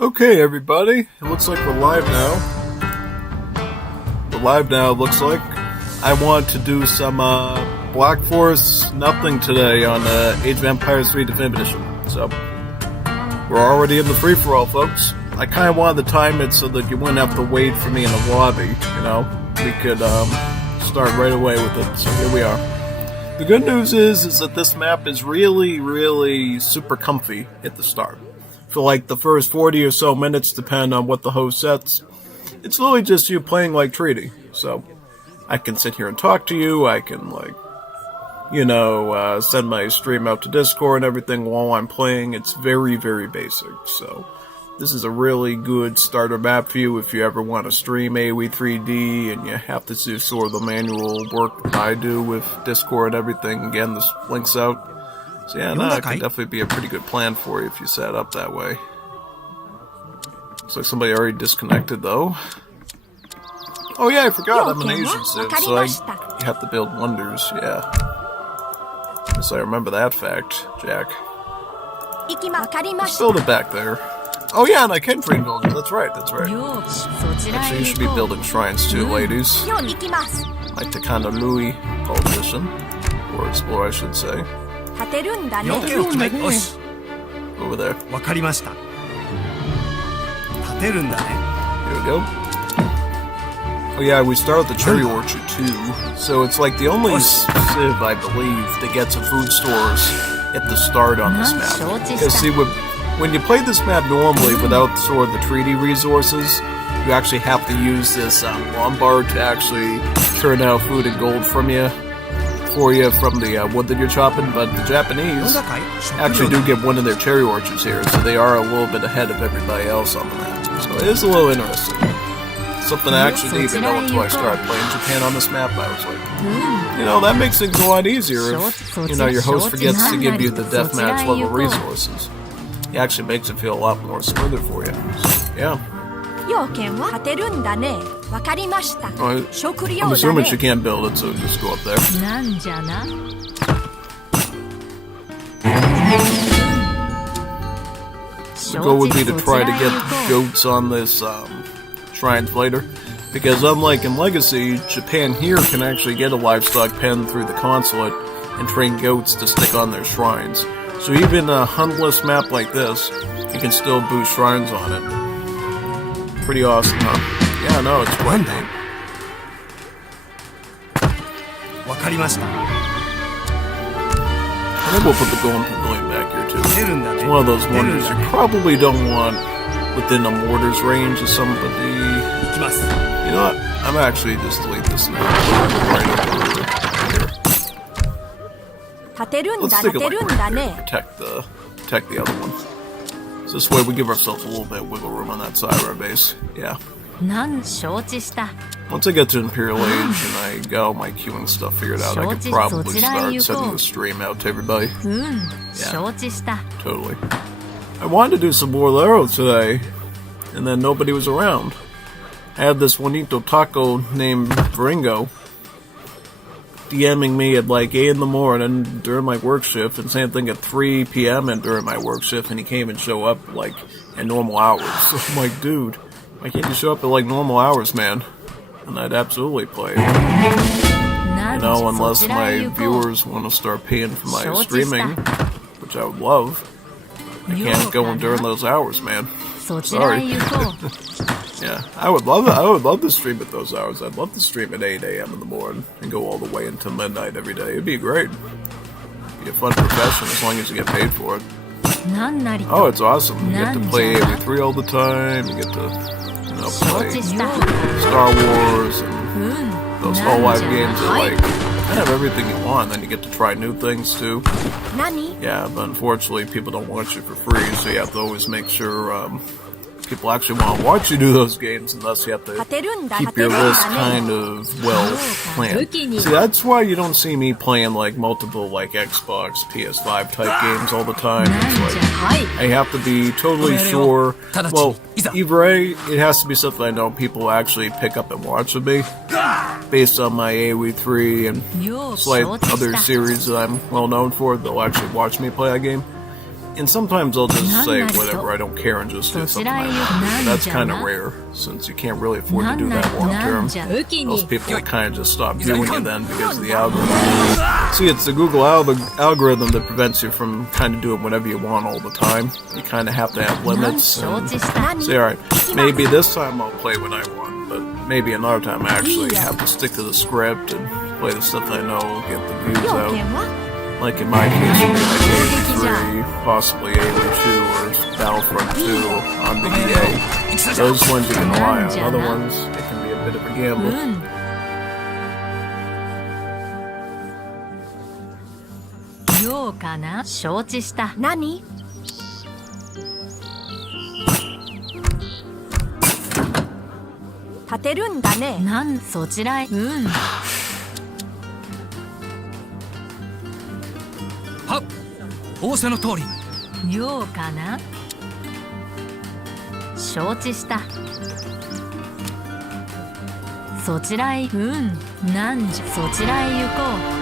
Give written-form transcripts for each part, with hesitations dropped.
Okay, everybody, it looks like we're live now. We're live now, it looks like. I want to do some Black Forest nothing today on Age of Empires 3 Definitive Edition. So, we're already in the free-for-all, folks. I kind of wanted to time it so that you wouldn't have to wait for me in the lobby, you know? We could start right away with it, so here we are. The good news is that this map is really super comfy at the start. For like the first 40 or so minutes, depending on what the host sets, it's literally just you playing like Treaty. So, I can sit here and talk to you, I can send my stream out to Discord and everything while I'm playing. It's very basic, so this is a really good starter map for you if you ever want to stream AoE 3D and you have to do sort of the manual work that I do with Discord and everything. Again, this links out. So yeah, that could definitely be a pretty good plan for you if you set it up that way. Looks like somebody already disconnected though. Oh yeah, I forgot I'm an Asian sim, so you have to build wonders, yeah. Guess I remember that fact, Jack. Let's build it back there. Oh yeah, and I can free villages, that's right. Actually, you should be building shrines too, ladies. Like the kind of Louis politician, or explorer I should say. Over there. Here we go. Oh yeah, we start with the cherry orchard too. So it's like the only civ, I believe, that gets a food stores at the start on this map. Because see, when you play this map normally without sort of the treaty resources, you actually have to use this Lombard to actually turn out food and gold for you from the wood that you're chopping. But the Japanese actually do get one of their cherry orchards here, so they are a little bit ahead of everybody else on the map. So it is a little interesting. Something I actually didn't even know until I started playing Japan on this map. I was like, that makes things a lot easier if, your host forgets to give you the deathmatch level resources. It actually makes it feel a lot more smoother for you. So, yeah. I'm assuming she can't build it, so just go up there. The goal would be to try to get goats on this shrines later, because unlike in Legacy, Japan here can actually get a livestock pen through the consulate and train goats to stick on their shrines. So even a huntless map like this, you can still boost shrines on it. Pretty awesome, huh? Yeah, no, it's quite neat. I think we'll put the Golden Pavilion back here too. It's one of those wonders you probably don't want within a mortar's range of somebody. You know what? I'm actually just delete this now. Right over here. Let's stick it like right there. Protect the other one. So this way we give ourselves a little bit of wiggle room on that side of our base. Yeah. Once I get to Imperial Age and I got all my queuing stuff figured out, I could probably start sending the stream out to everybody. Yeah, totally. I wanted to do some more Lero today, and then nobody was around. I had this Juanito Taco named Veringo DMing me at like 8 in the morning during my work shift, and same thing at 3 p.m. and during my work shift, and he came and show up like at normal hours. So I'm like, dude, why can't you show up at like normal hours, man? And I'd absolutely play. Unless my viewers want to start paying for my streaming, which I would love. I can't go in during those hours, man. Sorry. Yeah, I would love it. I would love to stream at those hours. I'd love to stream at 8 a.m. in the morning and go all the way until midnight every day. It'd be great. It'd be a fun profession as long as you get paid for it. Oh, it's awesome. You get to play AoE 3 all the time. You get to, play Star Wars and those whole live games are like kind of everything you want. Then you get to try new things too. Yeah, but unfortunately people don't want you for free, so you have to always make sure people actually want to watch you do those games, and thus you have to keep your list kind of well planned. See, that's why you don't see me playing like multiple like Xbox, PS5 type games all the time. It's like I have to be totally sure. Well, either A, it has to be something I know people actually pick up and watch with me, based on my AoE 3 and slight other series that I'm well known for. They'll actually watch me play a game. And sometimes I'll just say whatever, I don't care, and just do something I want. That's kind of rare, since you can't really afford to do that long term. Most people kind of just stop doing it then because of the algorithm. See, it's the Google algorithm that prevents you from kind of doing whatever you want all the time. You kind of have to have limits and say, alright, maybe this time I'll play what I want, but maybe another time I actually have to stick to the script and play the stuff that I know, get the views out. Like in my case, like 83, possibly 82, or Battlefront 2 on the EA. Those ones you can rely on. Other ones, it can be a bit of a gamble. ようかな、承知した。何？立てるんだね。そちらへ。はっ、仰せの通り。ようかな。承知した。そちらへ。そちらへ行こう。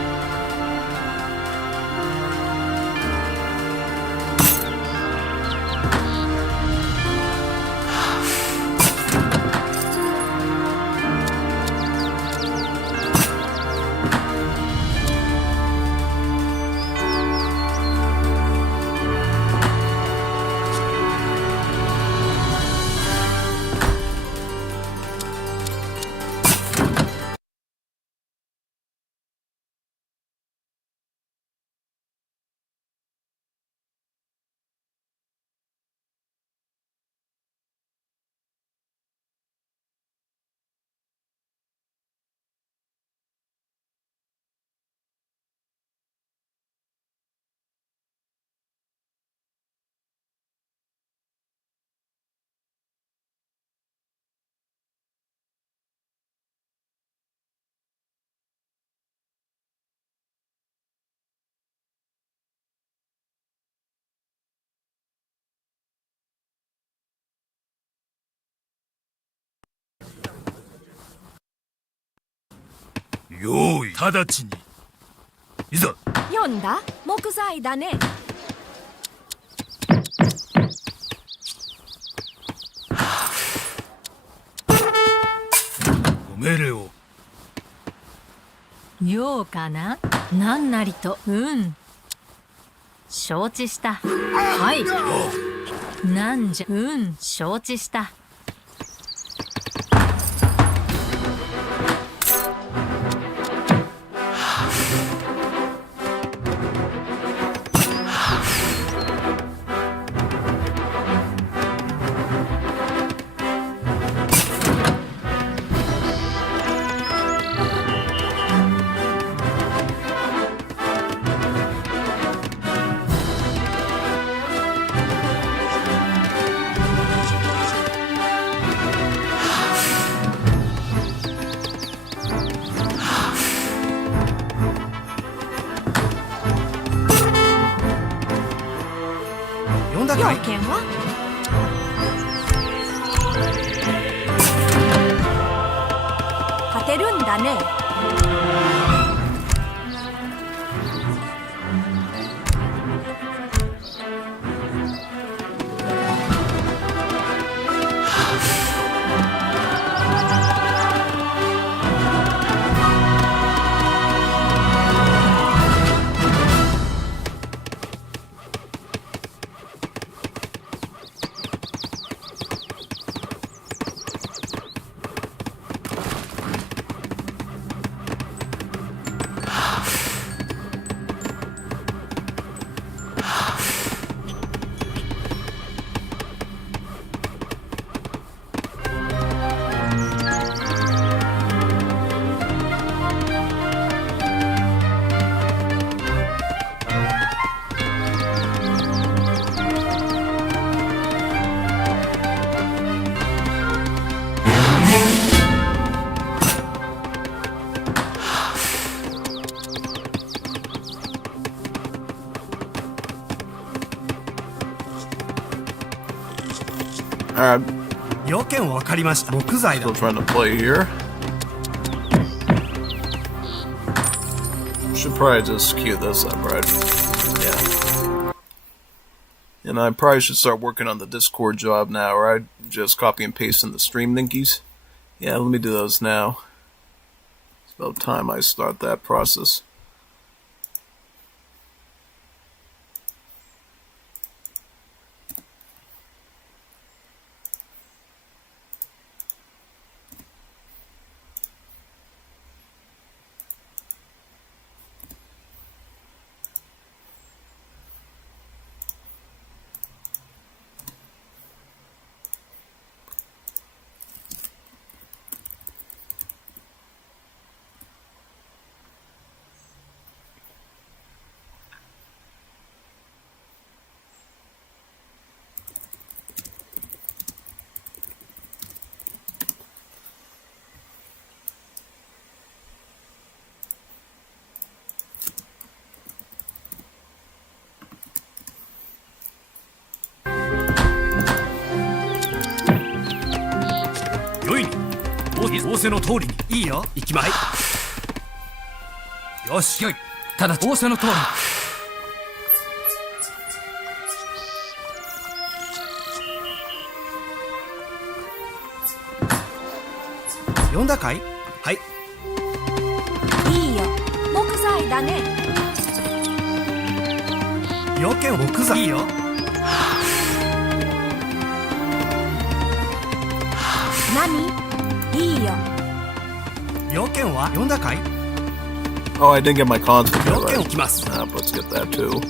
用意直ちにいざ。読んだ？木材だね。ご命令を。ようかな。なんなりと。承知した。はい。なんじゃ。承知した。要件は？勝てるんだね。要件わかりました。木材だ。Still trying to play here. Should probably just queue this up, right? Yeah. And I probably should start working on the Discord job now, or I just copy and paste in the stream linkies. Yeah, let me do those now. It's about time I start that process.よいに仰せの通りに。いいよ、行きまい。よし、よい。ただ仰せの通りに。呼んだかい？はい。いいよ、木材だね。要件木材いいよ。何？いいよ。要件は呼んだかい？ Oh, I didn't get my cons for 要 that, 件 right? をきます。 Let's get that too.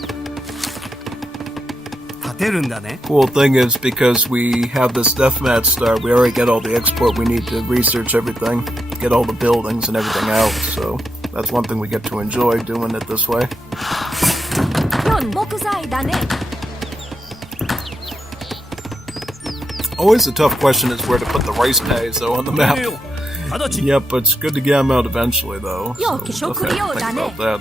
立てるんだね。 Cool thing is, because we have this deathmatch start, we already get all the export we need to research everything, get all the buildings and everything out, so that's one thing we get to enjoy doing it this way. 木材だね。 Always the tough question is where to put the rice paddies, though, on the map. 直ちに。 Yep, but it's good to get them out eventually, though. So we'll 食 definitely 料 have to だ think ね。 about that.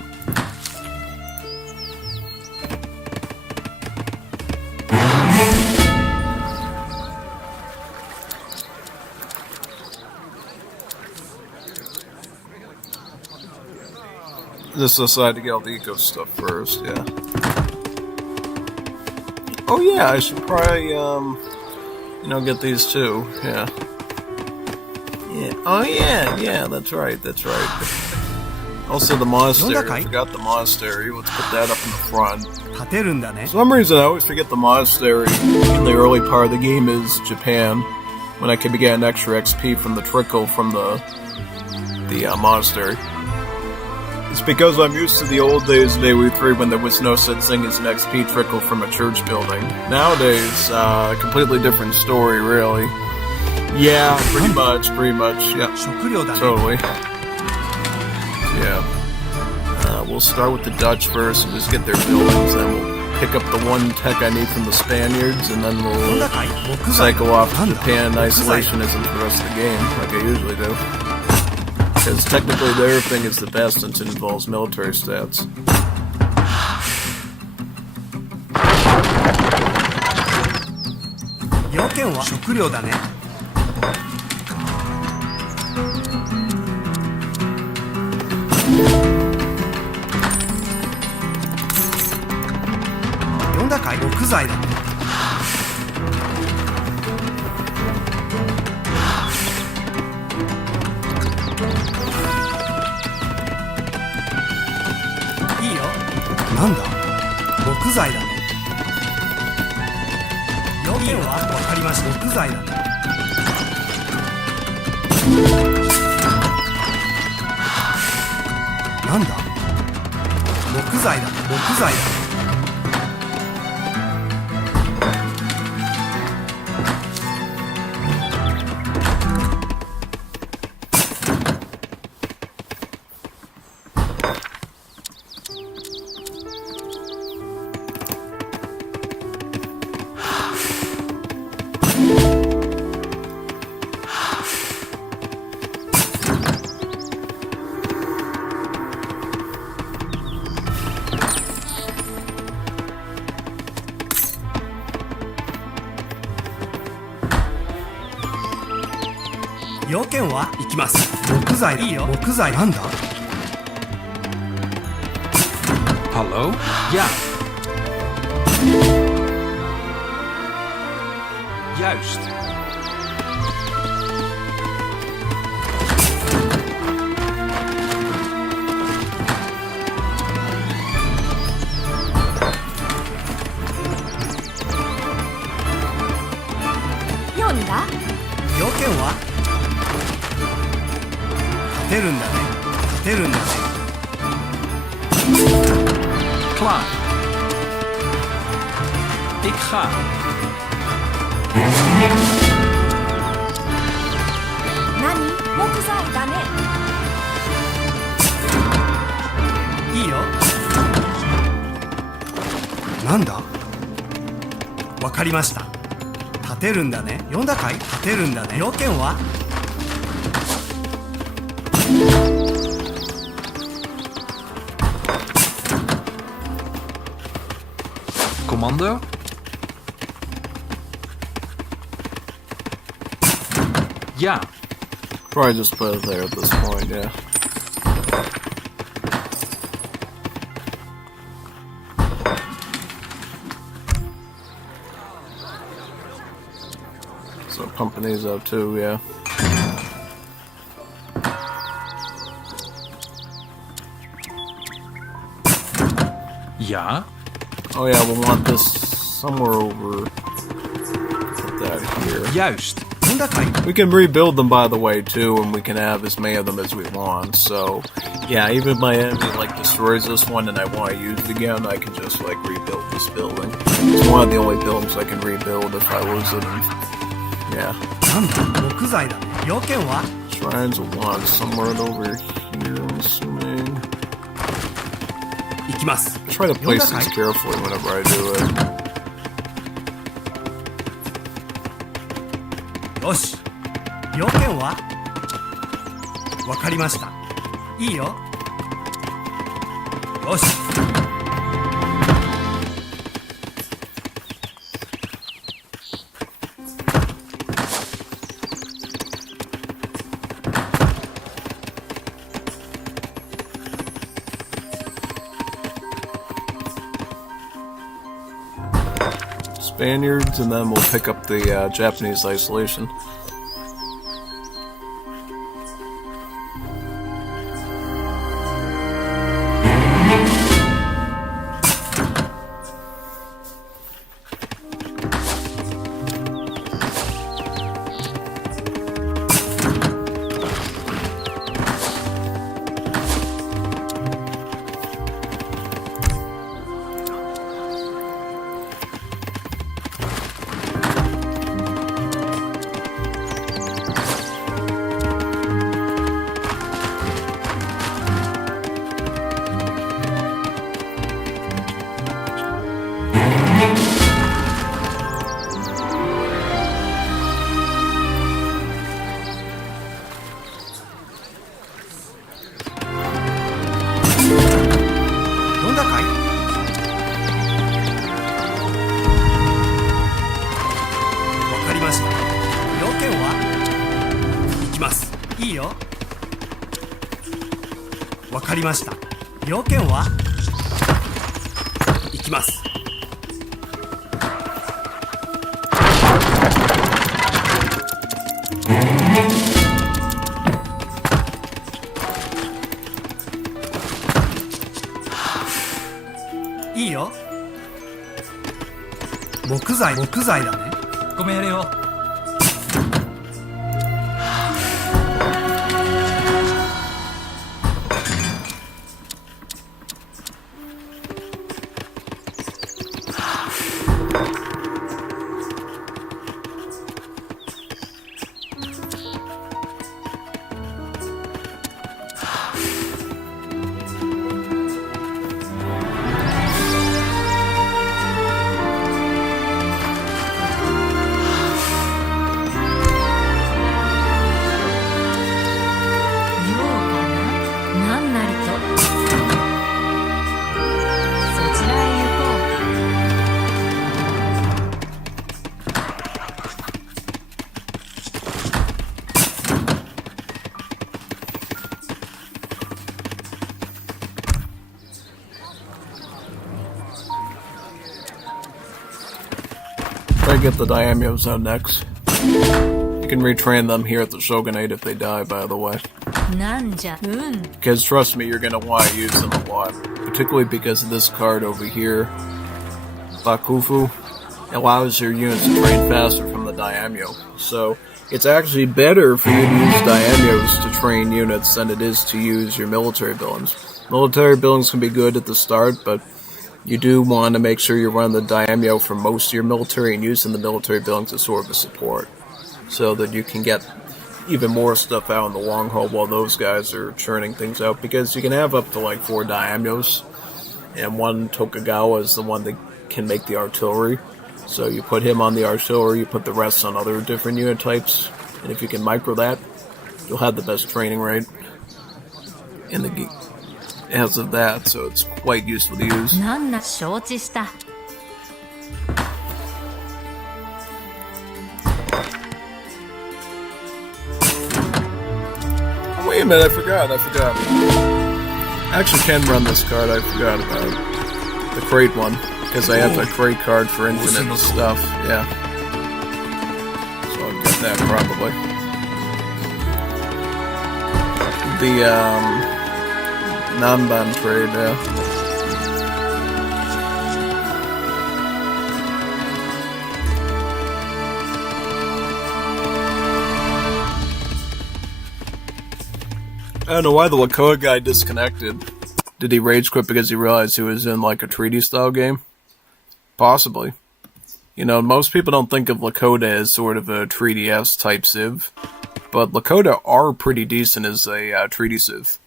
Just decide to get all the eco stuff first, yeah. Oh yeah, I should probably, get these too, yeah. Yeah, oh yeah, that's right. Also the monastery, I forgot the monastery, let's put that up in the front. 立てるんだね。 For some reason I always forget the monastery in the early part of the game is Japan, when I can get an extra XP from the trickle from the monastery. It's because I'm used to the old days of AW3 when there was no such thing as an XP trickle from a church building. Nowadays, completely different story, really. Yeah, pretty much, yeah. 食料だね。 Totally. Yeah. We'll start with the Dutch first and just get their buildings, then we'll pick up the one tech I need from the Spaniards, and then 呼ん we'll だかい？木材。 cycle off なんだ？ Japan in 木材。 isolationism for the rest of the game, like I usually do. Because technically their thing is the best since it involves military stats. 要件は食料だね。呼んだかい？木材だね。いいよ。なんだ？木材だね。要件はわかりました。木材だね。なんだ？木材だね。木材だね。要件は行きます。木材だ。いいよ。木材なんだ？ Hello? Yeah. Juist. Yonda? 要件は立てるんだね立てるんだね Klaar. Ik ga. 何？木材だね。いいよなんだわかりました立てるんだね読んだかい立てるんだね要件は Commando. Ja. Probably just put it there at this point, yeah. So company's up too, yeah. Ja. Oh yeah, we'll want this somewhere over. Put that here. Juist. 読んだかい We can rebuild them, by the way, too, and we can have as many of them as we want. So, yeah, even if my enemy like destroys this one and I want to use it again, I can just like rebuild this building. It's one of the only buildings I can rebuild if I was in. Yeah. なんだ木材だね要件は Shrines will want somewhere over here, I'm assuming. 行きます Try to place these carefully whenever I do it. よし要件はわかりましたいいよよし Spaniards, and then we'll pick up the Japanese isolation.わかりました要件は行きますいいよ木材だねご命令を get the daimyos out next. You can retrain them here at the shogunate if they die, by the way. Because trust me, you're gonna want to use them a lot. Particularly because of this card over here. Bakufu allows your units to train faster from the daimyo. So it's actually better for you to use daimyos to train units than it is to use your military buildings. Military buildings can be good at the start, but you do want to make sure you're running the daimyo for most of your military and using the military buildings as sort of a support, so that you can get even more stuff out in the long haul while those guys are churning things out, because you can have up to like 4 daimyos, and one Tokugawa is the one that can make the artillery. So you put him on the artillery, you put the rest on other different unit types, and if you can micro that, you'll have the best training rate in the game as of that, so it's quite useful to use. Wait a minute, I forgot. I actually can run this card, I forgot about it. The crate one, because I have a crate card for infinite stuff, yeah. So I'll get that probably. The, non-ban trade, yeah. I don't know why the Lakota guy disconnected. Did he rage quit because he realized he was in like a treaty-style game? Possibly. You know, most people don't think of Lakota as sort of a treaty-esque type civ, but Lakota are pretty decent as a treaty civ.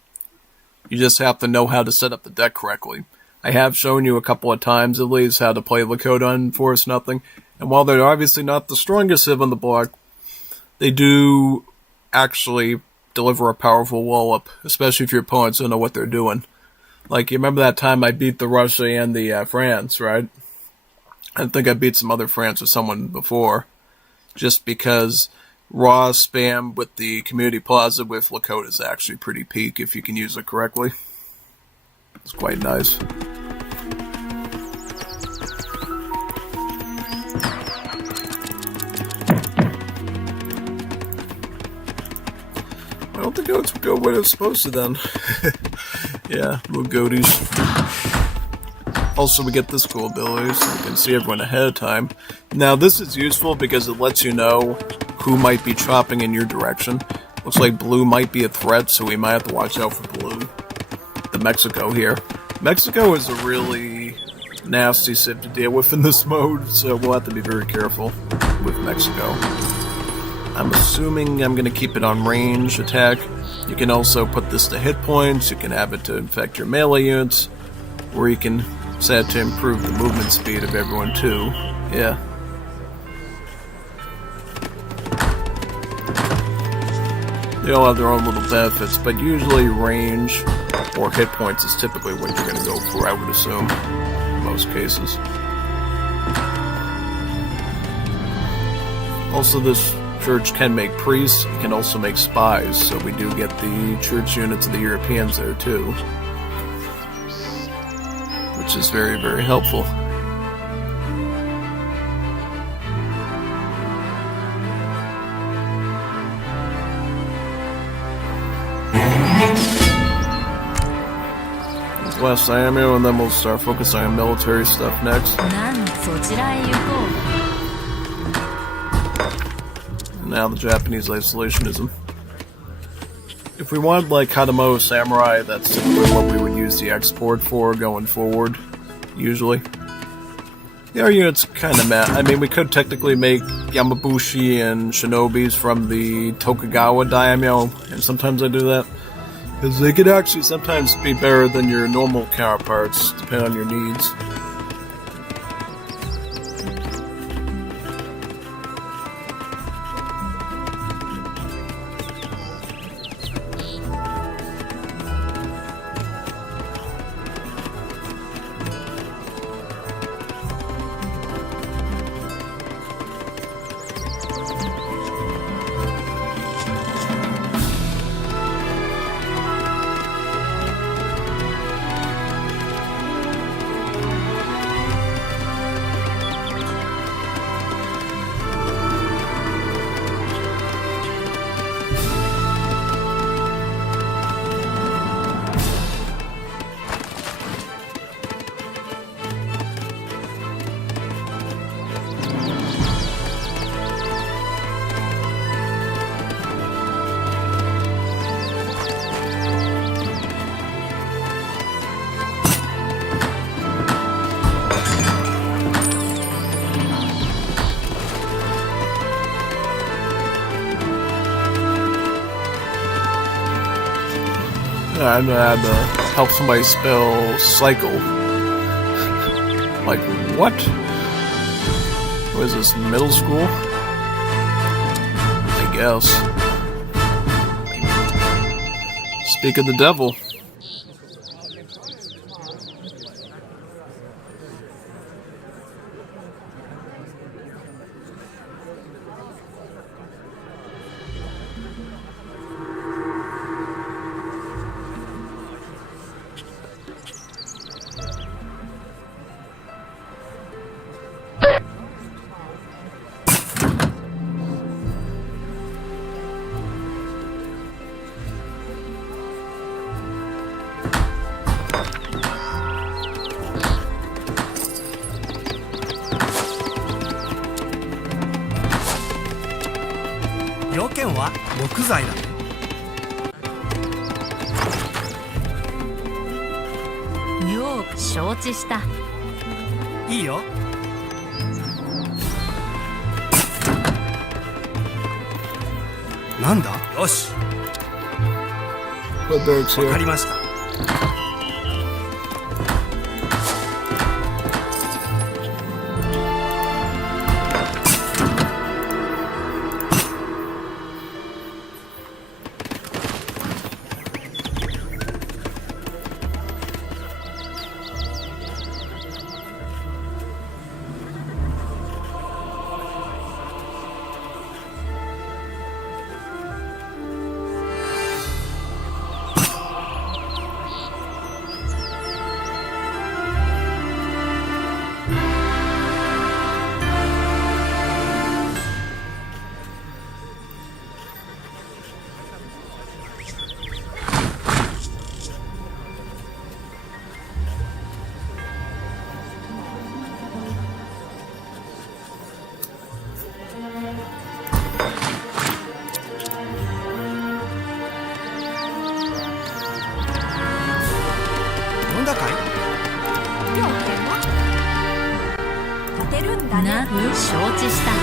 You just have to know how to set up the deck correctly. I have shown you a couple of times at least how to play Lakota on Force Nothing, and while they're obviously not the strongest civ on the block, they do actually deliver a powerful wall-up, especially if your opponents don't know what they're doing. Like, you remember that time I beat the Russia and the France, right? I think I beat some other France or someone before, just because raw spam with the community plaza with Lakota is actually pretty peak if you can use it correctly. It's quite nice. I don't think it's go what it's supposed to then. Yeah, little goatees. Also, we get this cool ability so we can see everyone ahead of time. Now, this is useful because it lets you know who might be chopping in your direction. Looks like blue might be a threat, so we might have to watch out for blue. The Mexico here. Mexico is a really nasty civ to deal with in this mode, so we'll have to be very careful with Mexico. I'm assuming I'm going to keep it on range attack. You can also put this to hit points, you can have it to infect your melee units, or you can set it to improve the movement speed of everyone too. Yeah. They all have their own little benefits, but usually range or hit points is typically what you're going to go for, I would assume, in most cases. Also, this church can make priests, it can also make spies, so we do get the church units of the Europeans there too, which is very, very helpful. Last Daimyo, and then we'll start focusing on military stuff next. Now the Japanese isolationism. If we want like Hadamoto Samurai, that's typically what we would use the export for going forward, usually. The other units kind of meh. I mean, we could technically make Yamabushi and Shinobis from the Tokugawa Daimyo, and sometimes I do that. Because they could actually sometimes be better than your normal counterparts, depending on your needs. I had to help somebody spell cycle. Like, what? What is this, middle school? I guess. Speak of the devil.木材だね。よう承知した。いいよ。なんだ。よし。わかりました。承知した。い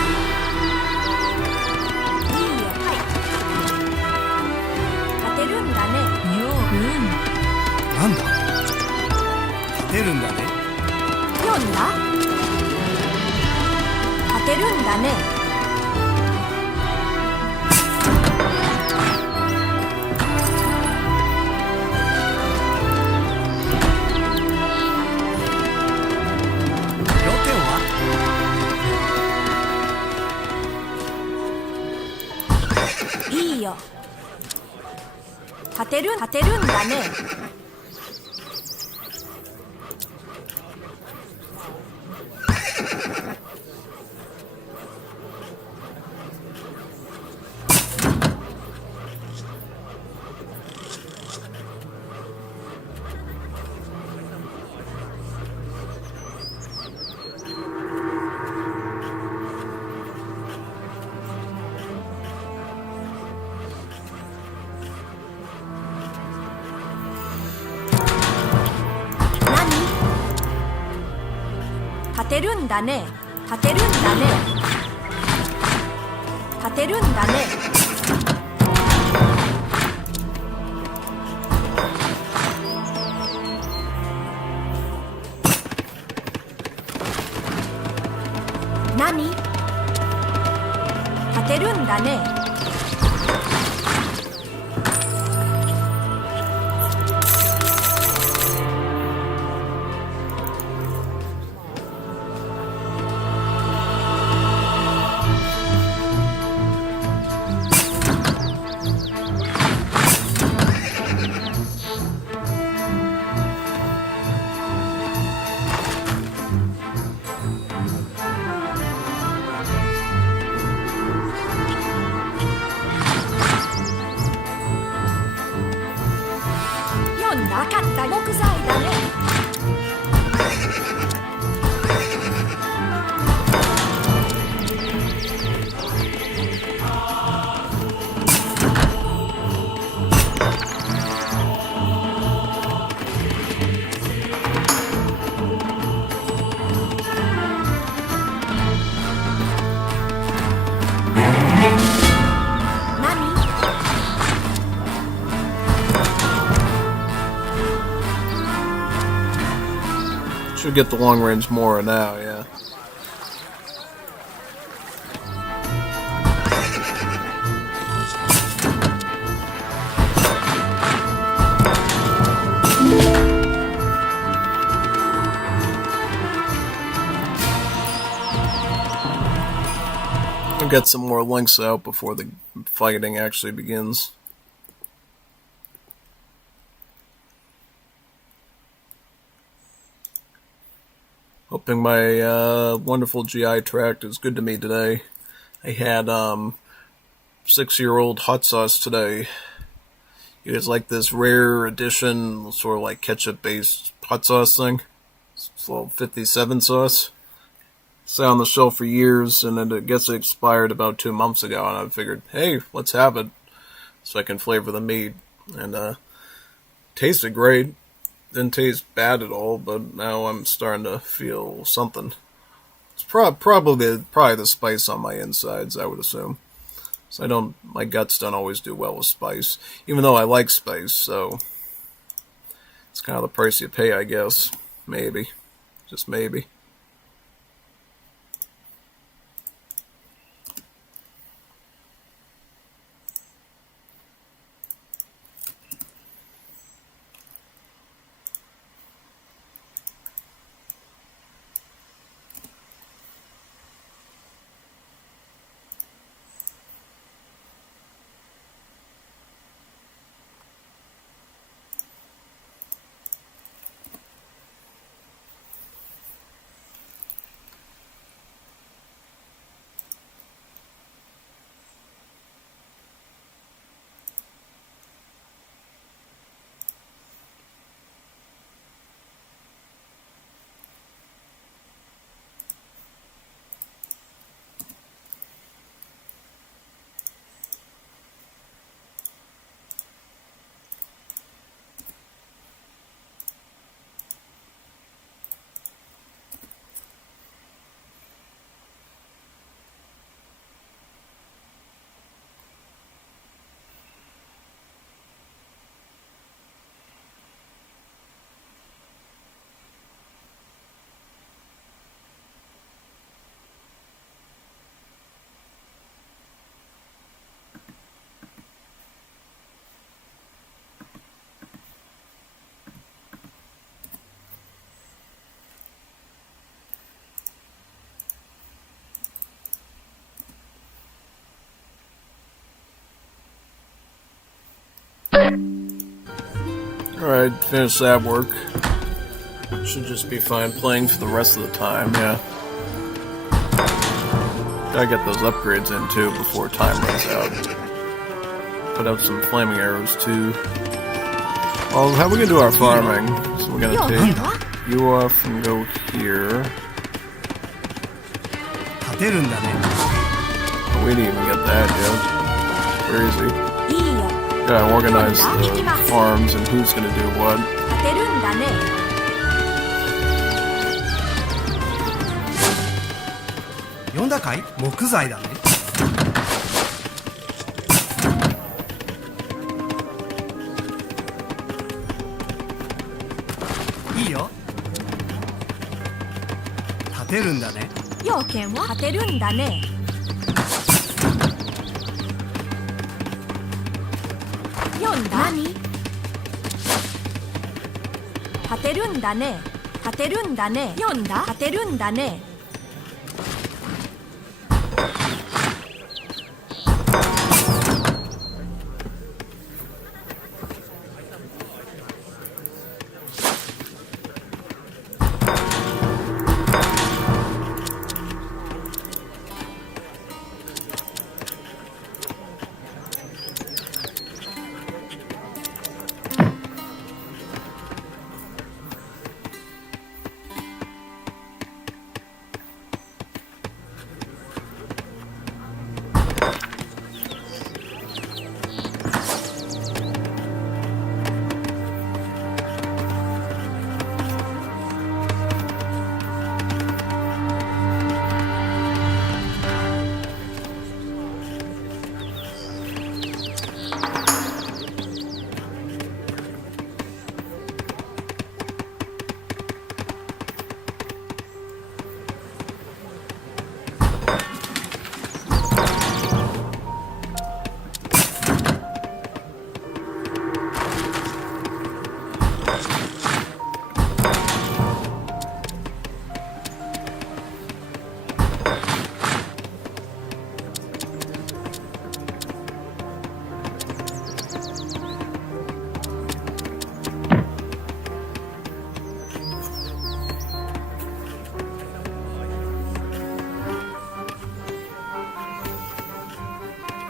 いよ。はい。立てるんだね。よう、なんだ。立てるんだね。読んだ。立てるんだね。いいよ。立てるんだね。立てるんだね。立てるんだね。立てるんだね。何？立てるんだね。なかった木材だね。何？ get the long range more now, yeah. I'll get some more links out before the fighting actually begins. Hoping my wonderful GI tract is good to me today. I had 6-year-old hot sauce today. You guys like this rare edition, sort of like ketchup-based hot sauce thing? It's a little 57 sauce. Sat on the shelf for years, and then I guess it expired about 2 months ago, and I figured, hey, let's have it, so I can flavor the meat. And tasted great. Didn't taste bad at all, but now I'm starting to feel something. It's probably the spice on my insides, I would assume. So my guts don't always do well with spice, even though I like spice, so it's kind of the price you pay, I guess. Maybe. Just maybe. Alright, finish that work. Should just be fine playing for the rest of the time, yeah. Gotta get those upgrades in too before time runs out. Put out some flaming arrows too. Well, how are we gonna do our farming? So we're gonna take you off and go here. Oh, we didn't even get that yet. Where is he? Gotta organize the farms and who's gonna do what. 読んだかい？木材だね。いいよ。立てるんだね。要件は立てるんだね。読んだ？何？立てるんだね。立てるんだね。読んだ？立てるんだね。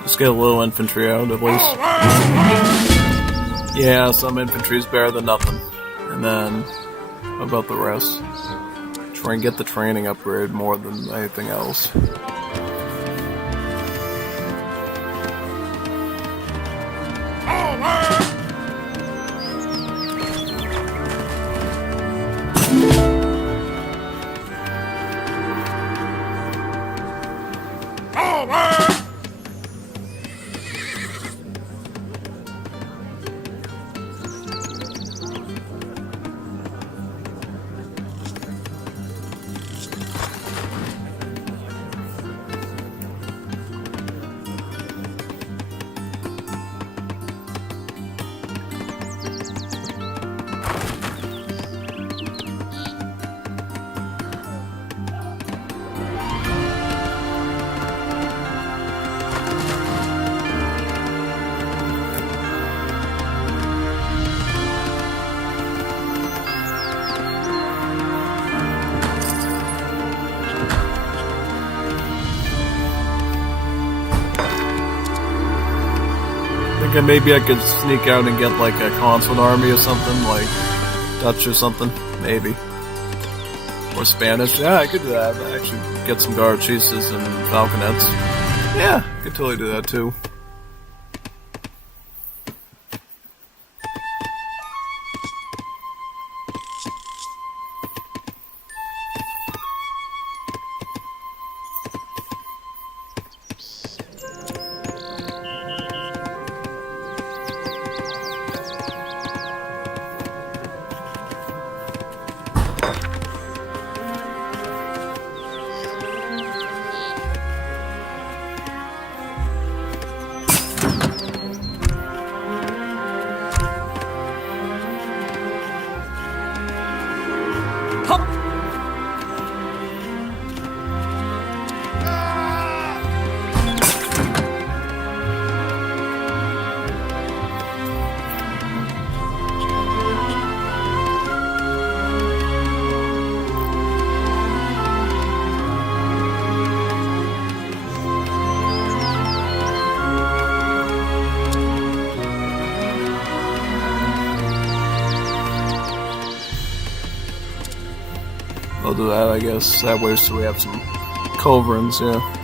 Just get a little infantry out at least. Yeah, some infantry is better than nothing. And then, how about the rest? Try and get the training upgrade more than anything else. Maybe I could sneak out and get like a constant army or something, like Dutch or something, maybe. Or Spanish. Yeah, I could do that. Actually get some Garachises and Falconets. Yeah, I could totally do that too. I'll do that, I guess. That way so we have some culverins, yeah.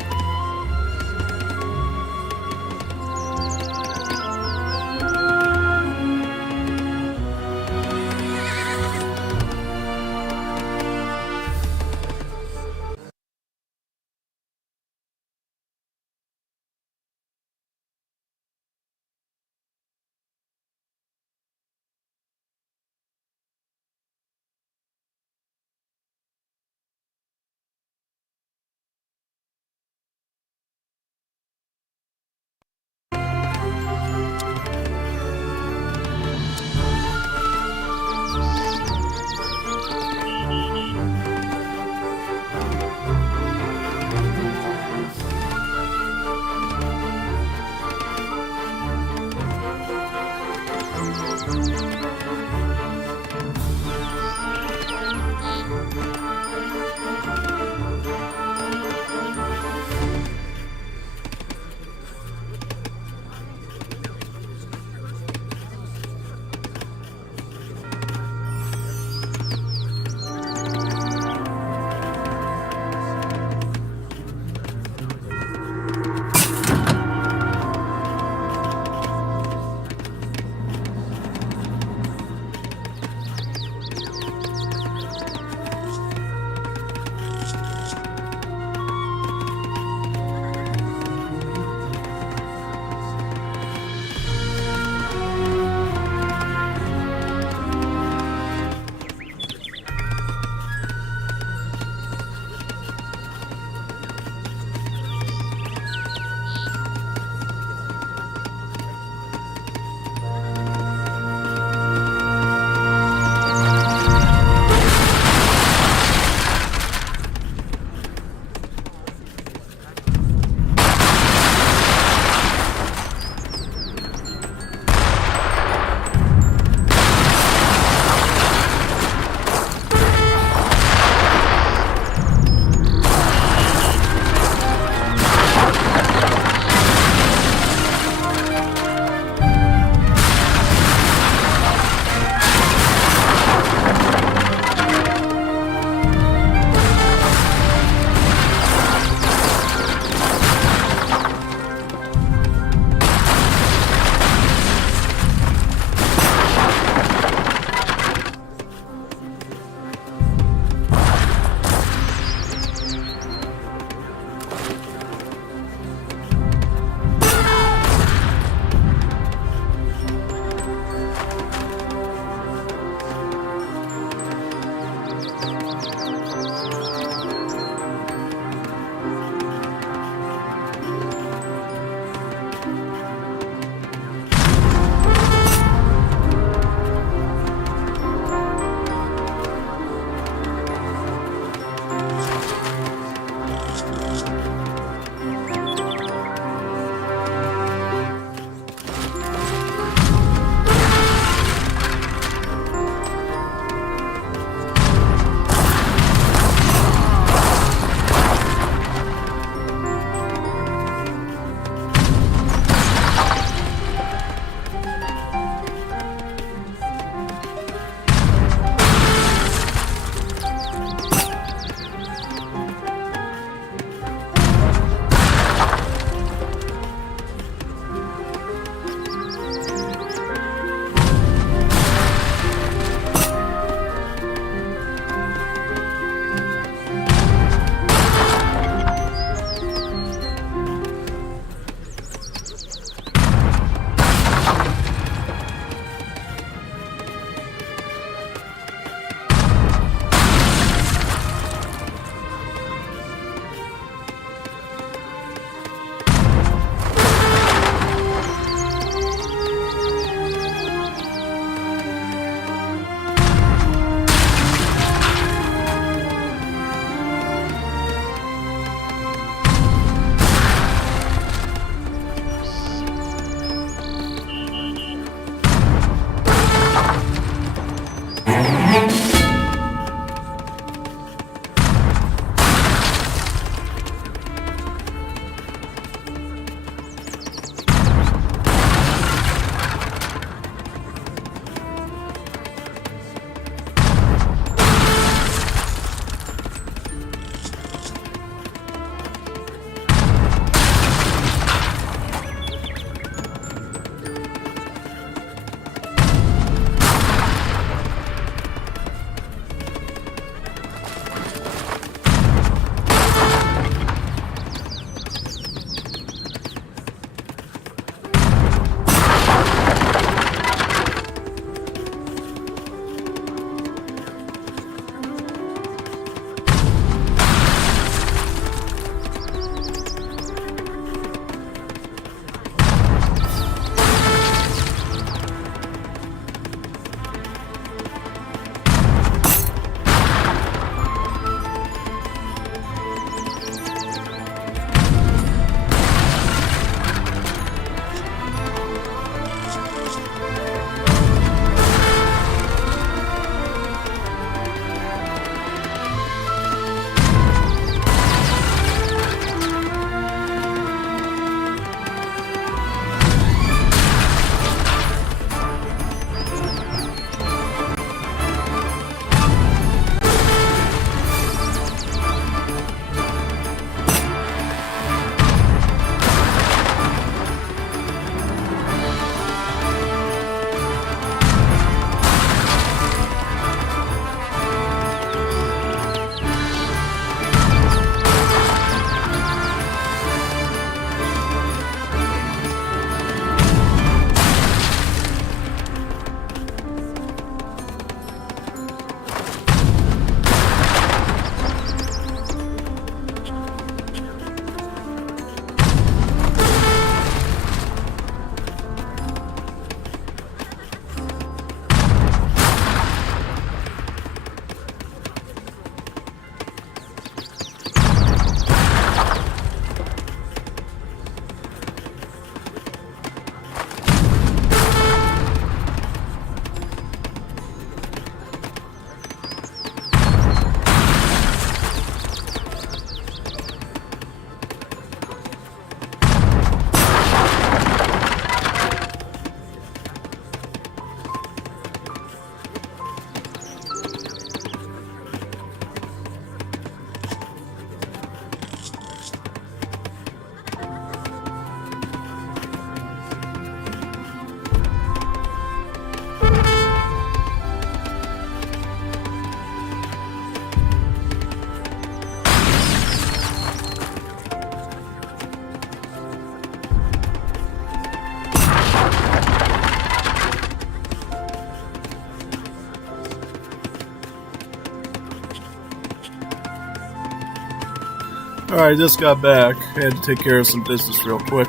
Sorry, I just got back. I had to take care of some business real quick.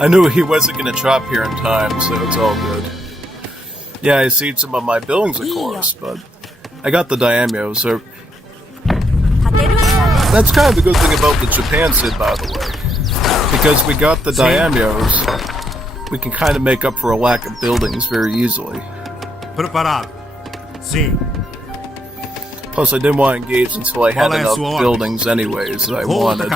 I knew he wasn't going to chop here in time, so it's all good. Yeah, I see some of my buildings, of course, but I got the daimyo, so... That's kind of the good thing about the Japan Sid, by the way. Because we got the daimyos, we can kind of make up for a lack of buildings very easily. Preparado. Sim. Plus, I didn't want to engage until I had enough buildings anyways that I wanted.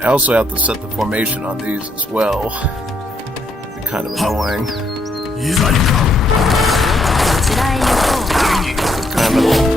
I also have to set the formation on these as well. It'd be kind of annoying. Kind of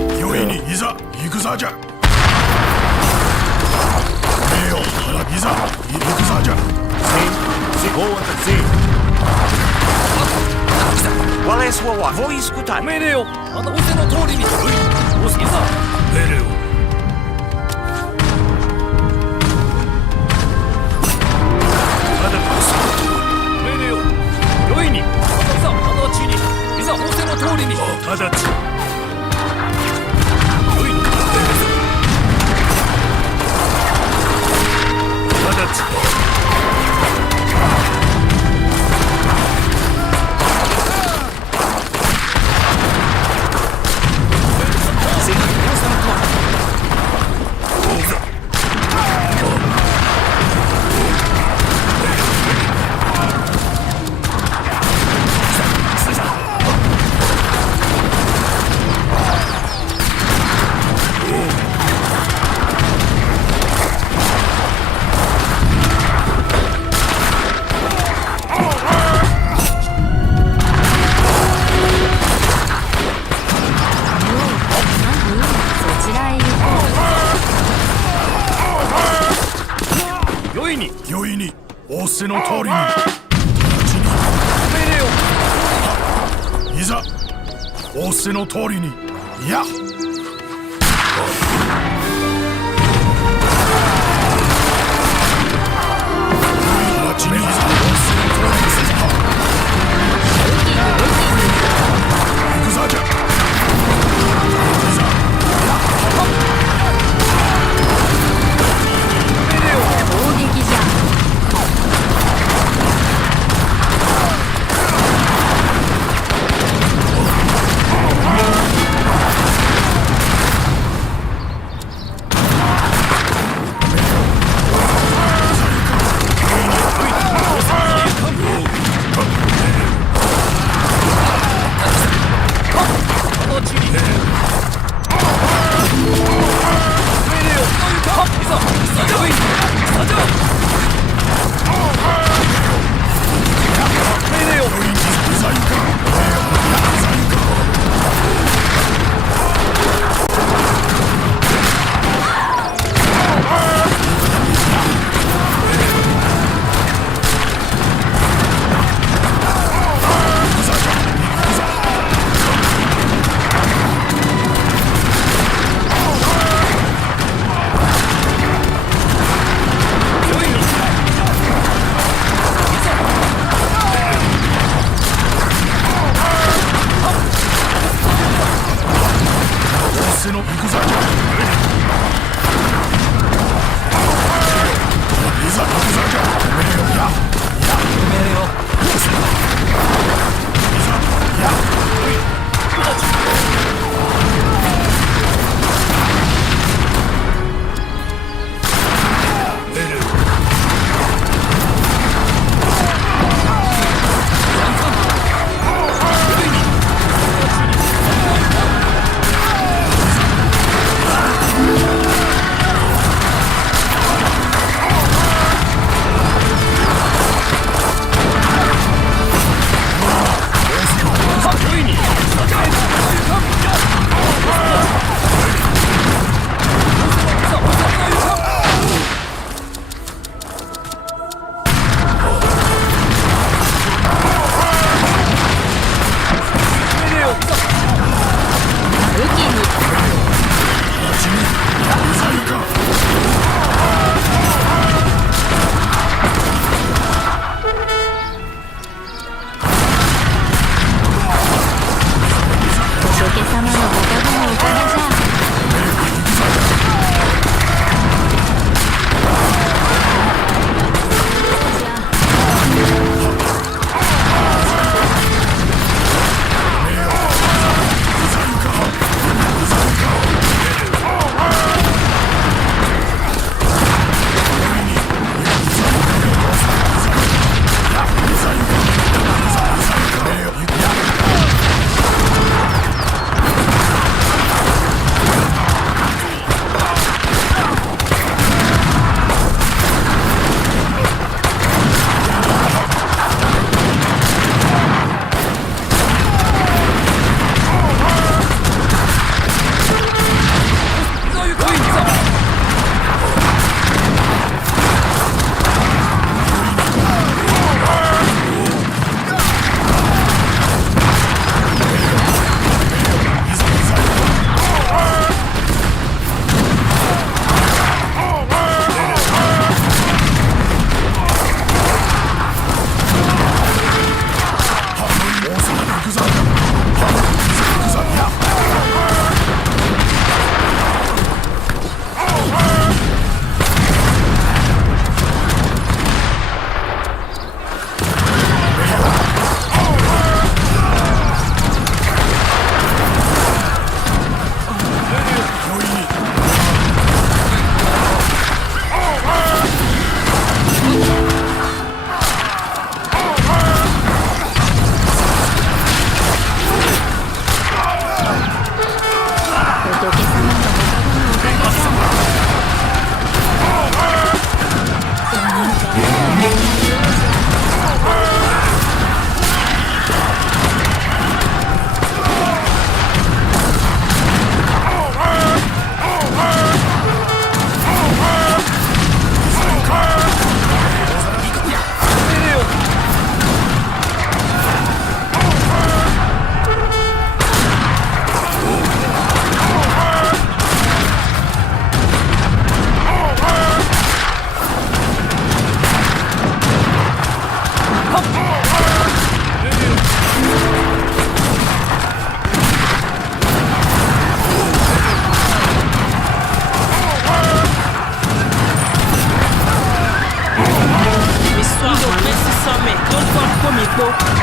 こみと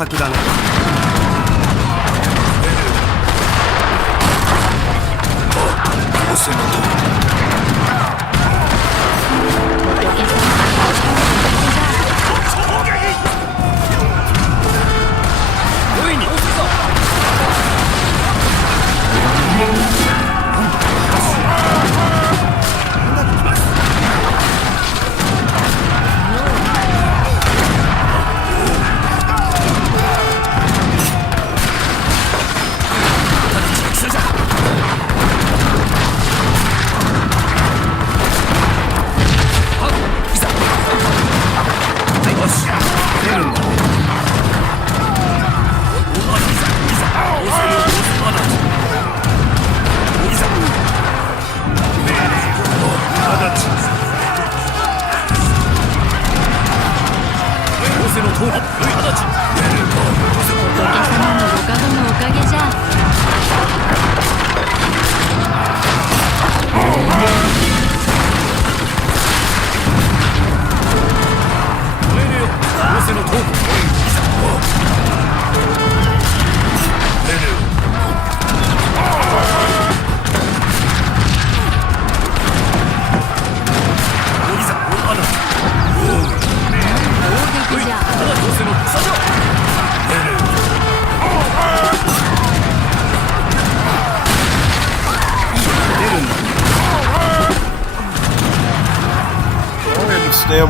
先だね。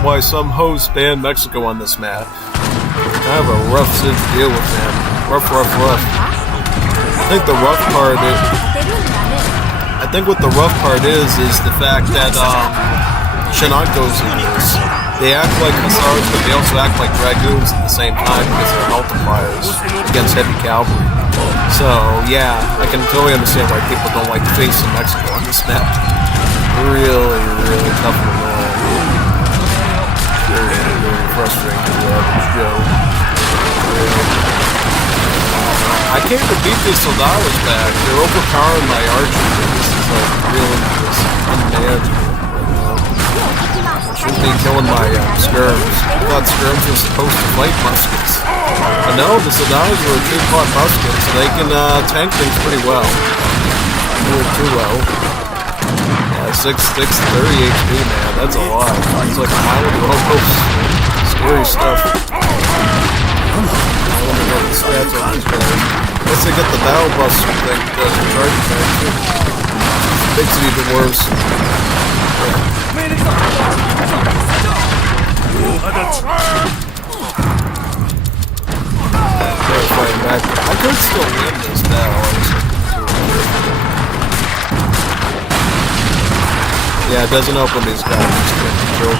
Why some hoes ban Mexico on this map. I have a rough shit to deal with, man. Rough. I think the rough part what the rough part is the fact that Shinanko's in this. They act like Hussars, but they also act like Dragoons at the same time because they're multipliers against heavy cavalry. So yeah, I can totally understand why people don't like facing Mexico on this map. Really tough to roll. Very frustrating to the average Joe. I can't even beat these soldados back. They're overpowering my archers. This is like really just unmanageable. I should be killing my skirms. I thought skirms were supposed to fight muskets. But no, the soldados were two-pot muskets, so they can tank things pretty well. A little too well. 6, 30 HP, man. That's a lot. It's like a Highlander almost. Scary stuff. I wonder what the stats are on these guys. Unless they get the battle buster thing that does the charge attack too. Makes it even worse. Back. I could still win this battle, honestly. Yeah, it doesn't open these guys. Just get killed.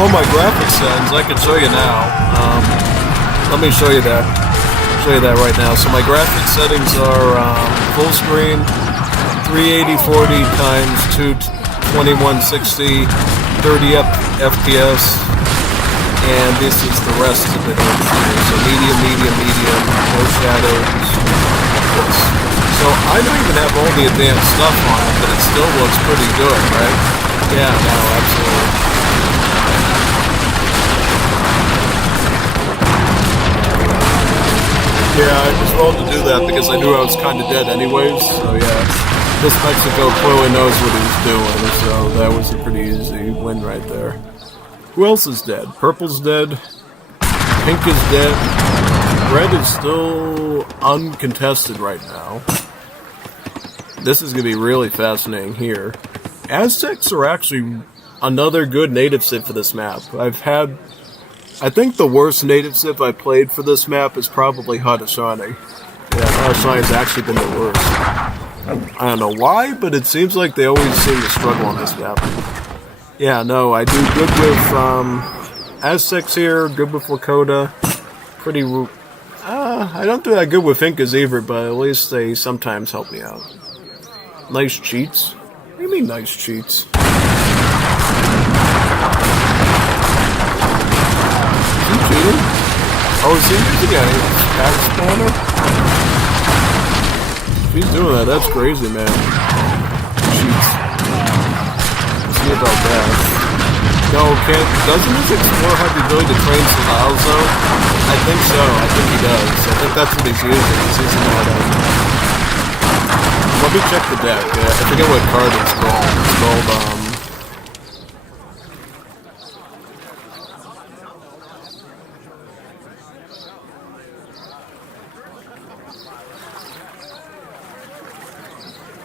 Oh, my graphics settings, I can show you now. Let me show you that. Right now. So my graphics settings are full screen, 380/40 times 2160, 30 FPS, and this is the rest of it over here. So medium, no shadows. This. So I don't even have all the advanced stuff on it, but it still looks pretty good, right? Yeah, no, absolutely. Yeah, I just rolled to do that because I knew I was kind of dead anyways, so yeah. This Mexico clearly knows what he's doing, so that was a pretty easy win right there. Who else is dead? Purple's dead. Pink is dead. Red is still uncontested right now. This is going to be really fascinating here. Aztecs are actually another good native civ for this map. I think the worst native civ I played for this map is probably Haudenosaunee. Yeah, Haudenosaunee actually been the worst. I don't know why, but it seems like they always seem to struggle on this map. Yeah, no, I do good with Aztecs here, good with Lakota. I don't do that good with Incas either, but at least they sometimes help me out. Nice cheats? What do you mean nice cheats? Cheating? Oh, is he using a back spawner? If he's doing that, that's crazy, man. Cheats. Let's see about that. No, doesn't this Explorer have the ability to train Soldados, though? I think so. I think he does. I think that's what he's using. He's using that, let me check the deck. I forget what card it's called. It's called,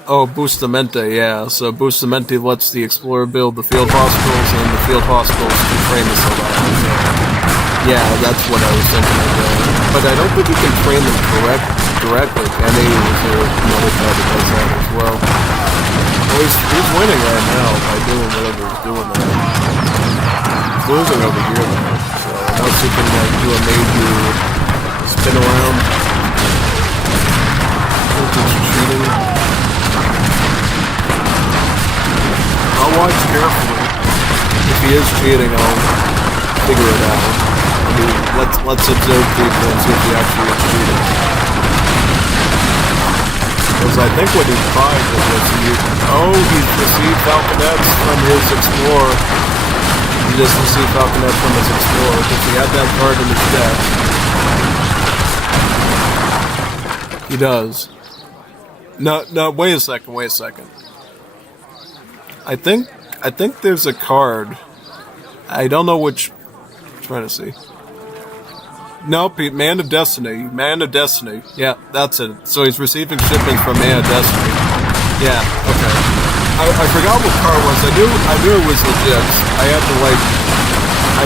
Oh, Bustamante, yeah. So Bustamante lets the Explorer build the field hospitals, and the field hospitals can train the Soldados. So, yeah, that's what I was thinking of doing. But I don't think you can train them directly. NA is another card that does that as well. Well, he's winning right now by doing whatever he's doing there. He's losing over here, though. So, unless he can, do a major spin around. I think he's cheating. I'll watch carefully. If he is cheating, I'll figure it out. I mean, let's observe people and see if he actually is cheating. Because I think what he tried was he received Falconets from his Explorer. He just received Falconets from his Explorer because he had that card in his deck. He does. No, wait a second. I think there's a card. I don't know which. I'm trying to see. Nope, Man of Destiny. Yeah, that's it. So he's receiving shipments from Man of Destiny. Yeah, okay. I forgot what card it was. I knew it was legit. I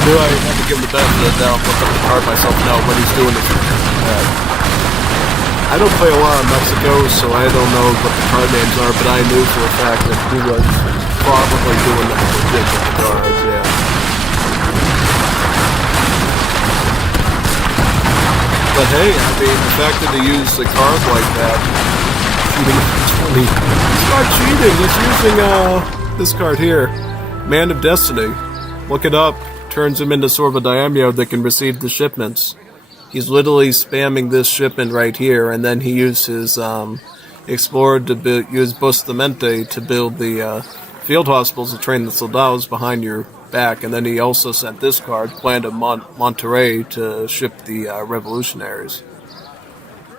knew I had to give him the benefit of the doubt, look up the card myself now what he's doing. I don't play a lot in Mexico, so I don't know what the card names are, but I knew for a fact that he was probably doing that legit with the cards, yeah. But hey, I mean, the fact that he used the cards like that, he's not cheating, he's using this card here, Man of Destiny. Look it up, turns him into sort of a daimyo that can receive the shipments. He's literally spamming this shipment right here, and then he used his Explorer to use Bustamante to build the field hospitals to train the Soldados behind your back, and then he also sent this card, Plan to Monterrey, to ship the revolutionaries.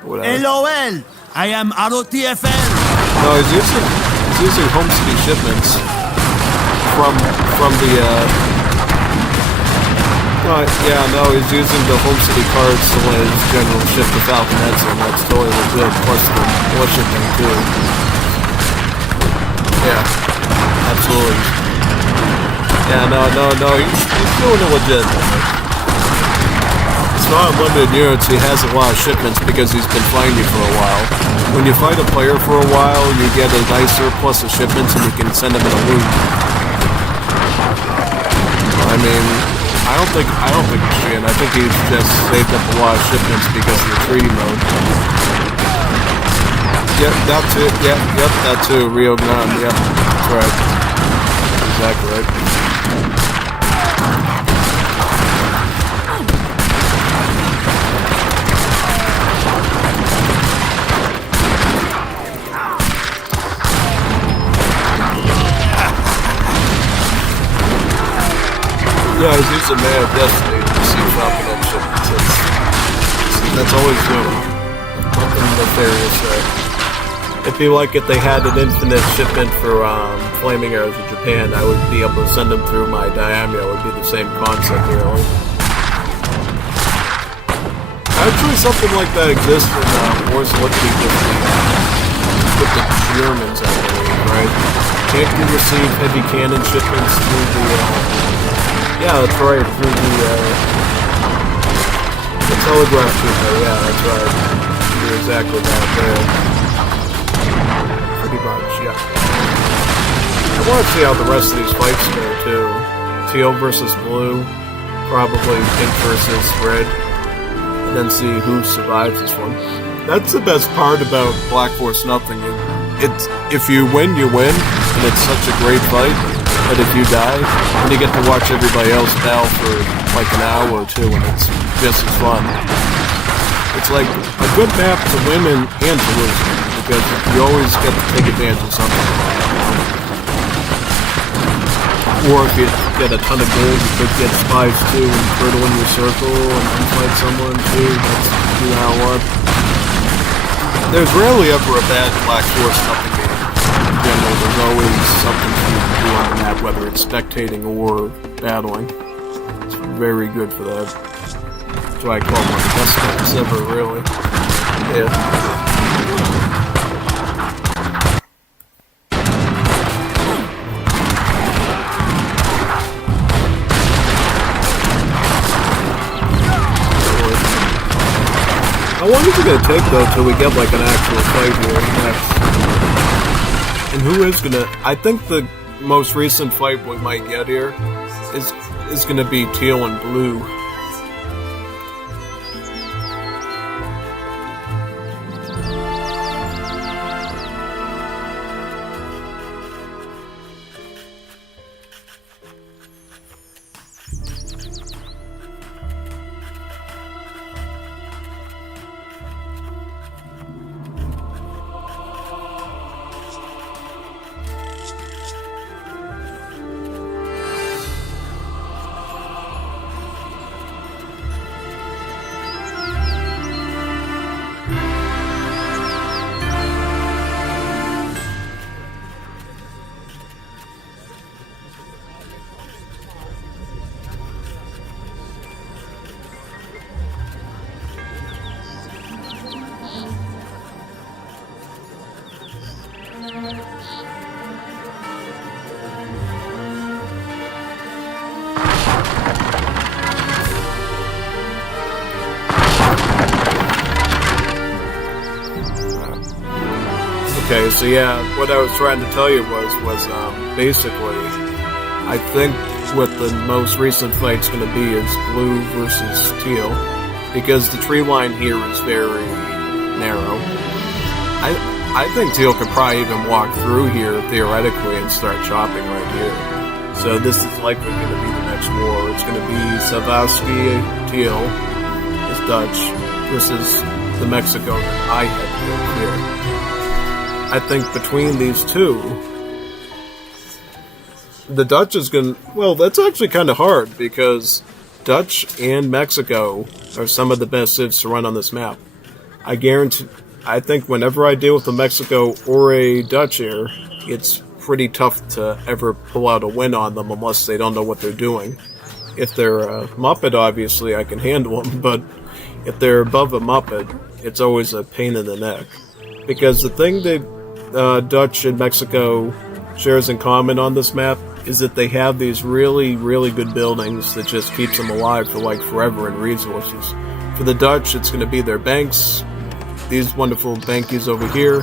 Whatever. LOL! I am ROTFL! No, he's using home city shipments from the he's using the home city cards to let his general ship the Falconets, and that's totally legit, plus the militia thing too. Yeah, absolutely. Yeah, no, he's doing it legit. It's not unlimited units, he has a lot of shipments because he's been fighting you for a while. When you fight a player for a while, you get a nice surplus of shipments and you can send them in a loop. I mean, I don't think Japan. I think he's just saved up a lot of shipments because of the treaty mode. Yep, that too. Yep, that too. Rio Grande. Yep, that's right. Exactly right. Yeah, he's using Man of Destiny to receive confident shipments. That's always good. Nothing nefarious there. It'd be like if they had an infinite shipment for flaming arrows in Japan, I would be able to send them through my Daimyo. It would be the same concept, really. Actually, something like that exists in Wars Liberty with the Germans, I believe, right? Can't you receive heavy cannon shipments through the... yeah, that's right, through the telegraph trooper, yeah, that's right. You're exactly that there. Pretty much, yeah. I want to see how the rest of these fights go, too. Teal versus blue, probably pink versus red, and then see who survives this one. That's the best part about Black Force Nothing. It's, if you win, you win, and it's such a great fight. But if you die, then you get to watch everybody else battle for like an hour or two, and it's just as fun. It's like a good map to win and to lose, because you always get to take advantage of something. Or if you get a ton of gold, you could get spies too, and turtle in your circle, and then fight someone too. That's, you know what? There's rarely ever a bad Black Force Nothing game. In general, there's always something to do on the map, whether it's spectating or battling. It's very good for that. That's why I call it one of the best maps ever, really. Yeah. How long is it going to take, though, till we get, like, an actual fight here next? And who is going to... I think the most recent fight we might get here is going to be teal and blue. Okay, so yeah, what I was trying to tell you was basically, I think what the most recent fight's going to be is blue versus teal, because the tree line here is very narrow. I think teal could probably even walk through here, theoretically, and start chopping right here. So this is likely going to be the next war. It's going to be Savasky teal, is Dutch, versus the Mexico that I had here. I think between these two, the Dutch is going to... Well, that's actually kind of hard, because Dutch and Mexico are some of the best civs to run on this map. I guarantee... I think whenever I deal with a Mexico or a Dutch here, it's pretty tough to ever pull out a win on them unless they don't know what they're doing. If they're a Muppet, obviously, I can handle them, but if they're above a Muppet, it's always a pain in the neck. Because the thing that Dutch and Mexico shares in common on this map is that they have these really, really good buildings that just keeps them alive for like forever in resources. For the Dutch, it's going to be their banks, these wonderful bankies over here.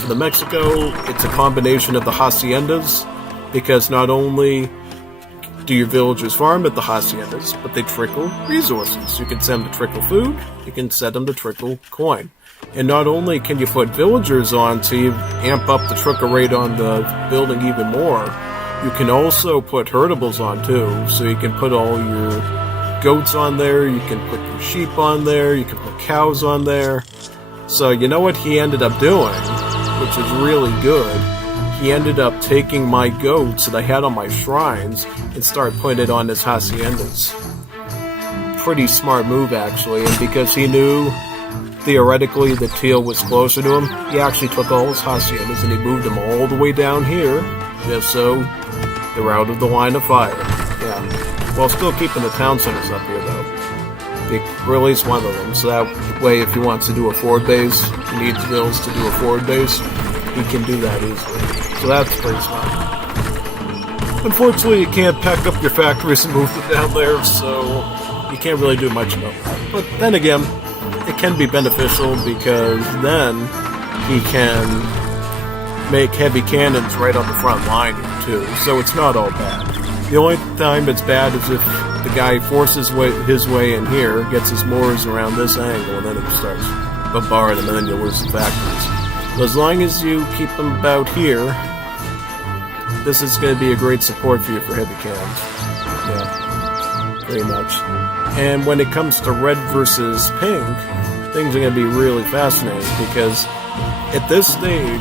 For the Mexico, it's a combination of the haciendas, because not only do your villagers farm at the haciendas, but they trickle resources. You can send them to trickle food, you can set them to trickle coin. And not only can you put villagers on to amp up the trickle rate on the building even more, you can also put herdables on too. So you can put all your goats on there, you can put your sheep on there, you can put cows on there. So you know what he ended up doing, which is really good? He ended up taking my goats that I had on my shrines and started putting it on his haciendas. Pretty smart move, actually, and because he knew theoretically the teal was closer to him, he actually took all his haciendas and he moved them all the way down here, just so they're out of the line of fire. Yeah, while still keeping the town centers up here, though. They release one of them, so that way if he wants to do a forward base, he needs vills to do a forward base, he can do that easily. So that's pretty smart. Unfortunately, you can't pack up your factories and move them down there, so you can't really do much about that. But then again, it can be beneficial because then he can make heavy cannons right on the front line here too, so it's not all bad. The only time it's bad is if the guy forces his way in here, gets his moors around this angle, and then he starts bombarding them, and then you lose the factories. But as long as you keep them about here, this is going to be a great support for you for heavy cannons. Yeah, pretty much. And when it comes to red versus pink, things are going to be really fascinating because at this stage,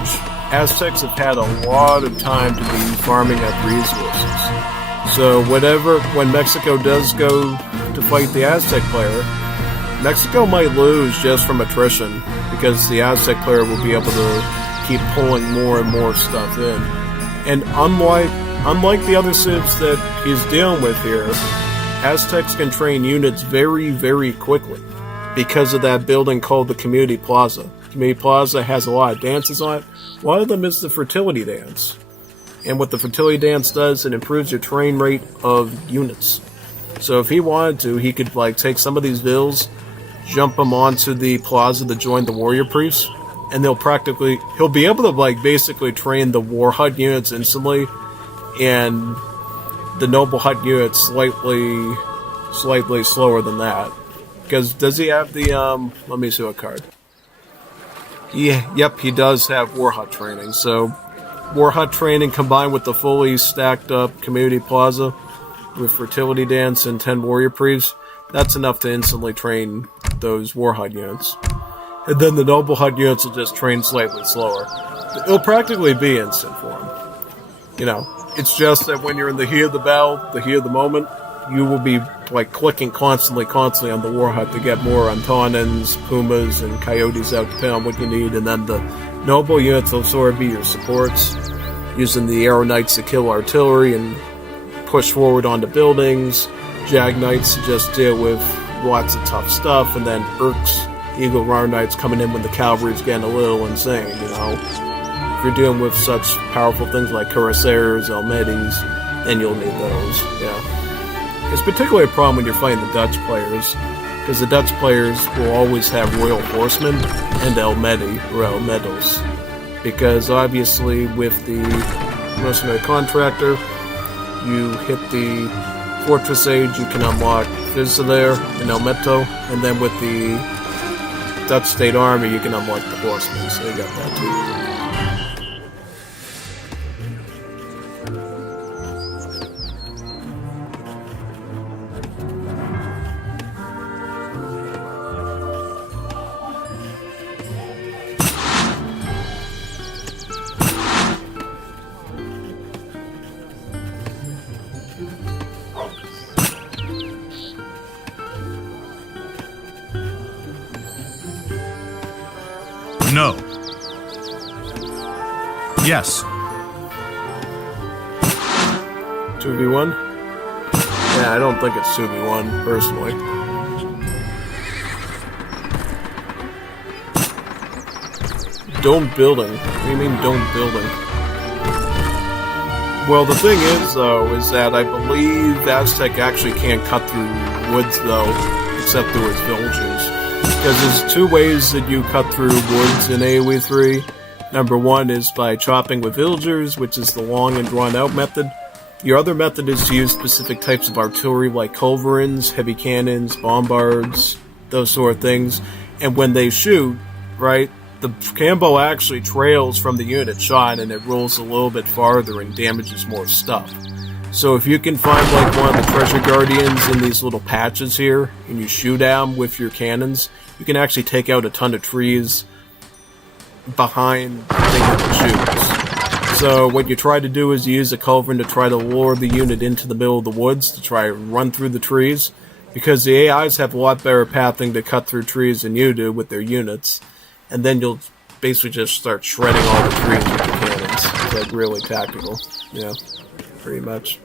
Aztecs have had a lot of time to be farming up resources. So when Mexico does go to fight the Aztec player, Mexico might lose just from attrition because the Aztec player will be able to keep pulling more and more stuff in. And unlike the other civs that he's dealing with here, Aztecs can train units very, very quickly because of that building called the Community Plaza. Community Plaza has a lot of dances on it. One of them is the fertility dance. And what the fertility dance does, it improves your train rate of units. So if he wanted to, he could take some of these vills, jump them onto the plaza to join the warrior priests, and he'll be able to basically train the war hut units instantly, and the noble hut units slightly slower than that. Because does he have the let me see what card. Yep, he does have war hut training. So war hut training combined with the fully stacked up community plaza with fertility dance and 10 warrior priests, that's enough to instantly train those war hut units. And then the noble hut units will just train slightly slower. It'll practically be instant for him. You know, it's just that when you're in the heat of the battle, the heat of the moment, you will be clicking constantly on the war hut to get more Antonins, Pumas, and Coyotes out depending on what you need, and then the noble units will sort of be your supports, using the Arrow Knights to kill artillery and push forward onto buildings, Jag Knights to just deal with lots of tough stuff, and then Urks, Eagle Runner Knights coming in when the cavalry's getting a little insane, you know. If you're dealing with such powerful things like Cuirassiers, Elmedes, then you'll need those, yeah. It's particularly a problem when you're fighting the Dutch players, because the Dutch players will always have Royal Horsemen and Elmedi, or Elmedos. Because obviously with the Mercenary Contractor, you hit the Fortress Age, you can unlock Vizsla and Elmeto, and then with the Dutch State Army, you can unlock the Horsemen, so you got that too. No. Yes. 2v1? Yeah, I don't think it's 2v1, personally. Domed building? What do you mean domed building? Well, the thing is, though, is that I believe Aztec actually can't cut through woods, though, except through his villagers. Because there's two ways that you cut through woods in AoE 3. Number one is by chopping with villagers, which is the long and drawn out method. Your other method is to use specific types of artillery like culverins, heavy cannons, bombards, those sort of things. And when they shoot, right, the cannonball actually trails from the unit shot and it rolls a little bit farther and damages more stuff. So if you can find like one of the treasure guardians in these little patches here and you shoot at them with your cannons, you can actually take out a ton of trees behind the thing that it shoots. So what you try to do is use a culverin to try to lure the unit into the middle of the woods to try and run through the trees, because the AIs have a lot better pathing to cut through trees than you do with their units, and then you'll basically just start shredding all the trees with the cannons. It's like really tactical. Yeah, pretty much.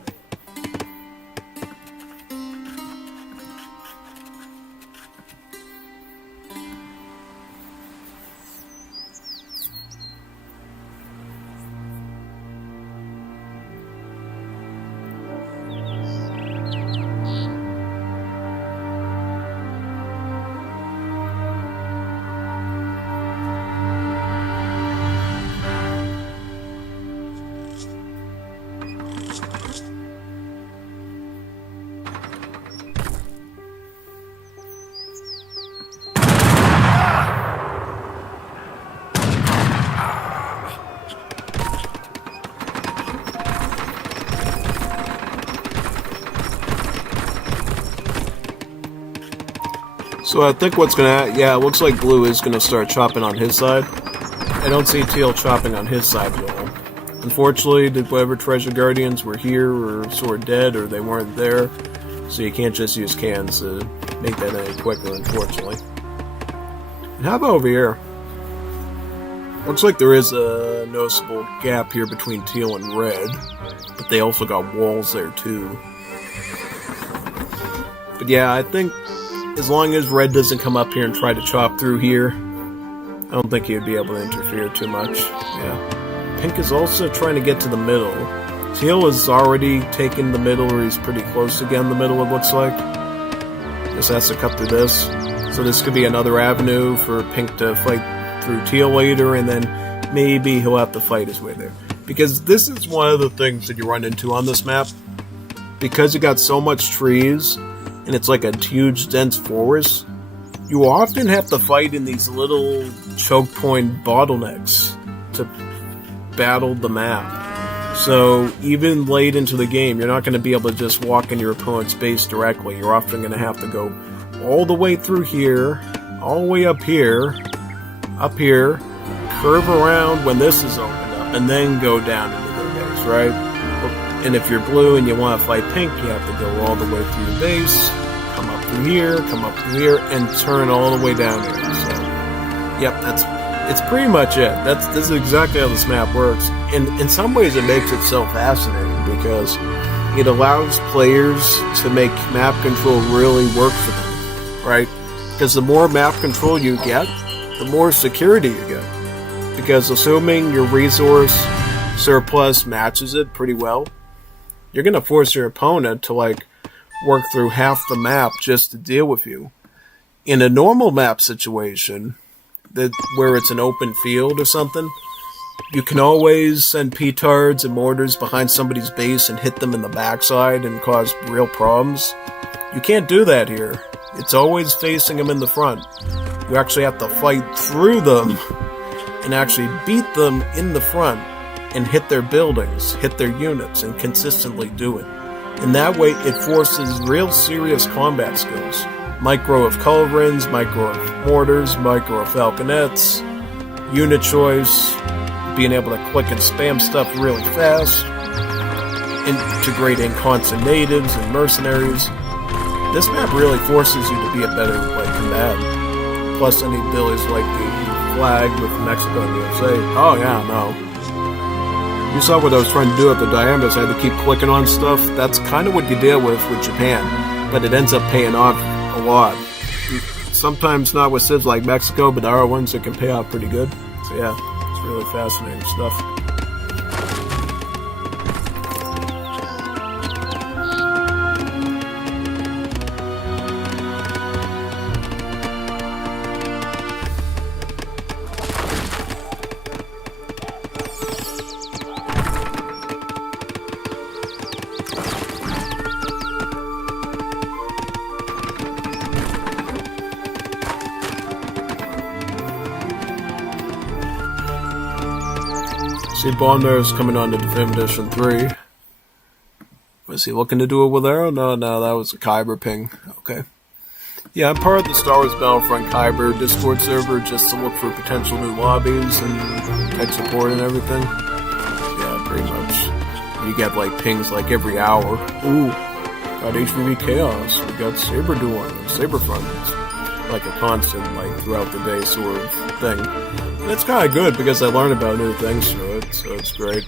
So I think what's gonna, yeah, it looks like blue is gonna start chopping on his side. I don't see teal chopping on his side at all. Unfortunately, the whatever treasure guardians were here were sort of dead or they weren't there, so you can't just use cans to make that any quicker, unfortunately. And how about over here? Looks like there is a noticeable gap here between teal and red, but they also got walls there too. But yeah, I think as long as red doesn't come up here and try to chop through here, I don't think he'd be able to interfere too much. Yeah. Pink is also trying to get to the middle. Teal has already taken the middle, or he's pretty close to getting the middle, it looks like. Just has to cut through this. So this could be another avenue for Pink to fight through Teal later, and then maybe he'll have to fight his way there. Because this is one of the things that you run into on this map. Because you got so much trees, and it's like a huge dense forest, you often have to fight in these little choke point bottlenecks to battle the map. So even late into the game, you're not going to be able to just walk in your opponent's base directly. You're often going to have to go all the way through here, all the way up here, curve around when this is opened up, and then go down into their base, right? And if you're blue and you want to fight pink, you have to go all the way through the base, come up through here, and turn all the way down here. So, yep, it's pretty much it. This is exactly how this map works. And in some ways it makes it so fascinating because it allows players to make map control really work for them, right? Because the more map control you get, the more security you get. Because assuming your resource surplus matches it pretty well, you're going to force your opponent to, like, work through half the map just to deal with you. In a normal map situation, where it's an open field or something, you can always send petards and mortars behind somebody's base and hit them in the backside and cause real problems. You can't do that here. It's always facing them in the front. You actually have to fight through them and actually beat them in the front and hit their buildings, hit their units, and consistently do it. And that way, it forces real serious combat skills. Micro of culverins, micro of mortars, micro of falconets, unit choice, being able to click and spam stuff really fast, integrating constant natives and mercenaries. This map really forces you to be a better combatant. Plus any abilities like the flag with Mexico and USA. Oh yeah, no. You saw what I was trying to do at the Diamonds. I had to keep clicking on stuff. That's kind of what you deal with Japan. But it ends up paying off a lot. Sometimes not with civs like Mexico, but there are ones that can pay off pretty good. So yeah, it's really fascinating stuff. See, Bonner's coming on to Definitive Edition 3. Was he looking to do it with Arrow? No, that was a Kyber ping. Okay. Yeah, I'm part of the Star Wars Battlefront Kyber Discord server just to look for potential new lobbies and tech support and everything. Yeah, pretty much. You get like pings like every hour. Ooh, got HVV Chaos. We got Saber Dueling, Saberfront. It's like a constant, like throughout the day sort of thing. And it's kind of good because I learn about new things through it, so it's great.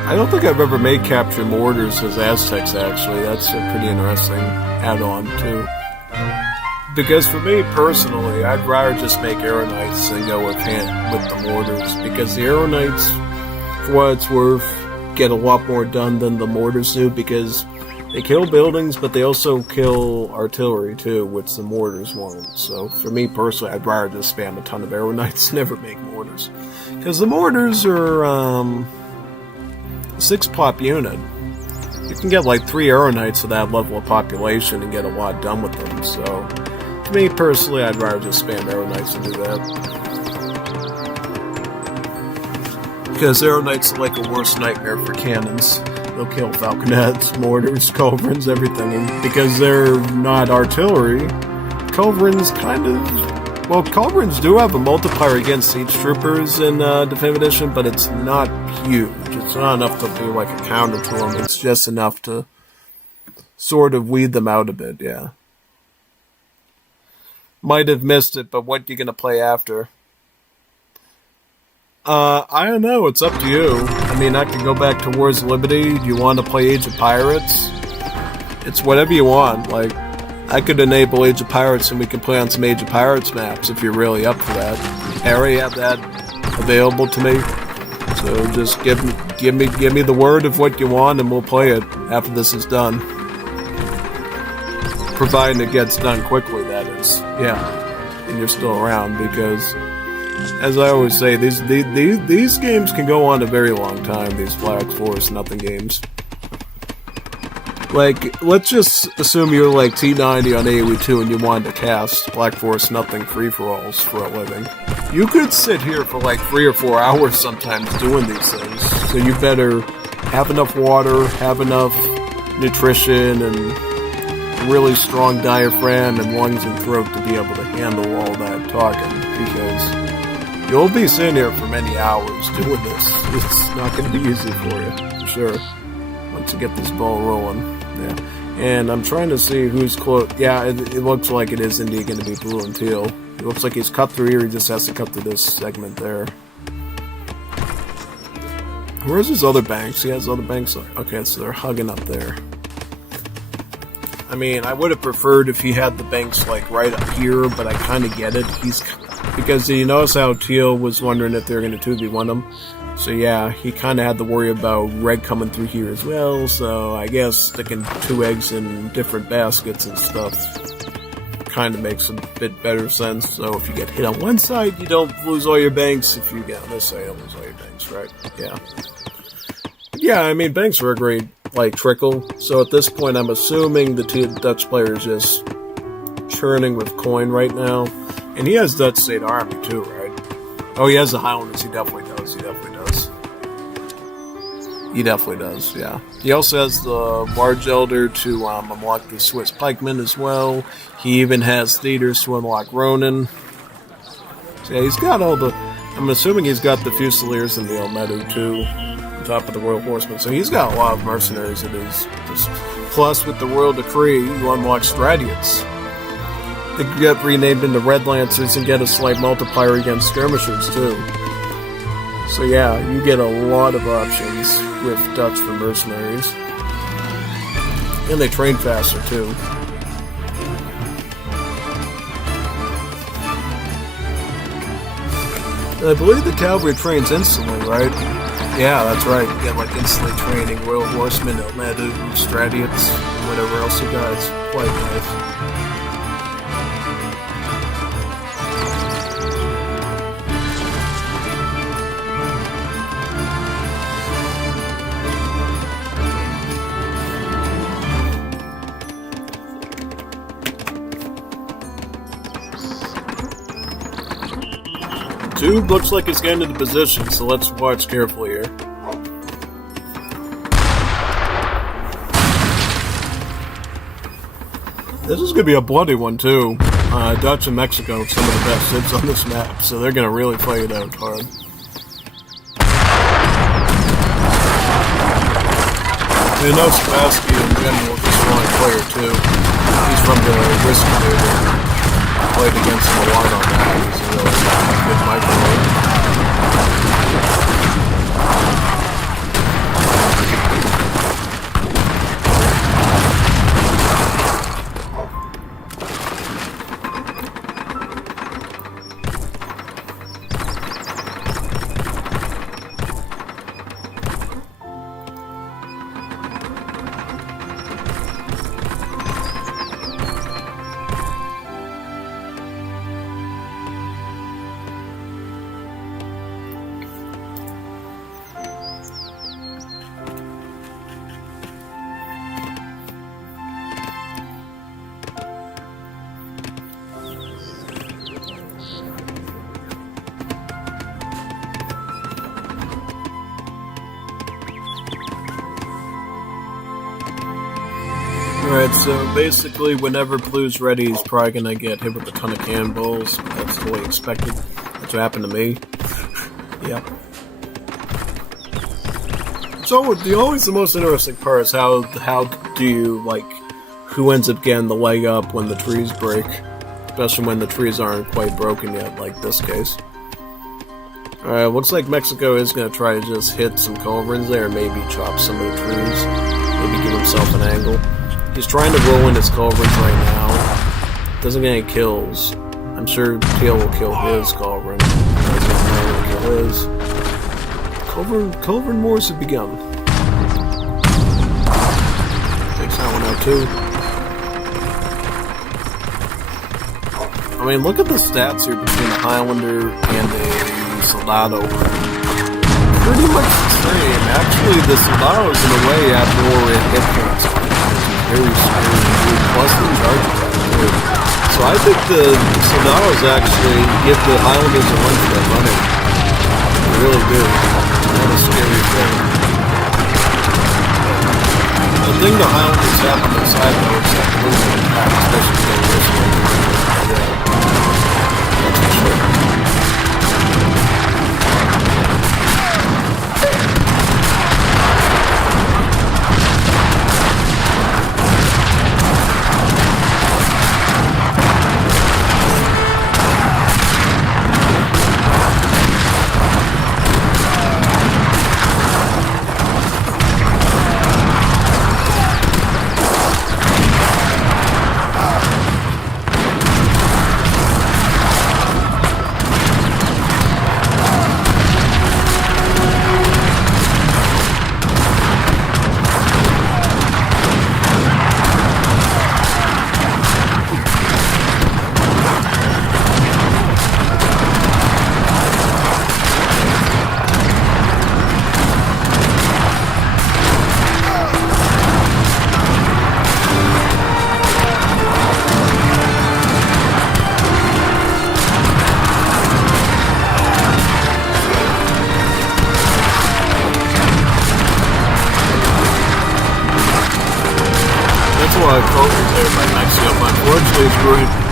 I don't think I've ever made capture mortars as Aztecs, actually. That's a pretty interesting add-on, too. Because for me, personally, I'd rather just make Arrow Knights and go with the mortars. Because the Arrow Knights, for what it's worth, get a lot more done than the mortars do. Because they kill buildings, but they also kill artillery, too, which the mortars won't. So, for me, personally, I'd rather just spam a ton of Arrow Knights, never make mortars. Because the mortars are, 6 pop unit. You can get like 3 Arrow Knights with that level of population and get a lot done with them, so to me personally, I'd rather just spam Arrow Knights and do that. Because Arrow Knights are like a worst nightmare for cannons. They'll kill falconets, mortars, culverins, everything. And because they're not artillery, culverins kind of... Well, culverins do have a multiplier against siege troopers in Definitive Edition, but it's not huge. It's not enough to do like a counter to them. It's just enough to sort of weed them out a bit, yeah. Might have missed it, but what are you going to play after? I don't know. It's up to you. I mean, I could go back to Wars of Liberty. Do you want to play Age of Pirates? It's whatever you want. Like, I could enable Age of Pirates and we can play on some Age of Pirates maps if you're really up for that. I already have that available to me. So just give me the word of what you want and we'll play it after this is done. Providing it gets done quickly, that is. Yeah. And you're still around because, as I always say, these games can go on a very long time, these Black Forest Nothing games. Like, let's just assume you're like T90 on AoE2 and you wanted to cast Black Forest Nothing free-for-alls for a living. You could sit here for like 3 or 4 hours sometimes doing these things. So you better have enough water, have enough nutrition, and really strong diaphragm and lungs and throat to be able to handle all that talking. Because you'll be sitting here for many hours doing this. It's not going to be easy for you, for sure. Once you get this ball rolling. Yeah. And I'm trying to see who's close. Yeah, it looks like it is indeed going to be blue and teal. It looks like he's cut through here, he just has to cut through this segment there. Where's his other banks? He has other banks. Okay, so they're hugging up there. I mean, I would have preferred if he had the banks like right up here, but I kind of get it. Because you notice how Teal was wondering if they're going to 2v1 him. So yeah, he kind of had to worry about red coming through here as well, so I guess sticking 2 eggs in different baskets and stuff kind of makes a bit better sense. So if you get hit on one side, you don't lose all your banks. If you get on this side, you don't lose all your banks, right? Yeah. Yeah, I mean, banks are a great, like, trickle. So at this point, I'm assuming the 2 Dutch players just churning with coin right now. And he has Dutch State Army too, right? Oh, he has the Highlanders. He definitely does. He definitely does. He definitely does, yeah. He also has the Large Elder to unlock the Swiss Pikeman as well. He even has Theaters to unlock Ronin. So yeah, he's got all the... I'm assuming he's got the Fusiliers and the Elmedu too, on top of the Royal Horsemen. So he's got a lot of mercenaries at his... Plus, with the Royal Decree, you unlock Stradians. They get renamed into Red Lancers and get a slight multiplier against skirmishers too. So yeah, you get a lot of options with Dutch for mercenaries. And they train faster too. I believe the cavalry trains instantly, right? Yeah, that's right. You get like instantly training Royal Horsemen, Elmedu, Stradians, whatever else you got. It's quite nice. Dude looks like he's getting into position, so let's watch carefully here. This is going to be a bloody one, too. Dutch and Mexico have some of the best hits on this map, so they're going to really play it out hard. You know Spassky in general is a strong player, too. He's from the Risk Community. Played against him a lot on that. He's a really good microwave. Alright, so basically whenever Blue's ready, he's probably gonna get hit with a ton of cannonballs. That's totally expected. That's what happened to me. Yep. So always the most interesting part is how do you, like, who ends up getting the leg up when the trees break? Especially when the trees aren't quite broken yet, like this case. Alright, looks like Mexico is gonna try to just hit some culverins there, maybe chop some of the trees. Maybe give himself an angle. He's trying to roll in his culverins right now. Doesn't get any kills. I'm sure Teal will kill his culverin. Will kill his. Culverin wars have begun. Takes that one out too. I mean, look at the stats here between the Highlander and a Soldado. Pretty much the same. Actually, the Soldados in a way have more hit points. Very scary, plus the charge attack too. So I think the Soldados actually give the Highlanders a run for their money. They really do. What a scary thing. The thing the Highlanders have on their side though is that blue and attack, especially if they risk it. Yeah. That's for sure.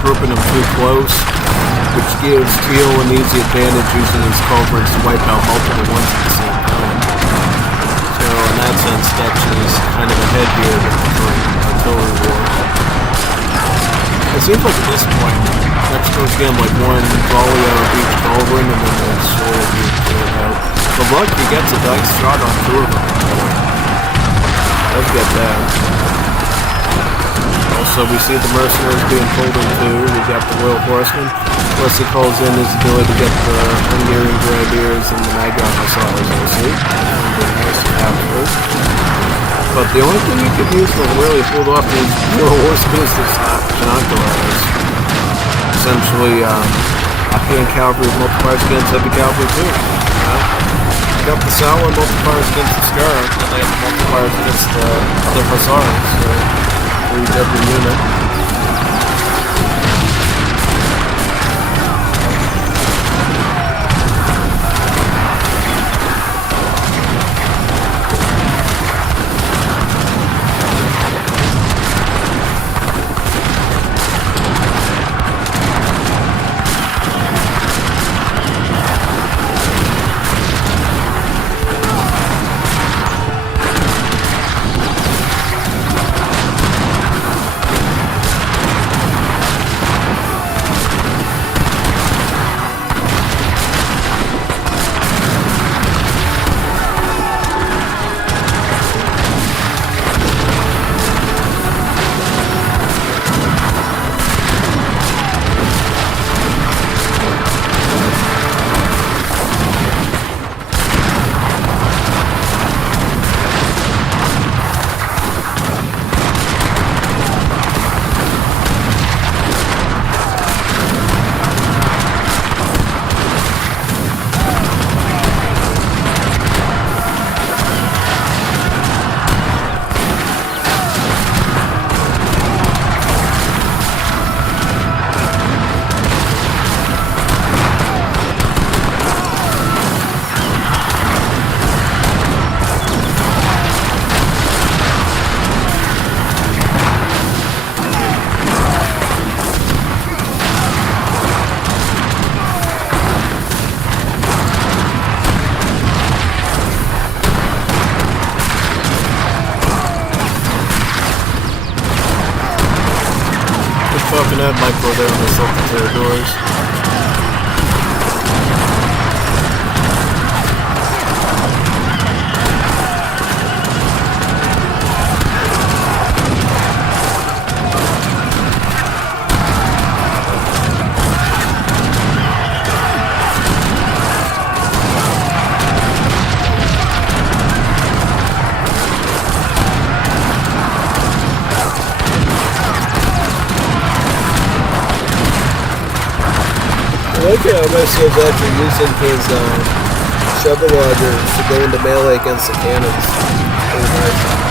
grouping them too close, which gives Teal an easy advantage using his culverts to wipe out multiple ones at the same time. So in that sense, Dutch is kind of ahead here for artillery war. It seems like at this point, next towards the end, like one volley out of each culvert, and then the slowly being cleared out. But luck, he gets a dice shot on two of them. Let's get that. Also, we see the mercenaries being pulled in too. We got the Royal Horseman. Plus, he calls in his ability to get the Hungarian Grenadiers and the Magyar Hussars, we'll see. But the only thing you could use to really pull off these Royal Horsemen is this binoculars. Essentially, European cavalry multipliers against heavy cavalry too. You got the Sauer multipliers against the Scar, and they have the multipliers against the other Hussars. So, for each every unit. Fucking that might go down the self-contained doors. I like how Messi is actually using his shovel loggers to go into melee against the cannons. Pretty nice.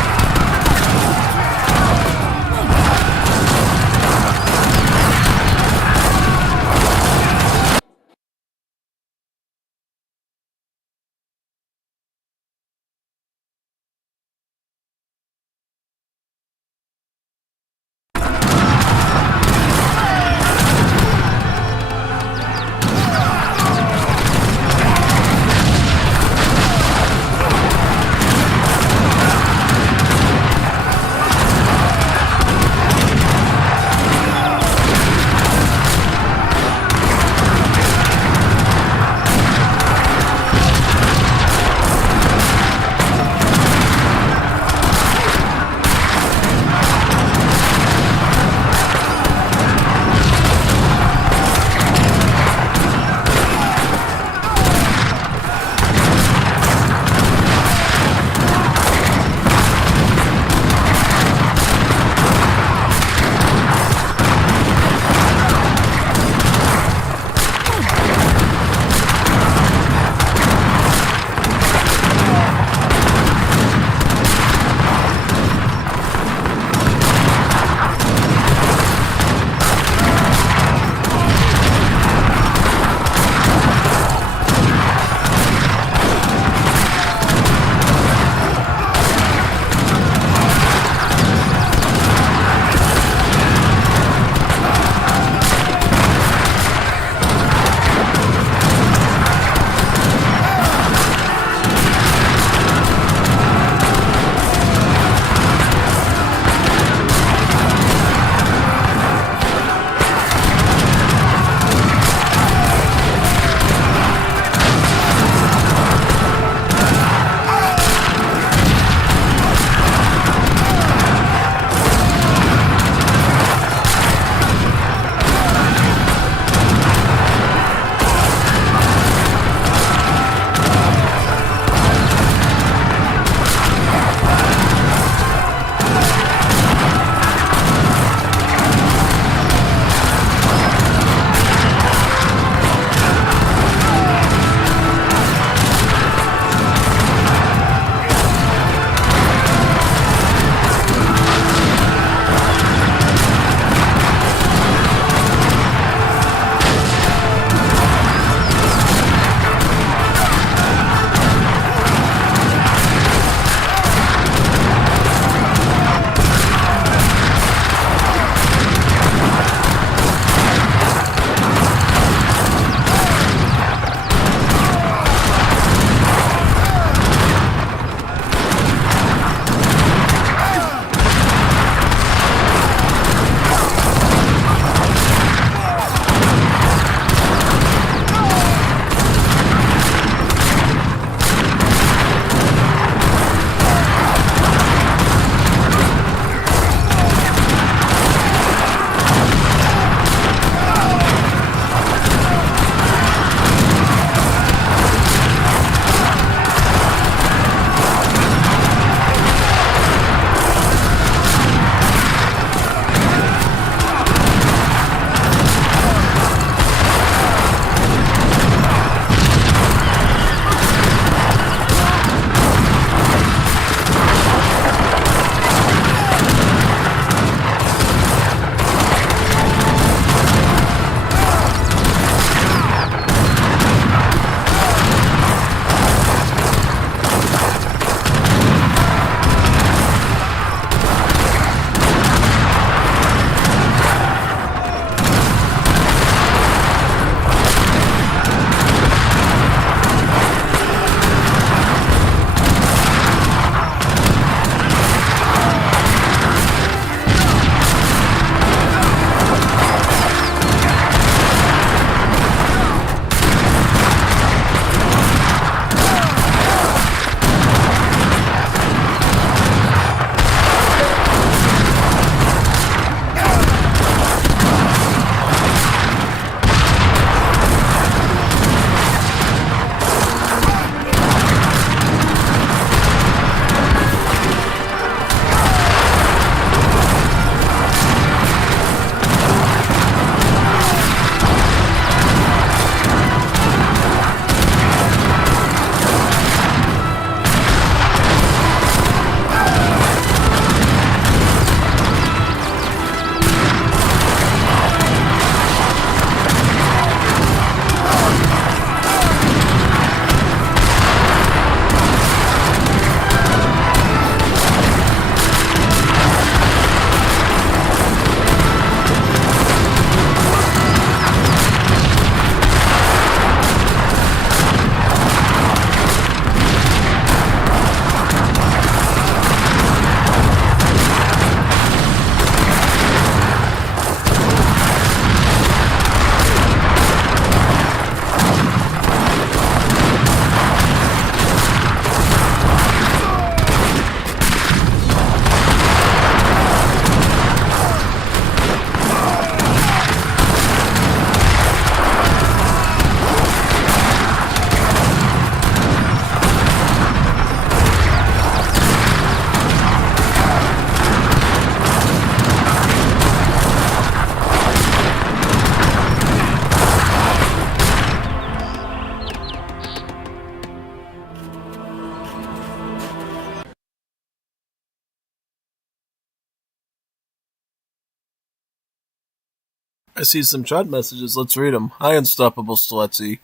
I see some chat messages. Let's read them. Hi, Unstoppable Steletsy.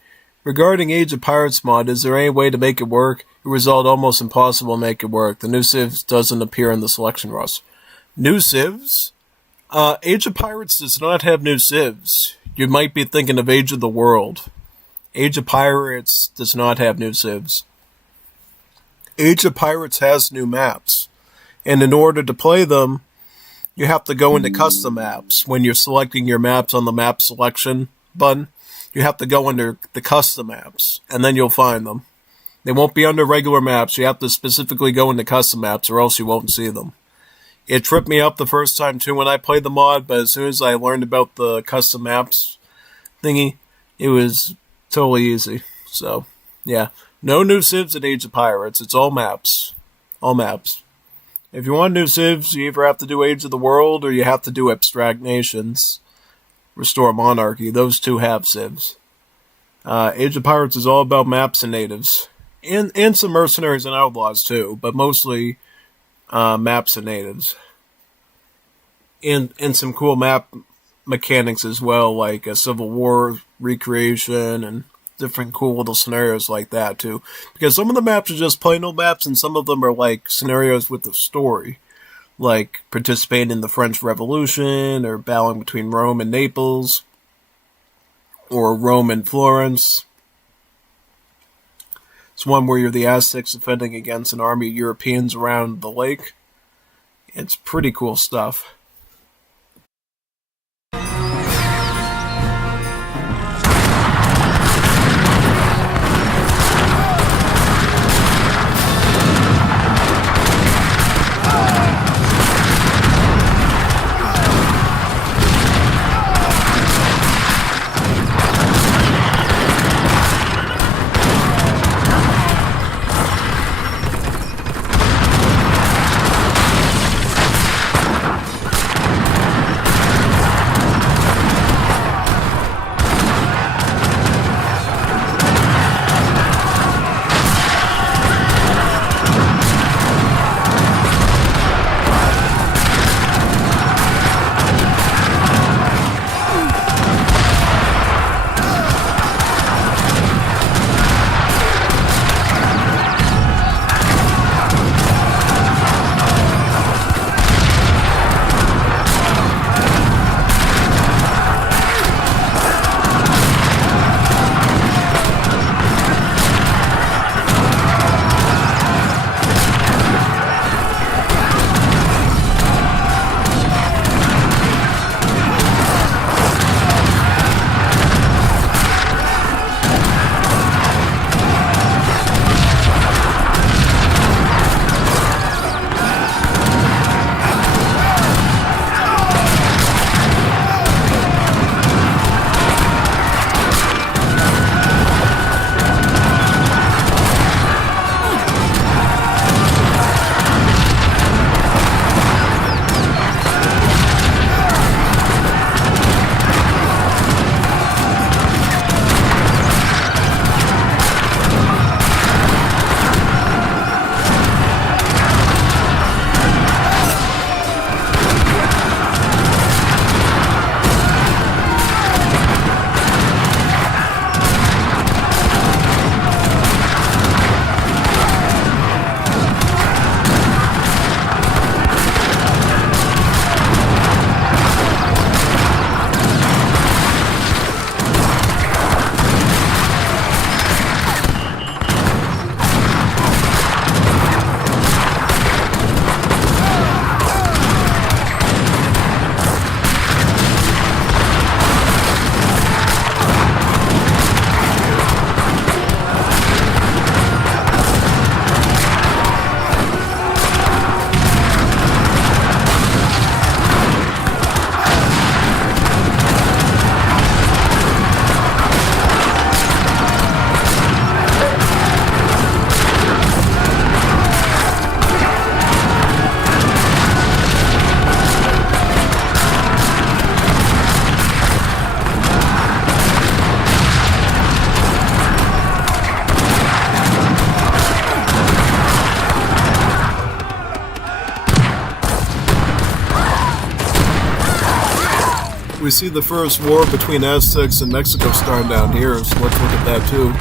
Regarding Age of Pirates mod, is there any way to make it work? It result almost impossible to make it work. The new civs doesn't appear in the selection roster. New civs? Age of Pirates does not have new civs. You might be thinking of Age of the World. Age of Pirates does not have new civs. Age of Pirates has new maps. And in order to play them, you have to go into custom maps. When you're selecting your maps on the map selection button, you have to go under the custom maps, and then you'll find them. They won't be under regular maps. You have to specifically go into custom maps, or else you won't see them. It tripped me up the first time, too, when I played the mod, but as soon as I learned about the custom maps thingy, it was totally easy. So, yeah. No new civs in Age of Pirates. It's all maps. All maps. If you want new civs, you either have to do Age of the World, or you have to do Abstract Nations. Restore Monarchy. Those two have civs. Age of Pirates is all about maps and natives. And some mercenaries and outlaws, too, but mostly maps and natives. And some cool map mechanics as well, like a Civil War recreation and different cool little scenarios like that, too. Because some of the maps are just plain old maps, and some of them are like scenarios with a story. Like participating in the French Revolution, or battling between Rome and Naples, or Rome and Florence. It's one where you're the Aztecs defending against an army of Europeans around the lake. It's pretty cool stuff. we see the first war between Aztecs and Mexico starting down here, so let's look at that too.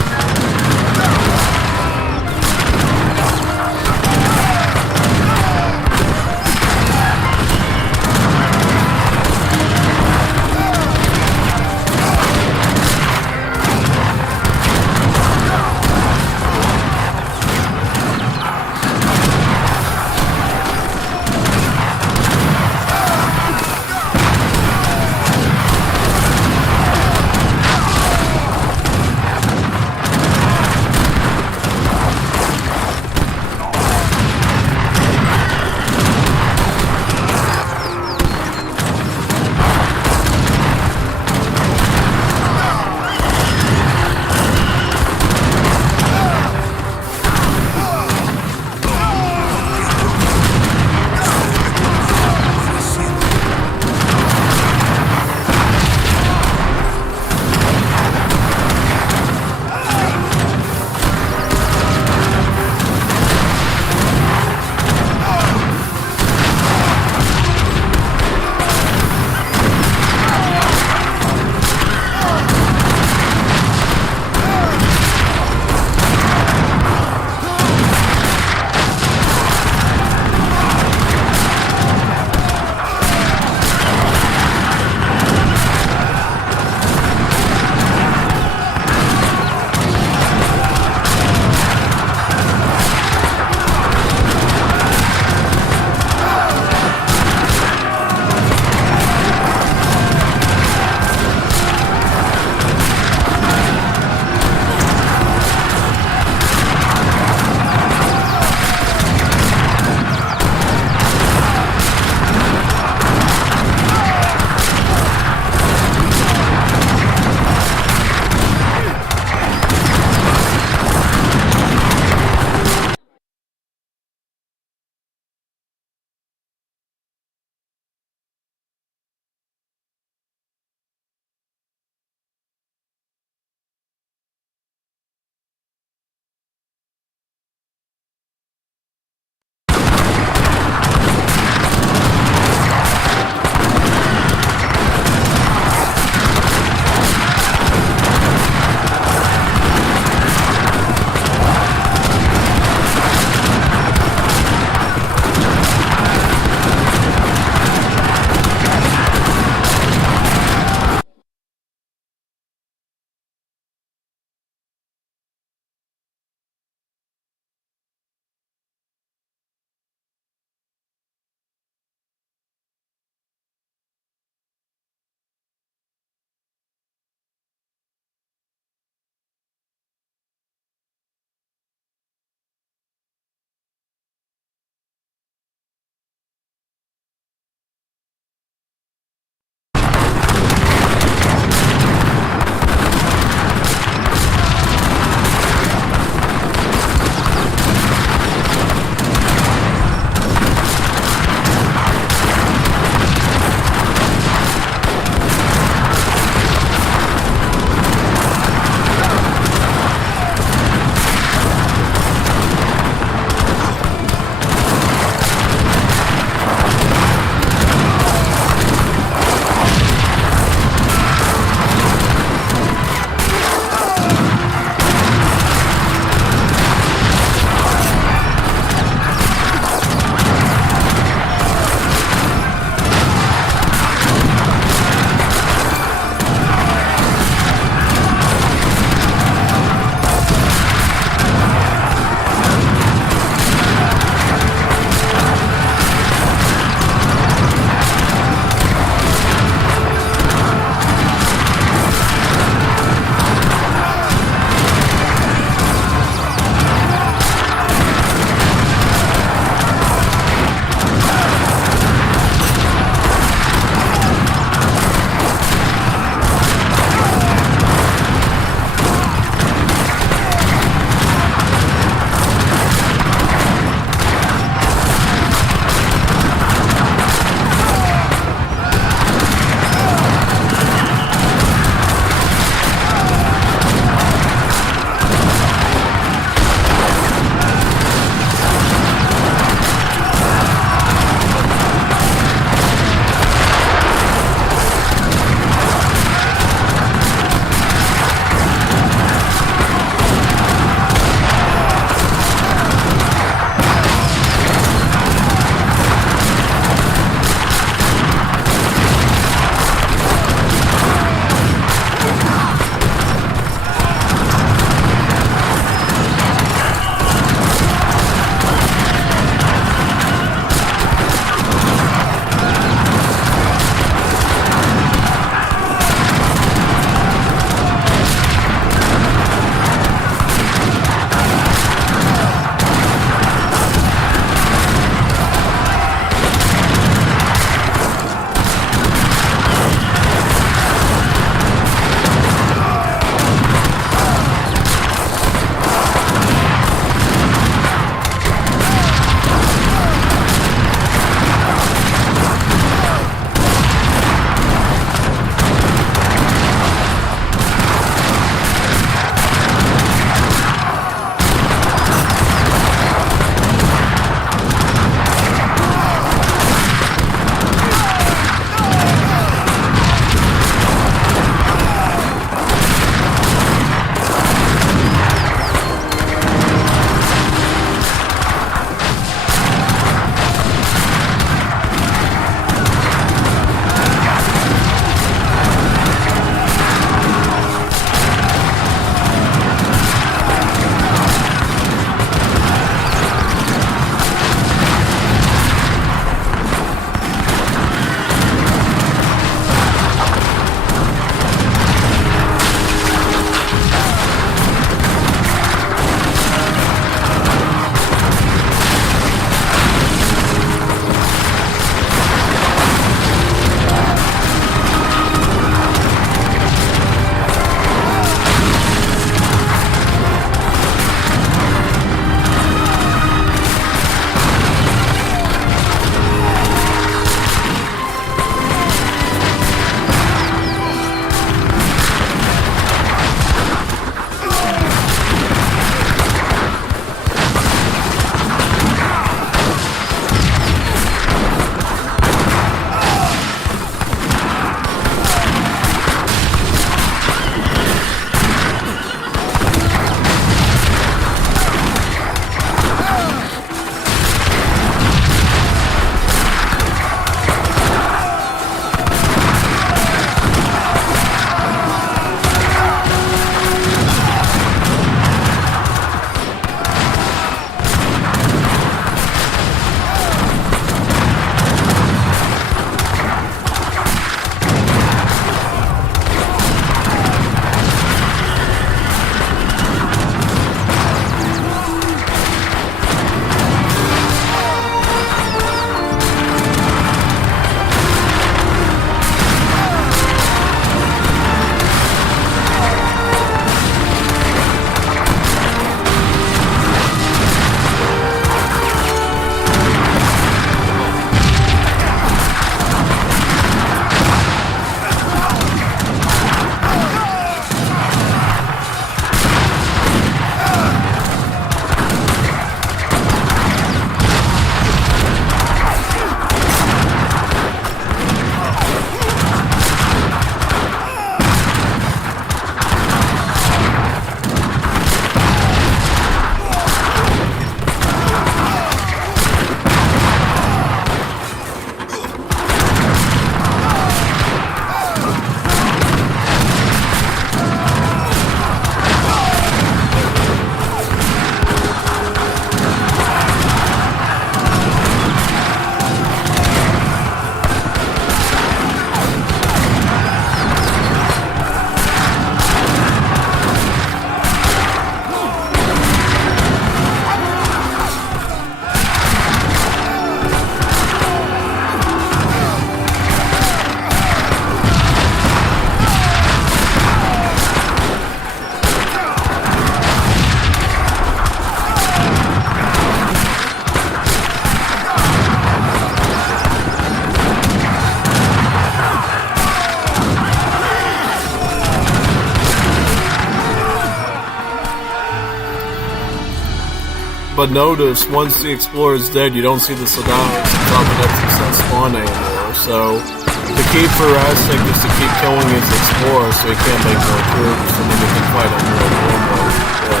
But notice, once the explorer is dead, you don't see the Soldados and Competencies that spawn anymore. So, the key for Aztec is to keep killing his explorer so he can't make more troops, and then he can fight on more normal. Yeah,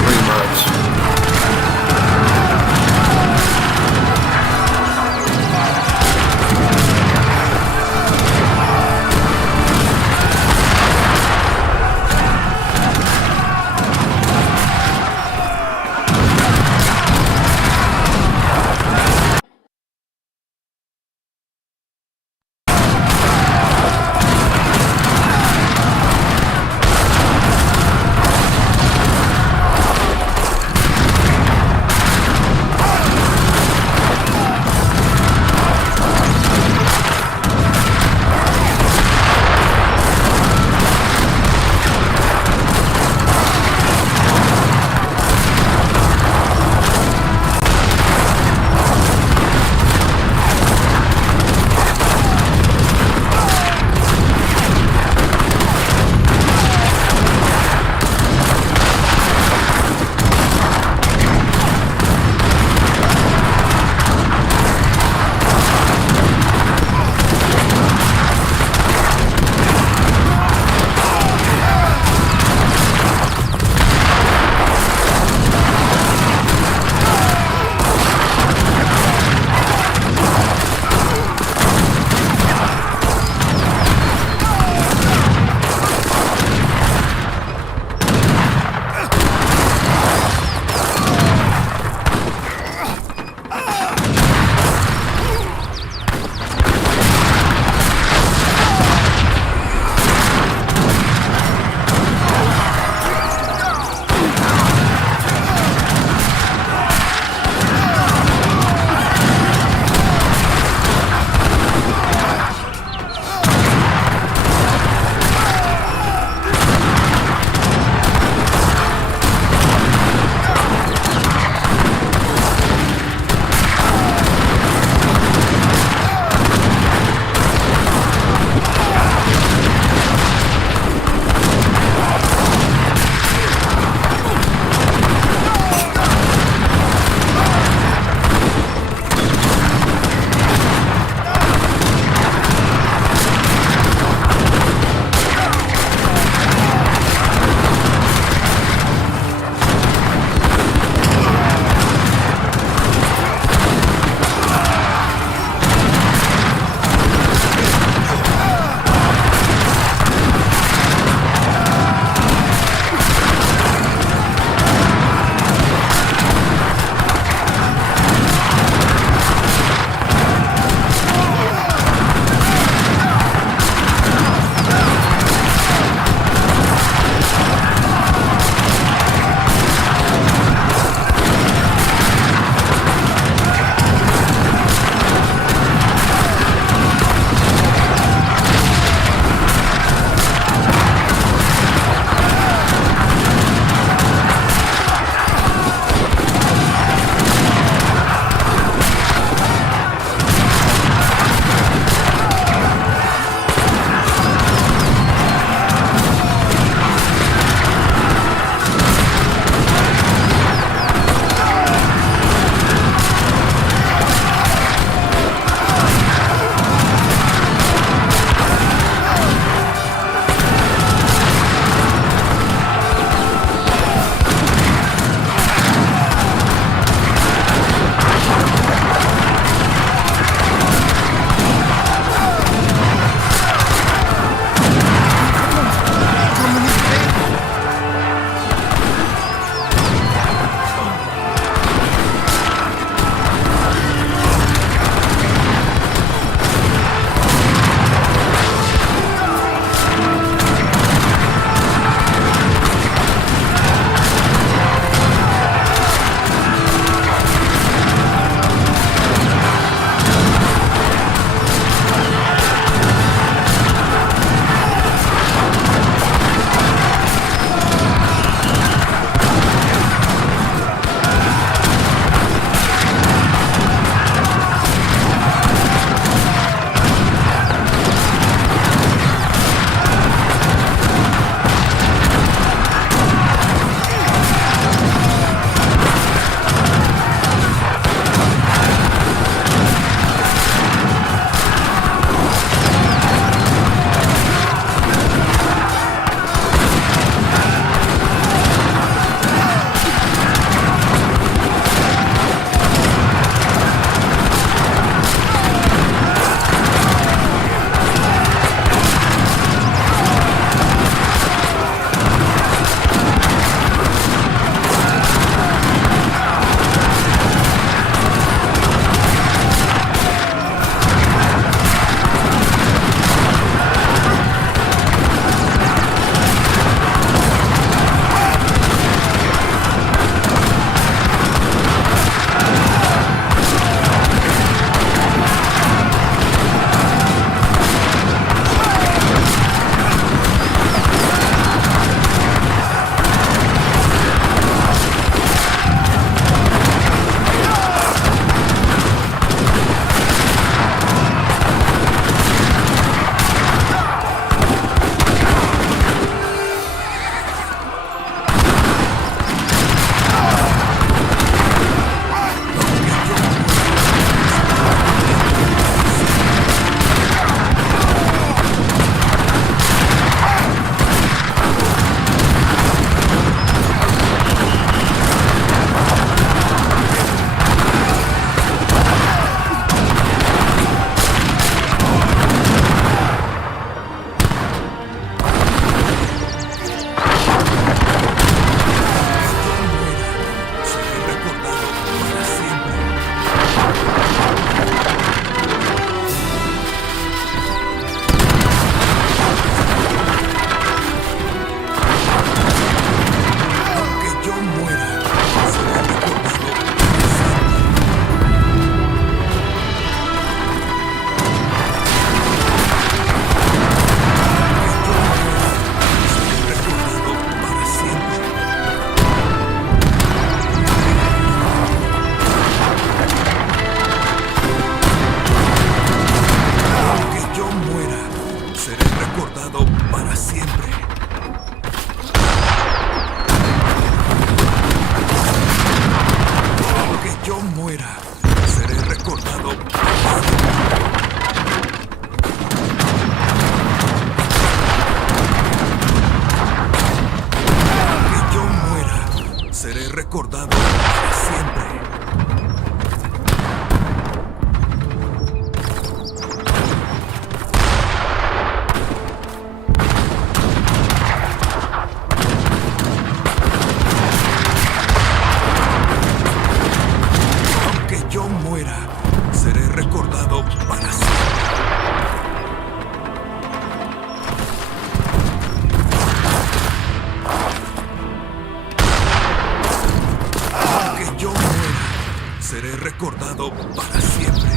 pretty much. recordado para siempre. Aunque yo muera, seré recordado para siempre. Aunque yo muera, seré recordado para siempre.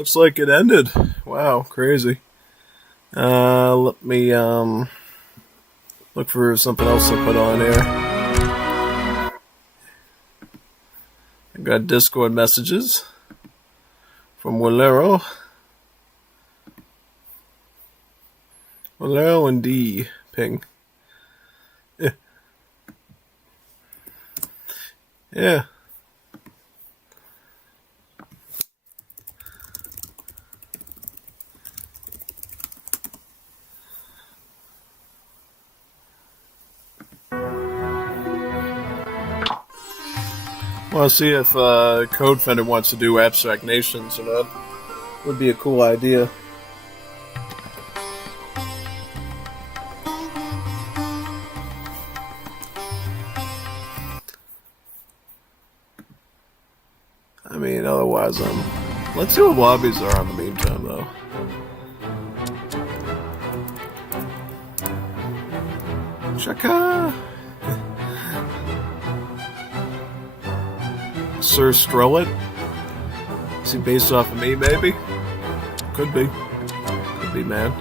Looks like it ended. Wow, crazy. Let me look for something else to put on here. I got Discord messages from Walero. Walero and D. Ping. Yeah. Want to see if Codefender wants to do Abstract Nations or not. Would be a cool idea. I mean, otherwise, let's see what lobbies are in the meantime, though. Chaka! Sir Strellet? Is he based off of me, maybe? Could be. Could be, man.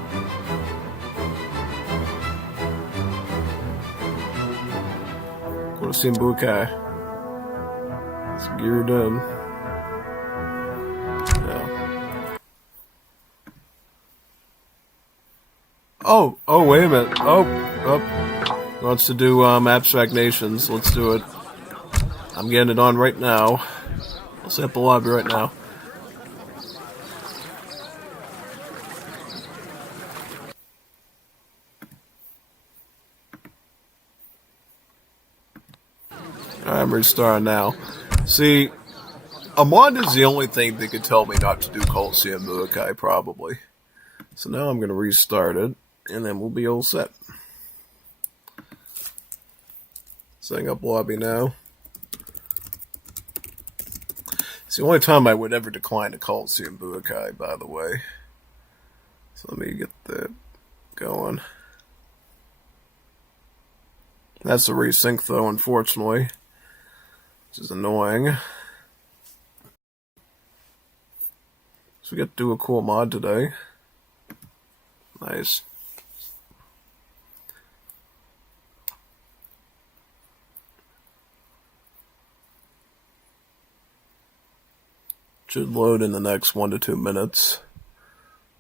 Go to see Bukai. It's geared in. Yeah. Oh, wait a minute. He wants to do Abstract Nations. Let's do it. I'm getting it on right now. I'll set up the lobby right now. Alright, I'm restarting now. See, a mod is the only thing that could tell me not to do Coliseum Budokai, probably. So now I'm going to restart it, and then we'll be all set. Setting up lobby now. It's the only time I would ever decline a Coliseum Budokai, by the way. So let me get that going. That's a resync, though, unfortunately. Which is annoying. So we get to do a cool mod today. Nice. Should load in the next 1 to 2 minutes.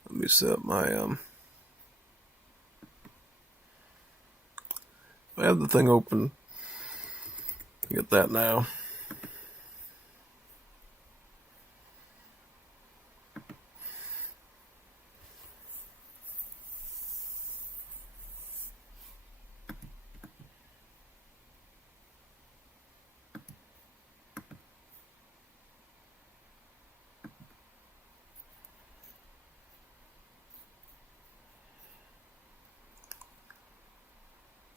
Let me set my I have the thing open. Get that now.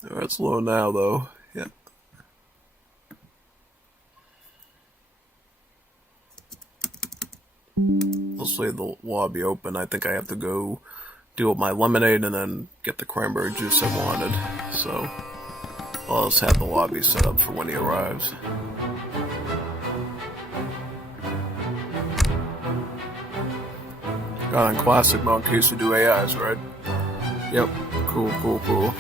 Alright, it's low now, though. Yeah. Let's leave the lobby open. I think I have to go deal with my lemonade and then get the cranberry juice I wanted. So, I'll just have the lobby set up for when he arrives. Got on classic mode in case you do AIs, right? Yep. Cool.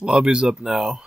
Lobby's up now.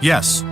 Yes.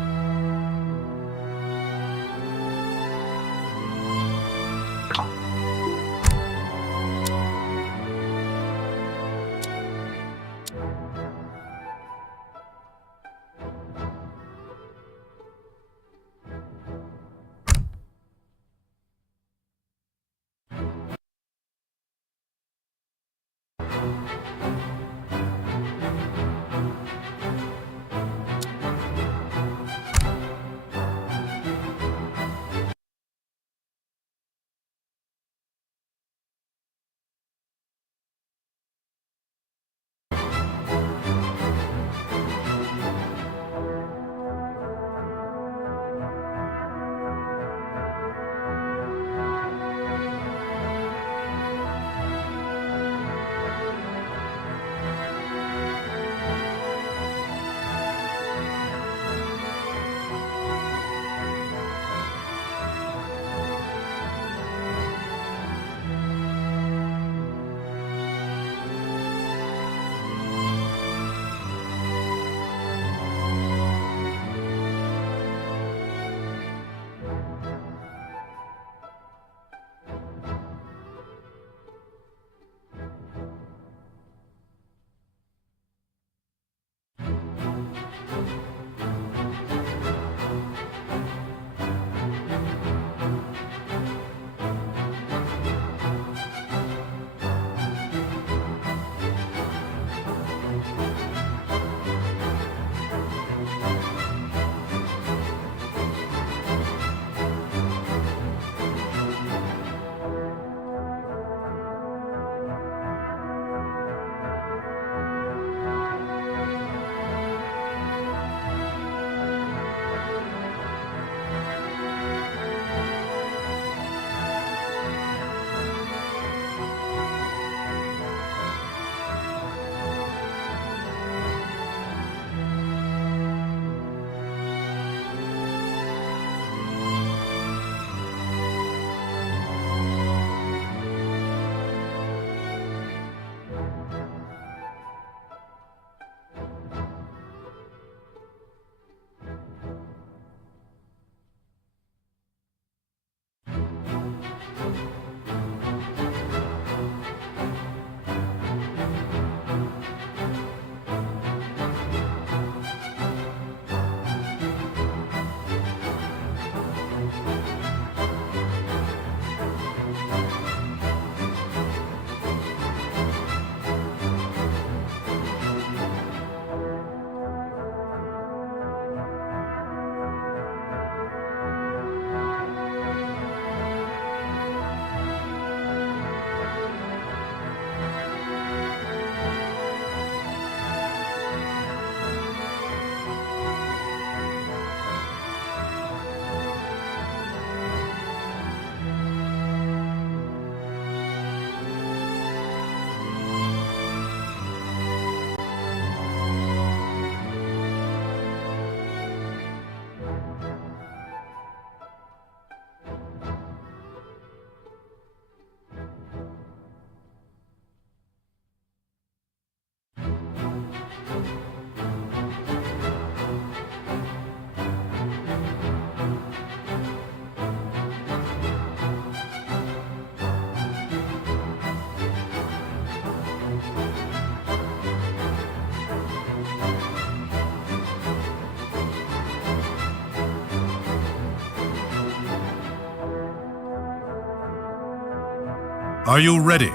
Are you ready?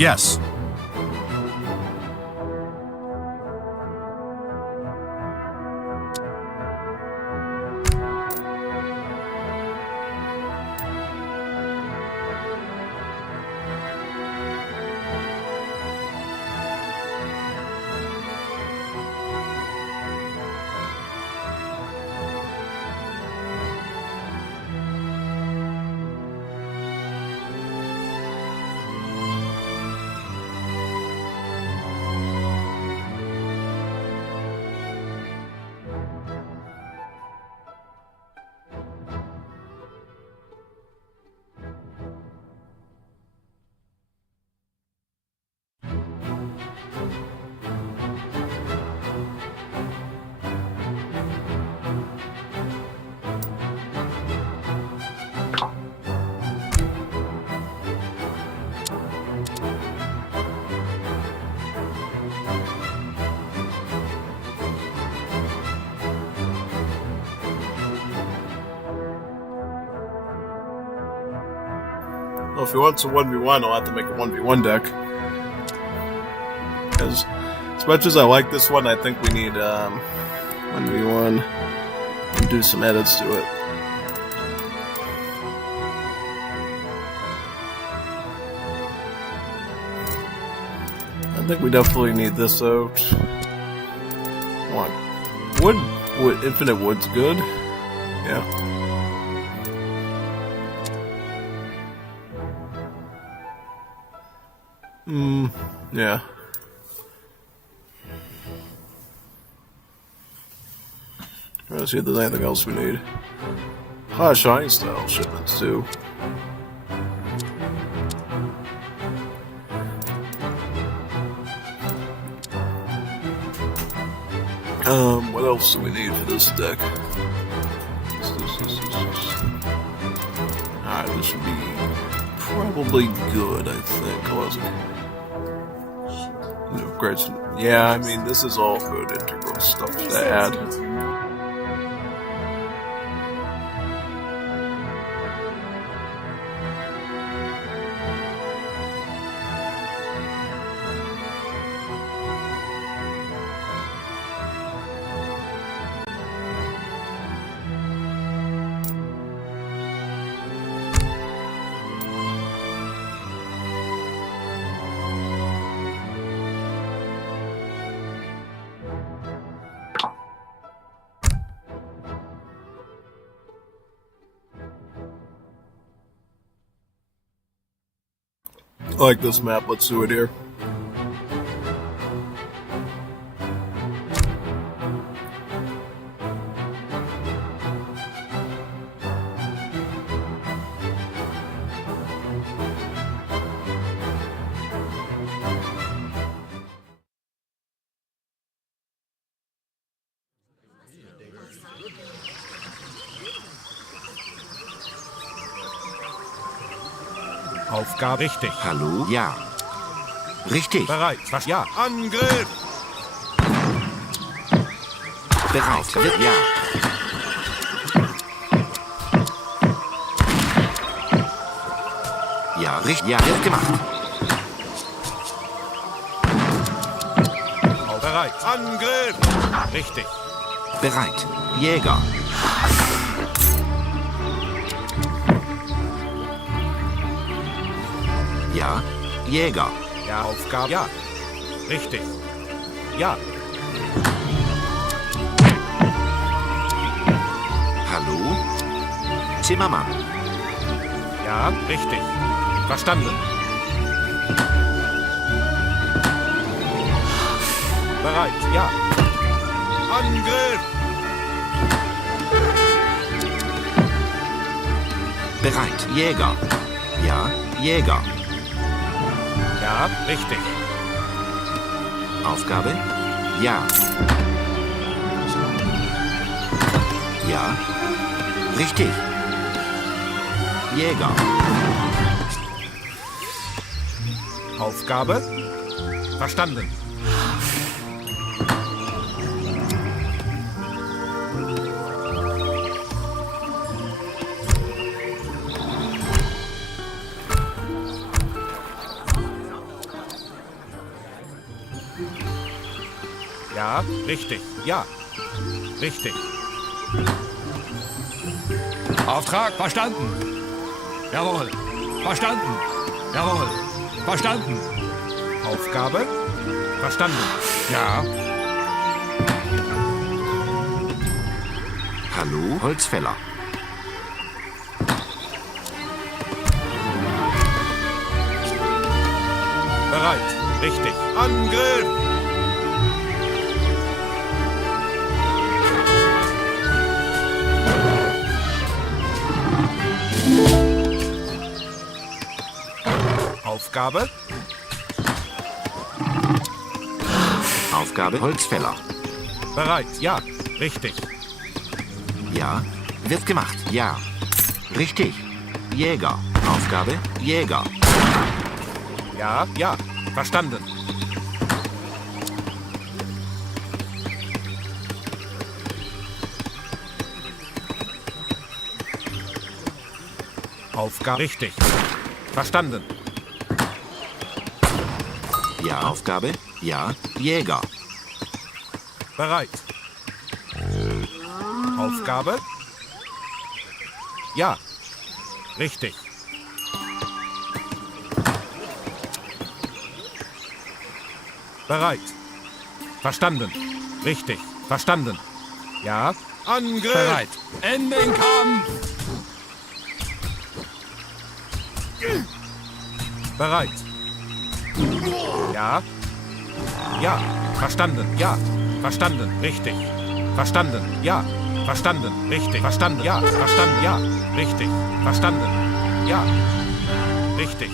Yes. Well, if he wants a 1v1, I'll have to make a 1v1 deck. Because as much as I like this one, I think we need 1v1 and do some edits to it. I think we definitely need this out. What? Wood, infinite wood's good. Yeah. Yeah. Let's see if there's anything else we need. Shiny style shipments too. What else do we need for this deck? Alright, this should be probably good, I think. No, great. Yeah, I mean, this is all good integral stuff to add. I like this map. Let's do it here. Aufgabe richtig. Hallo? Ja. Richtig. Bereit. Was? Ja. Angriff! Bereit. Ja. Ja, richtig. Ja, wird gemacht. Bereit. Angriff! Richtig. Bereit. Jäger. Ja, Jäger. Ja, Aufgabe. Ja. Richtig. Ja. Hallo? Zimmermann. Ja, richtig. Verstanden. Bereit. Ja. Angriff! Bereit. Jäger. Ja, Jäger. Ja, richtig. Aufgabe? Ja. Ja. Richtig. Jäger. Aufgabe? Verstanden. Ja, richtig. Ja. Richtig. Auftrag verstanden. Jawohl. Verstanden. Jawohl. Verstanden. Aufgabe verstanden. Ja. Hallo, Holzfäller. Bereit. Richtig. Angriff! Aufgabe? Aufgabe, Holzfäller. Bereit. Ja. Richtig. Ja. Wird gemacht. Ja. Richtig. Jäger. Aufgabe, Jäger. Ja. Ja. Verstanden. Aufgabe. Richtig. Verstanden. Ja. Aufgabe, ja. Jäger. Bereit. Aufgabe? Ja. Richtig. Bereit. Verstanden. Richtig. Verstanden. Ja. Angriff! Bereit. In den Kampf! Bereit. Ja. Ja. Verstanden. Ja. Verstanden. Richtig. Verstanden. Ja. Verstanden. Richtig. Verstanden. Ja. Verstanden. Ja. Richtig. Verstanden. Ja. Richtig.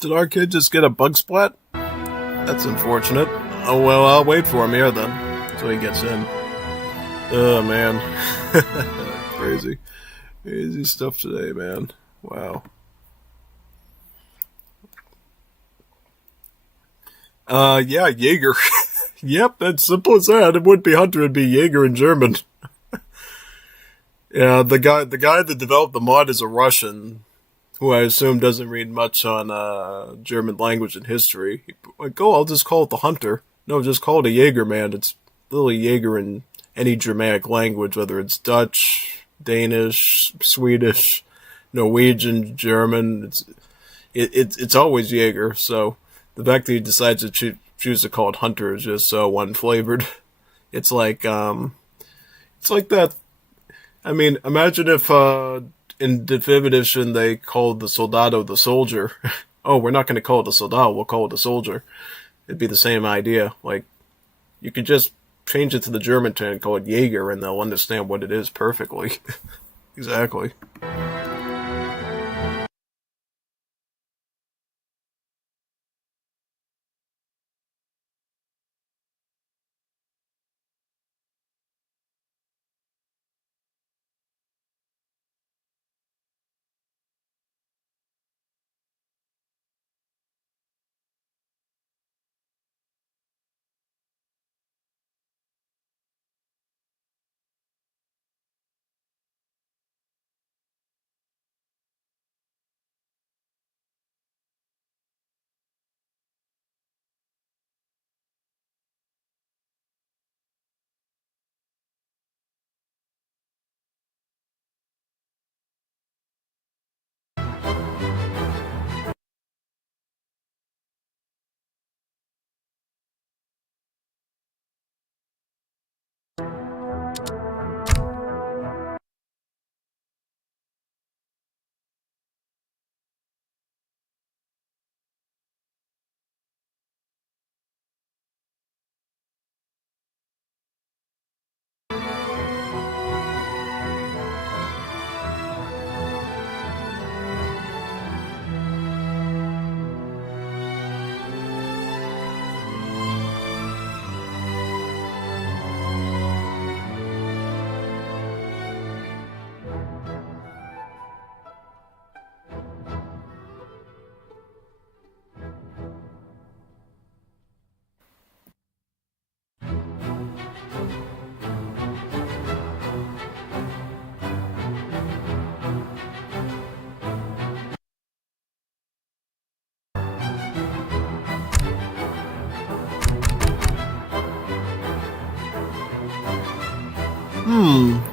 Did our kid just get a bug splat? That's unfortunate. Oh well, I'll wait for him here then, until he gets in. Oh man. Crazy. Crazy stuff today, man. Wow. Yeah, Jaeger. Yep, that's simple as that. It wouldn't be Hunter, it'd be Jaeger in German. Yeah, the guy that developed the mod is a Russian, who I assume doesn't read much on German language and history. Like, oh, I'll just call it the Hunter. No, just call it a Jaeger, man. It's literally Jaeger in any Germanic language, whether it's Dutch, Danish, Swedish, Norwegian, German. It's always Jaeger. So the fact that he decides to choose to call it Hunter is just so unflavored. It's like that. I mean, imagine if in the 5th edition they called the Soldado the soldier. Oh, we're not going to call it the Soldado, we'll call it the soldier. It'd be the same idea. Like, you could just change it to the German tone and call it Jaeger, and they'll understand what it is perfectly. Exactly.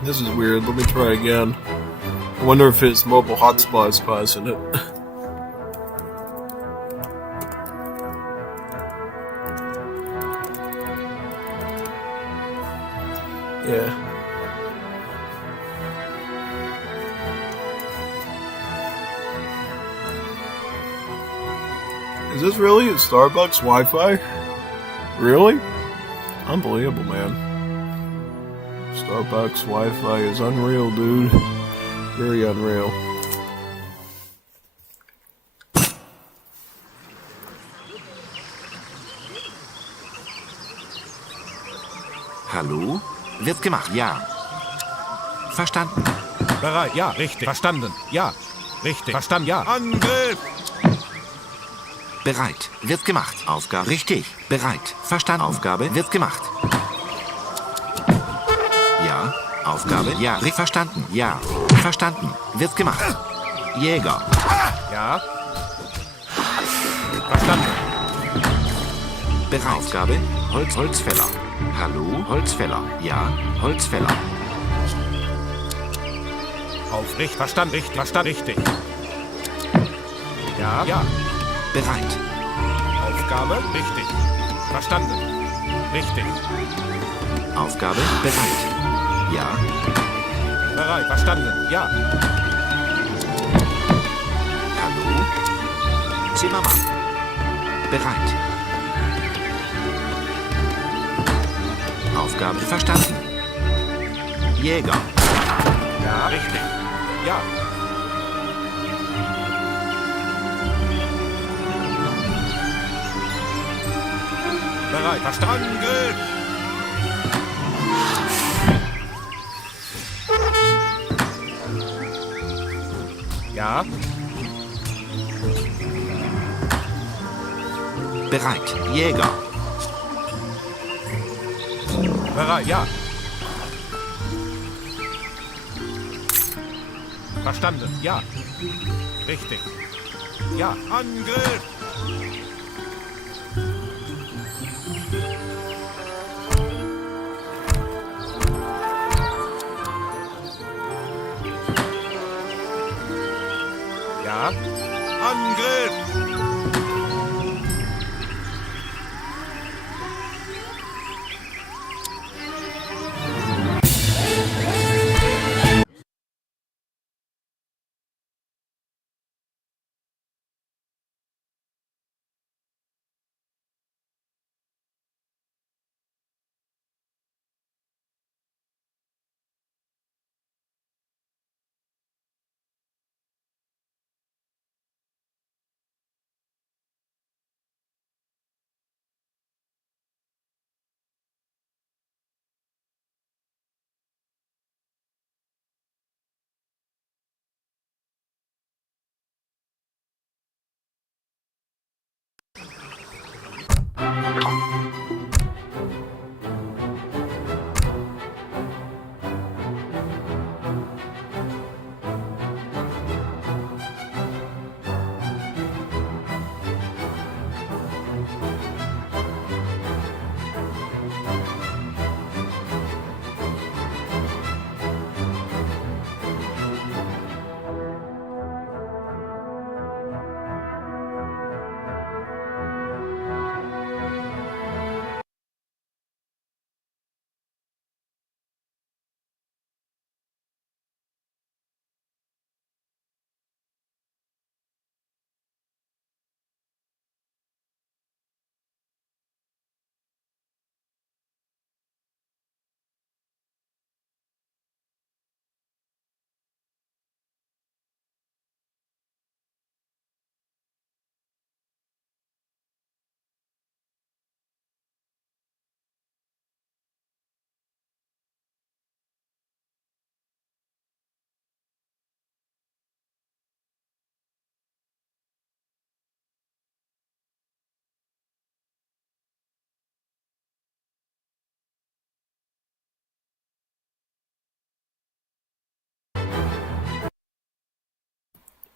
This is weird. Let me try again. I wonder if his mobile hotspot is causing it. Yeah. Is this really a Starbucks Wi-Fi? Really? Unbelievable, man. Starbucks Wi-Fi is unreal, dude. Very unreal. Hallo? Wird gemacht. Ja. Verstanden. Bereit. Ja, richtig. Verstanden. Ja. Richtig. Verstanden. Ja. Angriff! Bereit. Wird gemacht. Aufgabe. Richtig. Bereit. Verstanden. Aufgabe. Wird gemacht. Ja. Aufgabe. Ja. Verstanden. Ja. Verstanden. Wird gemacht. Jäger. Ja. Verstanden. Bereit. Aufgabe. Holzfäller. Hallo? Holzfäller. Ja. Holzfäller. Aufricht. Verstand. Richtig. Verstand. Richtig. Ja. Ja. Bereit. Aufgabe. Richtig. Verstanden. Richtig. Aufgabe. Bereit. Ja. Bereit. Verstanden. Ja. Hallo? Zimmermann. Bereit. Aufgabe verstanden. Jäger. Ja. Richtig. Ja. Bereit. Verstanden. Ja. Bereit. Jäger. Bereit. Ja. Verstanden. Ja. Richtig. Ja. Angriff. Ja. Angriff!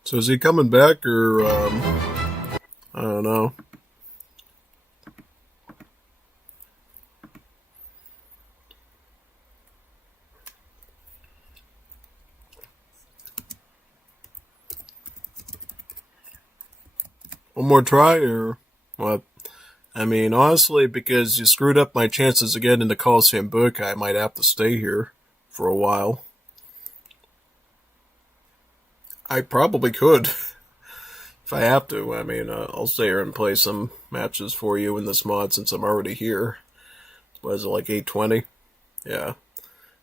So is he coming back or, I don't know. One more try, or what? I mean, honestly, because you screwed up my chances of getting into Coliseum Book, I might have to stay here for a while. I probably could. If I have to. I mean, I'll stay here and play some matches for you in this mod since I'm already here. What is it, like 8:20? Yeah.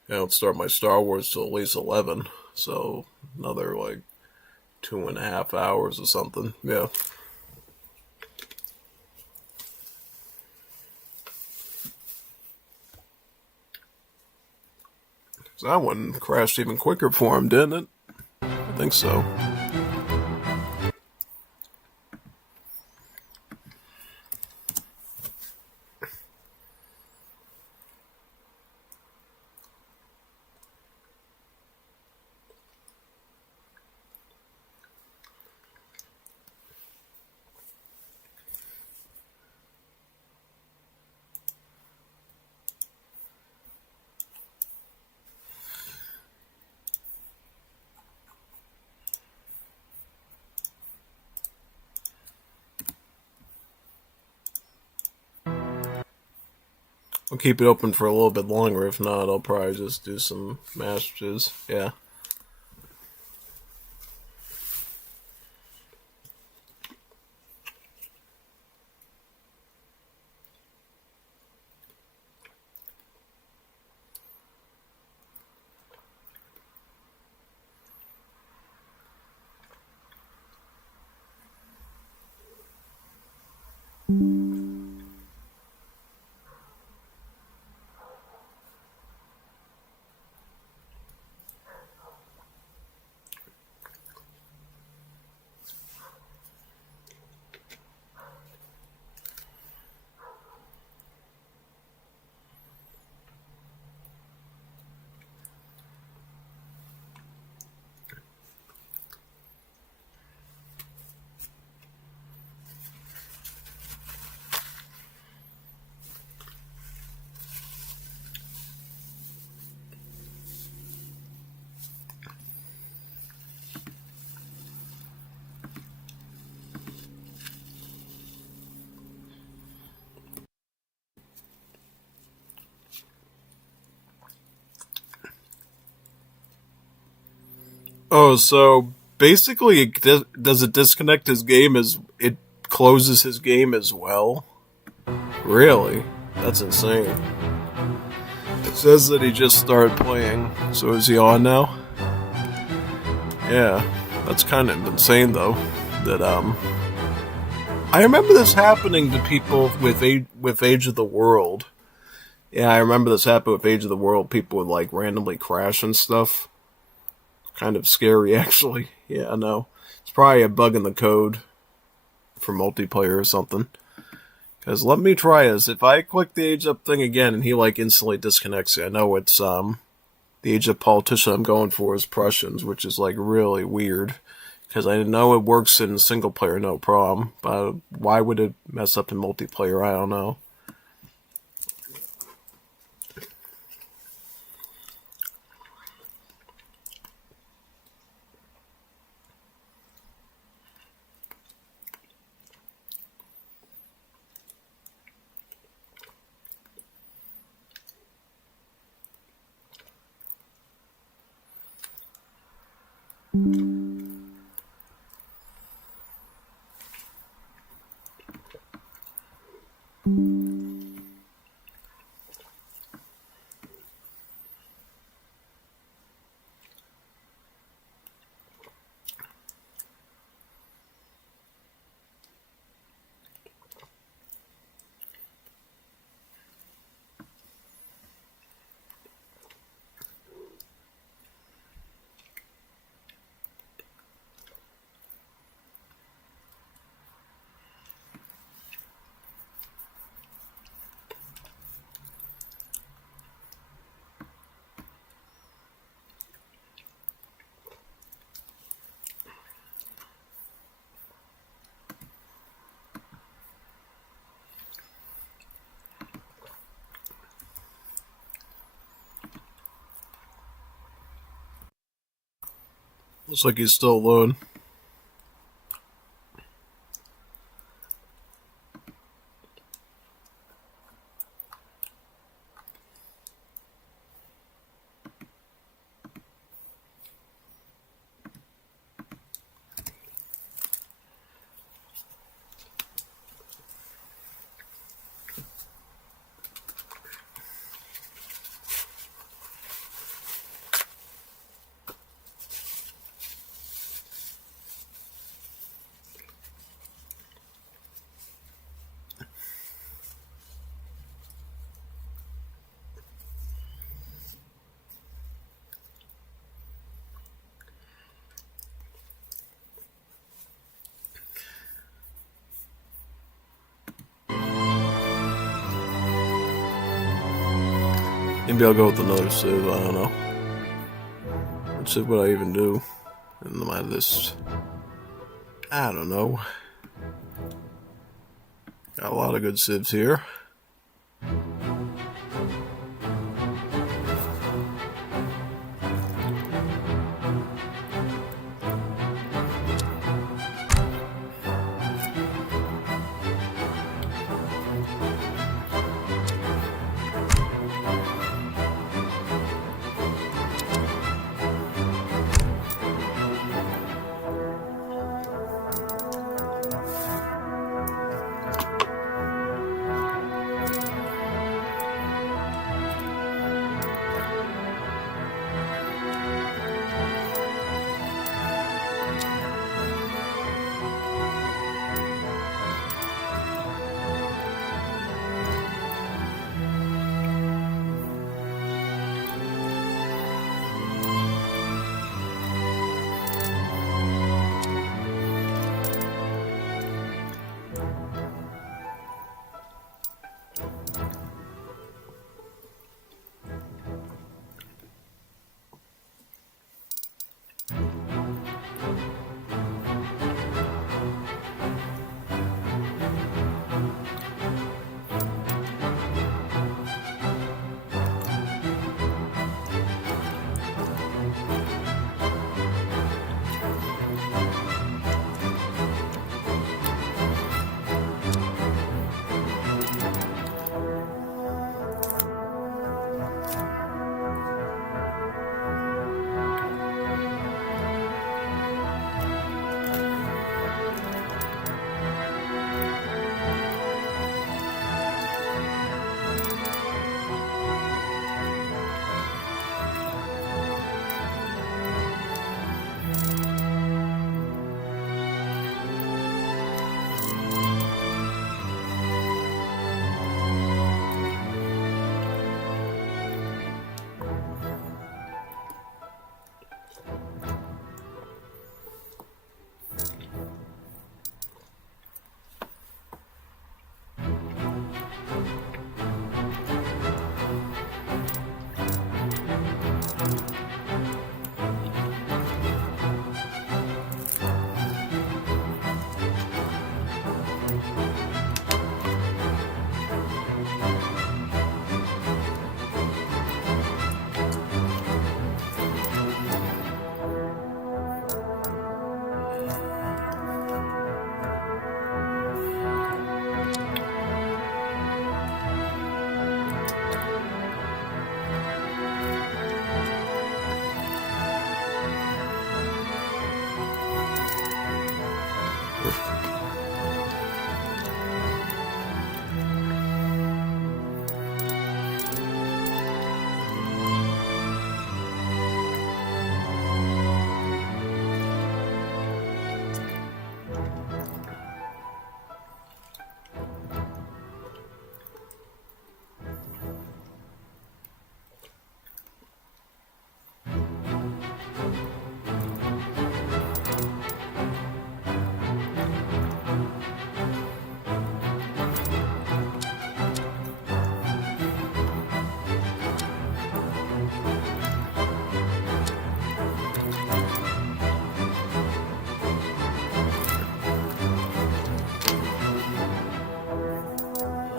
I don't start my Star Wars till at least 11. So, another, like, 2.5 hours or something. Yeah. That one crashed even quicker for him, didn't it? I think so. I'll keep it open for a little bit longer. If not, I'll probably just do some matches. Yeah. Oh, so basically, does it disconnect his game as it closes his game as well? Really? That's insane. It says that he just started playing, so is he on now? Yeah, that's kind of insane though. That I remember this happening to people with Age of the World. Yeah, I remember this happened with Age of the World. People would like randomly crash and stuff. Kind of scary, actually. Yeah, I know. It's probably a bug in the code for multiplayer or something. Because let me try this. If I click the Age Up thing again and he like instantly disconnects it, I know it's the Age Up politician I'm going for is Prussians, which is like really weird. Because I know it works in single player, no problem. But why would it mess up in multiplayer? I don't know. Looks like he's still alone. Maybe I'll go with another civ, I don't know. What civ would I even do in my list? I don't know. Got a lot of good civs here.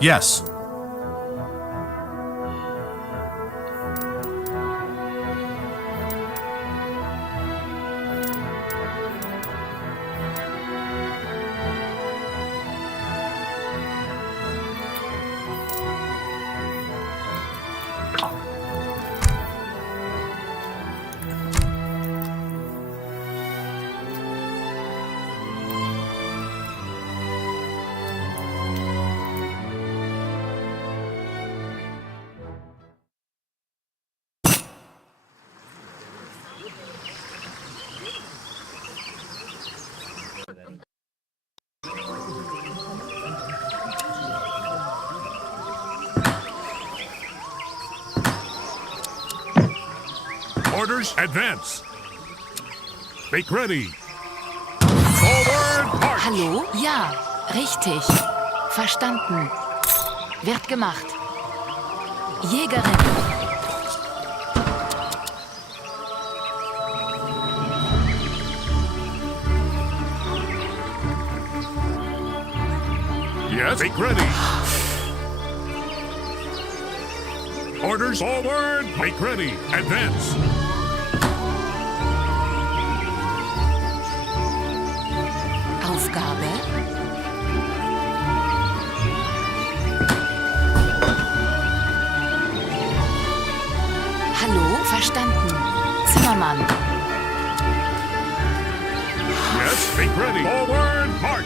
Yes. Orders, advance. Make ready. Forward, march. Hallo? Ja, richtig. Verstanden. Wird gemacht. Jägerin. Yes, make ready. Orders forward. Make ready. Advance. Aufgabe. Hallo, verstanden. Zimmermann. Yes, make ready. Forward, march.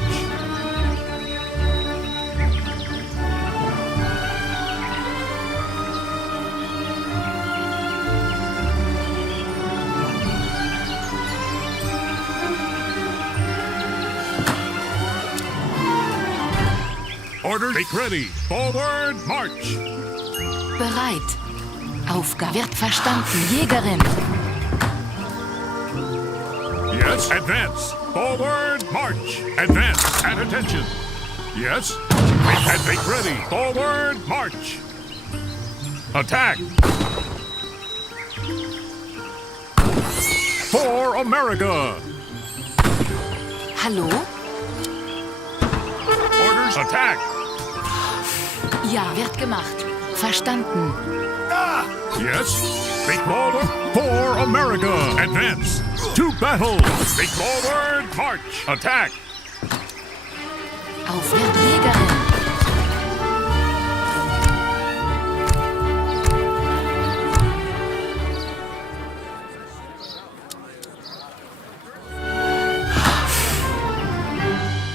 Orders, make ready. Forward, march. Bereit. Aufgabe wird verstanden. Jägerin. Yes, advance. Forward, march. Advance, at attention. Yes, make ready. Forward, march. Attack. For America. Hallo? Orders, attack. Ja, wird gemacht. Verstanden. Yes, make forward. For America. Advance. To battle. Make forward, march. Attack. Auf wird Jägerin.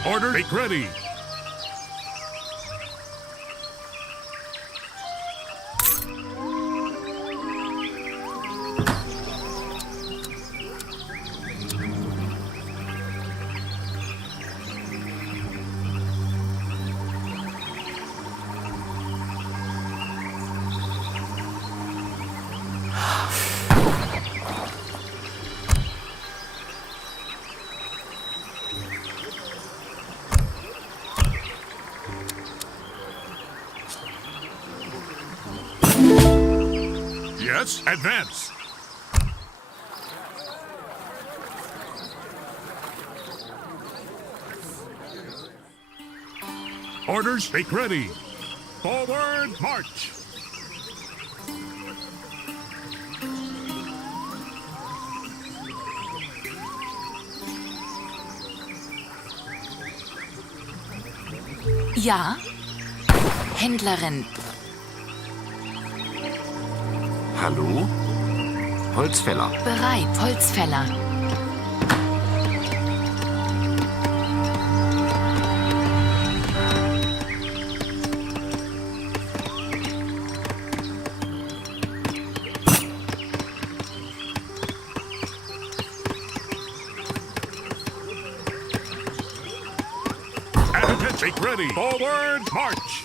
Order, make ready. Yes, advance. Orders, make ready. Forward, march. Ja. Händlerin. Hallo? Holzfäller. Bereit. Holzfäller. At attention, make ready. Forward, march.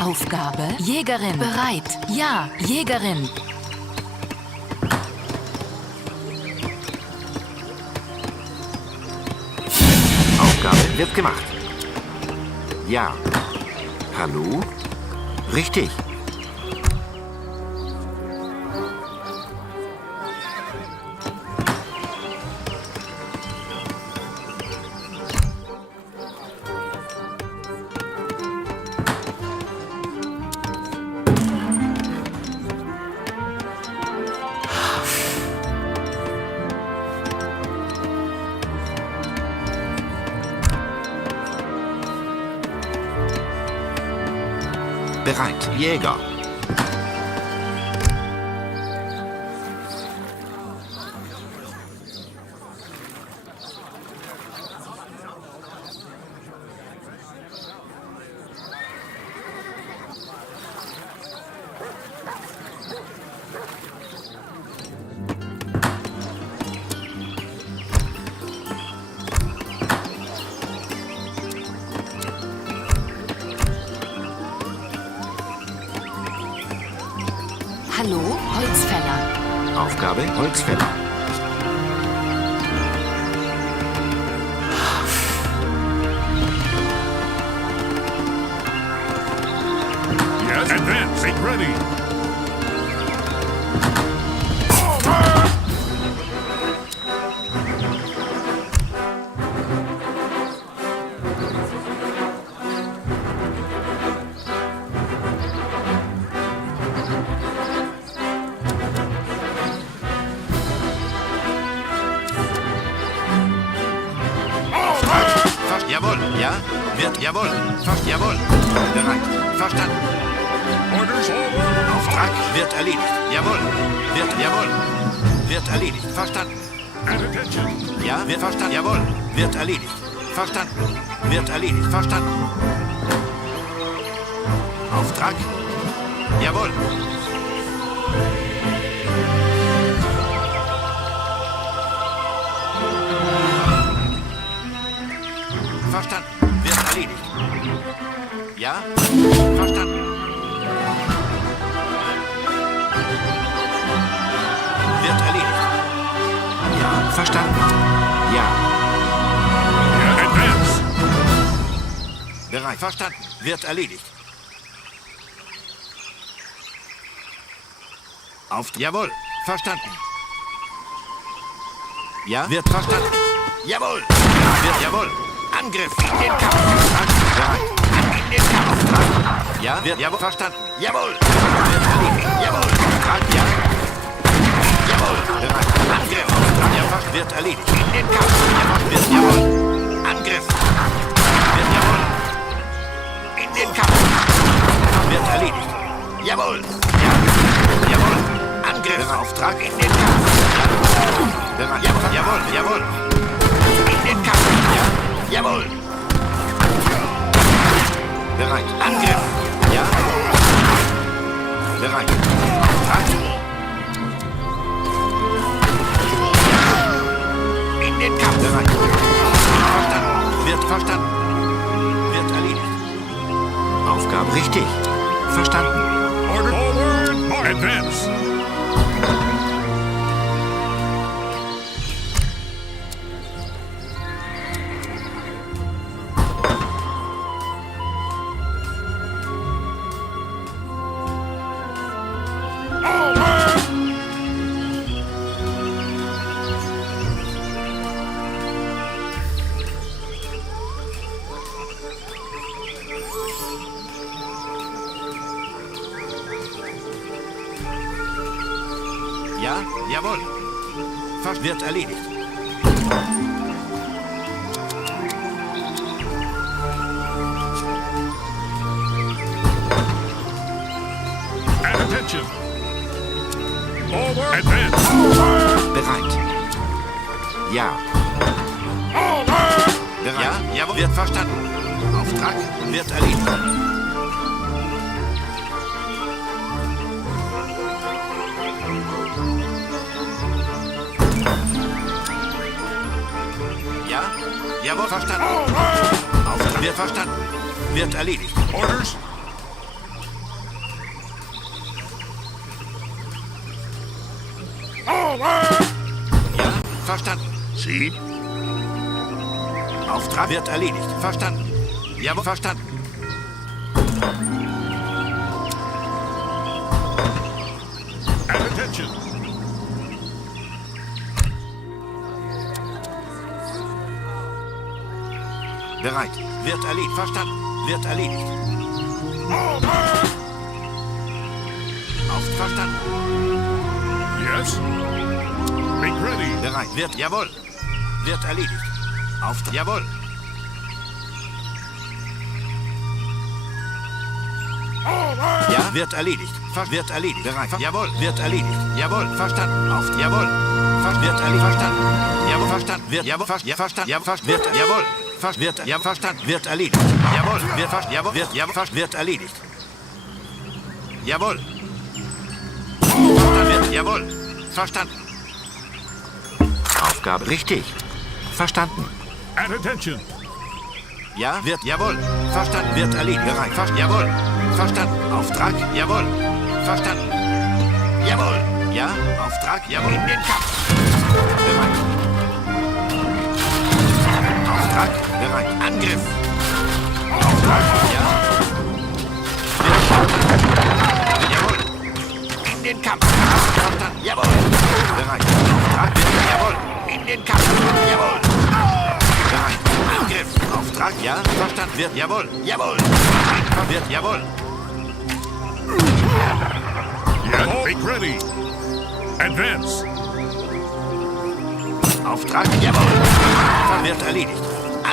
Aufgabe. Jägerin. Bereit. Ja, Jägerin. Aufgabe wird gemacht. Ja. Hallo? Richtig. Bereit, Jäger. Hallo, Holzfäller. Aufgabe, Holzfäller. Yes, advance, make ready. Forward, Jawohl. Ja. Wird. Jawohl. Jawohl. Bereit. Verstanden. Auftrag wird erledigt. Jawohl. Wird. Jawohl. Wird erledigt. Verstanden. Ja. Wird verstanden. Jawohl. Wird erledigt. Verstanden. Wird erledigt. Verstanden. Auftrag. Jawohl. Verstanden. Wird erledigt. Ja? Verstanden. Wird erledigt. Ja. Verstanden. Ja. Advance. Bereit. Verstanden. Wird erledigt. Jawohl. Verstanden. Ja? Wird verstanden. Jawohl. Wird. Jawohl. Angriff. In den Kampf. Bereit. In den Kampf. Ja? Wird. Jawohl. Verstanden. Jawohl. Wird erledigt. Jawohl. Ja. Jawohl. Bereit. Angriff. Ja, wird erledigt. In den Kampf. Jawohl. Wird. Jawohl. Angriff. Wird. Jawohl. In den Kampf. Wird erledigt. Jawohl. Ja. Jawohl. Angriff. Auftrag in den Kampf. Ja. Bereit. Jawohl. Jawohl. In den Kampf. Ja. Jawohl. Bereit. Angriff. Ja. Bereit. Auftrag. In den Kampf. Bereit. Verstanden. Wird verstanden. Wird erledigt. Aufgabe richtig. Verstanden. Order. Forward. Advance. Ja, jawohl. Wird erledigt. At attention. Forward. Advance. Bereit. Ja. Bereit. Ja, jawohl. Wird verstanden. Auftrag wird erledigt. Ja, jawohl, verstanden. Auftrag wird verstanden. Wird erledigt. Orders. Ja, verstanden. Sie. Auftrag wird erledigt. Verstanden. Jawohl, verstanden. At attention. Bereit. Wird erledigt. Verstanden. Wird erledigt. Auf verstanden. Yes. Make ready. Bereit. Wird. Jawohl. Wird erledigt. Auf. Jawohl. Ja, wird erledigt. Wird erledigt. Bereit. Jawohl. Wird erledigt. Jawohl. Verstanden. Auf. Jawohl. Wird erledigt. Verstanden. Jawohl. Verstanden. Wird. Jawohl. Verstanden. Ja, wird. Jawohl. Wird. Ja, verstanden. Wird erledigt. Jawohl. Wird. Jawohl. Wird. Jawohl. Wird erledigt. Jawohl. Verstanden. Wird. Jawohl. Verstanden. Aufgabe richtig. Verstanden. At attention. Ja, wird. Jawohl. Verstanden. Wird erledigt. Bereit. Jawohl. Verstanden. Auftrag. Jawohl. Verstanden. Jawohl. Ja. Auftrag. Jawohl. In den Kampf. Bereit. Auftrag. Bereit. Angriff. Auftrag. Ja. Wird. Jawohl. In den Kampf. Verstanden. Jawohl. Bereit. Auftrag. Wird. Jawohl. In den Kampf. Jawohl. Bereit. Angriff. Auftrag. Ja. Verstanden. Wird. Jawohl. Jawohl. Wird. Jawohl. Yes. Make ready. Advance. Auftrag. Jawohl. Wird erledigt.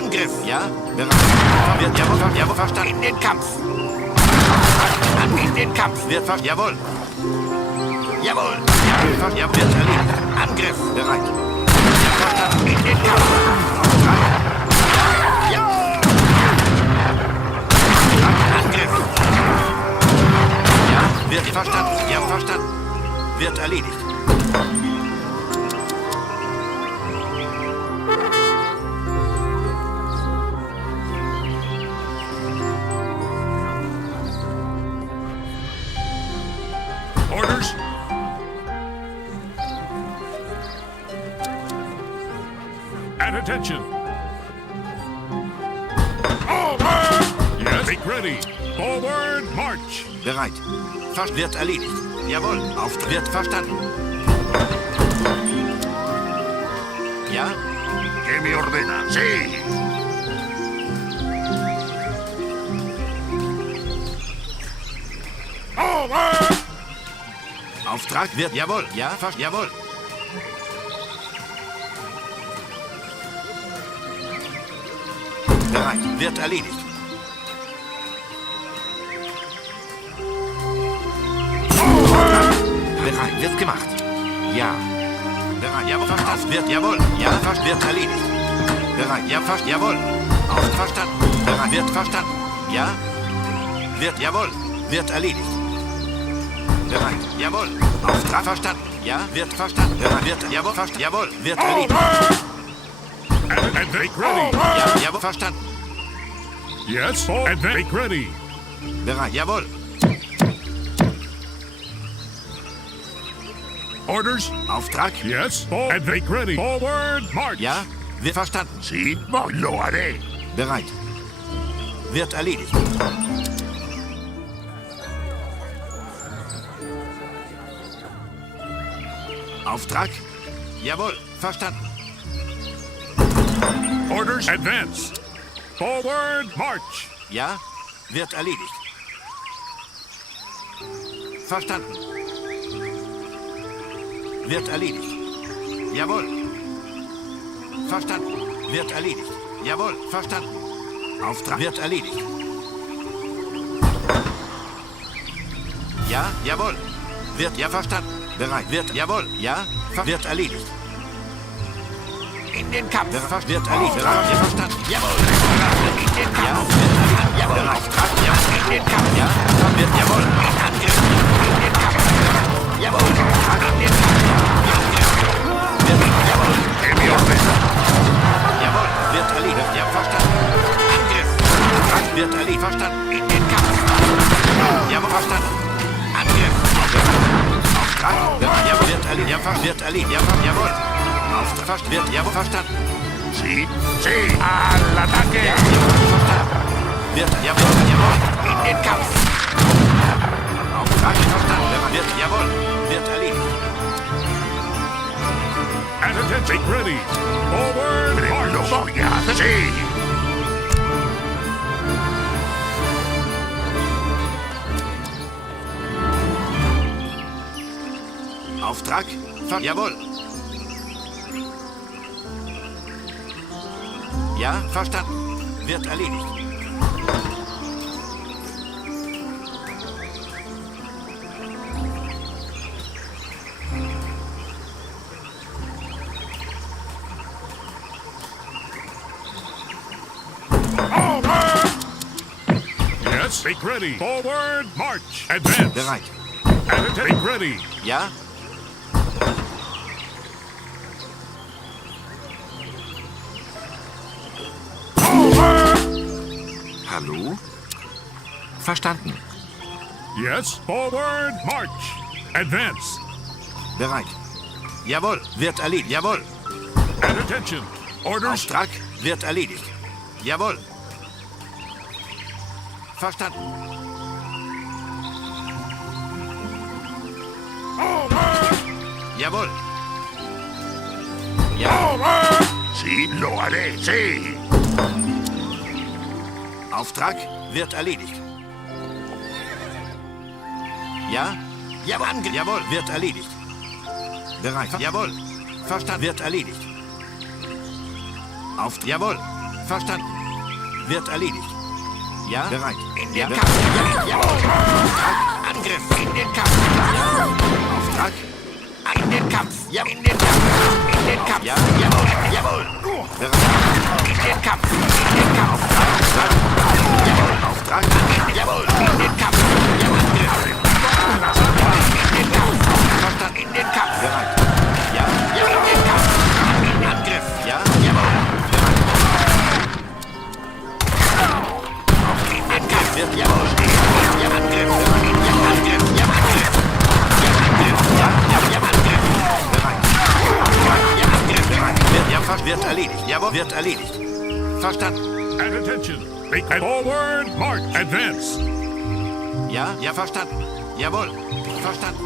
Angriff. Ja, bereit. Wird, jawohl, verstanden. In den Kampf. In den Kampf. Wird, jawohl. Jawohl. Jawohl, wird erledigt. Angriff. Bereit. Verstanden. In den Kampf. Ja. Angriff. Ja, wird verstanden. Ja, verstanden. Wird erledigt. Orders? At attention. Forward! Yes, make ready. Forward, march. Bereit. Wird erledigt. Jawohl. Wird verstanden. Ja? ¿Qué me ordena? Sí. Forward! Auftrag wird. Jawohl. Ja, jawohl. Bereit. Wird erledigt. Bereit. Wird gemacht. Ja. Bereit. Jawohl. Verstanden. Wird. Jawohl. Ja. Wird erledigt. Bereit. Ja. Jawohl. Verstanden. Bereit. Wird verstanden. Ja. Wird. Jawohl. Wird erledigt. Bereit. Jawohl. Auftrag verstanden. Ja. Wird verstanden. Bereit. Wird. Jawohl. Jawohl. Wird erledigt. And make ready. Ja. Jawohl. Verstanden. Yes, and make ready. Bereit. Jawohl. Orders? Auftrag. Yes, and make ready. Forward, march. Ja. Wird verstanden. Sí, lo haré. Bereit. Wird erledigt. Auftrag. Jawohl. Verstanden. Orders, advance. Forward, march. Ja. Wird erledigt. Verstanden. Wird erledigt. Jawohl. Verstanden. Wird erledigt. Jawohl. Verstanden. Auftrag. Wird erledigt. Ja. Jawohl. Wird. Ja. Verstanden. Bereit. Wird. Jawohl. Ja. Wird erledigt. In den Kampf. Wird erledigt. Ja. Verstanden. Jawohl. In den Kampf. Ja. Jawohl. Auftrag. Ja. In den Kampf. Ja. Wird. Jawohl. Angriff. In den Kampf. Jawohl. Auftrag. In den Kampf. Jawohl, wird erledigt. Ja, verstanden. Angriff. Wird erledigt. Verstanden. In den Kampf. Jawohl, verstanden. Angriff. Auftrag. Jawohl, wird erledigt. Ja, wird erledigt. Jawohl. Auftrag. Wird. Jawohl, verstanden. Sí, sí, al ataque. Ja, jawohl, verstanden. Wird. Jawohl. In den Kampf. Auftrag. Verstanden. Wird. Jawohl. Wird erledigt. And attention, make ready. Forward, Lo march. voy a hacer. Sí. Auftrag. Jawohl. Ja, verstanden. Wird erledigt. Yes, make ready. Forward, march. Advance. Bereit. And attention, make ready. Ja. Hallo? Verstanden. Yes, forward, march. Advance. Bereit. Jawohl. Wird erledigt. Jawohl. And attention. Orders. Auftrag. Wird erledigt. Jawohl. Verstanden. Jawohl. Ja. Sí, lo haré. Sí. Auftrag wird erledigt. Ja? Jawohl. Jawohl. Wird erledigt. Bereit. Jawohl. Verstanden. Wird erledigt. Jawohl. verstanden. Wird erledigt. Ja, bereit. In den Kampf. Jawohl. Auftrag. Angriff. In den Kampf. Ja. Auftrag. In den Kampf. Ja, in den Kampf. In den Kampf. Ja, jawohl. Jawohl. Bereit. In den Kampf. In den Kampf. Auftrag. Jawohl. Auftrag. Jawohl. In den Kampf. Ja, Angriff. In den Kampf. Verstanden. In den Kampf. Bereit. Ja, ja, in den Kampf. Angriff. Ja, jawohl. Wird jawohl. Ja, Angriff. Ja, Angriff. Ja, Angriff. Ja, Angriff. Ja, ja, Angriff. Bereit. Ja, Angriff. Bereit. Wird erledigt. Jawohl, wird erledigt. Verstanden. And attention. And forward, march, advance. Ja, ja, verstanden. Jawohl. Verstanden.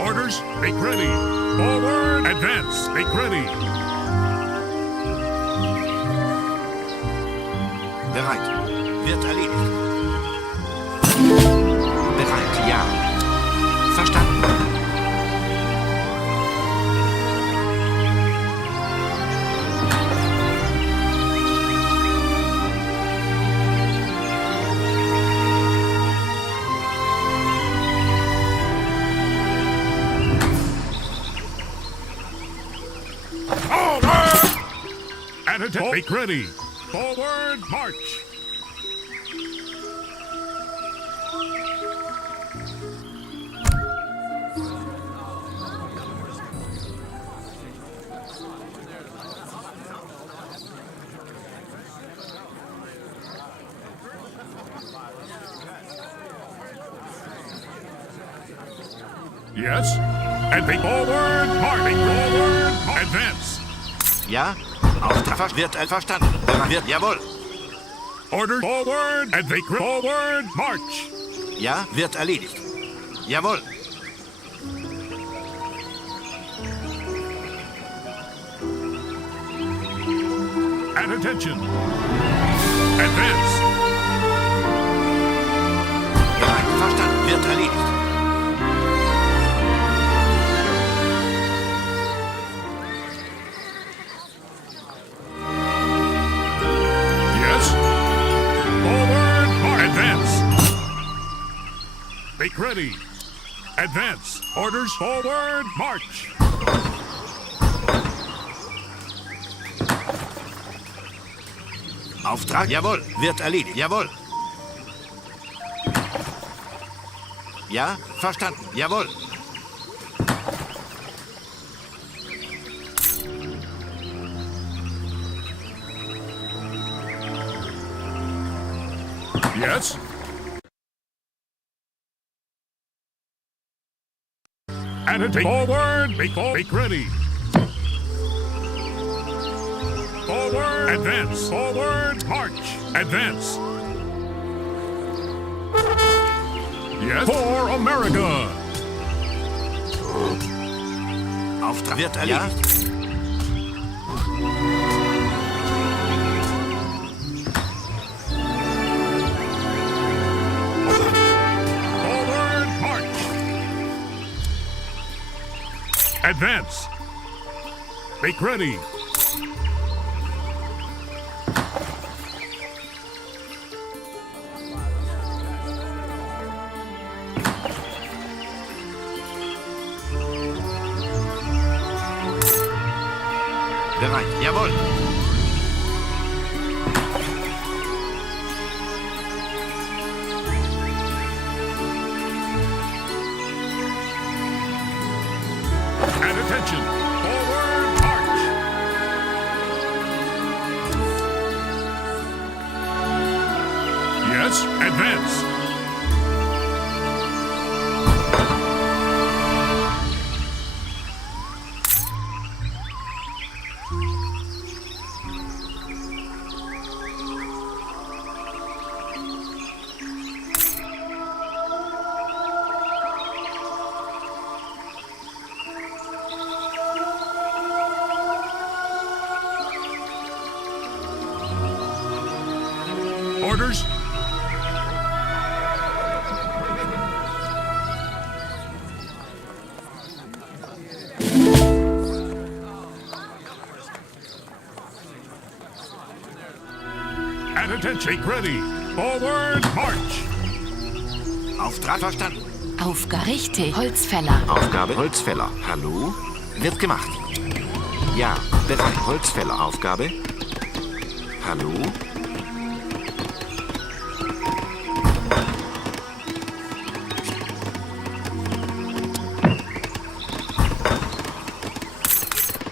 Orders, make ready. Forward, advance, make ready. Bereit. Wird erledigt. Bereit, ja. Verstanden. Make ready. Forward, march. Yes. And make forward, march. Make forward, march. Advance. Ja. Auftrag wird verstanden. Wird jawohl. Order forward and make forward march. Ja, wird erledigt. Jawohl. And attention. Advance. Bereit, verstanden. Wird erledigt. Make ready. Advance. Orders forward, march. Auftrag, jawohl. Wird erledigt, jawohl. Ja, verstanden, jawohl. Yes. And take forward, make ready. Forward, advance, forward, march, advance. Yes, for America. Auftrag wird erledigt. Forward, march. Advance. Make ready. Bereit, jawohl. And attention, forward march. Yes, advance. attention. Make ready. Forward, march. Auftrag verstanden. Aufgabe richtig. Holzfäller. Aufgabe Holzfäller. Hallo? Wird gemacht. Ja, bereit. Holzfäller. Aufgabe. Hallo?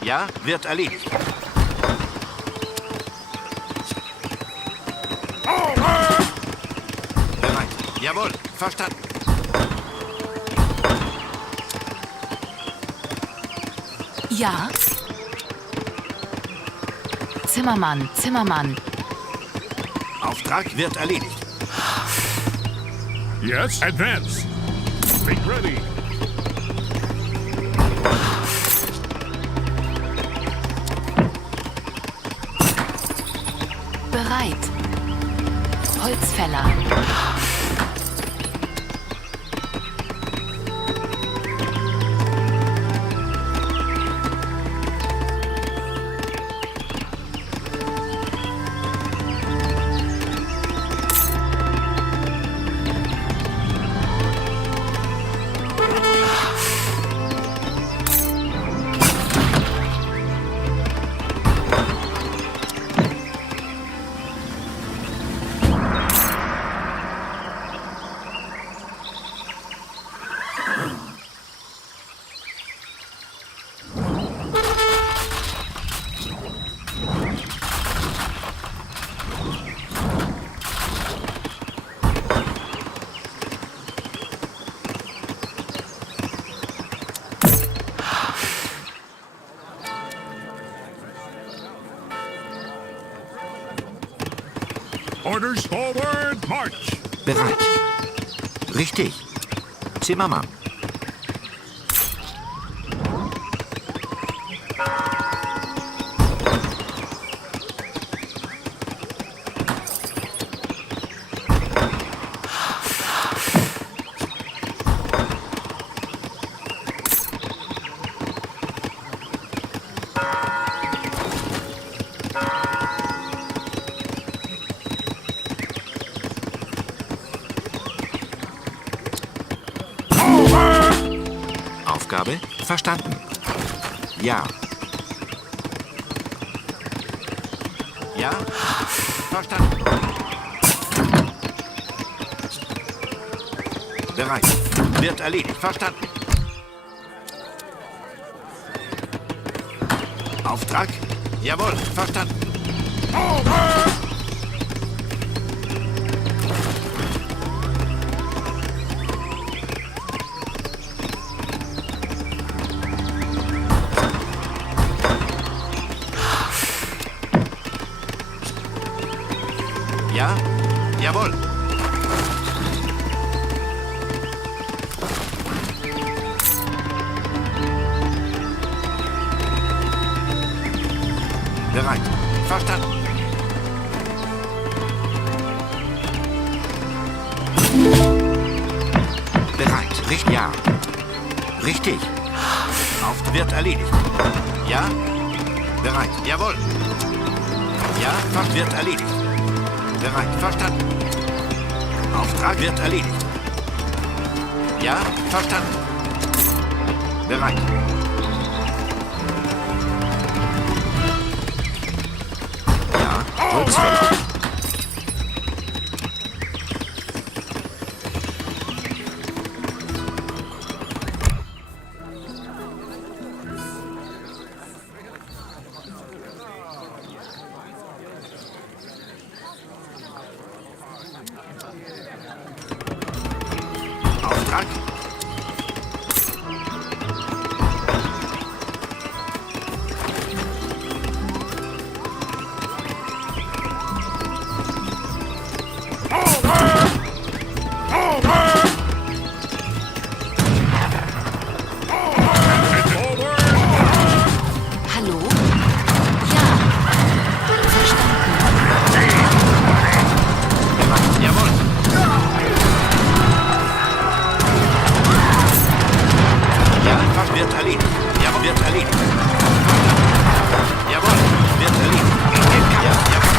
Ja, wird erledigt. Bereit. Jawohl, verstanden. Ja. Zimmermann, Zimmermann. Auftrag wird erledigt. Yes, advance. Make ready. Bereit. Holzfäller. Orders, forward, march. Bereit. Richtig. Zimmermann. Aufgabe verstanden. Ja. Ja, verstanden. Bereit. Wird erledigt. Verstanden. Auftrag? Jawohl, verstanden. Ja, jawohl. Bereit. Verstanden. Bereit. Richtig. Ja. Richtig. Auf wird erledigt. Ja. Bereit. Jawohl. Ja, fast wird erledigt. Bereit. Verstanden. Auftrag wird erledigt. Ja, verstanden. Bereit. Ja, Holzfäller. Auftrag. Hallo? Ja. Verstanden. Jawohl. Ja, fast wird erledigt. Jawohl, wird erledigt. Jawohl, wird erledigt. Ja, jawohl.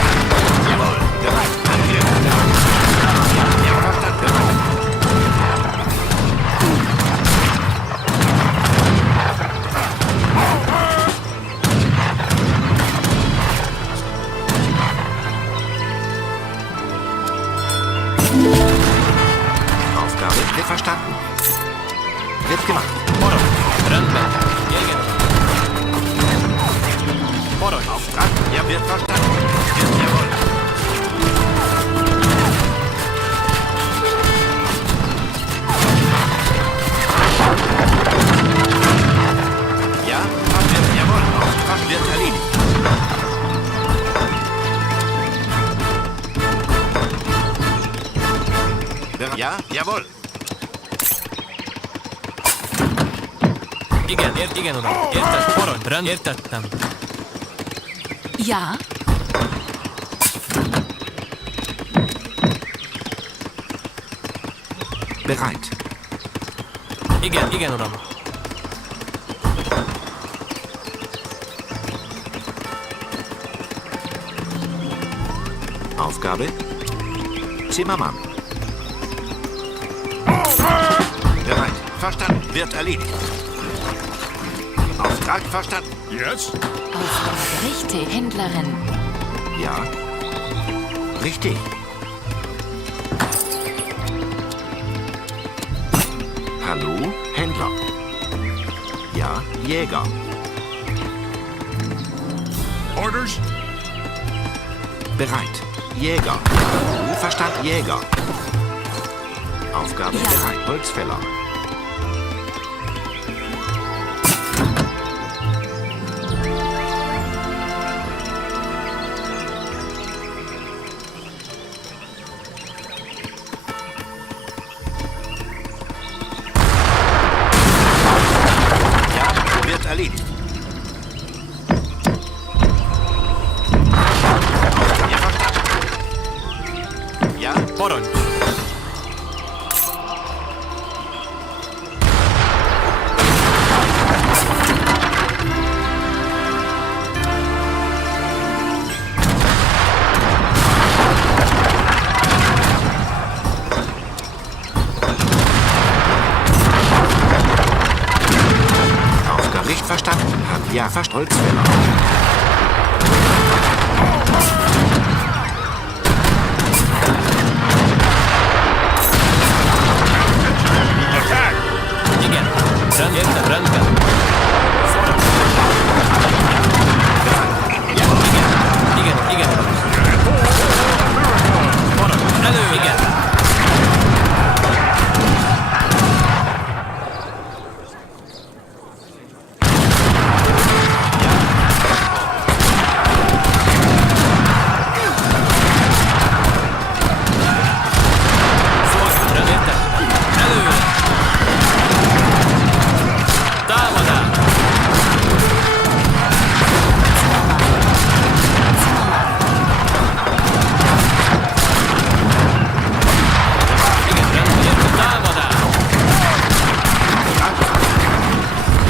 Jawohl, bereit. Wird gemacht. Auftrag. Ja, wird verstanden. Jawohl. Ja, wird, jawohl. Auftrag wird erledigt. Ja, jawohl. Ja. Bereit. Aufgabe. Zimmermann. Bereit. Verstanden. Wird erledigt. Auftrag verstanden. Yes? Aufgabe richtig. Händlerin. Ja. Richtig. Hallo, Händler. Ja, Jäger. Orders? Bereit. Jäger. Verstand, Jäger. Aufgabe bereit. Holzfäller. Ja, wird erledigt. Ja, verstanden. Ja, Poroń. Aufgabe nicht verstanden. Ja, fast Holzfäller. Attack!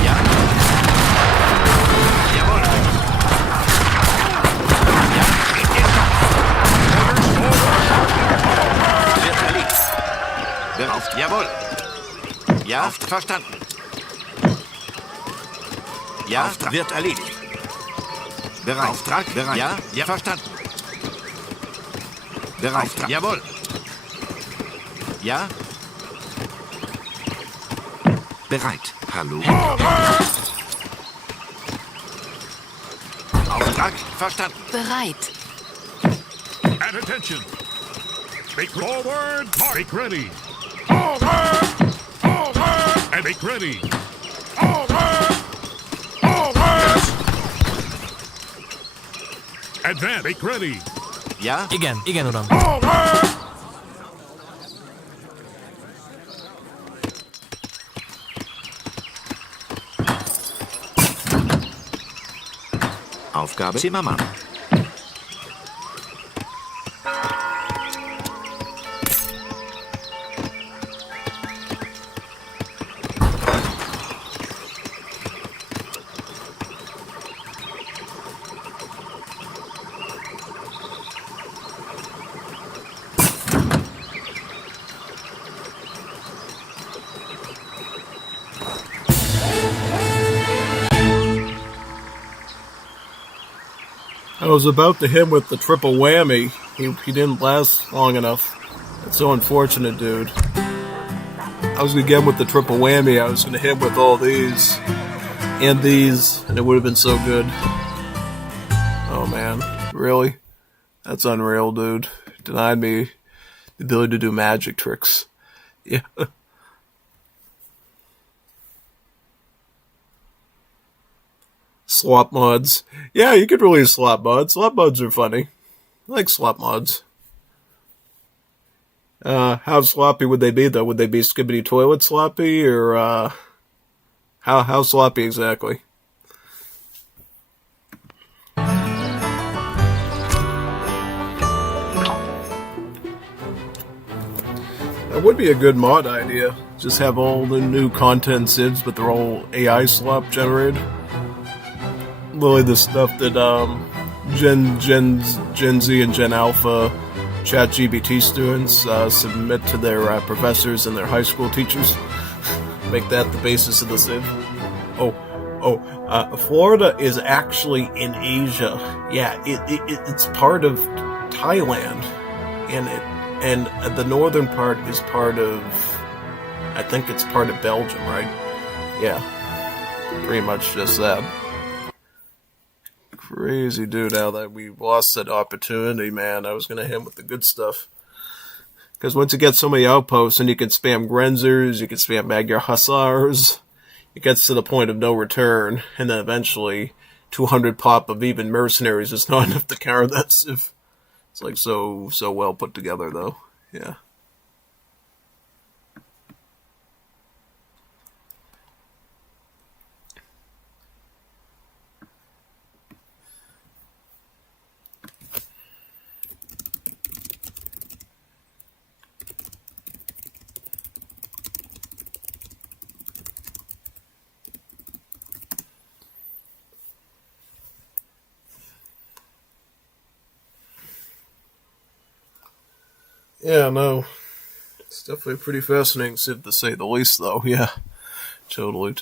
Ja. Jawohl. Ja, in den Kampf. Wird erledigt. Auf, jawohl. Ja, verstanden. Ja, Auftrag wird erledigt. Bereit. Auftrag bereit. Ja, ja, verstanden. Bereit. Auftrag. Jawohl. Ja. Bereit. Hallo. Auftrag verstanden. Bereit. At attention. Make forward. Make ready. Forward. Forward. And make ready. Forward. Forward. Advance. Make ready. Ja. Forward. Aufgabe Zimmermann. I was about to hit him with the triple whammy. He didn't last long enough. It's so unfortunate, dude. I was gonna get him with the triple whammy. I was gonna hit him with all these and these, and it would have been so good. Oh man, really? That's unreal, dude. Denied me the ability to do magic tricks. Yeah. Swap mods. Yeah, you could release swap mods. Swap mods are funny. I like swap mods. How sloppy would they be, though? Would they be skibbity toilet sloppy, or, how sloppy exactly? That would be a good mod idea. Just have all the new content SIDs, but they're all AI slop generated. Literally the stuff that, Gen Z and Gen Alpha ChatGPT students submit to their professors and their high school teachers. Make that the basis of the SID. Florida is actually in Asia. Yeah, it's part of Thailand, and the northern part is part of, I think it's part of Belgium, right? Yeah, pretty much just that. Crazy, dude, how that we lost that opportunity, man. I was going to hit him with the good stuff. Because once you get so many outposts, and you can spam Grenzers, you can spam Magyar Hussars, it gets to the point of no return, and then eventually 200 pop of even mercenaries is not enough to counter that civ. It's like so well put together, though. Yeah. Yeah, no. It's definitely a pretty fascinating civ, to say the least, though. Yeah. Totally.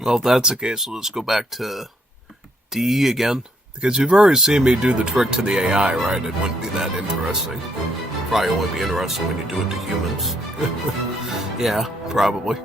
Well, if that's the case, we'll just go back to D again. Because you've already seen me do the trick to the AI, right? It wouldn't be that interesting. Probably only be interesting when you do it to humans. Yeah, probably.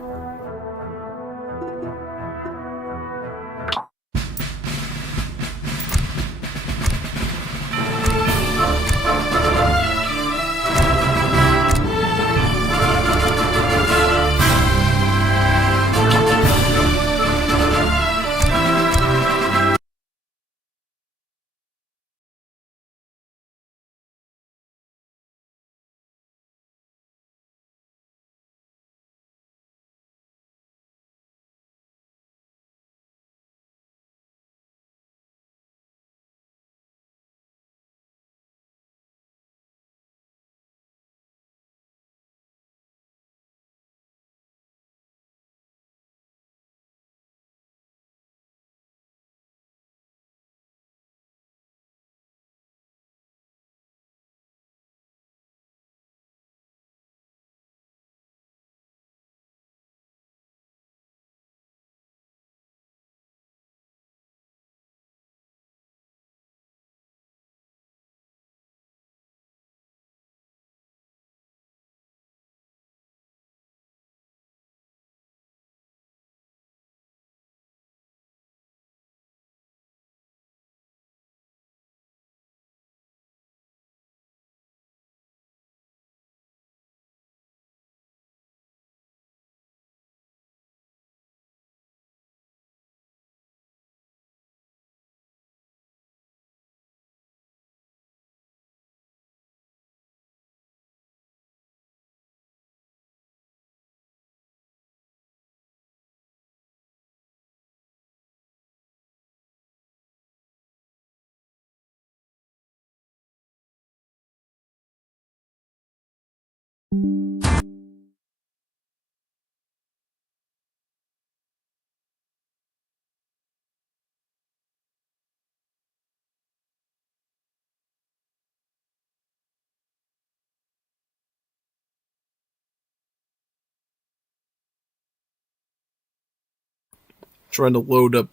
Trying to load up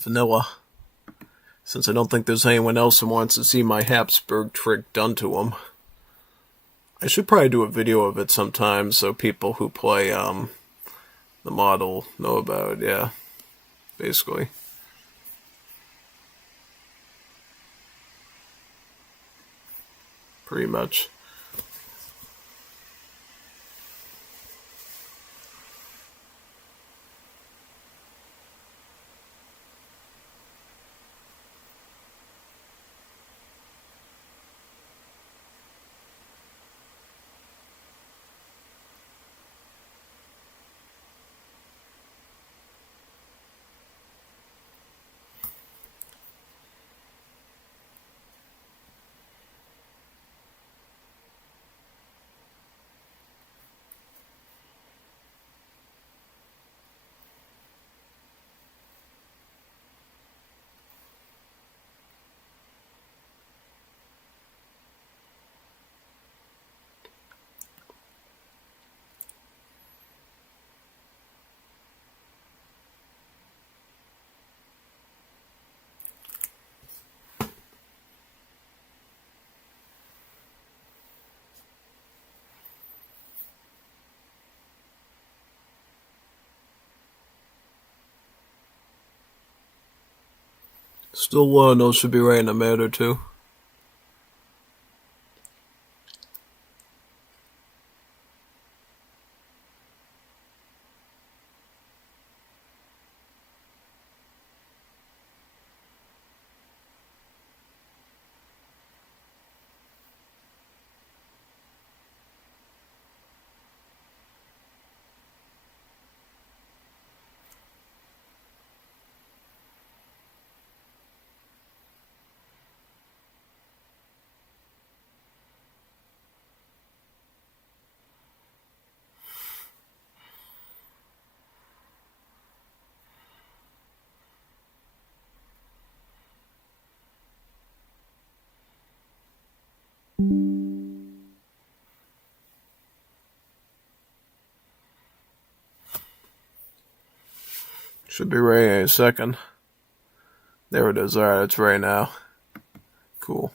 vanilla, since I don't think there's anyone else who wants to see my Habsburg trick done to him. I should probably do a video of it sometime so people who play the model know about it, yeah, basically. Pretty much. Still those should be right in a minute or two. Should be ready in a second. There it is. Alright, it's ready now. Cool.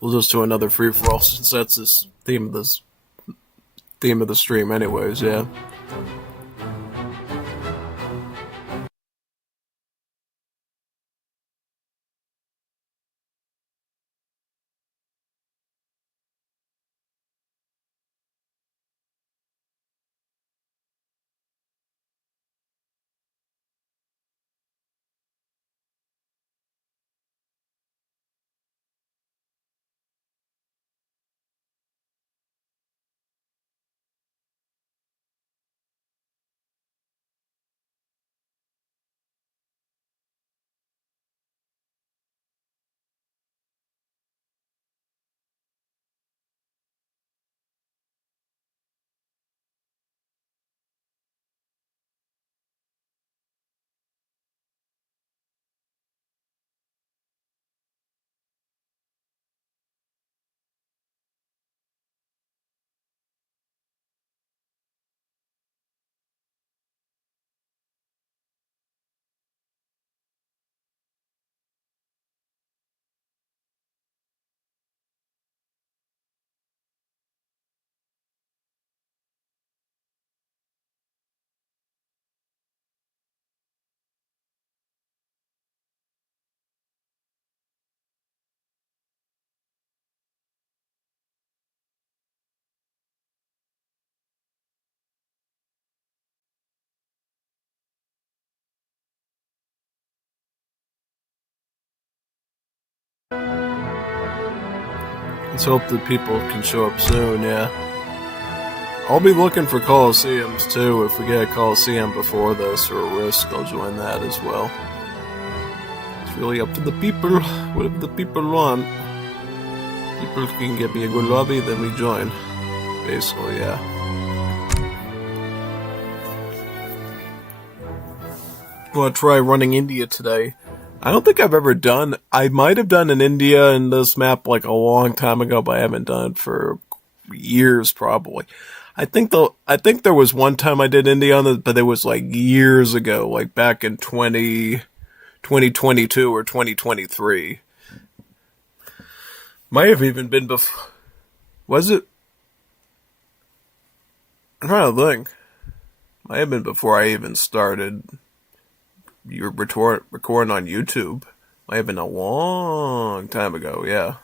we'll just do another free for all since that's this theme of the stream, anyways. Yeah. Let's hope that people can show up soon, yeah. I'll be looking for Coliseums too. If we get a Coliseum before this, or a Risk, I'll join that as well. It's really up to the people, whatever the people want. People can get me a good lobby, then we join. Basically, yeah. I'm gonna try running India today. I don't think I've ever done... I might have done an India in this map like a long time ago, but I haven't done it for years, probably. I think there was one time I did India on this, but it was like years ago, like back in 2022 or 2023. Might have even been before... Was it? I'm trying to think. Might have been before I even started... You're recording on YouTube. Might have been a long time ago, yeah.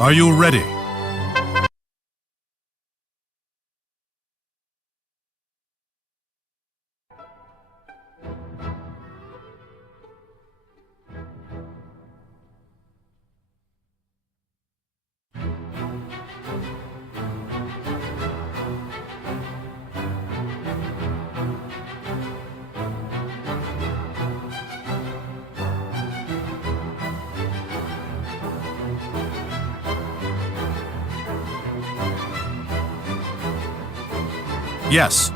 Are you ready? Yes.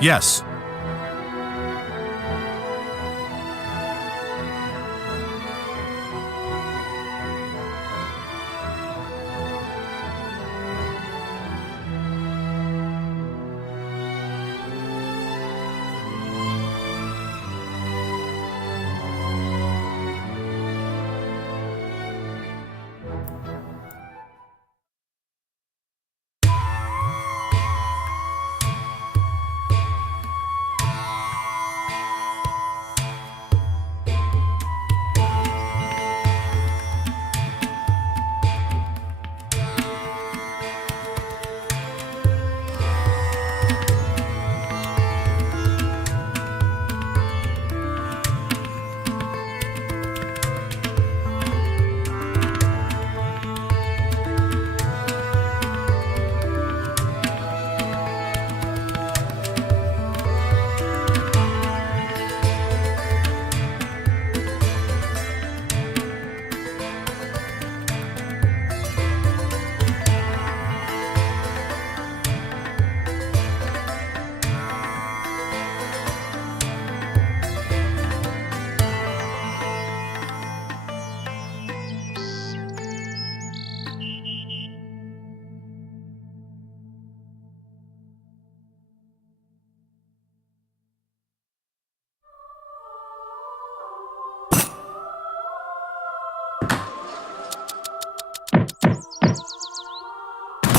Yes.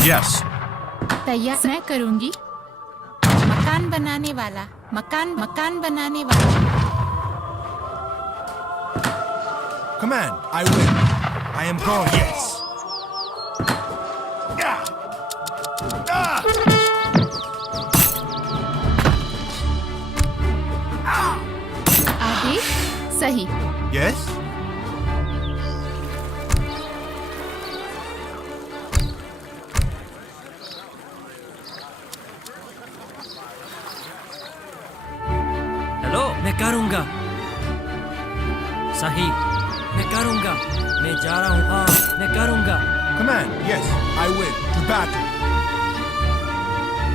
Yes. तैयार मैं करूंगी मकान बनाने वाला मकान बनाने वाला Command, I will. I am going. Yes. आदेश सही Yes. हेलो मैं करूंगा सही मैं करूंगा मैं जा रहा हूँ हाँ मैं करूंगा Command, yes, I will. To battle.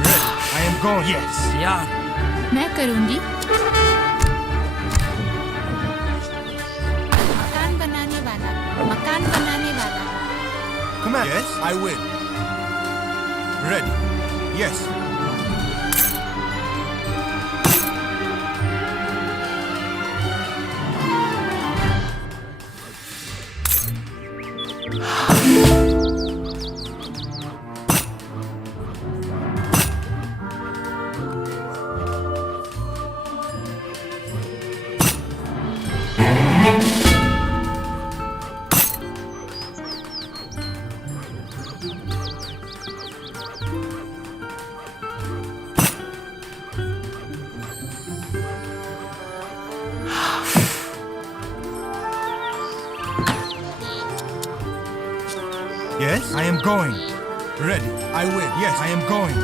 Ready. I am going. Yes. यार मैं करूंगी मकान बनाने वाला Command, yes, I will. Ready. Yes. Yes, I am going. Ready. I will. Yes, I am going.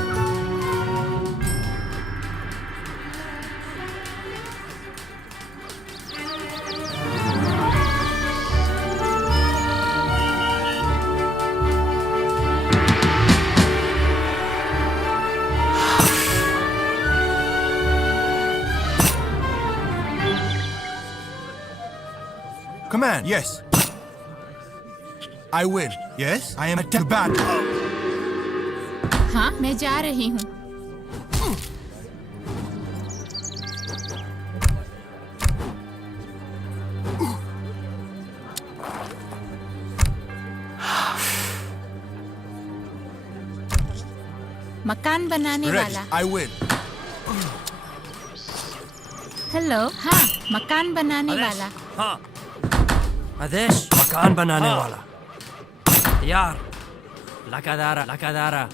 Command, yes. I will. Yes, I am to battle. हाँ मैं जा रही हूँ मकान बनाने Ready. वाला I will. हेलो हाँ मकान बनाने वाला हाँ आदेश मकान बनाने वाला यार लकादारा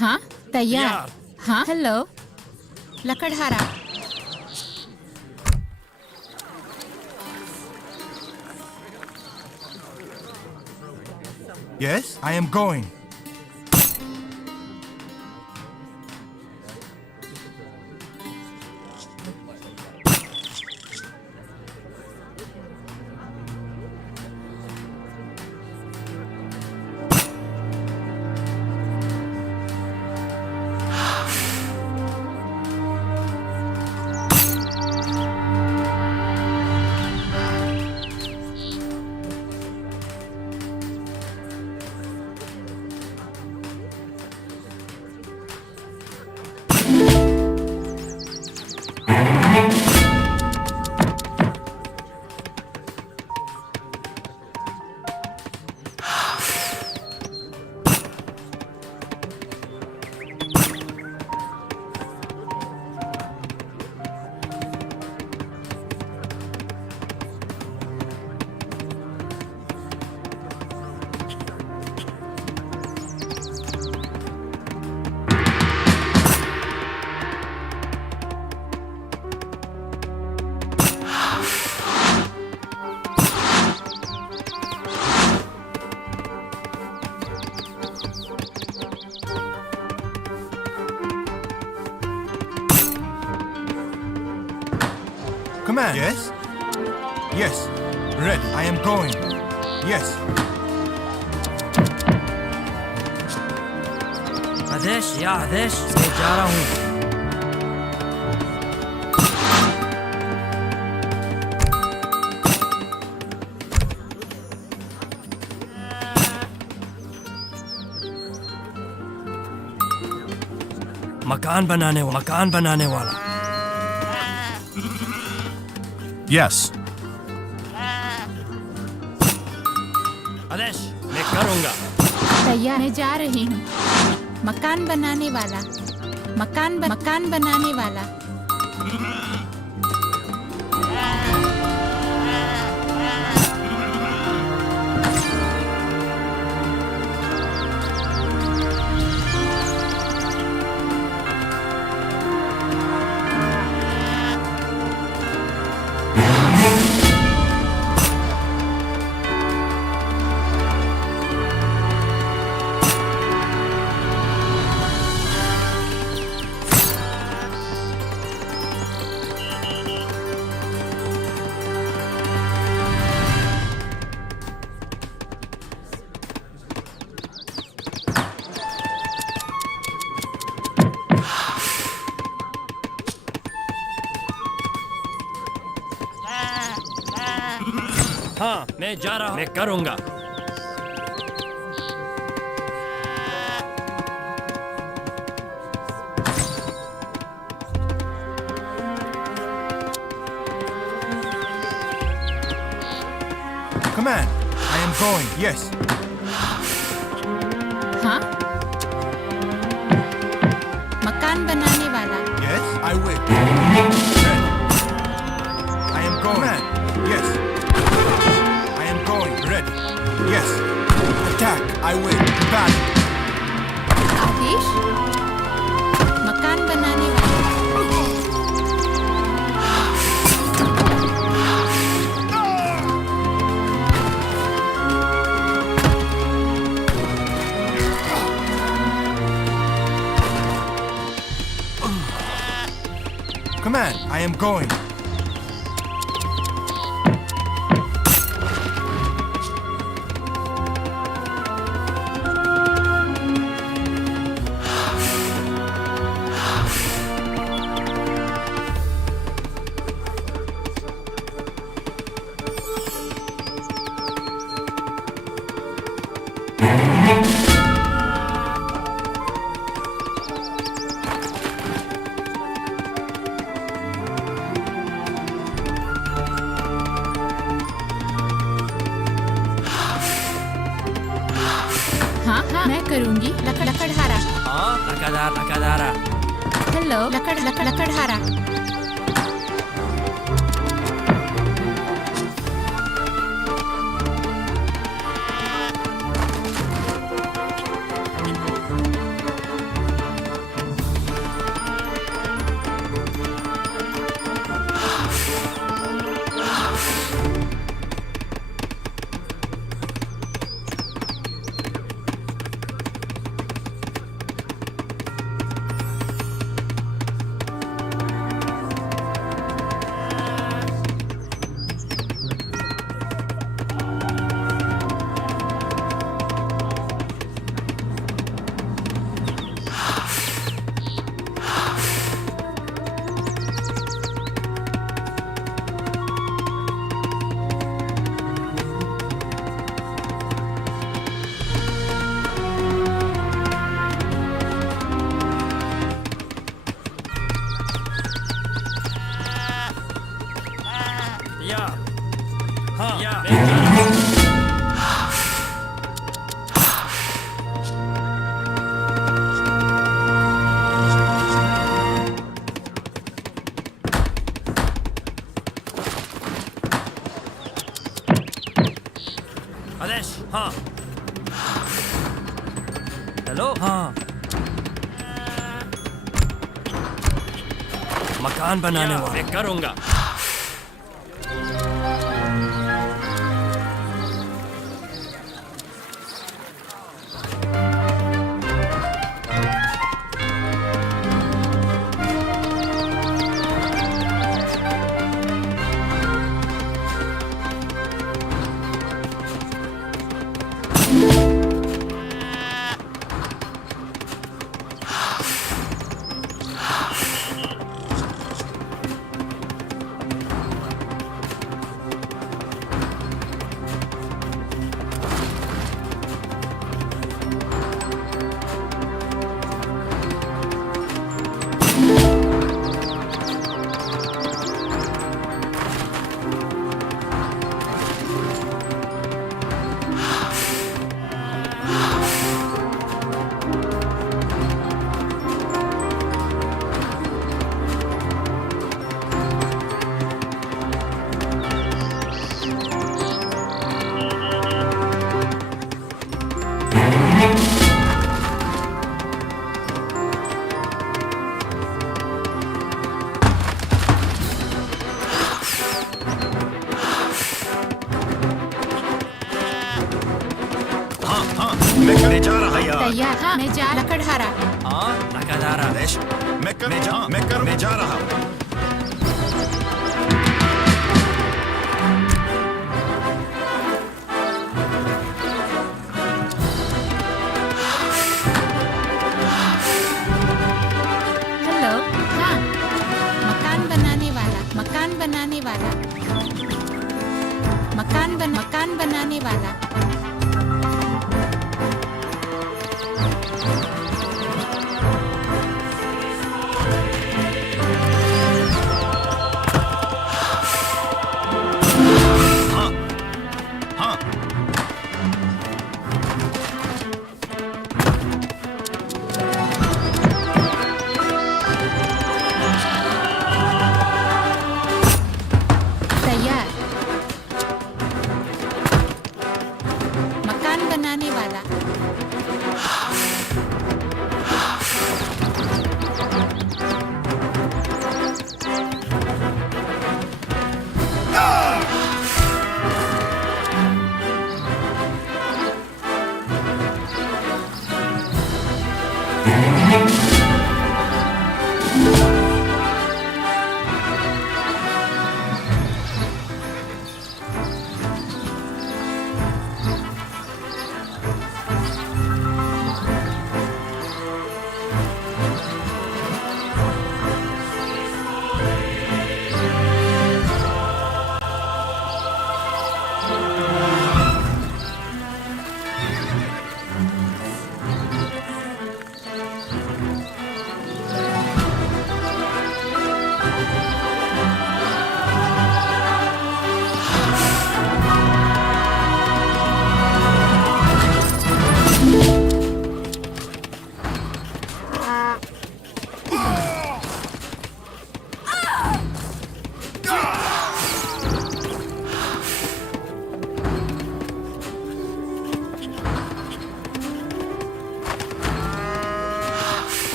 हाँ तैयार यार। हाँ hello लकड़हारा Yes, I am going. Command. Yes? Yes. Ready. I am going. Yes. आदेश या आदेश मैं जा रहा हूँ मकान बनाने वाला Yes. आदेश मैं करूँगा तैयार मैं जा रही हूँ मकान बनाने वाला मकान बनाने वाला हाँ मैं जा रहा हूँ मैं करूँगा Command. I am going. Yes. हाँ मकान बनाने वाला Yes. I will. Ready. I am going. Command. Yes. I am going. Ready. Yes. Attack. I will. Battle. आदेश मकान बनाने वाला Command. I am going. हाँ मैं करूँगी लकड़हारा हाँ लकड़हारा हेलो लकड़हारा हाँ मैं जा रहा हूँ आदेश हाँ हेलो हाँ मकान बनाने वाला मैं करूँगा तैयार हाँ मैं जा लकड़हारा हाँ लकड़हारा आदेश मैं जा रहा हूँ हेलो हाँ मकान बनाने वाला मकान बनाने वाला मकान बनाने वाला तैयार मकान बनाने वाला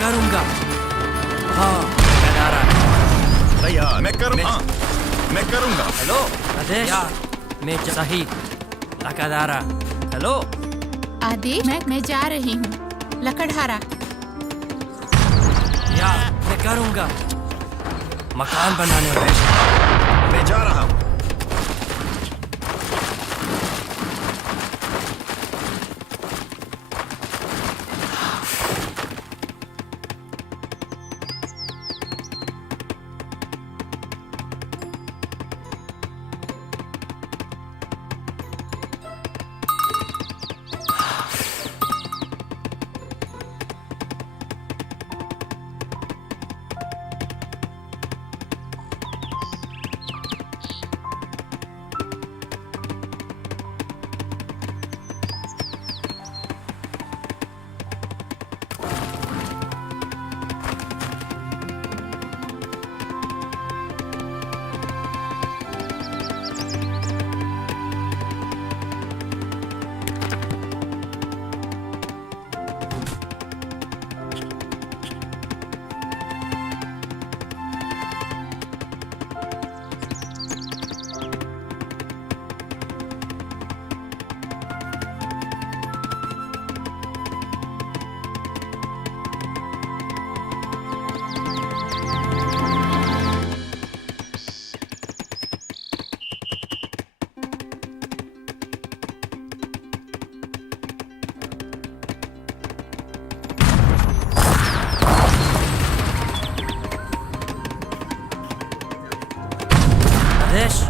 करूंगा हाँ लकड़हारा तैयार मैं करूंगा हेलो आदेश मैं सही लकड़हारा हेलो आदेश मैं जा रही हूँ लकड़हारा या मैं करूंगा मकान बनाने वाला मैं जा रहा हूँ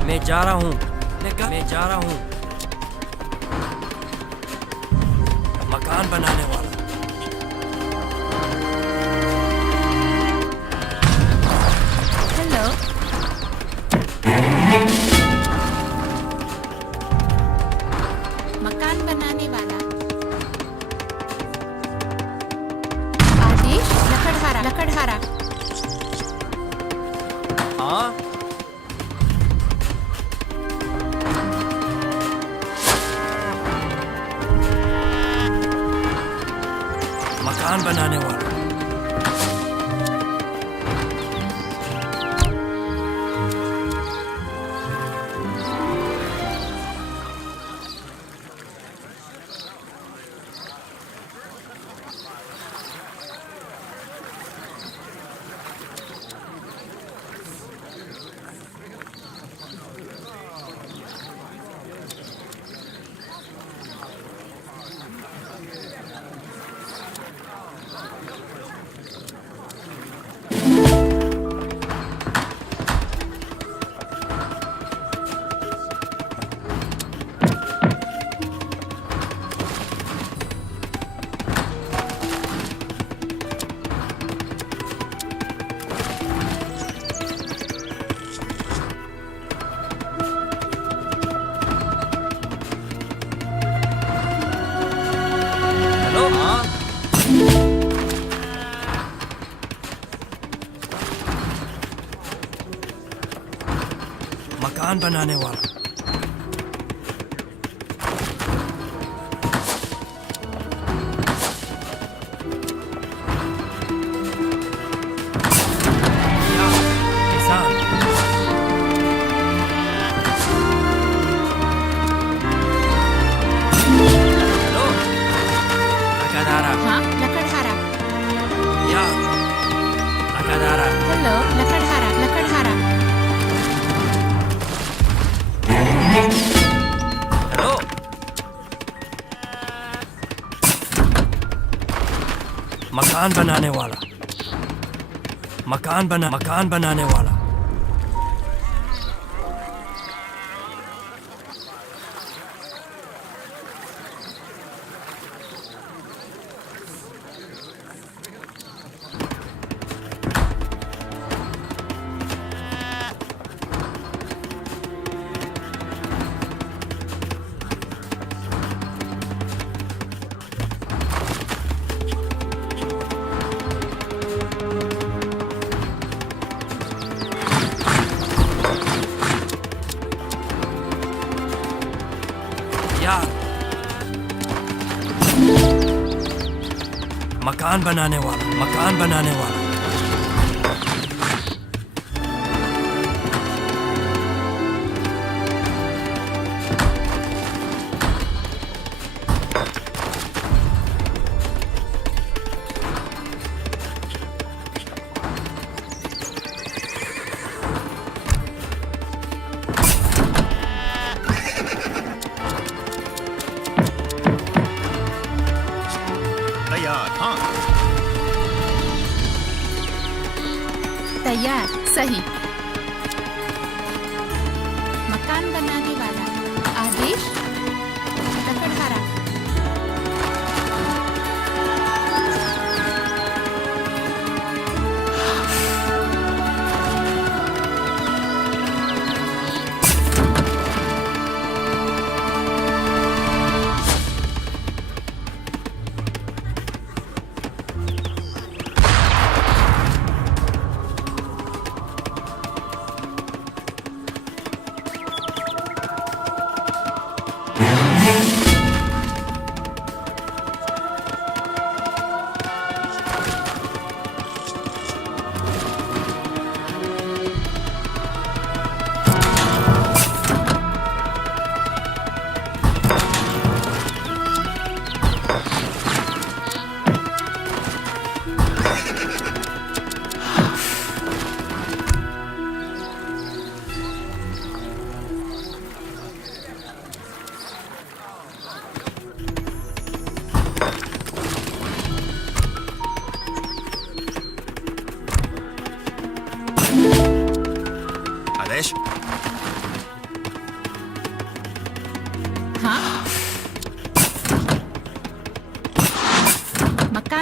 मैं जा रहा हूँ मैं जा रहा हूँ मकान बनाने वाला हेलो मकान बनाने वाला आदेश लकड़हारा हाँ मकान बनाने वाला हेलो हाँ मकान बनाने वाला किसान हेलो लकड़हारा हाँ लकड़हारा या लकड़हारा हेलो लकड़हारा हेलो मकान बनाने वाला मकान बनाने वाला या मकान बनाने वाला तैयार हाँ तैयार सही मकान बनाने वाला आदेश लकड़हारा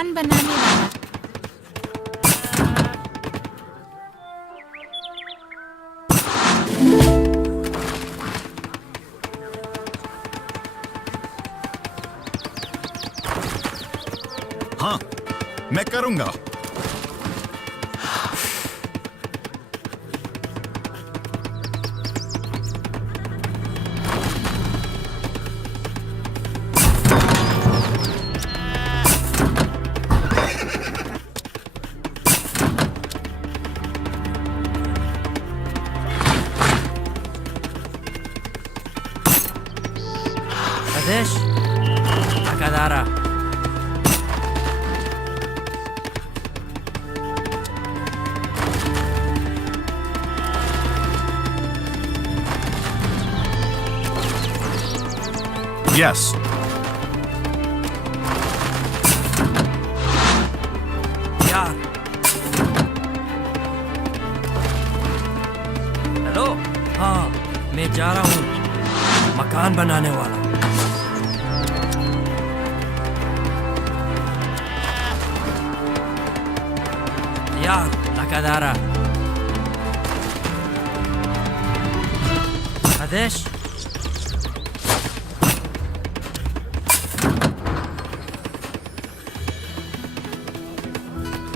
मकान बनाने वाला हाँ, मैं करूंगा। आदेश अकादारा Yes. यार हेलो हाँ मैं जा रहा हूँ मकान बनाने वाला यार अकादारा आदेश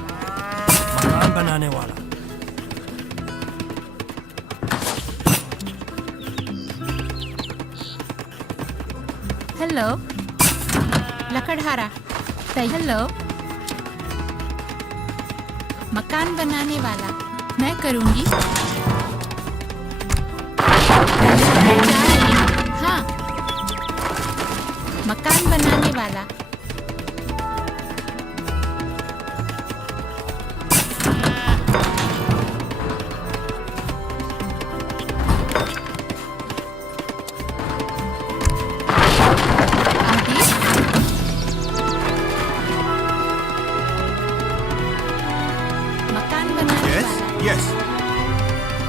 मकान बनाने वाला हेलो लकड़हारा हेलो मकान बनाने वाला मैं करूंगी हाँ मकान बनाने वाला मकान बनाने Yes. वाला Yes.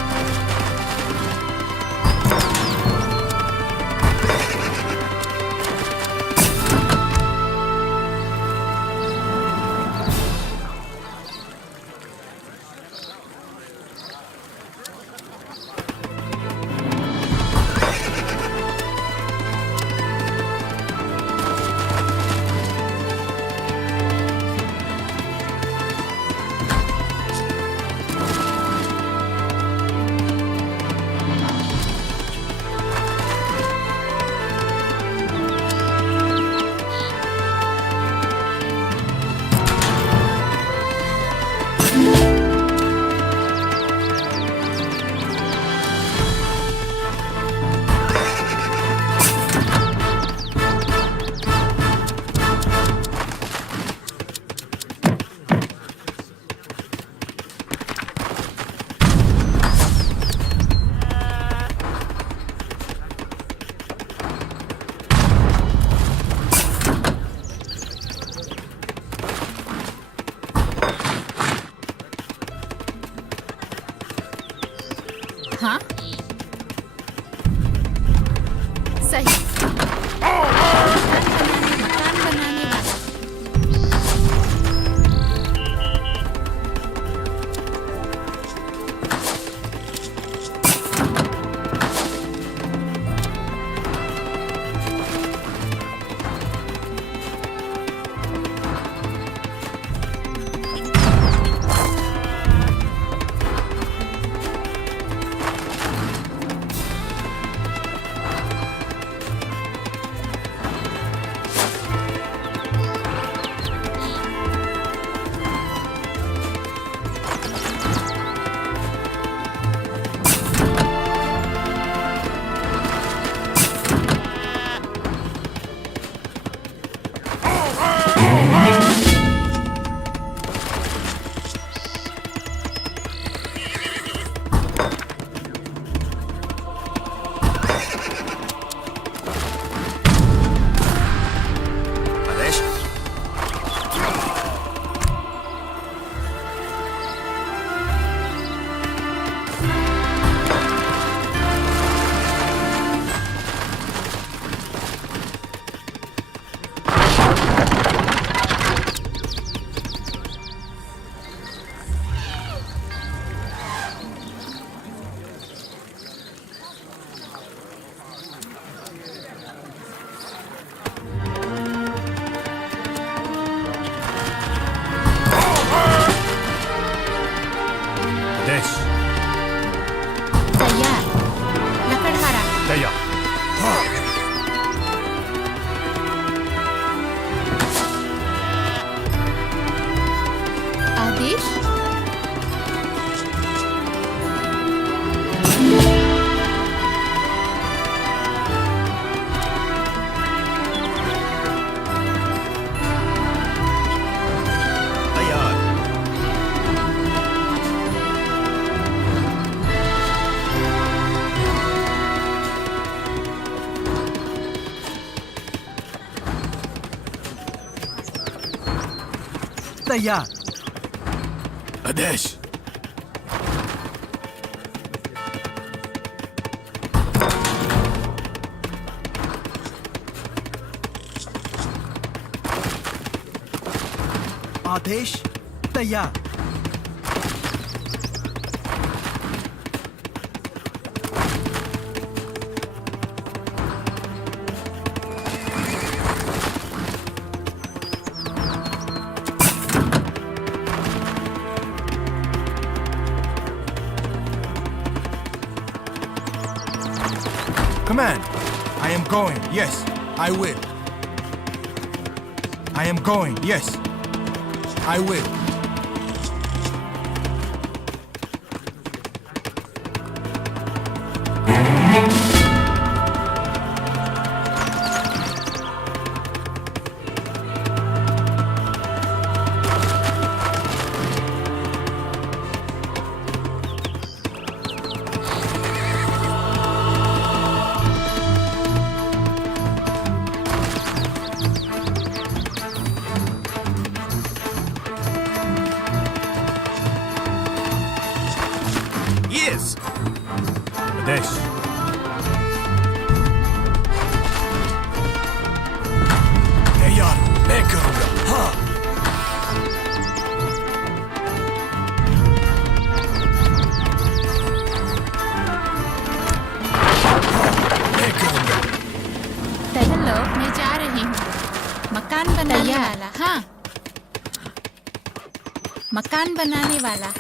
तैयार आदेश आदेश तैयार Command. I am going. Yes, I will. I am going. Yes, I will. Yes. आदेश तैयार मैं करूंगा हाँ मैं करूंगा हेलो मैं जा रही हूँ मकान बनाने वाला हाँ मकान बनाने वाला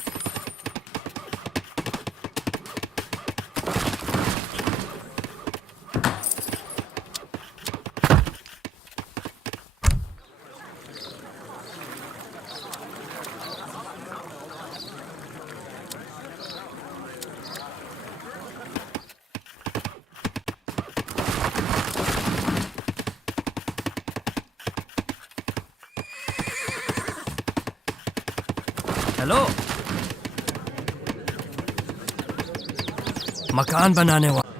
हेलो मकान बनाने वाला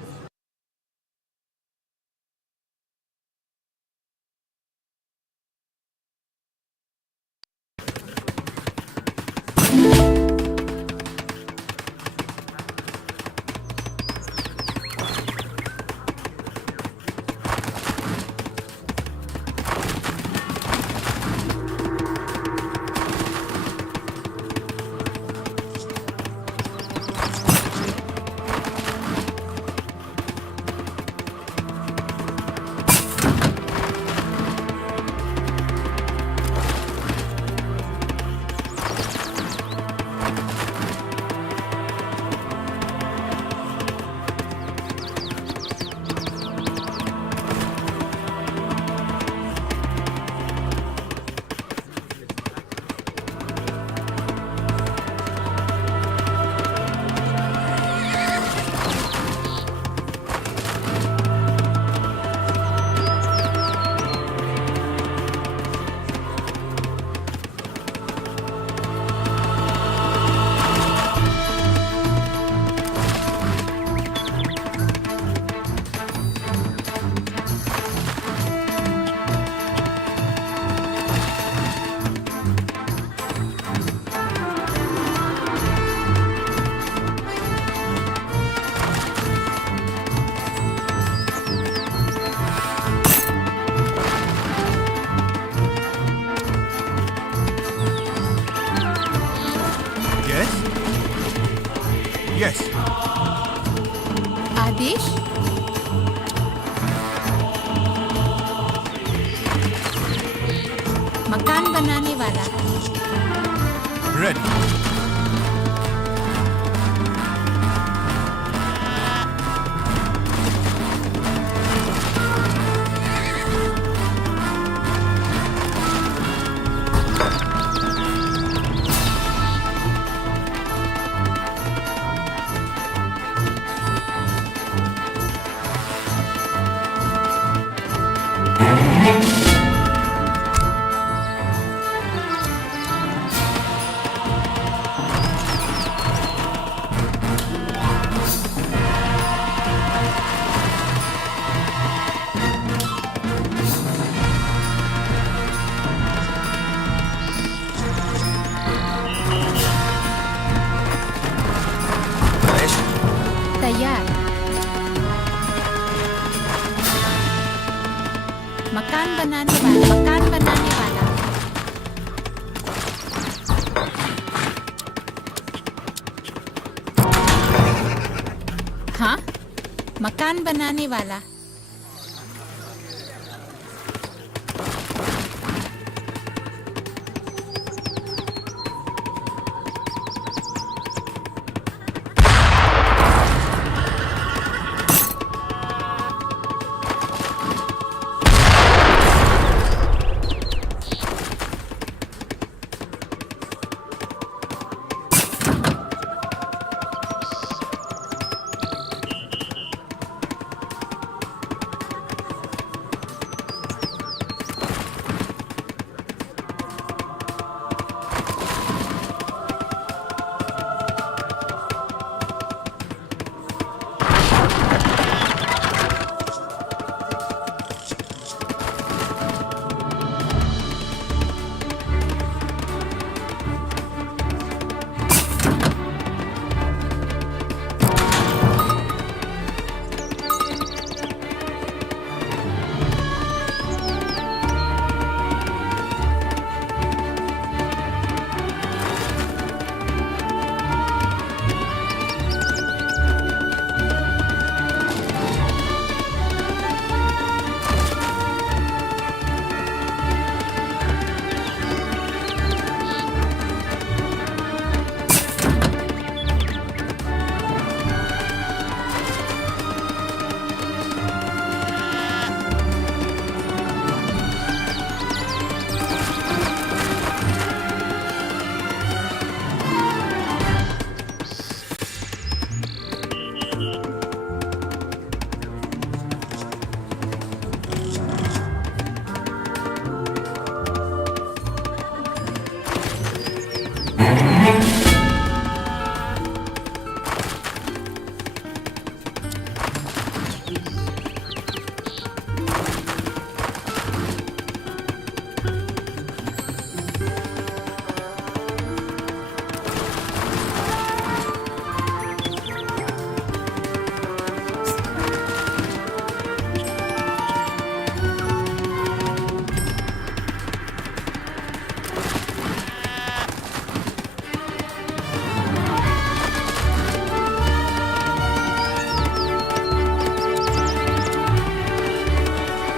Yes. आदेश मकान बनाने वाला Ready. बनाने वाला मकान बनाने वाला हाँ मकान बनाने वाला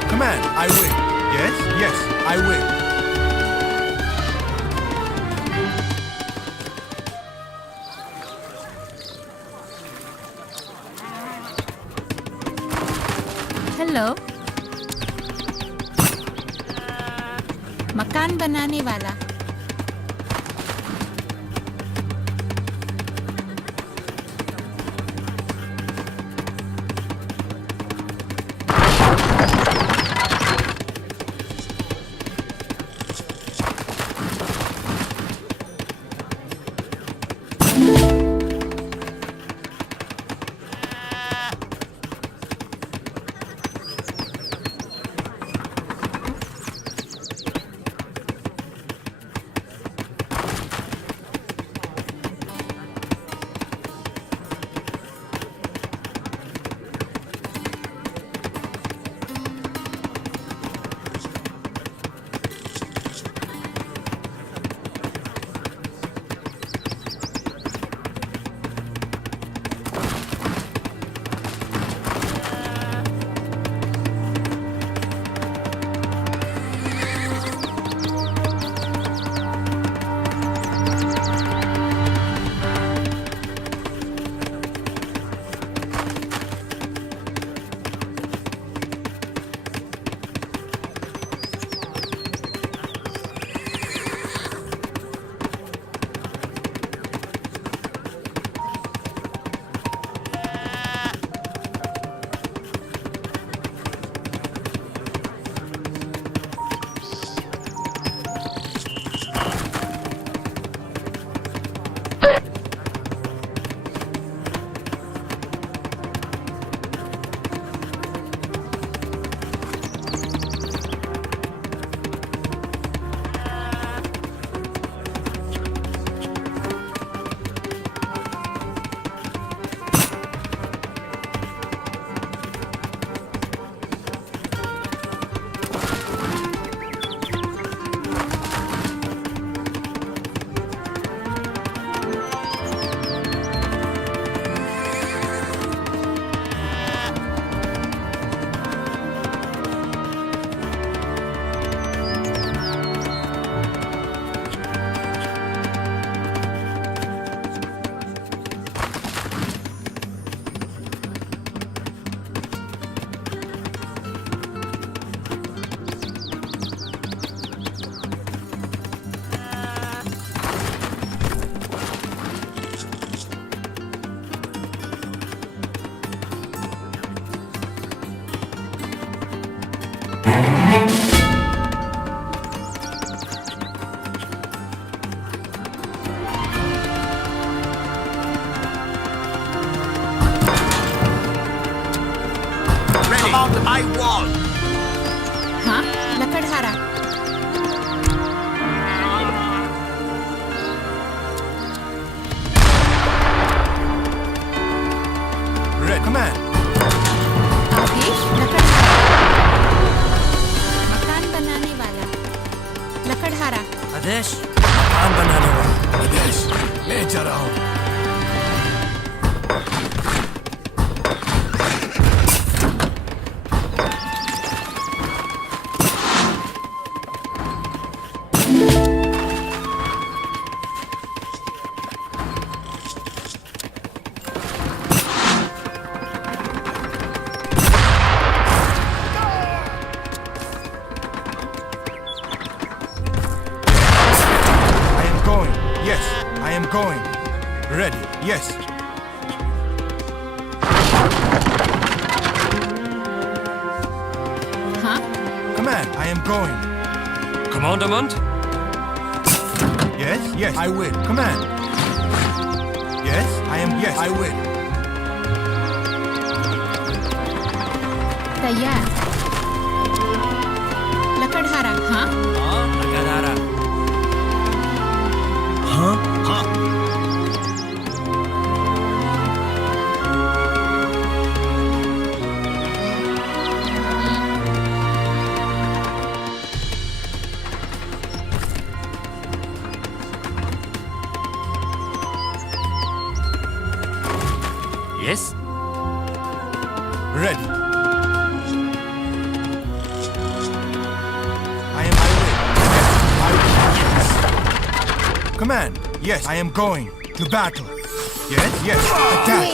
Command, I will. Yes, yes, I will. Hello मकान बनाने वाला आदेश मकान बनाने वाला। आदेश मैं जा रहा हूँ। Going. Ready. Yes. Huh? Command. I am going. Commandement? Yes. Yes. I will. Command. Yes. I am. Yes. I will. तैयार लकड़हारा हाँ हाँ लकड़हारा हाँ हाँ Yes? Ready. I will. Yes. Command. Yes. I am going to battle. Yes. Yes. Attack.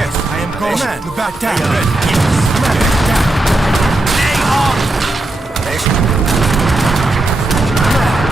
Yes. I am going to battle. Attack. Ready. Yes. Command. Attack.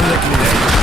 gonna clear.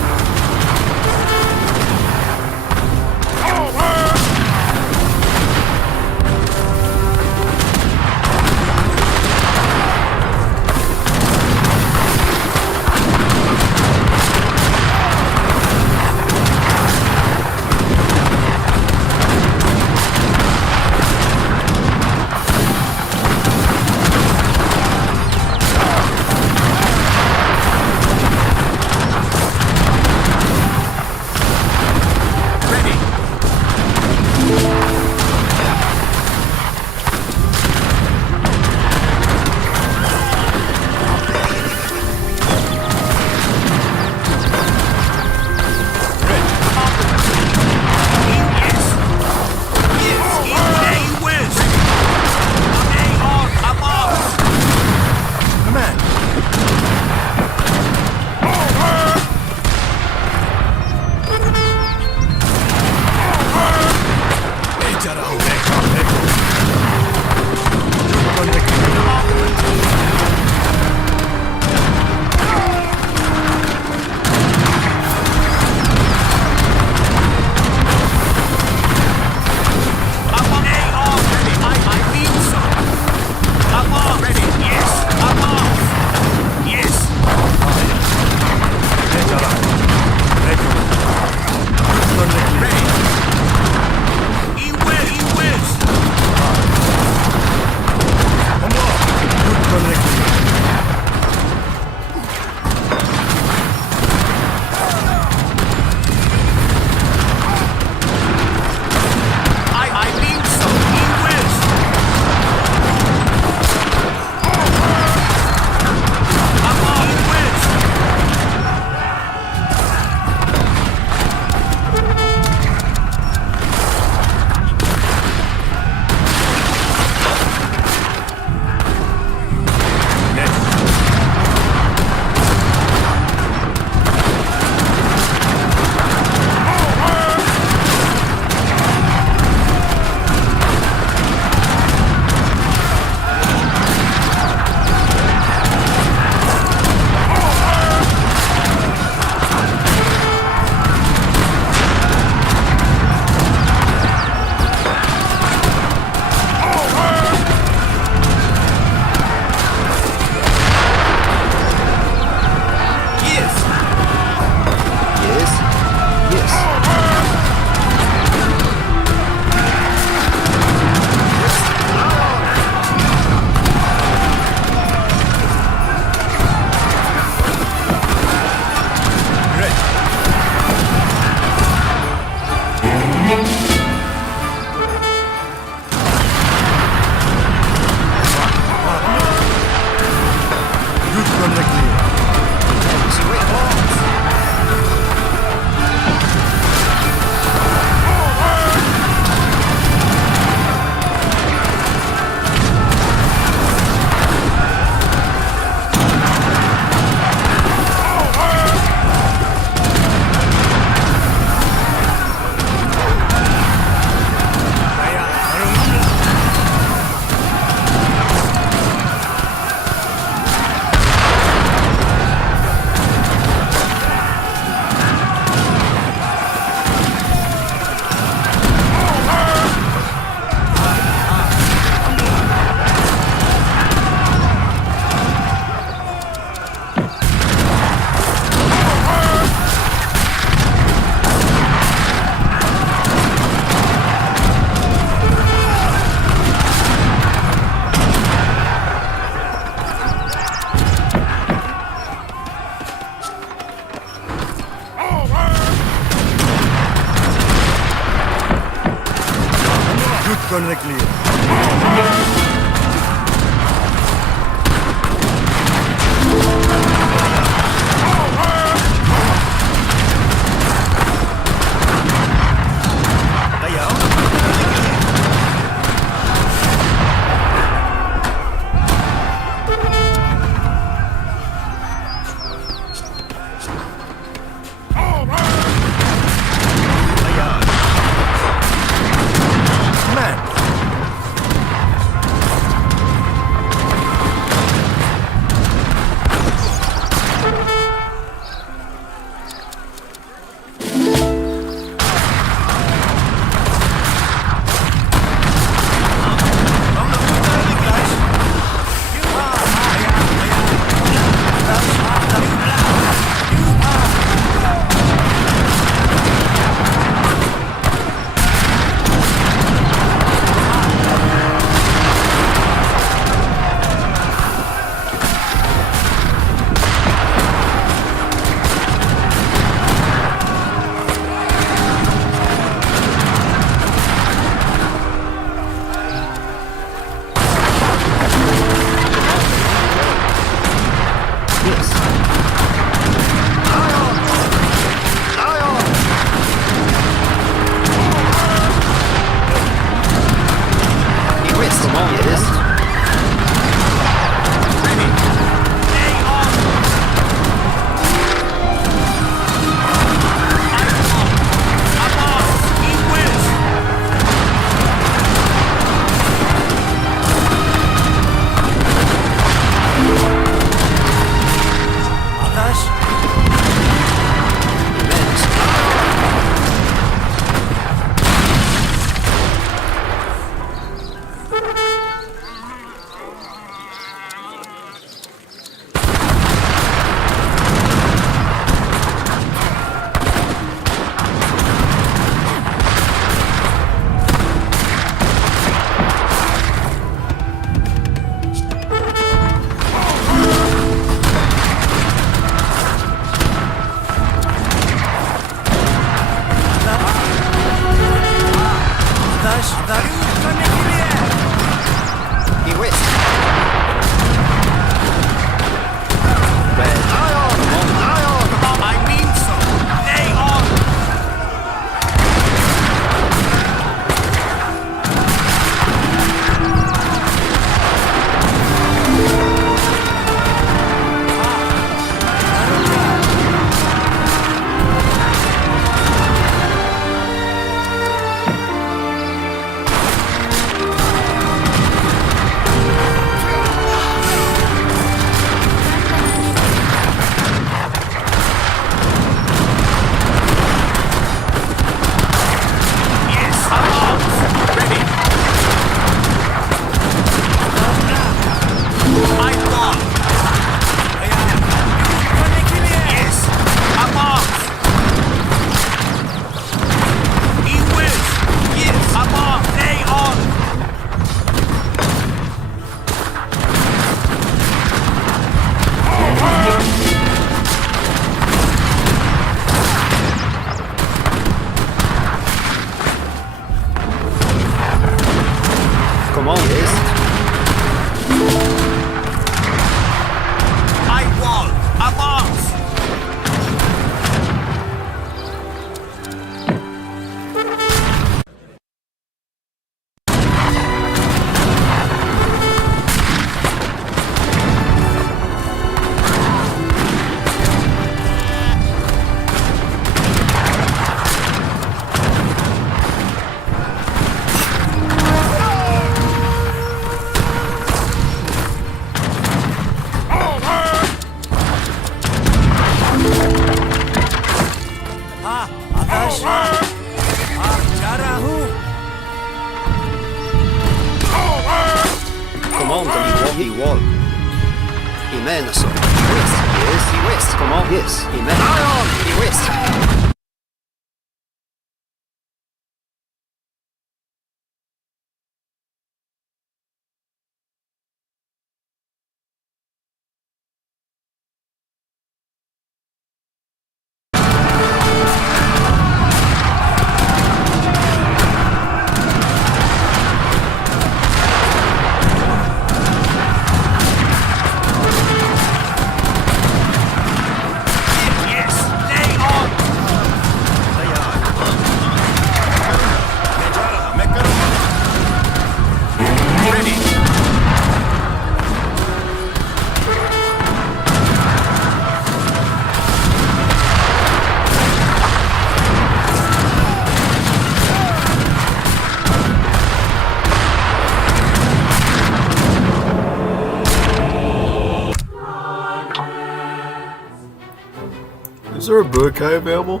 Is there a Bukai available?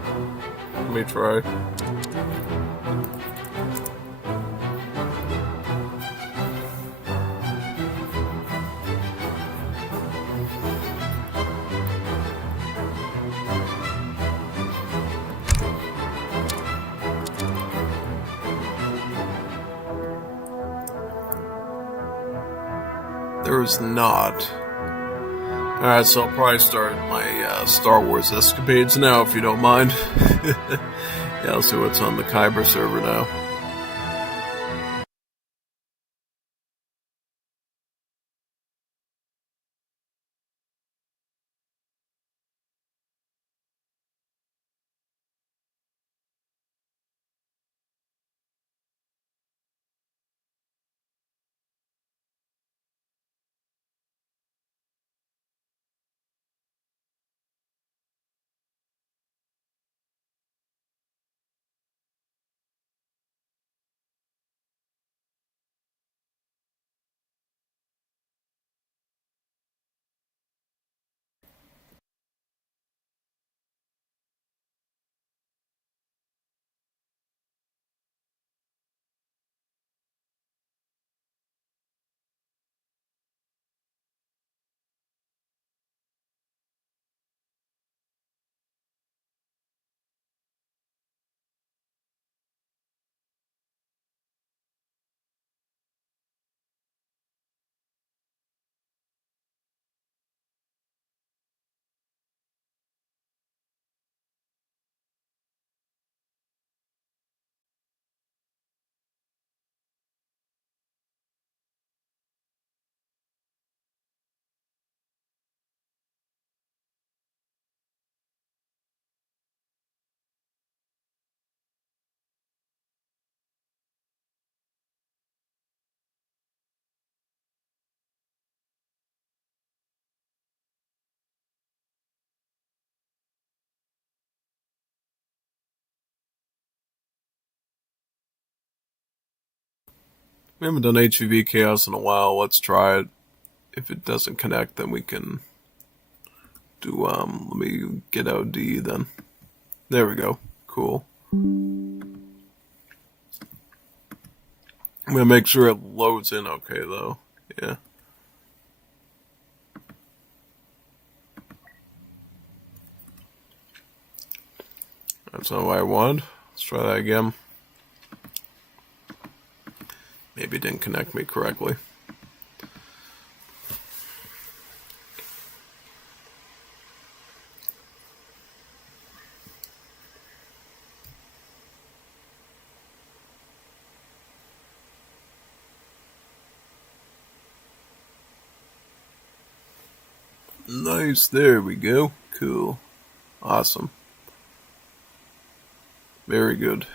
Let me try. There is not. Alright, so I'll probably start my Star Wars escapades now, if you don't mind. Yeah, I'll see what's on the Kyber server now. We haven't done HVV Chaos in a while. Let's try it. If it doesn't connect, then we can do, let me get out D then. There we go. Cool. I'm gonna make sure it loads in okay, though. Yeah. That's not what I wanted. Let's try that again. Maybe it didn't connect me correctly. Nice, there we go. Cool. Awesome. Very good.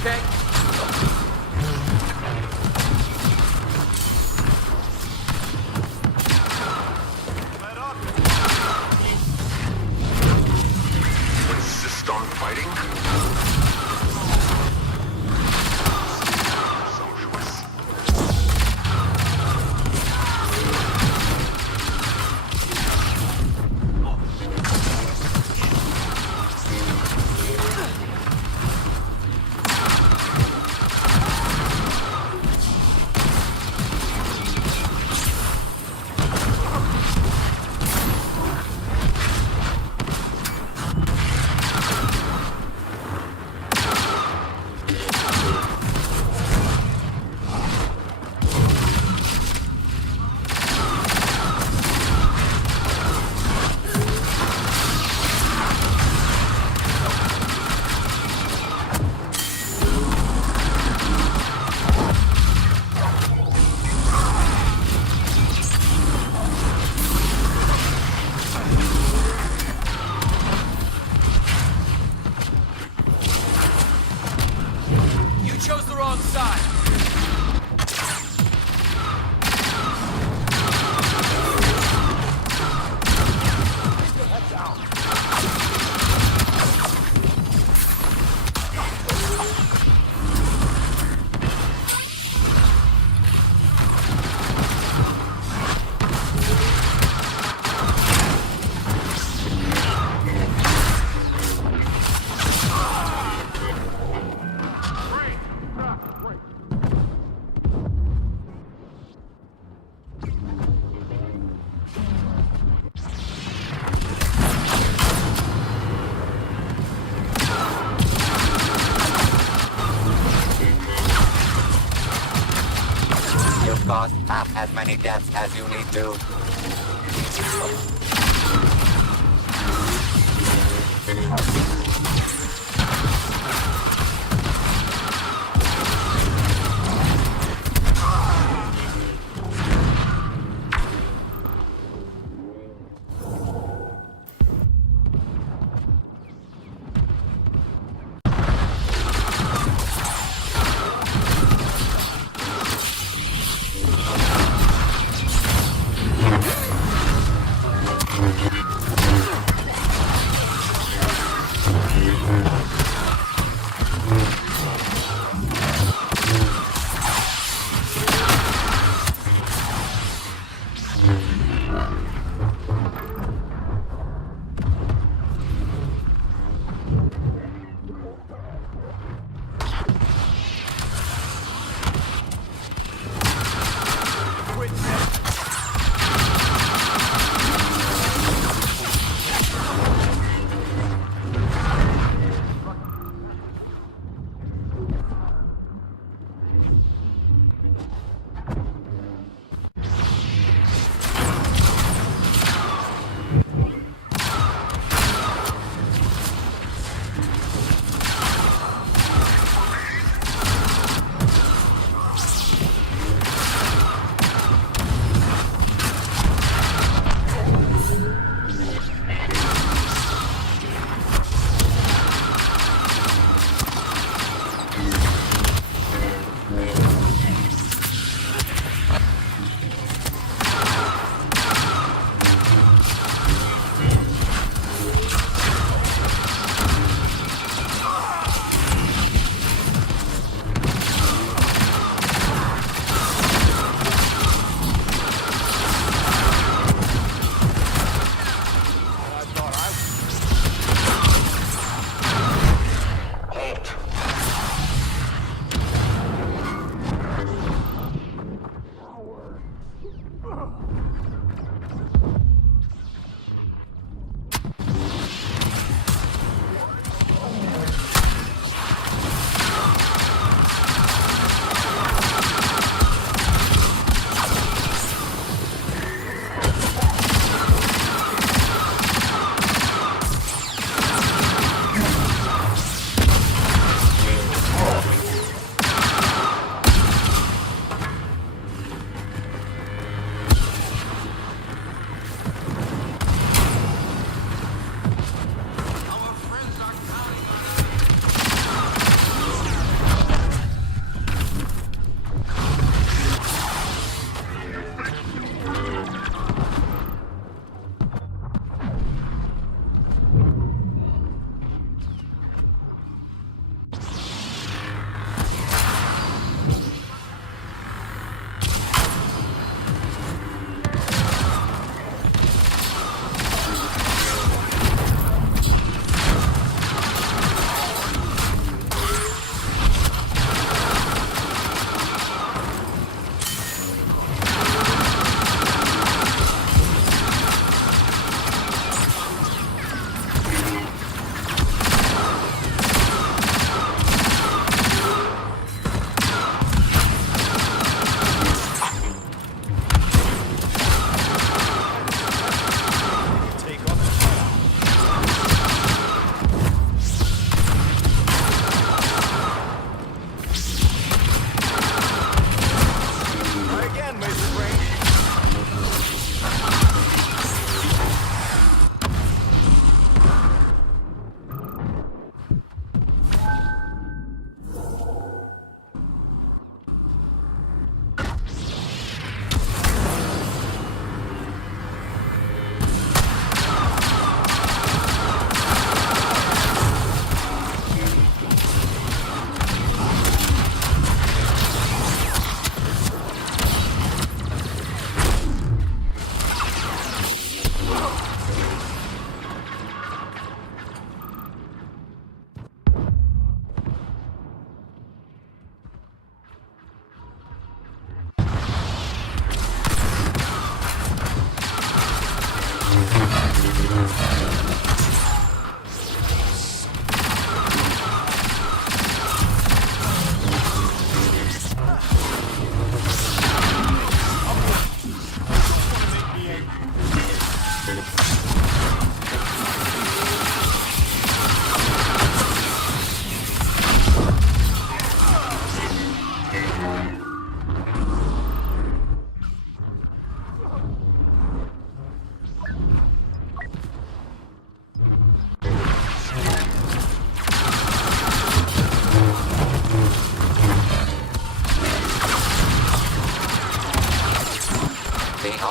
okay? Insist on fighting? Chose the wrong side. You've caused half as many deaths as you need to.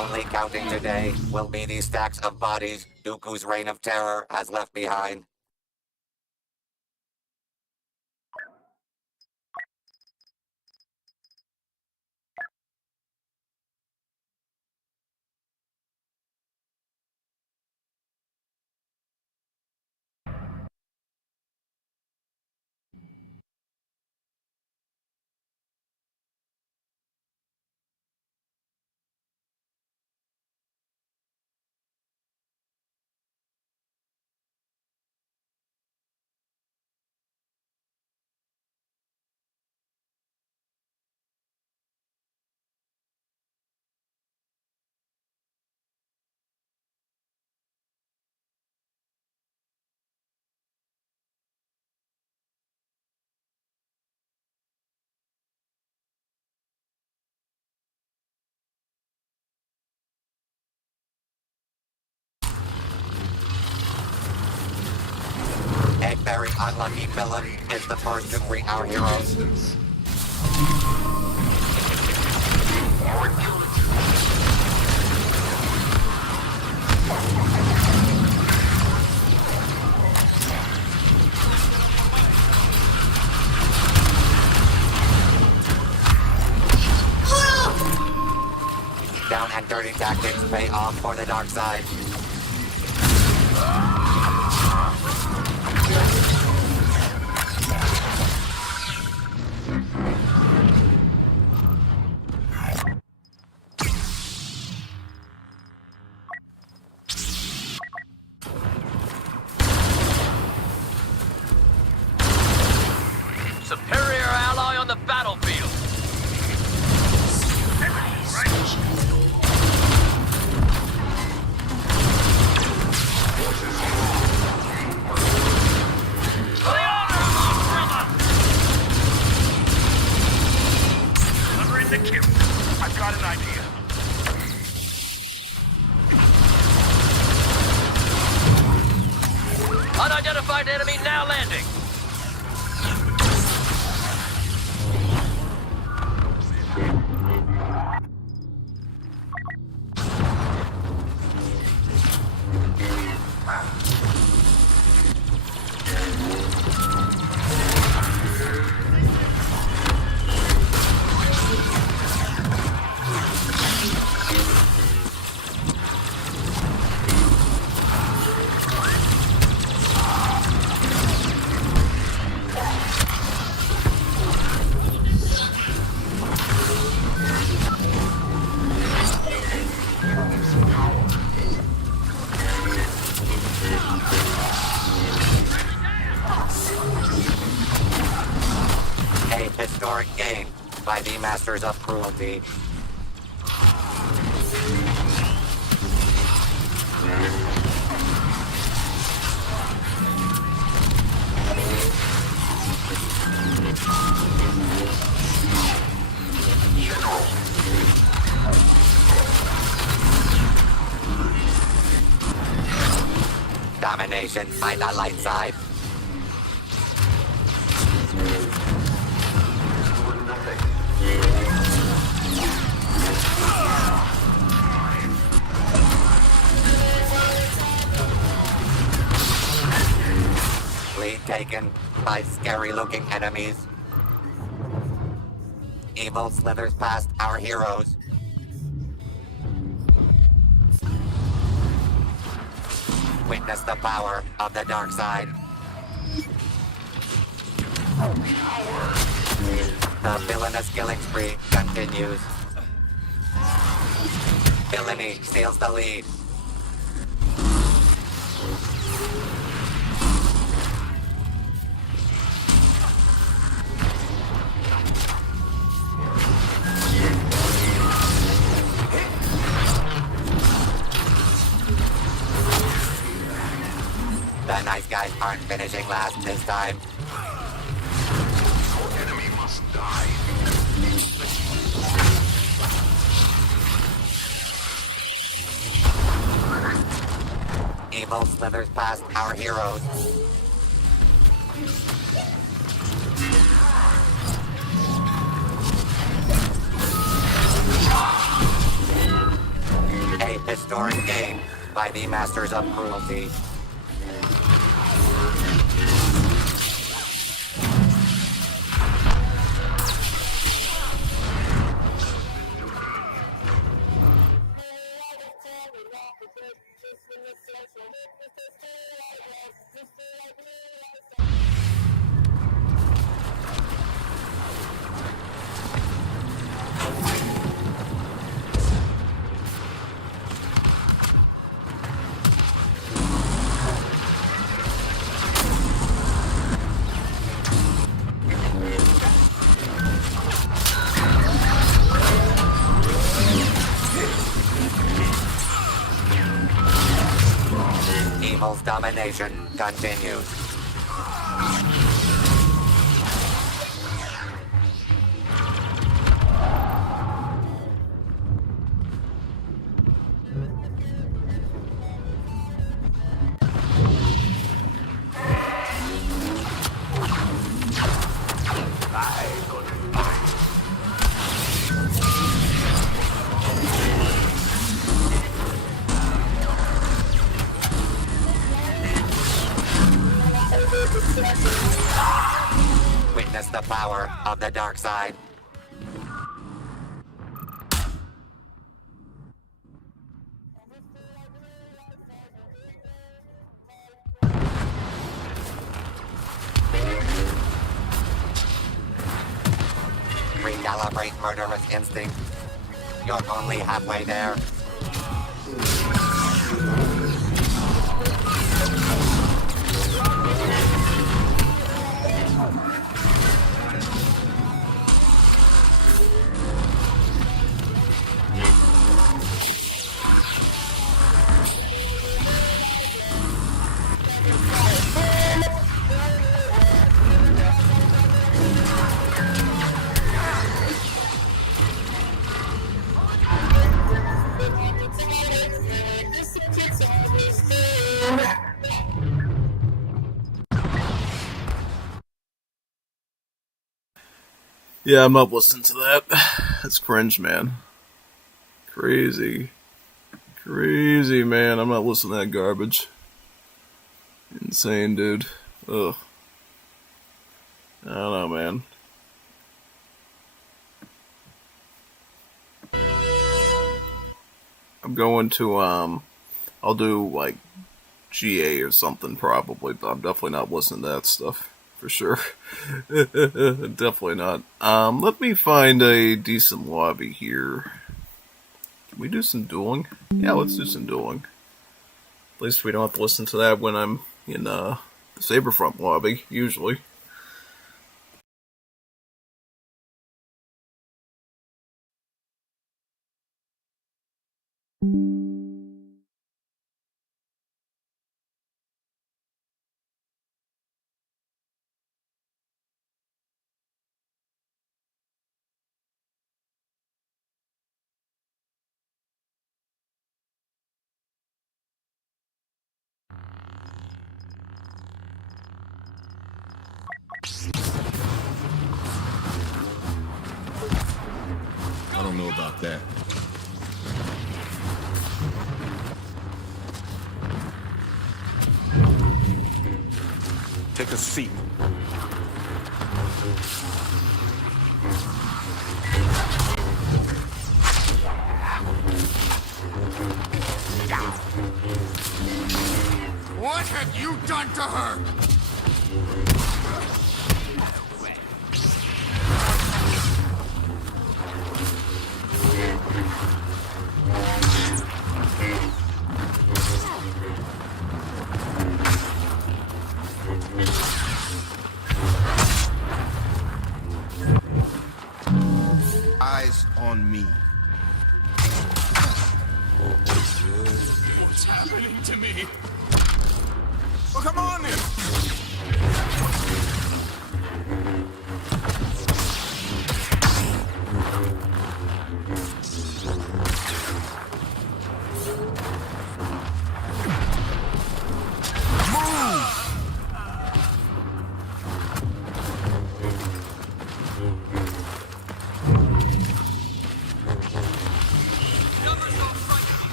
Only counting today will be these stacks of bodies Dooku's reign of terror has left behind. A very unlucky villain is the first to greet our heroes. Down and dirty tactics pay off for the dark side. Superior ally on the battlefield. The kill. I've got an idea. Unidentified enemy now landing. Historic gain by the Masters of Cruelty. Domination by the light side. Lead taken by scary-looking enemies. Evil slithers past our heroes. Witness the power of the dark side. The villainous killing spree continues. Villainy steals the lead. The nice guys aren't finishing last this time. Your enemy must die. Evil slithers past our heroes. adoring game by the masters of cruelty. Evil's domination continues. Witness the power of the dark side. Recalibrate murderous instinct. You're only halfway there. Yeah, I'm not listening to that. That's cringe, man. Crazy. Crazy, man. I'm not listening to that garbage. Insane, dude. Ugh. I don't know, man. I'm going to, I'll do, like, GA or something probably, but I'm definitely not listening to that stuff. For sure. Definitely not. Let me find a decent lobby here. Can we do some dueling? Yeah, let's do some dueling. At least we don't have to listen to that when I'm in the Saberfront lobby, usually. I don't know about that. Take a seat. What have you done to her? Eyes on me. What's happening to me? Oh, come on then!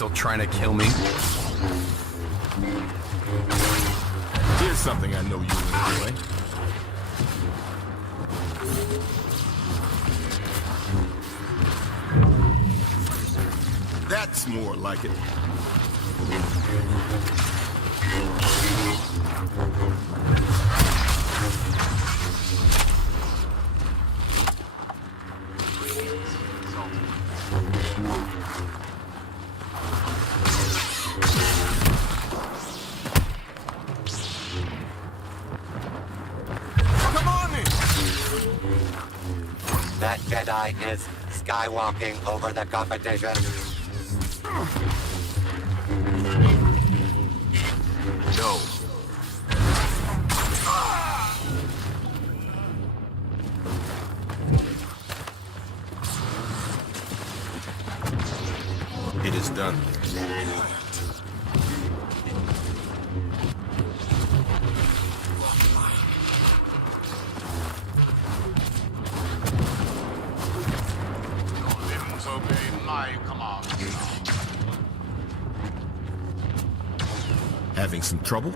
still trying to kill me? Here's something I know you enjoy. That's more like it. That Jedi is skywalking over the competition. No. It is done. Obey my command. Having some trouble?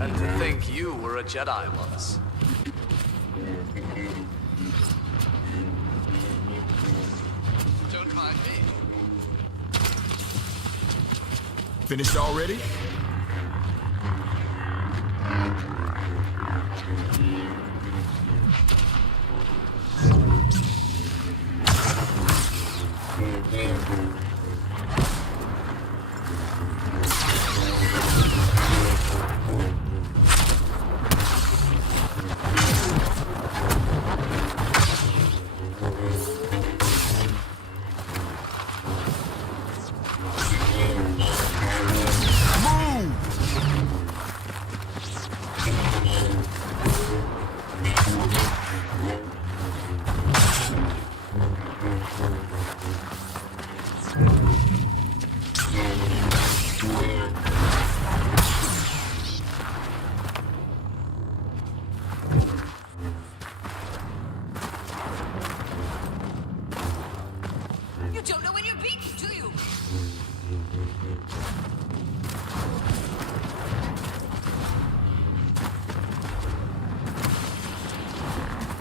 And to think you were a Jedi once. Don't mind me. Finished already? You don't know when you're beaten, do you?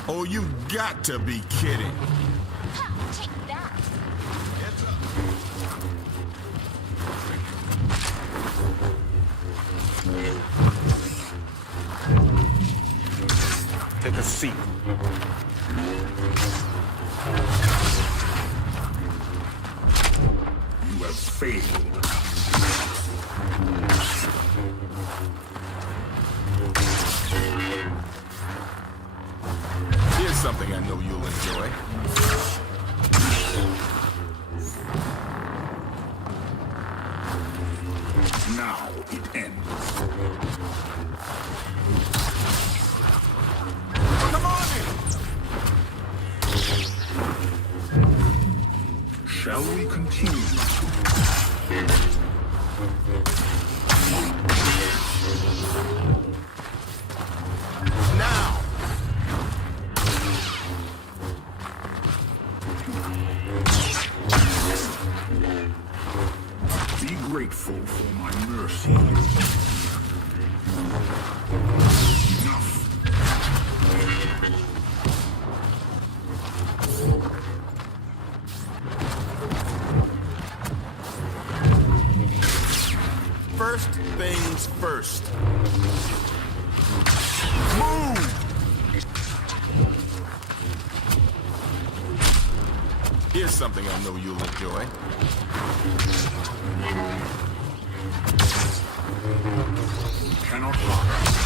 Oh, you got to be kidding. Ha, take that. Take a seat. You have failed. Here's something I know you'll enjoy. Now it ends. Come on in! Shall we continue? Now! Be grateful for my mercy. Enough. First things first. Move! Here's something I know you'll enjoy. Cannot hide.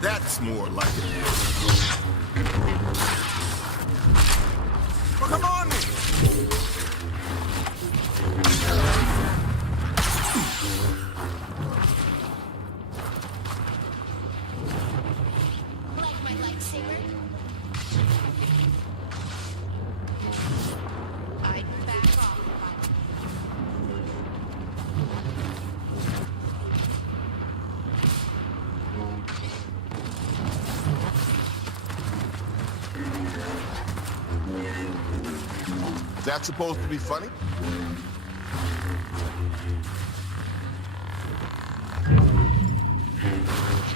That's more like it. That's supposed to be funny?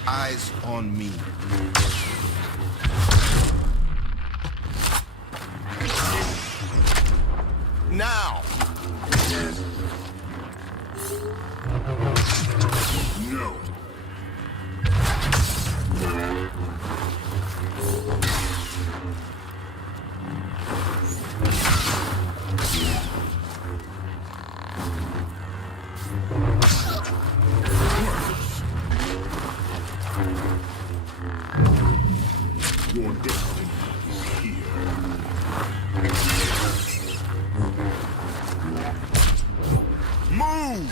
Eyes on me. Now! No. Your destiny is here. Move!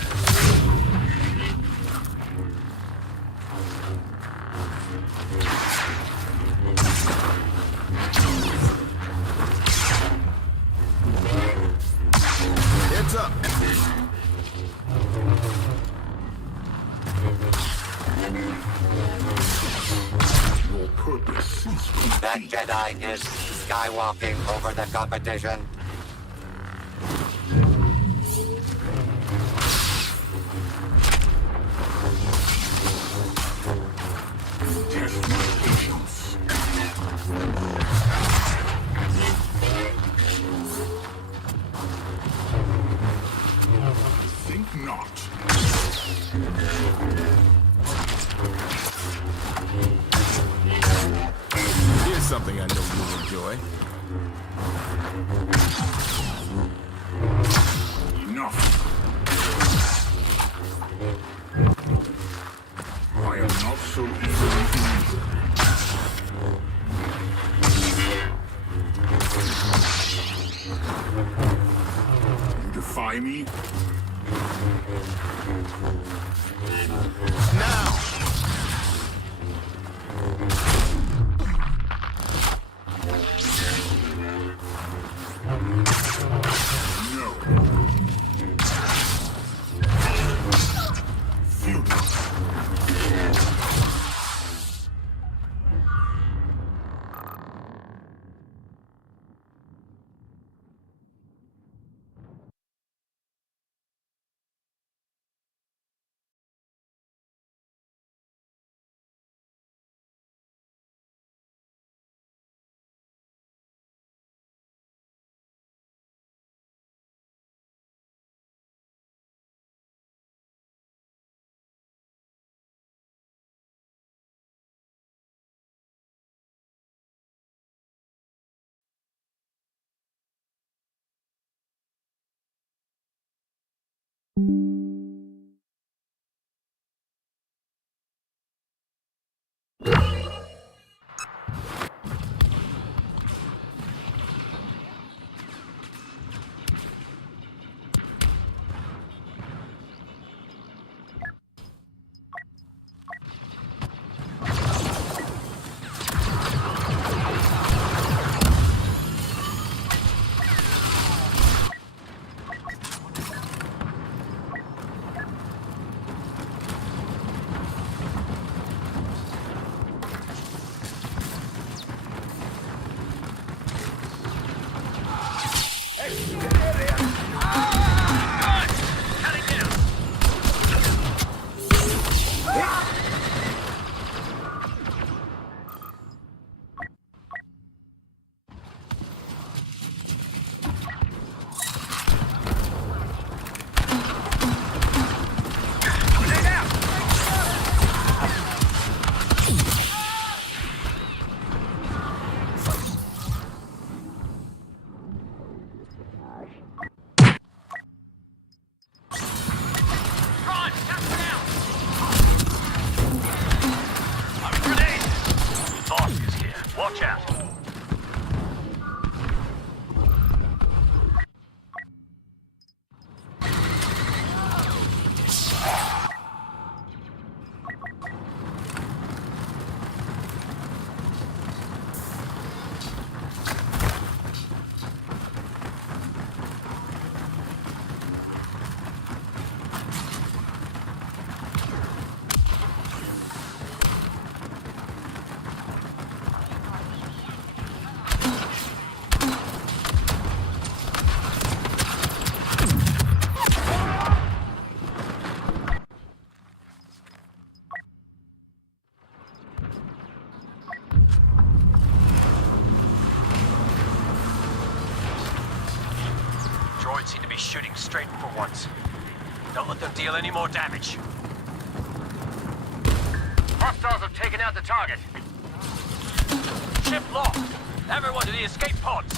Heads up! Your purpose is That complete. Jedi is skywalking over the competition. Test my patience. Think not. Here's something I know you'll enjoy. Enough. I am not so easily injured. You defy me? Droids seem to be shooting straight for once. Don't let them deal any more damage. Hostiles have taken out the target. Ship locked. Everyone to the escape pods.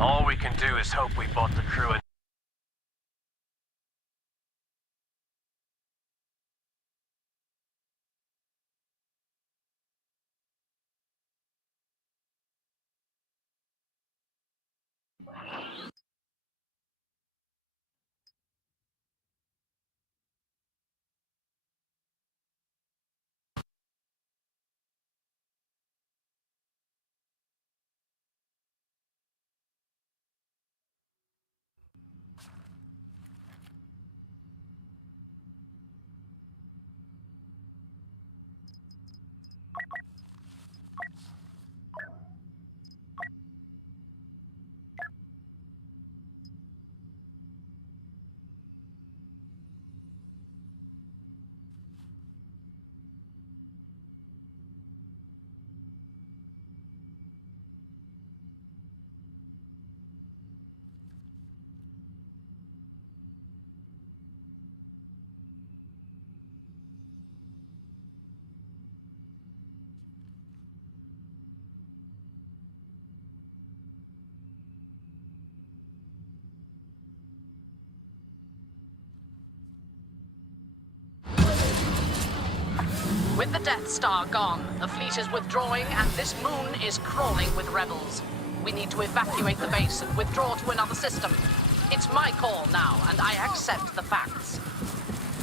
All we can do is hope we bought the crew and With the Death Star gone, the fleet is withdrawing and this moon is crawling with rebels. We need to evacuate the base and withdraw to another system. It's my call now, and I accept the facts.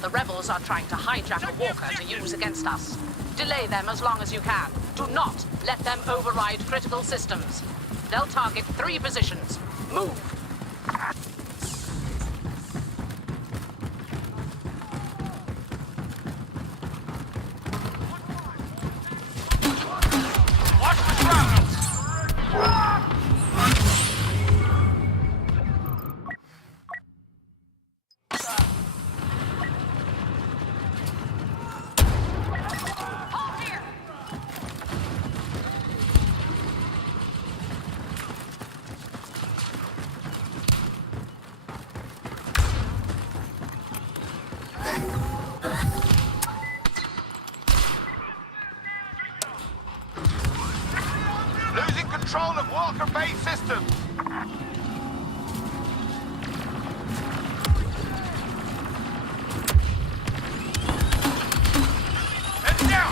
The rebels are trying to hijack a walker to use against us. Delay them as long as you can. Do not let them override critical systems. They'll target 3 positions. Move! Losing control of Walker Base systems. Head down!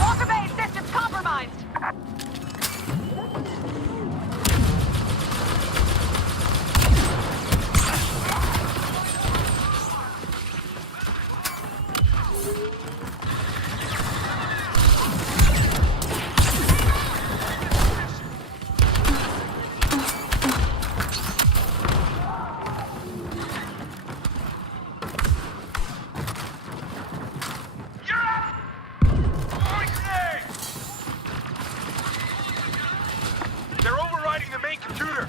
Walker Bay systems compromised. They're overriding the main computer.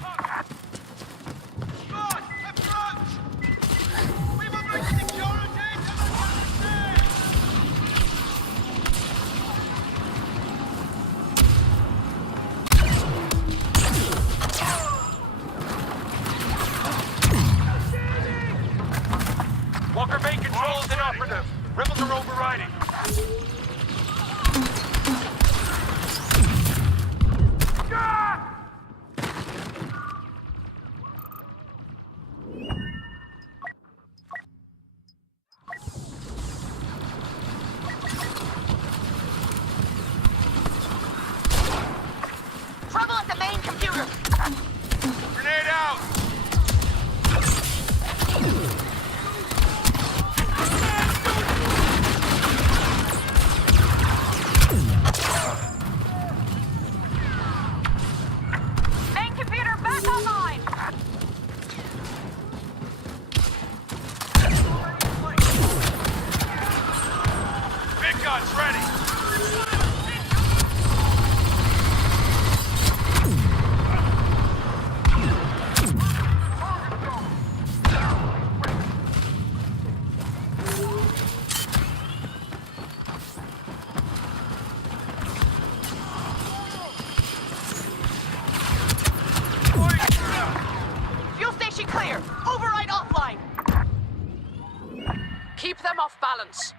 Walker Bay control is inoperative. Rebels are overriding. Trouble at the main computer. Grenade out! Main computer back online. guns ready! Fuel station clear! Override offline! Keep them off balance.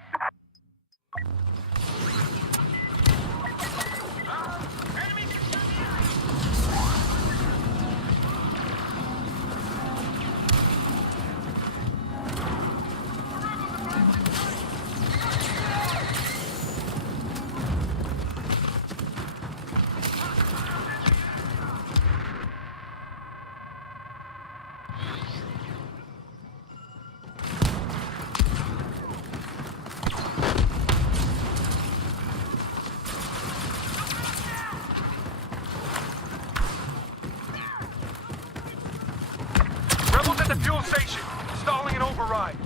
Rebels at the fuel station! Stalling an override!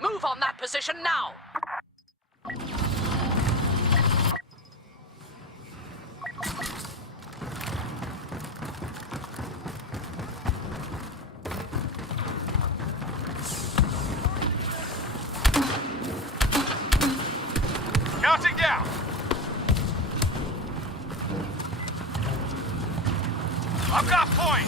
Move on that position now! Counting down! I've got point!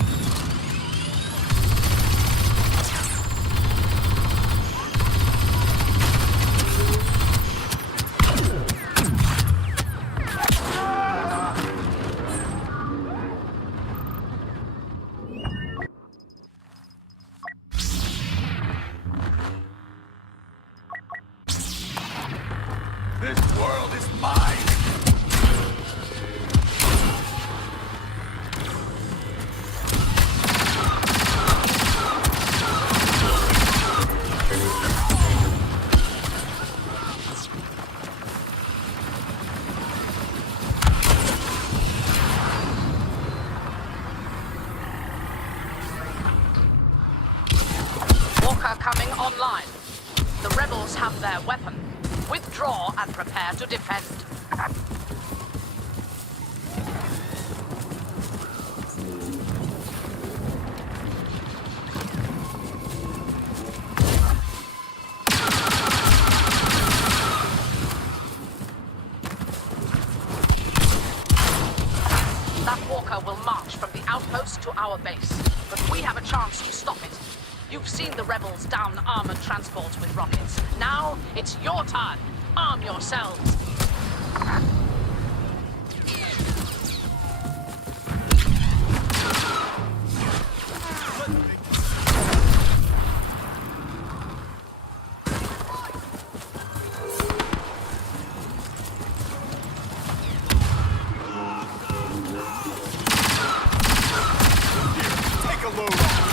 This world is mine! Walker coming online. The rebels have their weapon. Withdraw and prepare to defend. That walker will march from the outpost to our base, but we have a chance to stop it. You've seen the rebels down armored transports with rockets. Now, it's your turn. Arm yourselves. Take a load off!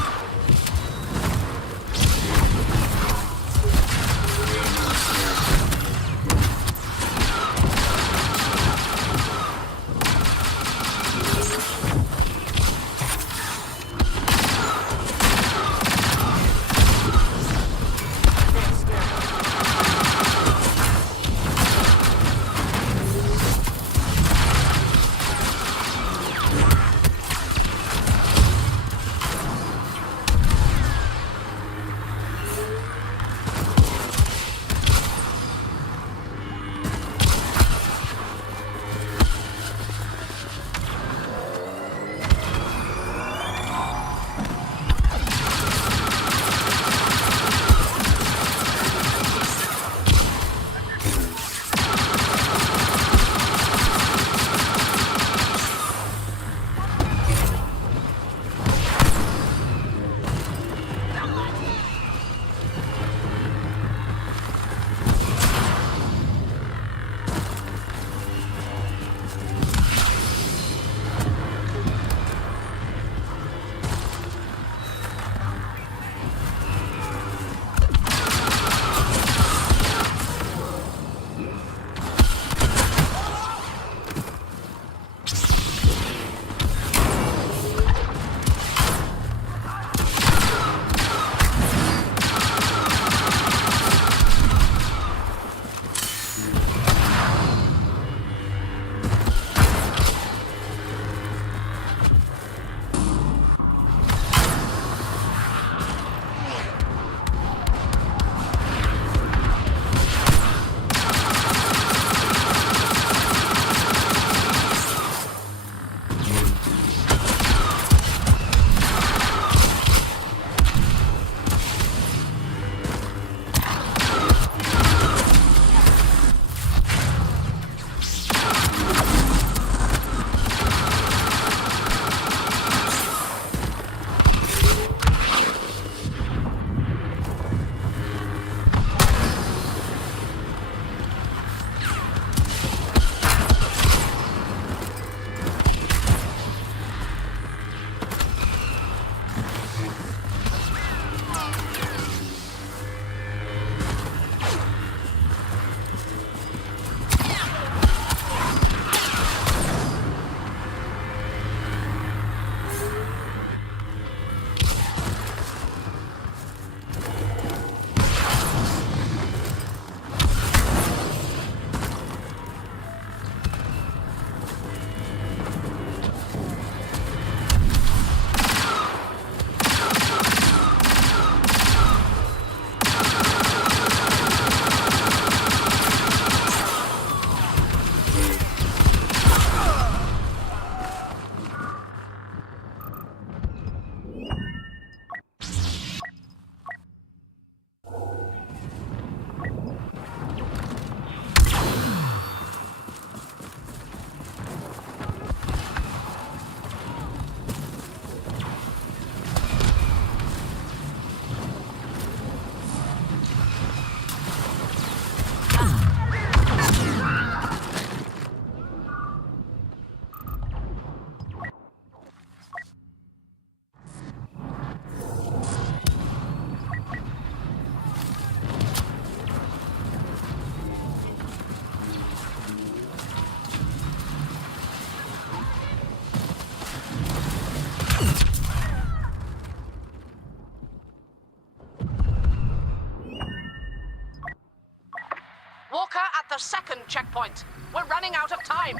Walker at the second checkpoint. We're running out of time.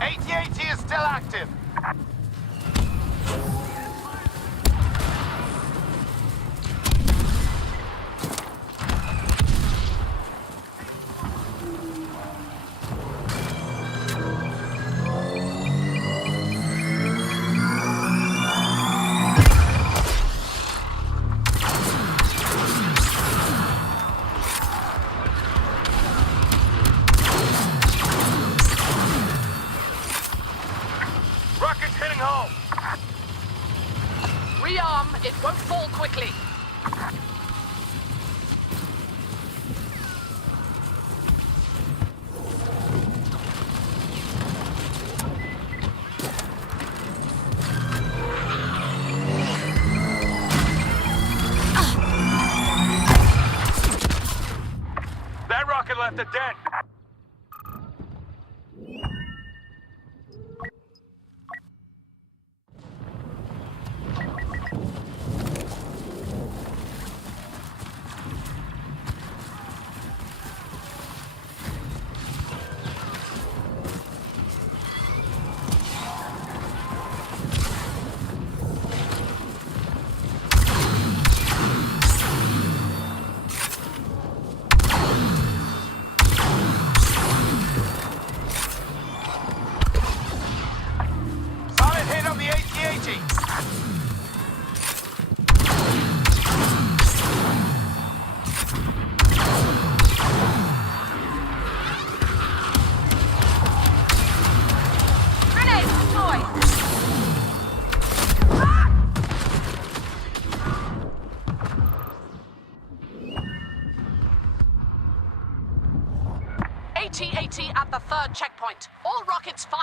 AT-AT is still active. Rearm, it won't fall quickly. That rocket left a dent. AT-AT at the third checkpoint. All rockets fire.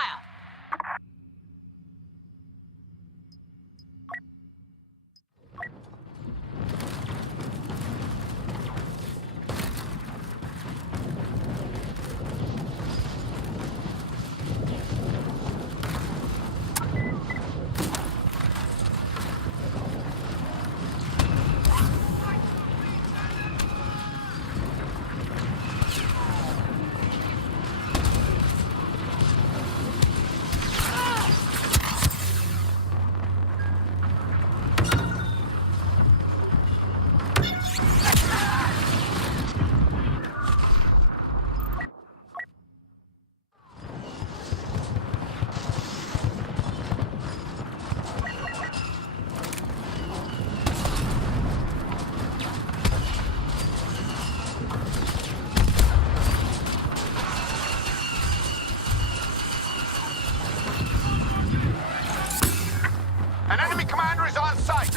An enemy commander is on site.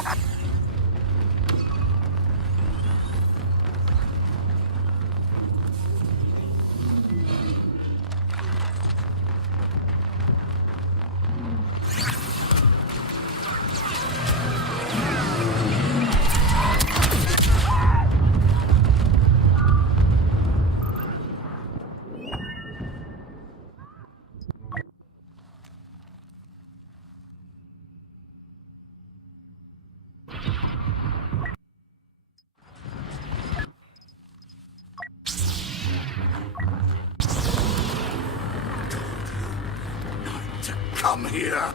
Come here.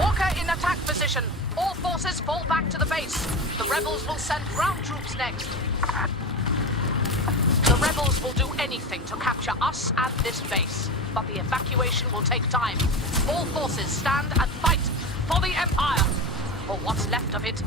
Walker in attack position. All forces fall back to the base. The rebels will send ground troops next. The rebels will do anything to capture us and this base, but the evacuation will take time. All forces stand and fight for the Empire, or what's left of it.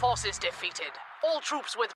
Forces defeated. All troops with...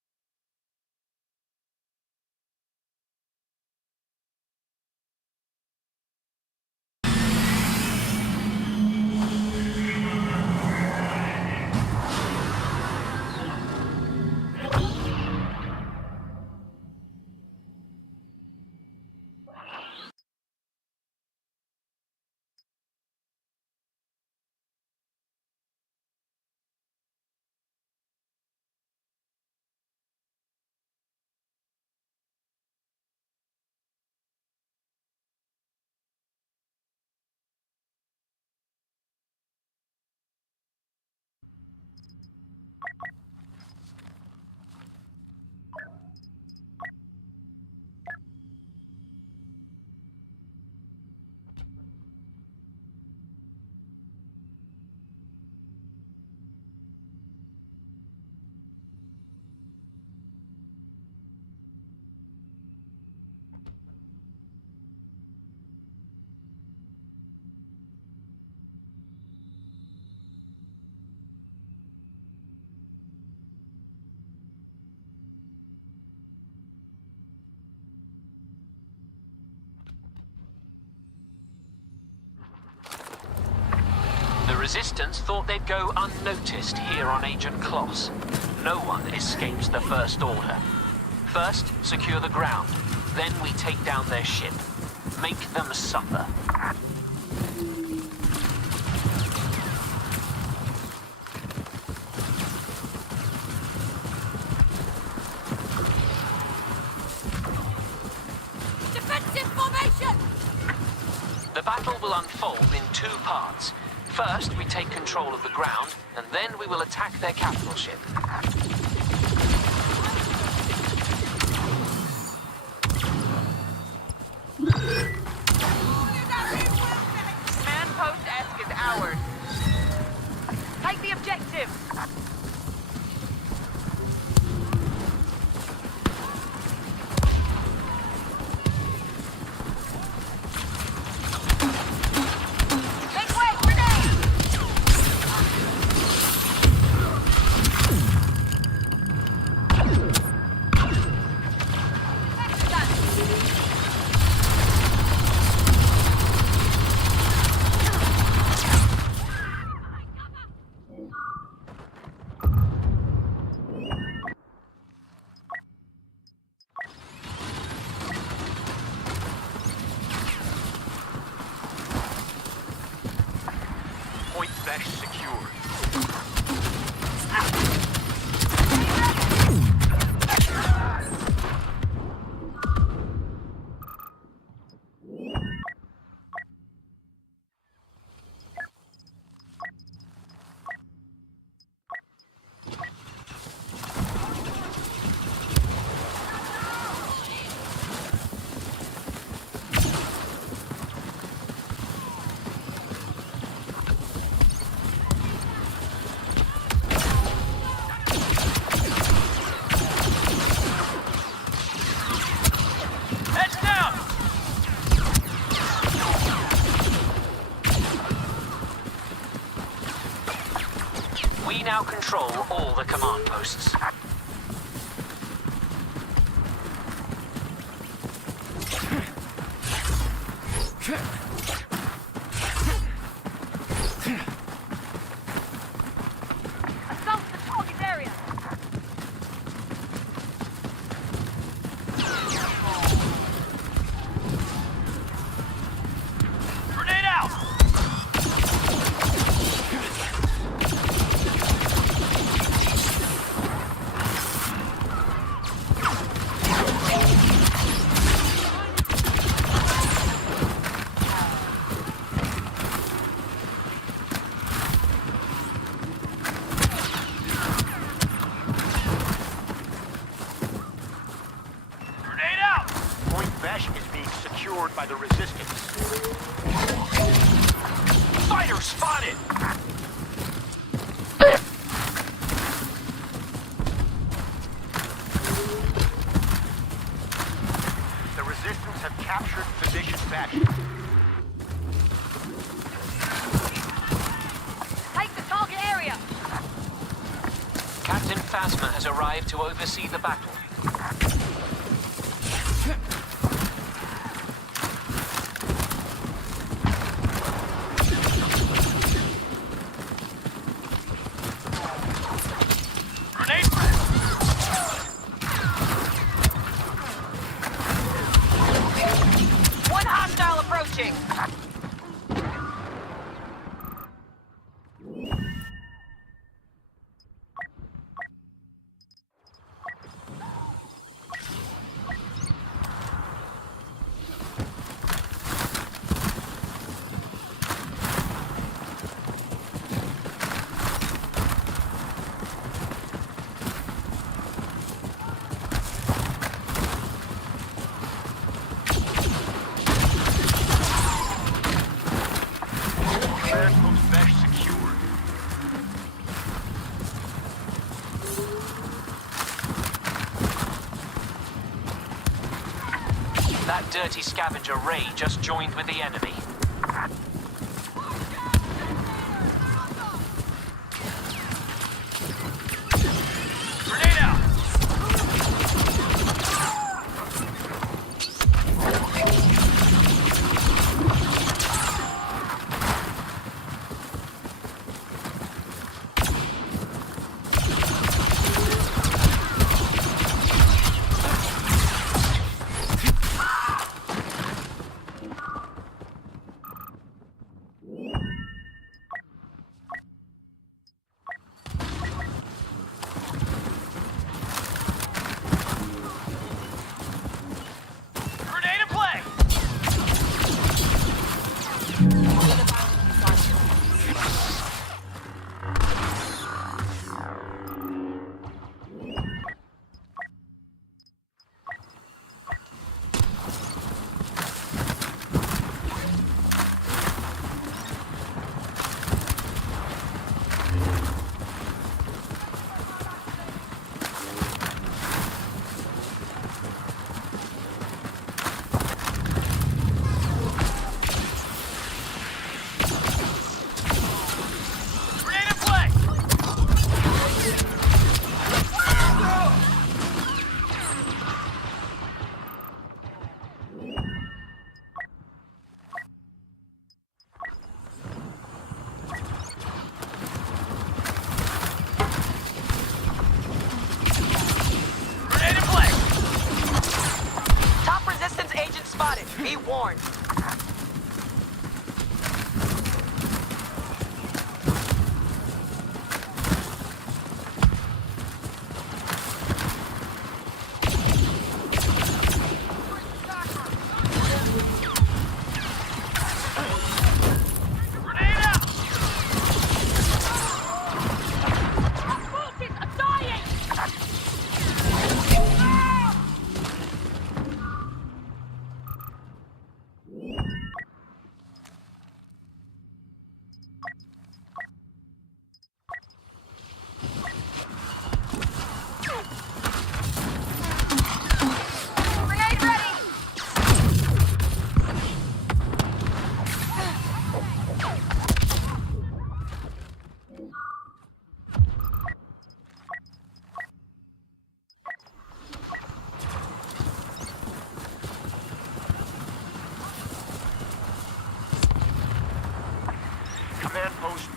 The Resistance thought they'd go unnoticed here on Agent Kloss. No one escapes the First Order. First, secure the ground. Then we take down their ship. Make them suffer. Defensive formation! The battle will unfold in two parts. First, we take control of the ground, and then we will attack their capital ship. Man post Esk is ours. Take the objective! Vesh secured. We now control all the command posts. Assault the target area. Grenade out! Grenade out! Point Vesh is being secured by the resistance. Fighter spotted! The resistance have captured position Vesh. Take the target area. Captain Phasma has arrived to oversee the battle. Grenade! One hostile approaching. Command post Vesh secured. That dirty scavenger Ray just joined with the enemy. Grenade out! Grenade in play! Grenade in play! Grenade in play! Top resistance agent spotted. Be warned.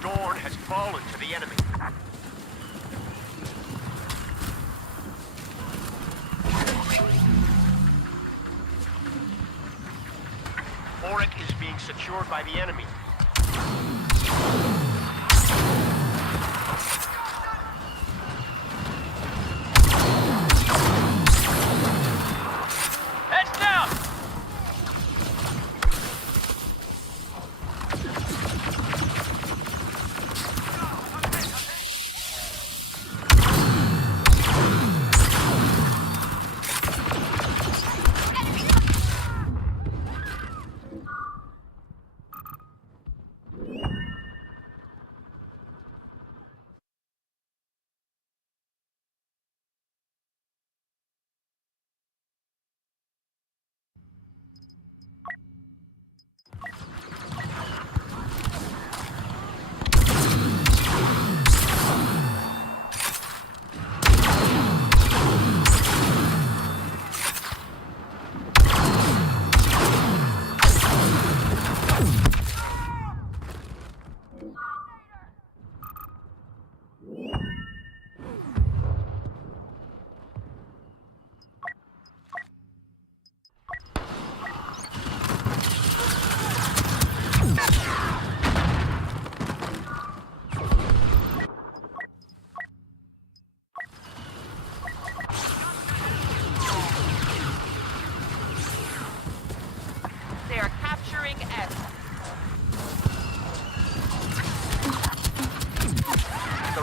Dorn has fallen to the enemy. Auric is being secured by the enemy. Heads down!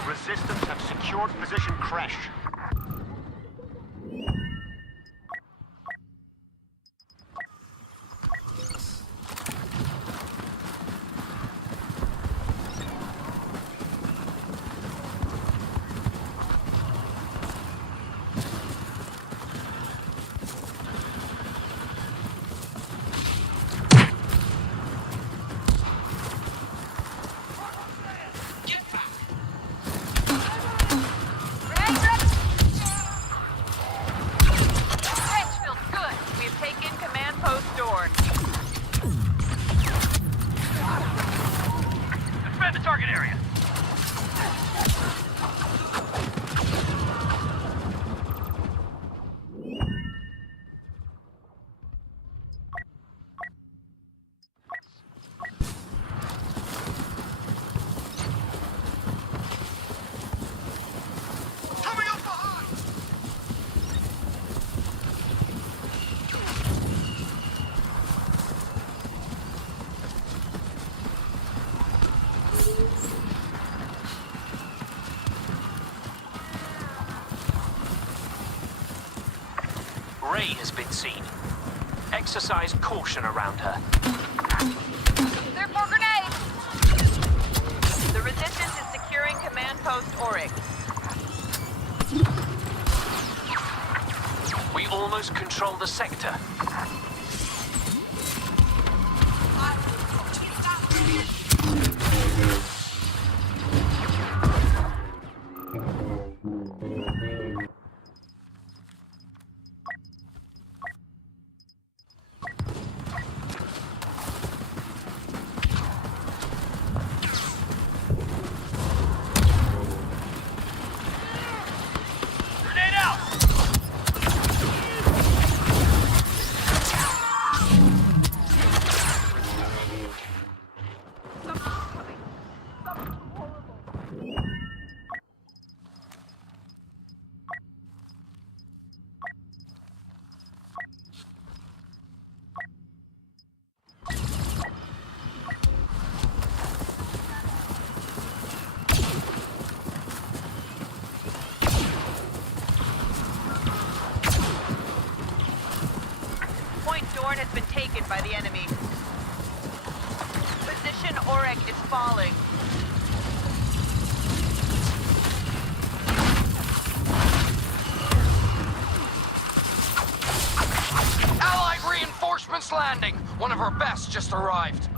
Resistance have secured position Crash. Target area. Coming up behind. Ray has been seen. Exercise caution around her. They're for grenades! The resistance is securing command post Auric. We almost control the sector. Dorn has been taken by the enemy. Position Auric is falling. Allied reinforcements landing. One of our best just arrived.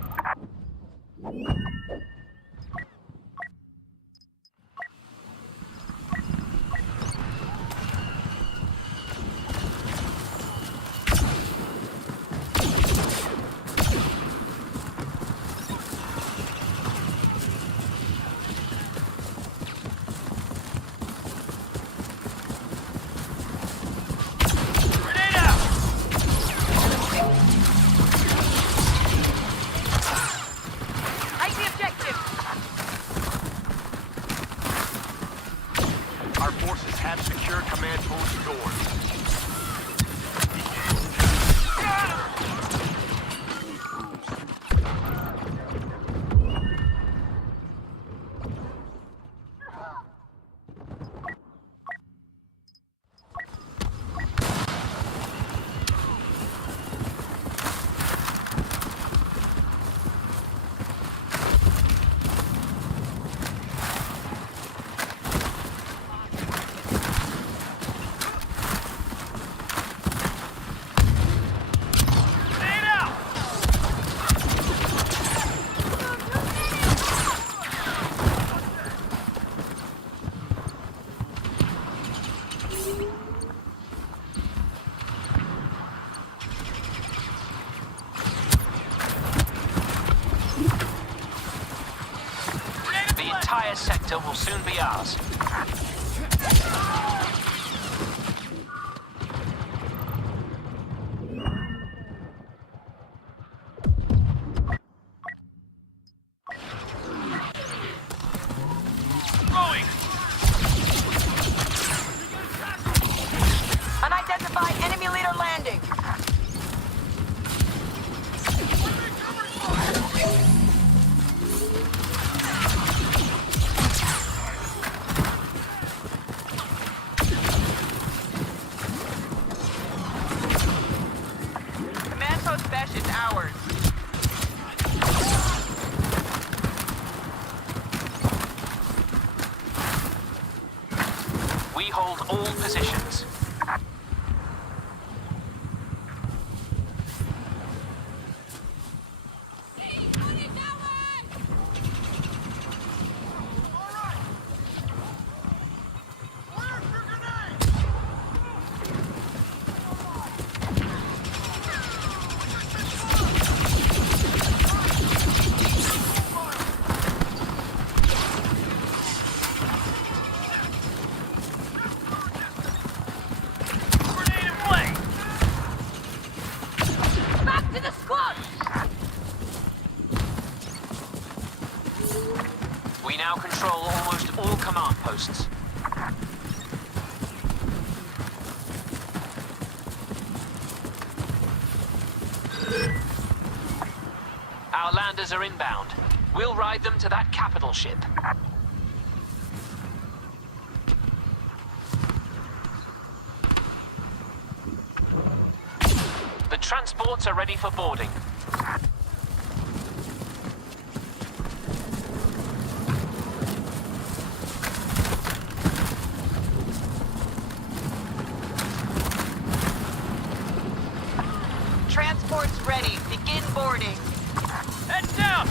have secured command post doors. The entire sector will soon be ours. Unidentified enemy leader landing. Command post Besh is ours. We hold all positions. Back to the squad! We now control almost all command posts. Our landers are inbound. We'll ride them to that capital ship. The transports are ready for boarding. Transport's ready. Begin boarding. Heads down!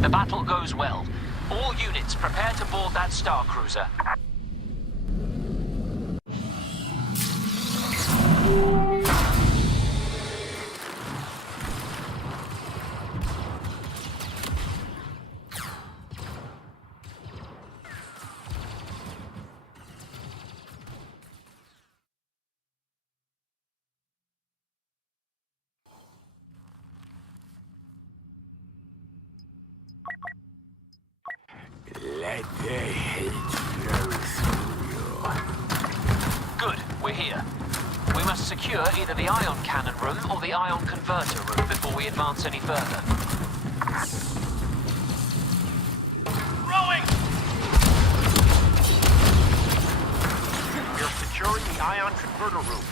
The battle goes well. All units prepare to board that Star Cruiser. Let the hate flow through you. Good, we're here. We must secure either the ion cannon room or the ion converter room before we advance any further. Rowing! We're securing the ion converter room.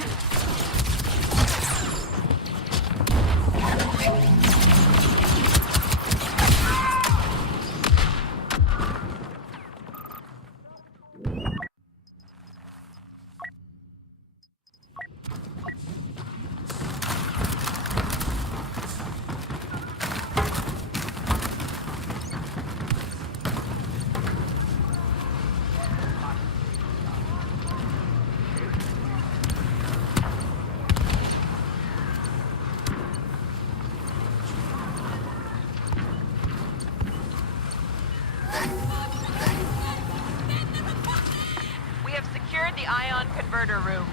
converter room.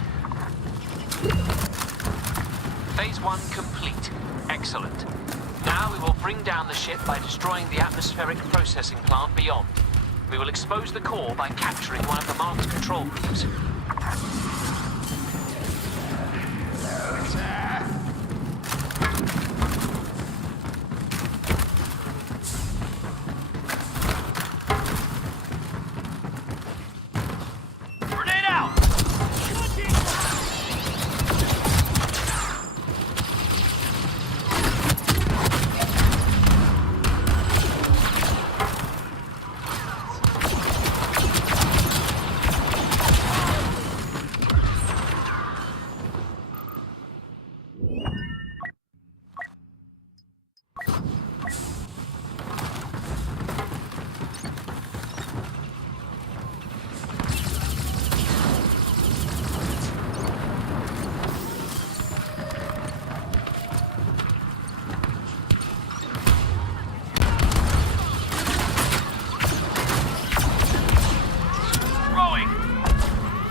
Phase 1 complete. Excellent. Now we will bring down the ship by destroying the atmospheric processing plant beyond. We will expose the core by capturing one of the marked control rooms. Grenade out!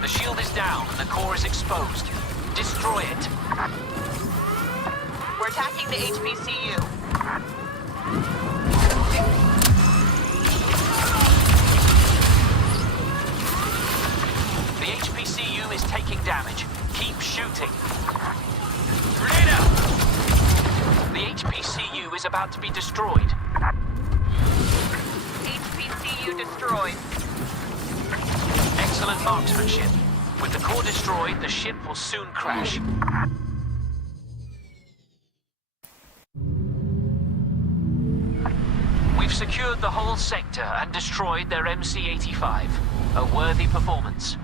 The shield is down and the core is exposed. Destroy it. We're attacking the HPCU. The HPCU is taking damage. Keep shooting. Grenade out! The HPCU is about to be destroyed. HPCU destroyed. Excellent marksmanship. With the core destroyed, the ship will soon crash. We've secured the whole sector and destroyed their MC-85. A worthy performance.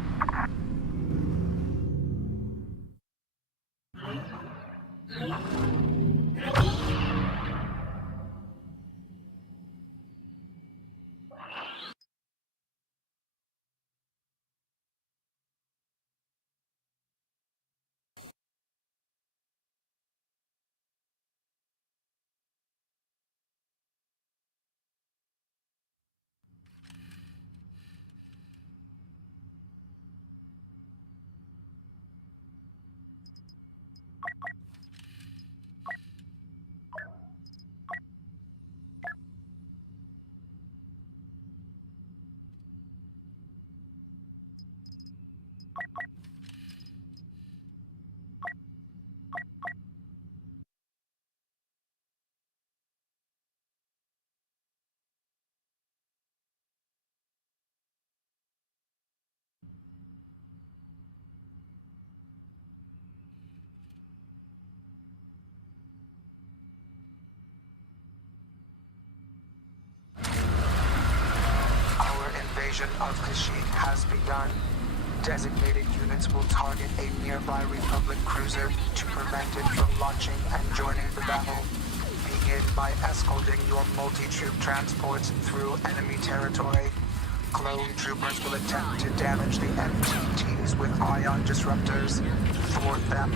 Of Kashyyyk has begun. Designated units will target a nearby Republic cruiser to prevent it from launching and joining the battle. Begin by escorting your multi-troop transports through enemy territory. Clone troopers will attempt to damage the MTTs with ion disruptors. Thwart them.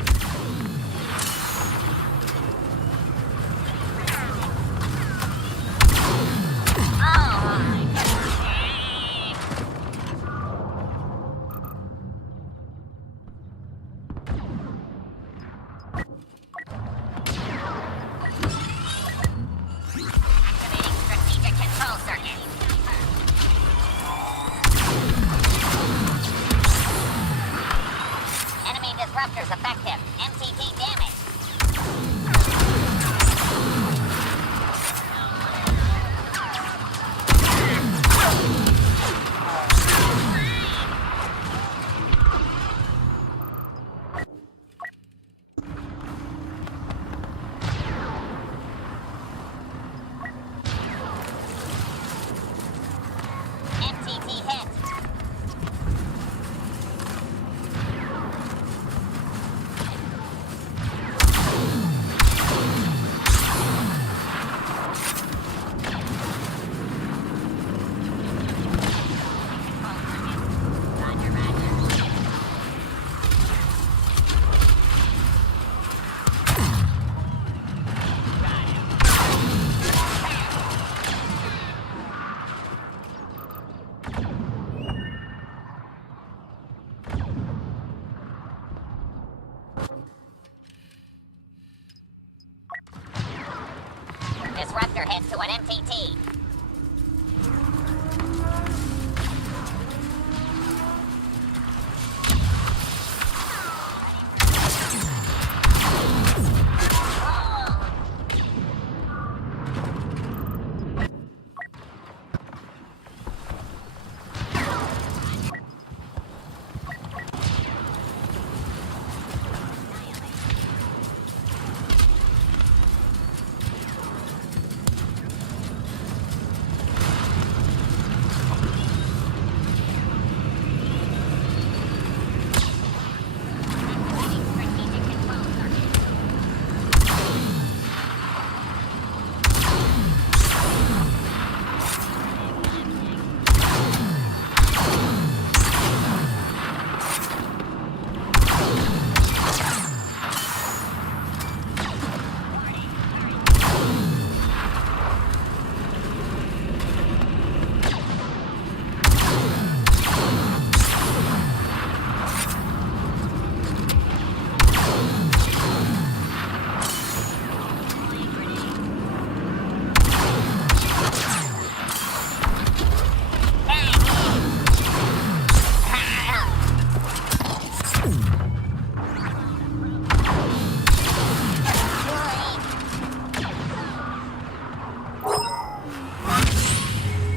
Disruptors effective. MCT damage. MCT hit. hit to an MTT.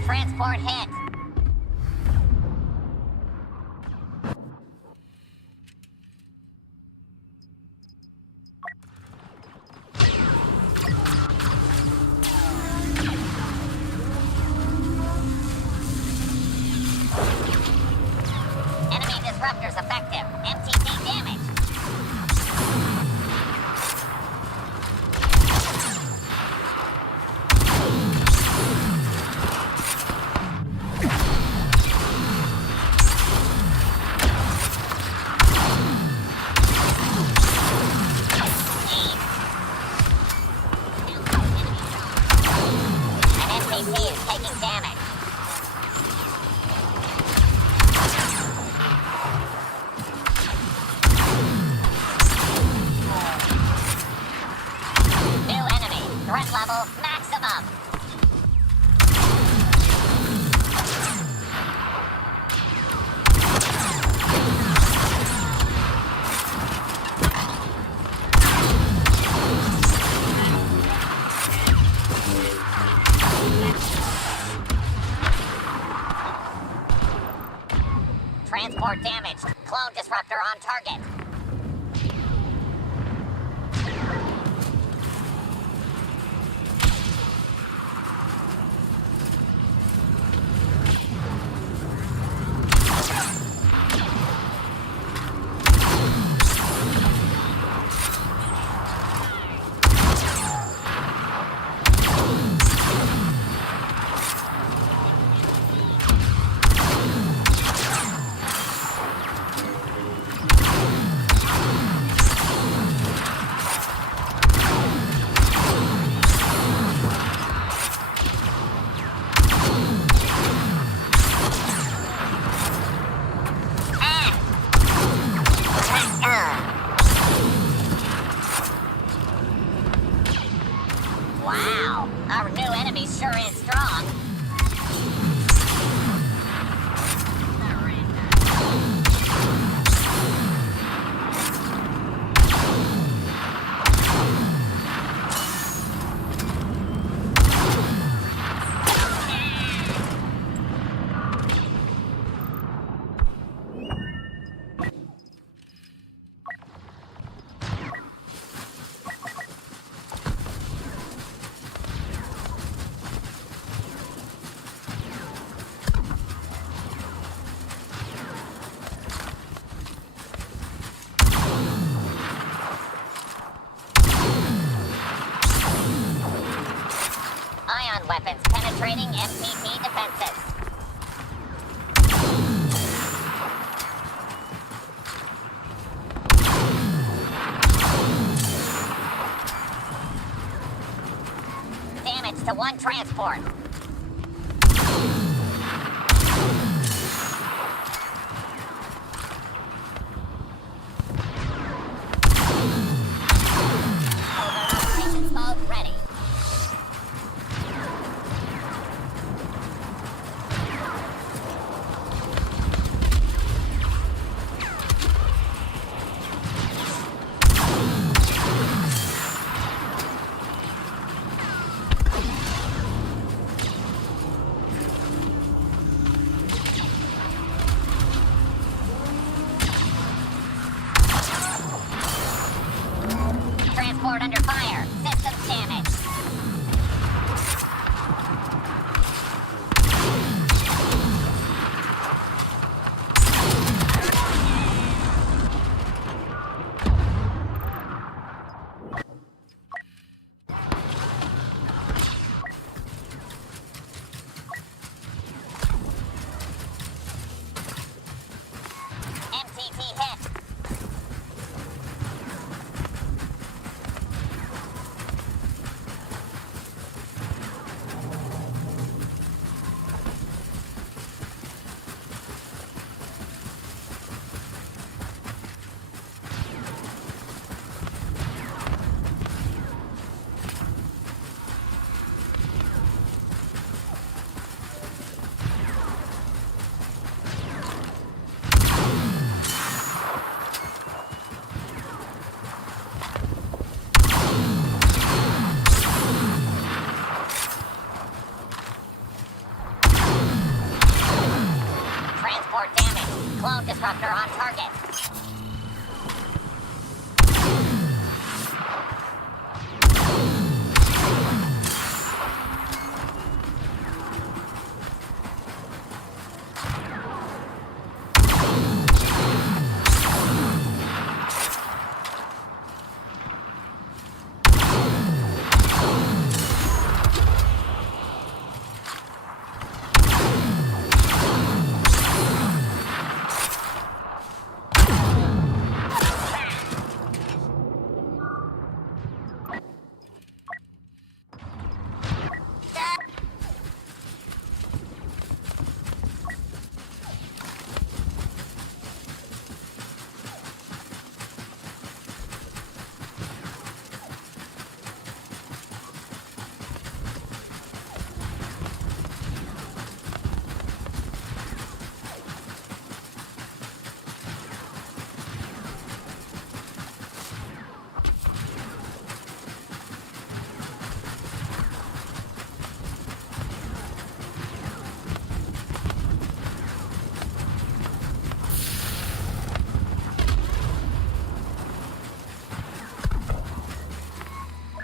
Transport hit. Enemy disruptors effective. MTT damage. An MTT is taking damage. New enemy. Threat level maximum. Transport damaged. Clone disruptor on target. Wow, our new enemy sure is strong. Ion weapons penetrating MTT defenses. Damage to one transport. Operations mode ready. Transport under fire. Systems damaged. MTT hit. Transport damaged. Clone disruptor on target.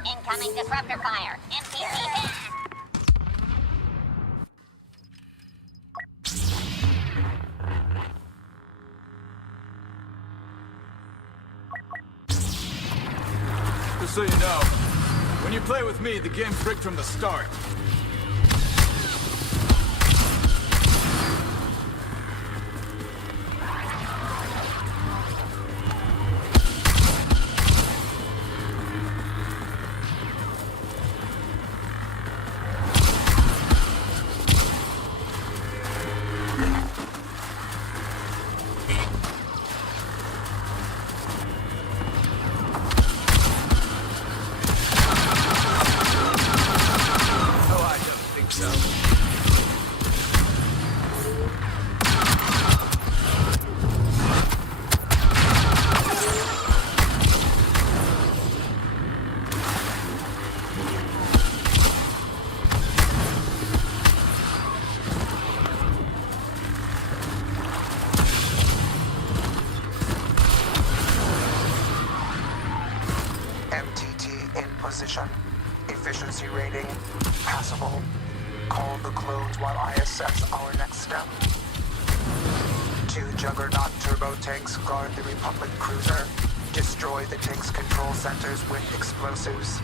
Incoming disruptor fire. MTT hit. Just so you know, when you play with me, the game's rigged from the start. MTT in position. Efficiency rating passable. Call the clones while I assess our next step. 2 Juggernaut turbo tanks guard the Republic cruiser. Destroy the tank's control centers with explosives.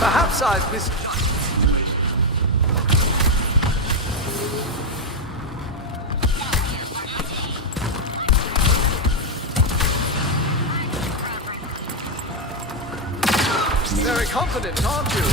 Perhaps I've missed. Very confident, aren't you?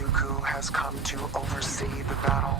Dooku has come to oversee the battle.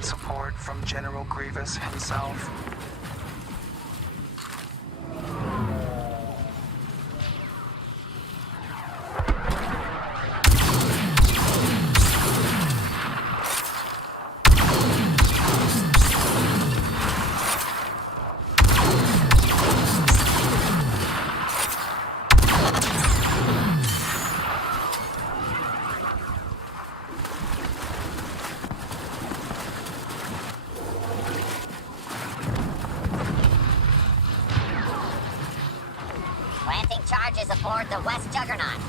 Support from General Grievous himself. Planting charges aboard the West Juggernaut.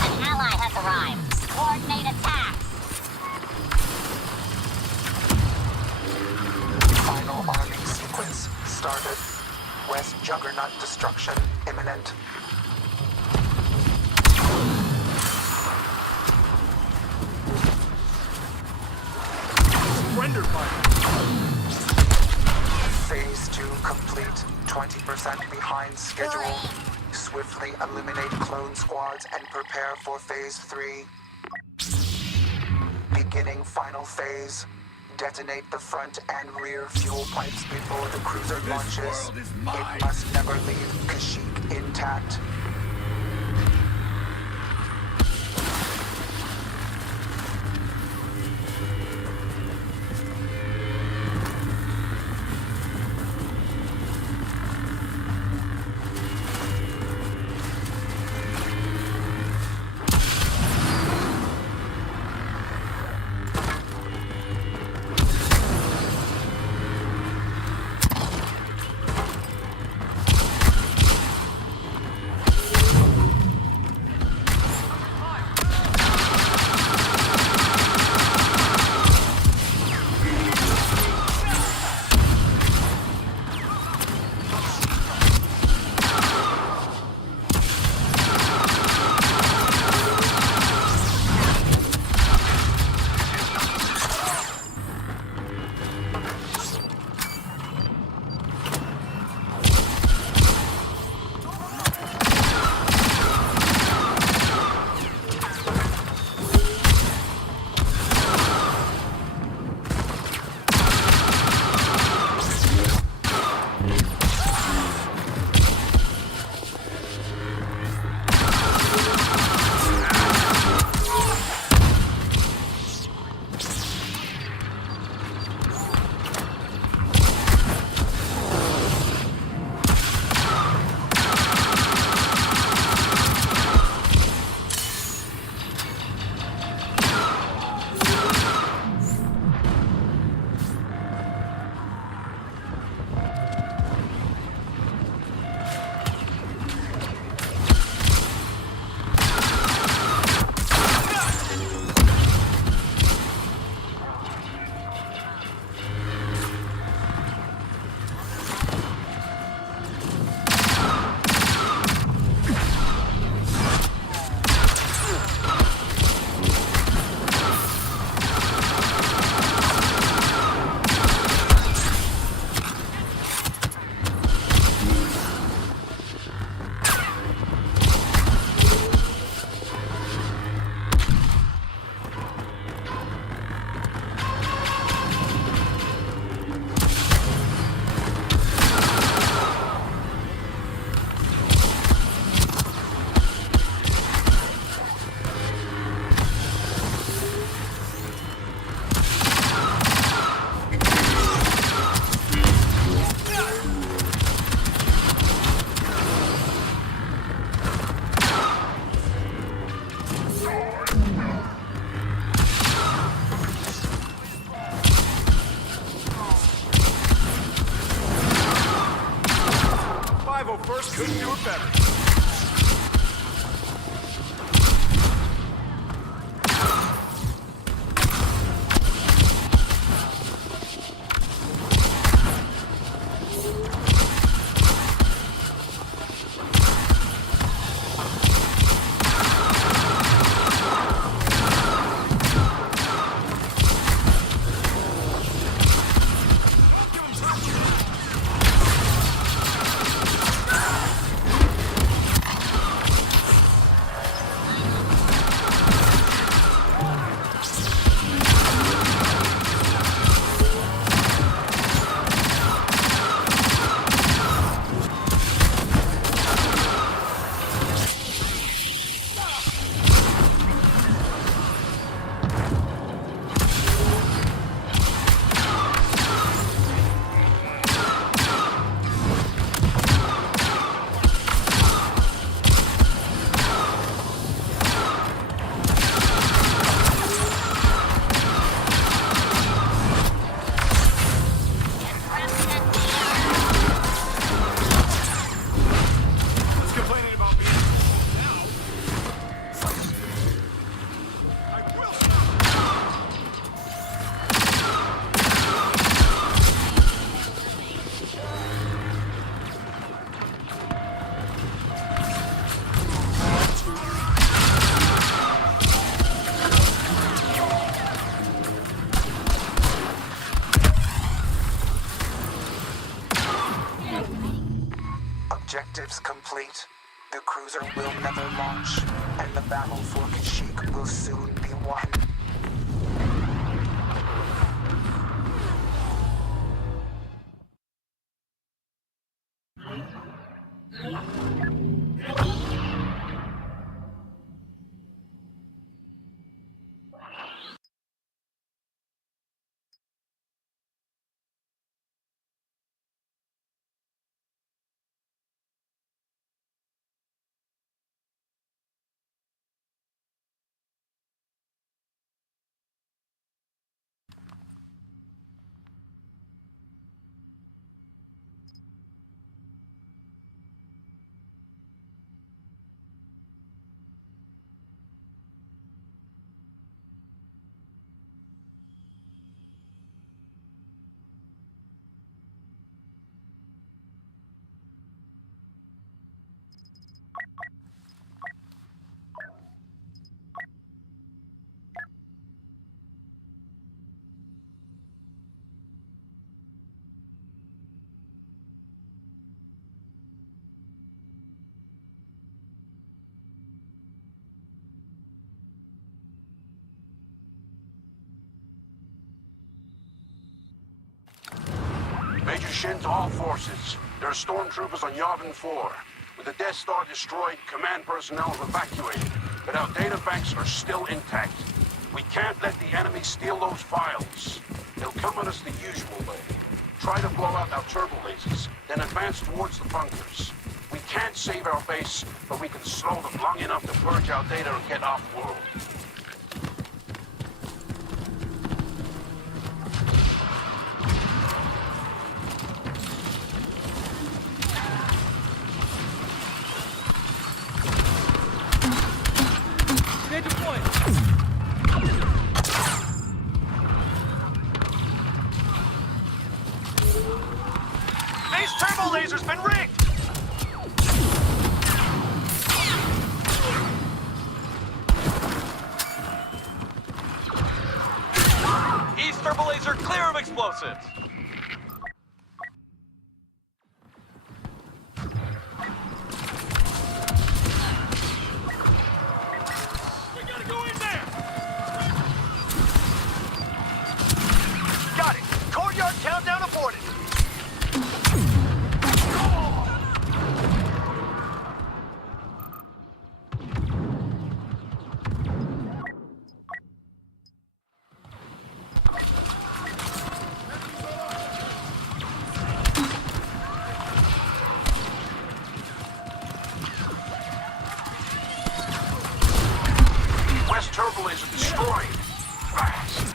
An ally has arrived. Coordinate attack. Final arming sequence started. West Juggernaut destruction imminent. Surrender fire. Phase 2 complete. 20% behind schedule. Swiftly eliminate clone squads and prepare for Phase 3. Beginning final phase. Detonate the front and rear fuel pipes before the cruiser launches. It must never leave Kashyyyk intact. Couldn't do it better. Objectives complete. The cruiser will never launch, and the battle for Kashyyyk will soon be won. Major Shin to all forces. There are stormtroopers on Yavin 4. With the Death Star destroyed, command personnel have evacuated, but our data banks are still intact. We can't let the enemy steal those files. They'll come at us the usual way. Try to blow out our turbo lasers, then advance towards the bunkers. We can't save our base, but we can slow them long enough to purge our data and get off-world. These turbo lasers been rigged! East turbo laser clear of explosives! We gotta go in there! Got it! Courtyard countdown aborted! West turbo laser destroyed. Fast.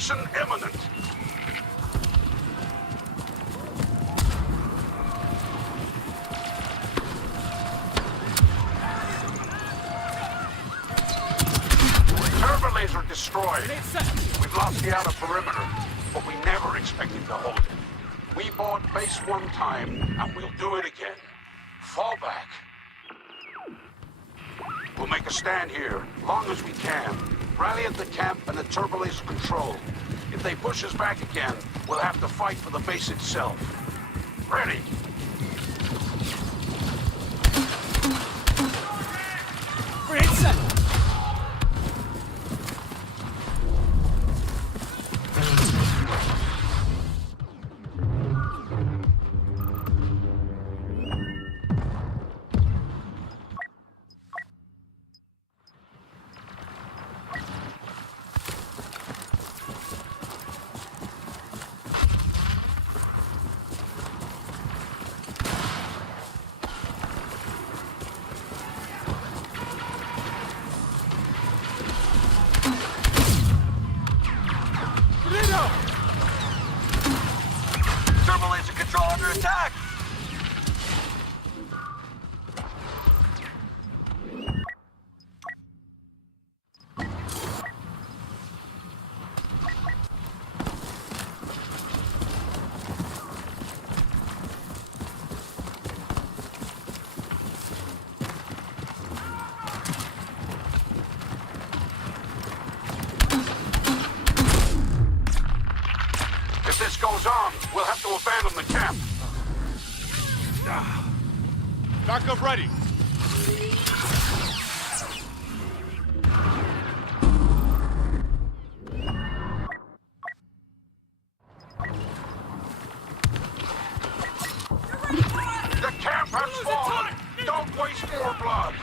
Evacuation imminent. Turbo laser destroyed. We've lost the outer perimeter, but we never expected to hold it. We bought base one time, and we'll do it again. Fall back. We'll make a stand here, long as we can. Rally at the camp and the turbo laser control. If they push us back again, we'll have to fight for the base itself. Ready? We're set. Turbo laser control under attack! If this goes on, we'll have to abandon the camp. Backup ready. The camp has fallen. Don't waste more blood.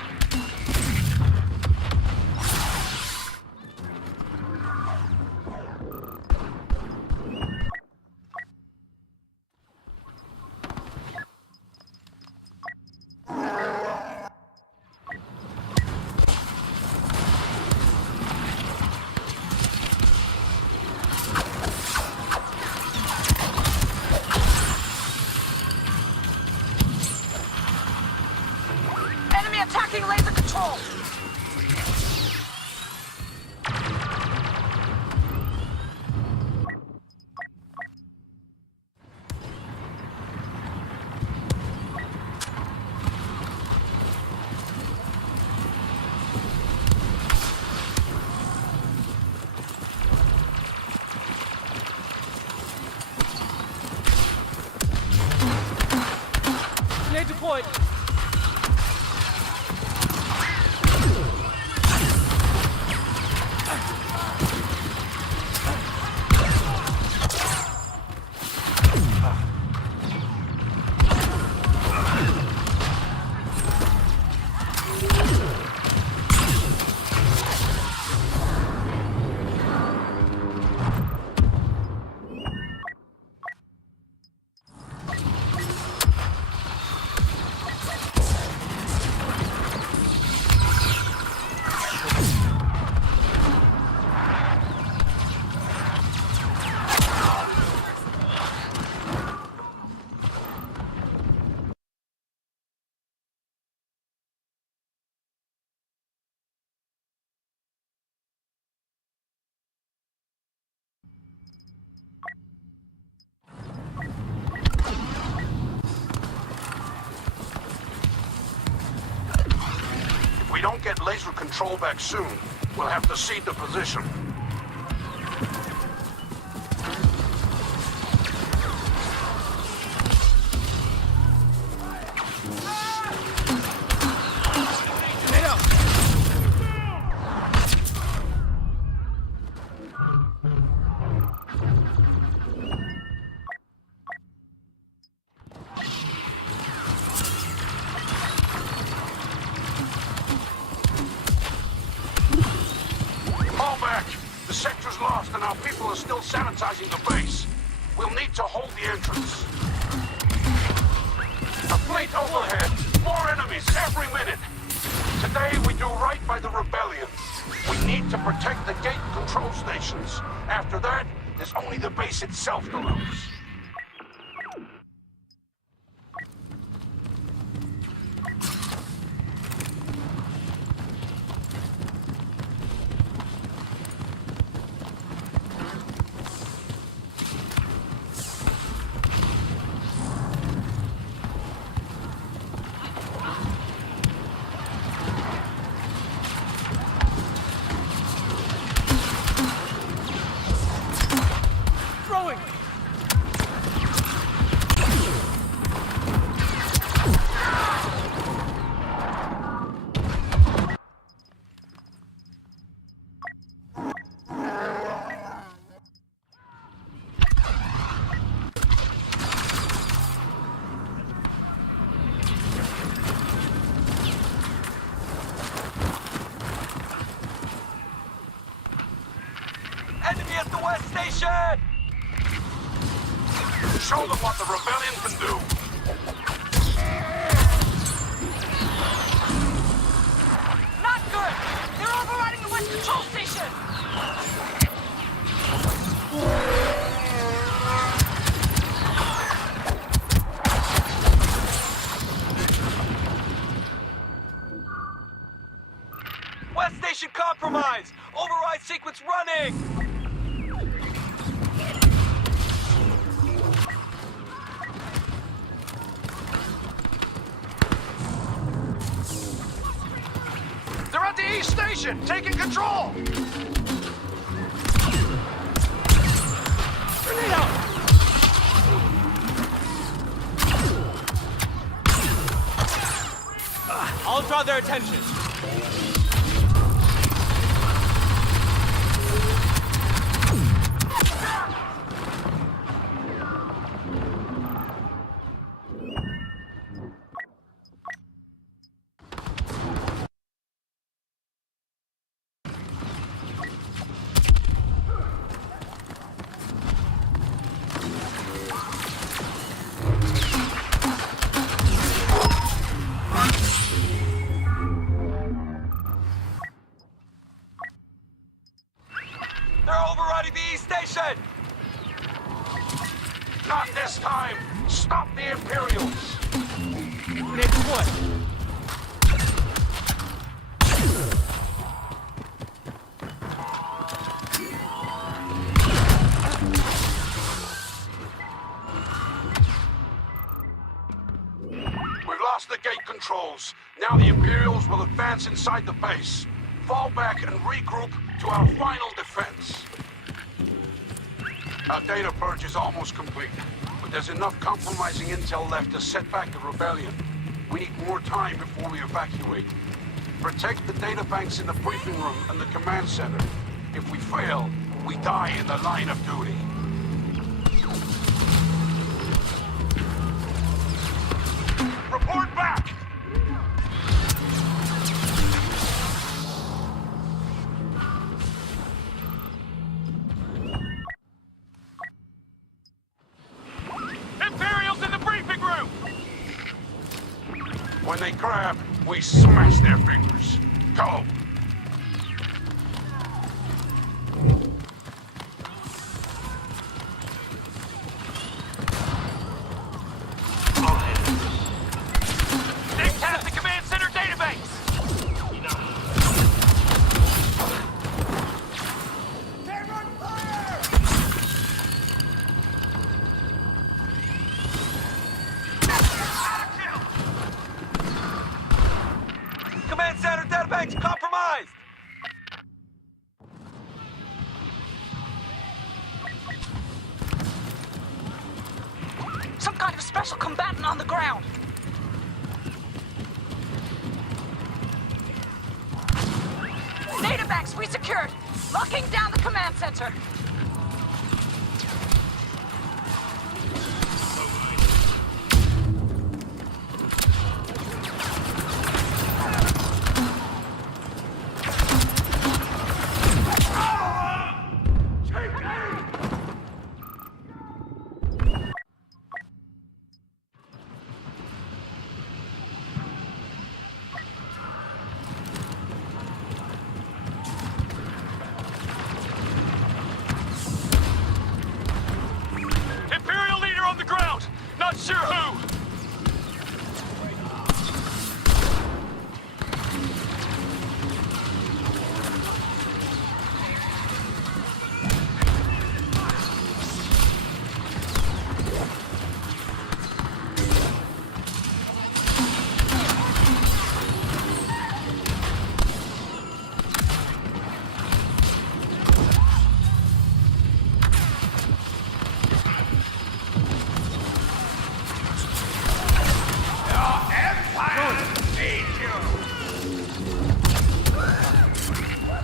Enemy attacking laser control! Grenade deployed. If we don't get laser control back soon, we'll have to cede the position. Fall back! The sector's lost and our people are still sanitizing the base. We'll need to hold the entrance. A fleet overhead! More enemies every minute! Today we do right by the rebellion. We need to protect the gate control stations. After that, there's only the base itself to lose. Show them what the rebellion can do! Not good! They're overriding the West Control Station! West Station compromised! Override sequence running! They're at the East Station, taking control! Grenade out! I'll draw their attention. Station! Not this time! Stop the Imperials! Next one! We've lost the gate controls. Now the Imperials will advance inside the base. Fall back and regroup to our final defense. Our data purge is almost complete, but there's enough compromising intel left to set back the rebellion. We need more time before we evacuate. Protect the data banks in the briefing room and the command center. If we fail, we die in the line of duty. Report back! Imperials in the briefing room! When they grab, we smash their fingers. Go! Dictate the command center database! Command center databanks compromised! Some kind of special combatant on the ground. Databanks resecured. Locking down the command center.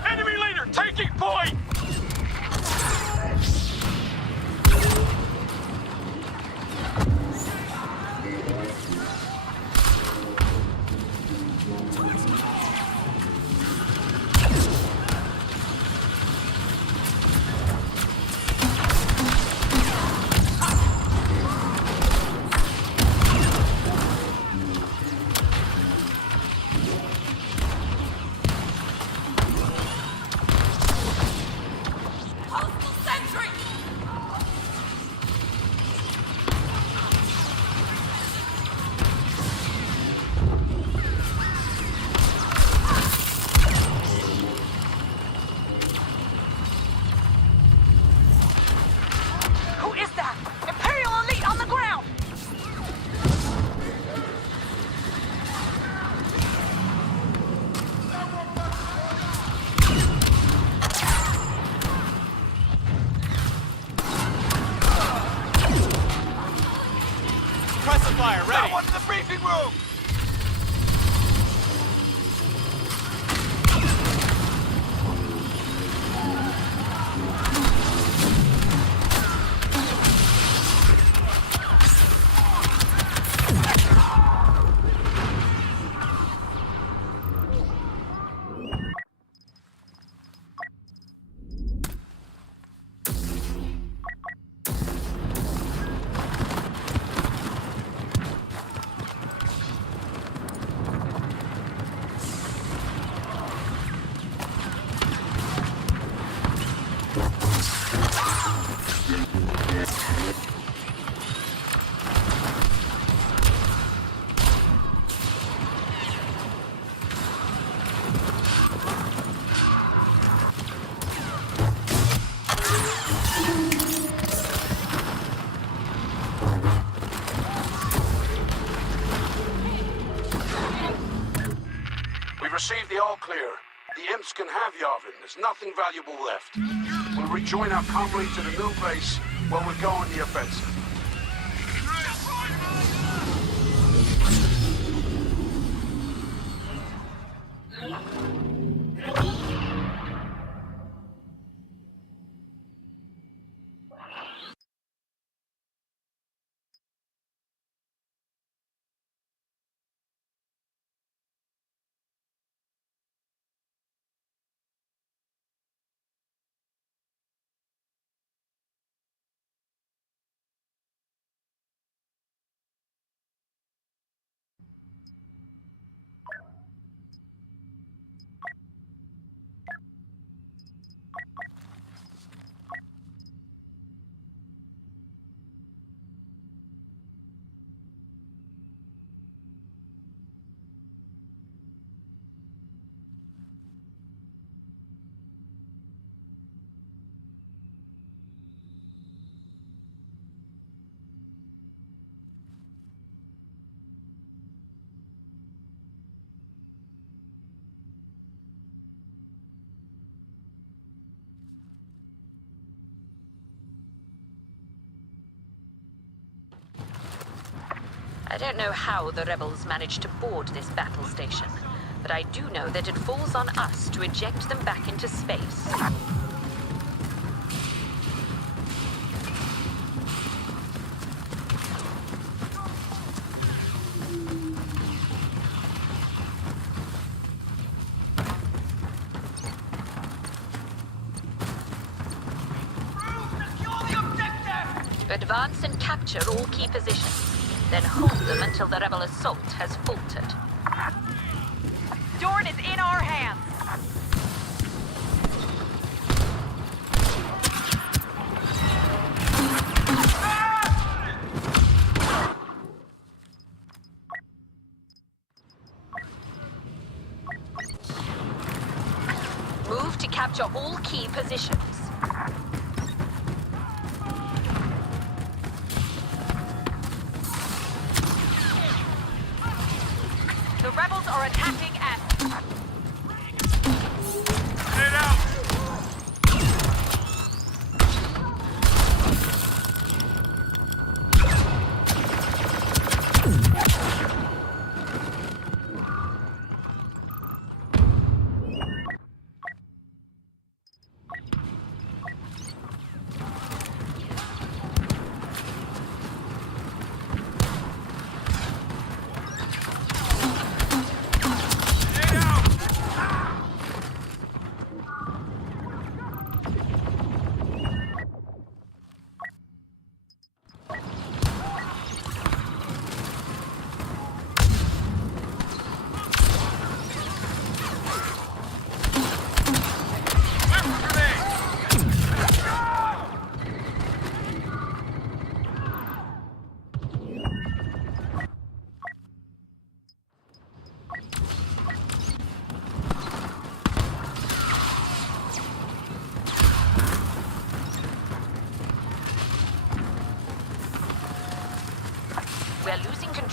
Enemy leader taking point! Fire, ready! Someone in the briefing room! Received the all clear. The imps can have Yavin. There's nothing valuable left. We'll rejoin our company to the new base while we go on the offensive. I don't know how the rebels managed to board this battle station, but I do know that it falls on us to eject them back into space. Advance and capture all key positions. Then hold them until the rebel assault has faltered. Dorn is in our hands. Move to capture all key positions. The rebels are attacking at... Get out!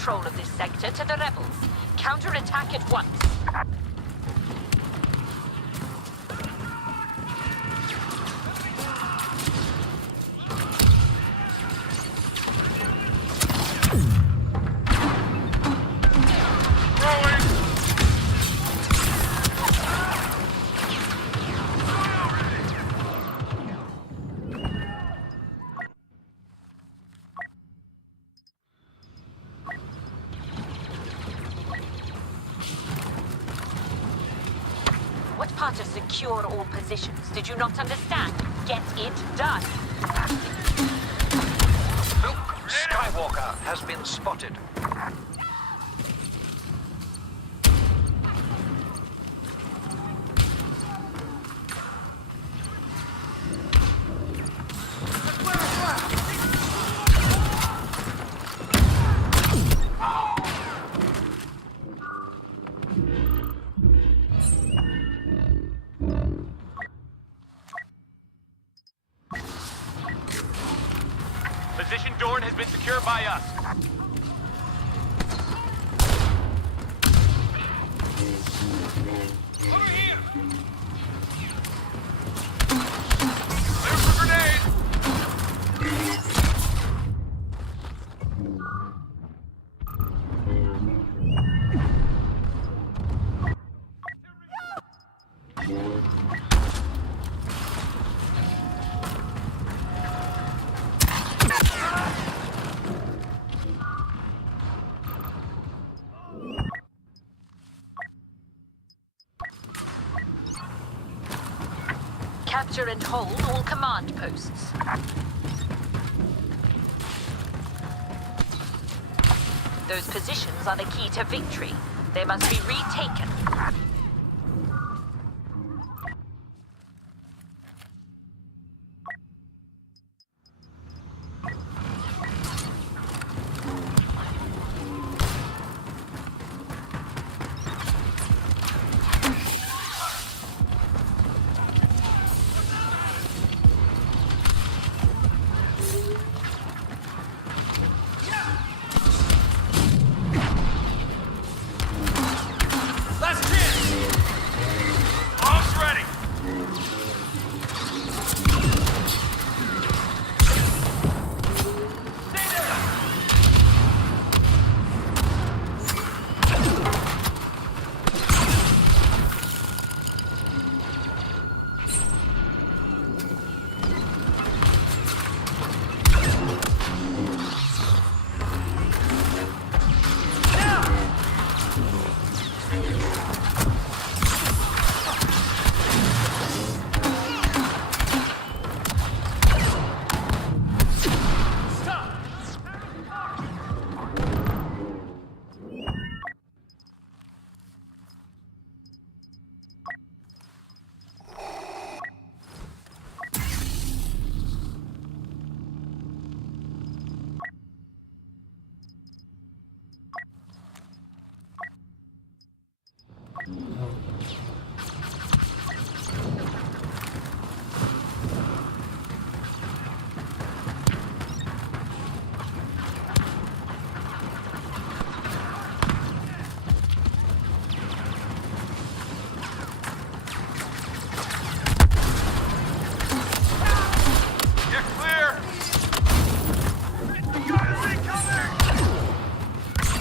control of this sector to the rebels. Counterattack at once. What part of secure all positions did you not understand? Get it done. Luke Skywalker has been spotted. Position Dorn has been secured by us. Over here! Clear for grenade! Capture and hold all command posts. Those positions are the key to victory. They must be retaken. Last chance! Arms ready! Stay there! You're clear!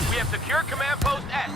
We have secure command post S.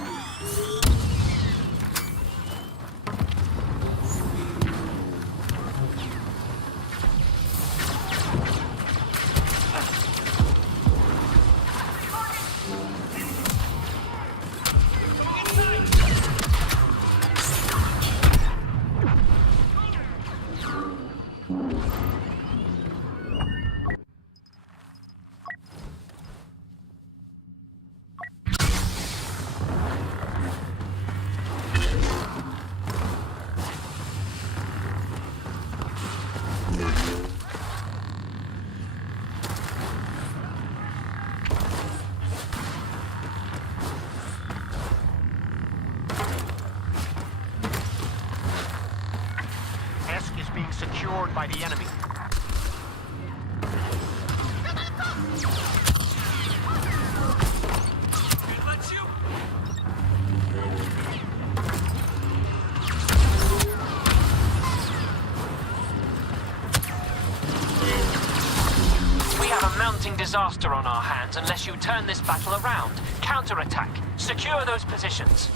disaster on our hands unless you turn this battle around. Counterattack. Secure those positions.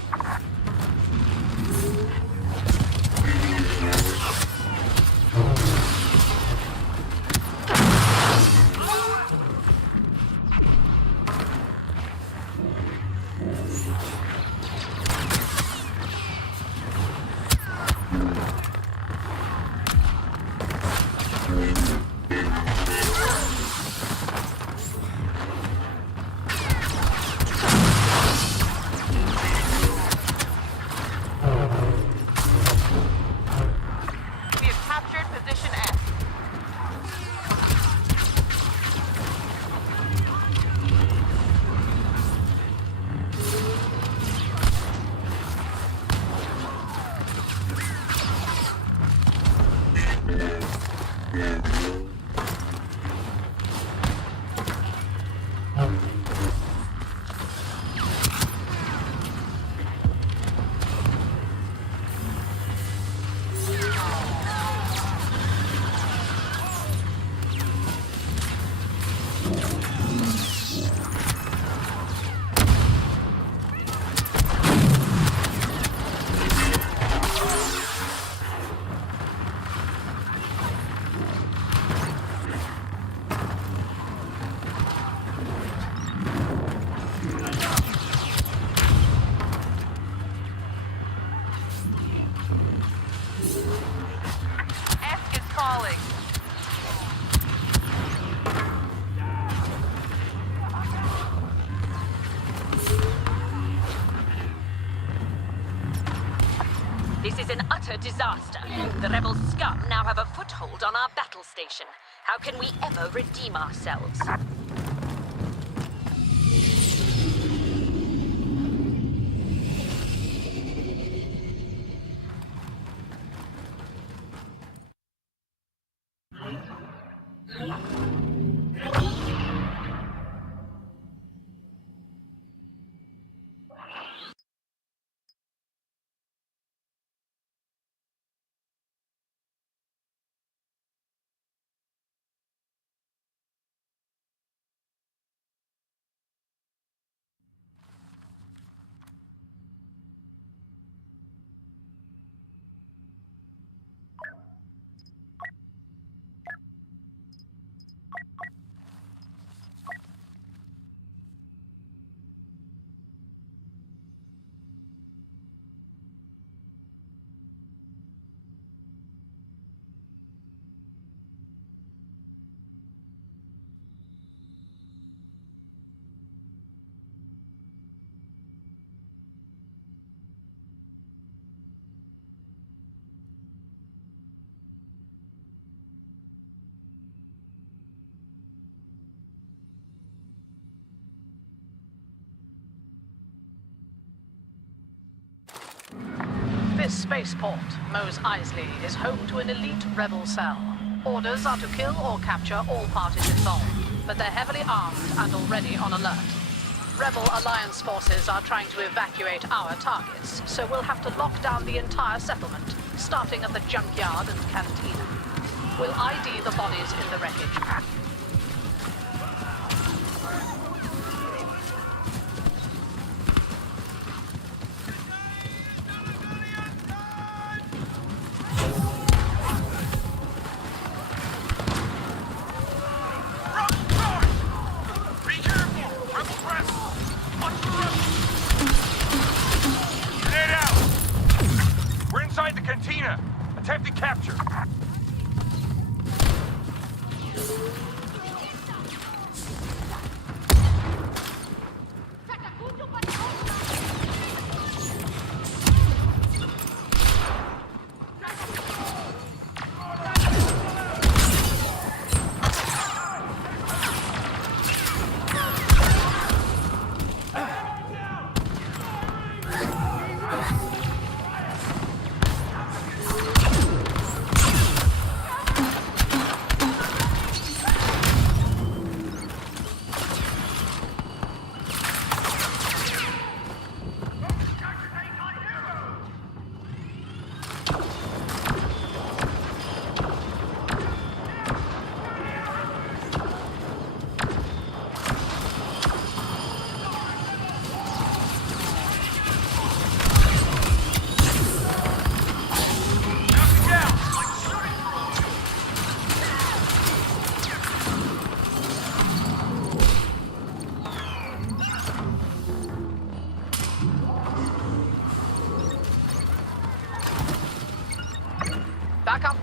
This is an utter disaster. The rebel scum now have a foothold on our battle station. How can we ever redeem ourselves? This spaceport, Mos Eisley, is home to an elite rebel cell. Orders are to kill or capture all parties involved, but they're heavily armed and already on alert. Rebel Alliance forces are trying to evacuate our targets, so we'll have to lock down the entire settlement, starting at the junkyard and cantina. We'll ID the bodies in the wreckage. Attempted capture.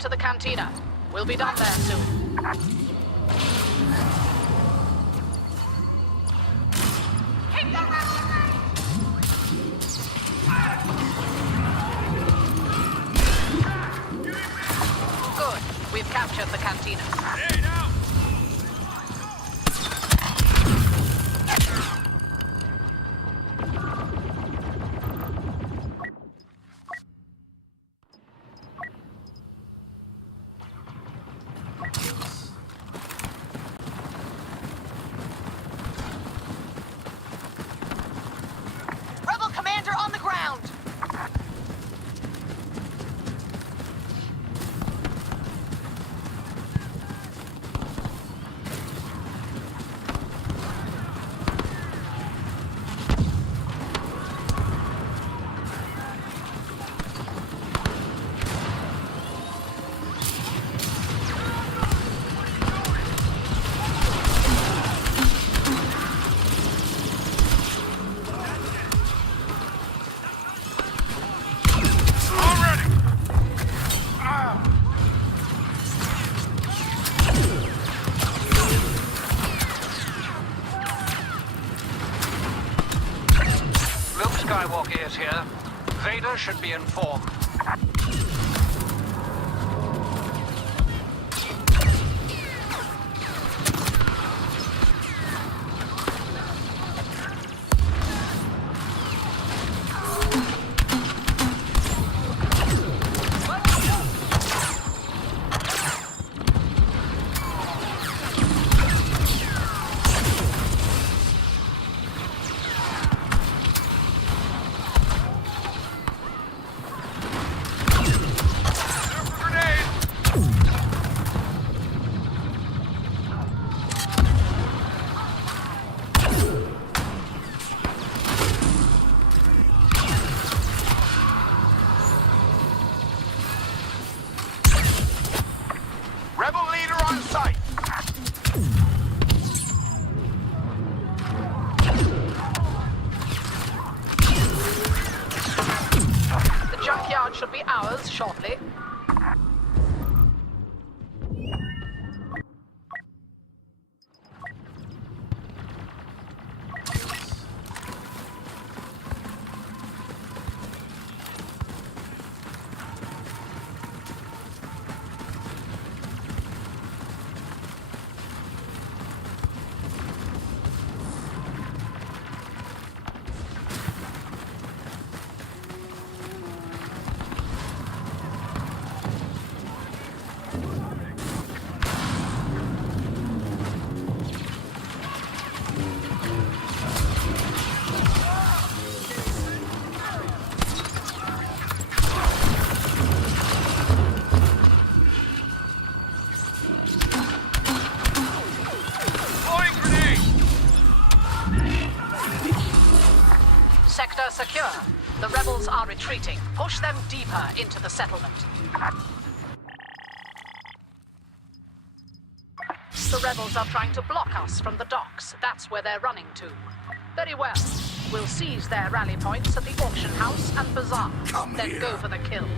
to the cantina. We'll be done there soon. Good. We've captured the cantina. Rebel commander on the ground! Skywalker is here. Vader should be informed. Rebel leader on site. The junkyard should be ours shortly. Sector secure. The rebels are retreating. Push them deeper into the settlement. The rebels are trying to block us from the docks. That's where they're running to. Very well. We'll seize their rally points at the auction house and bazaar. Then go for the kill.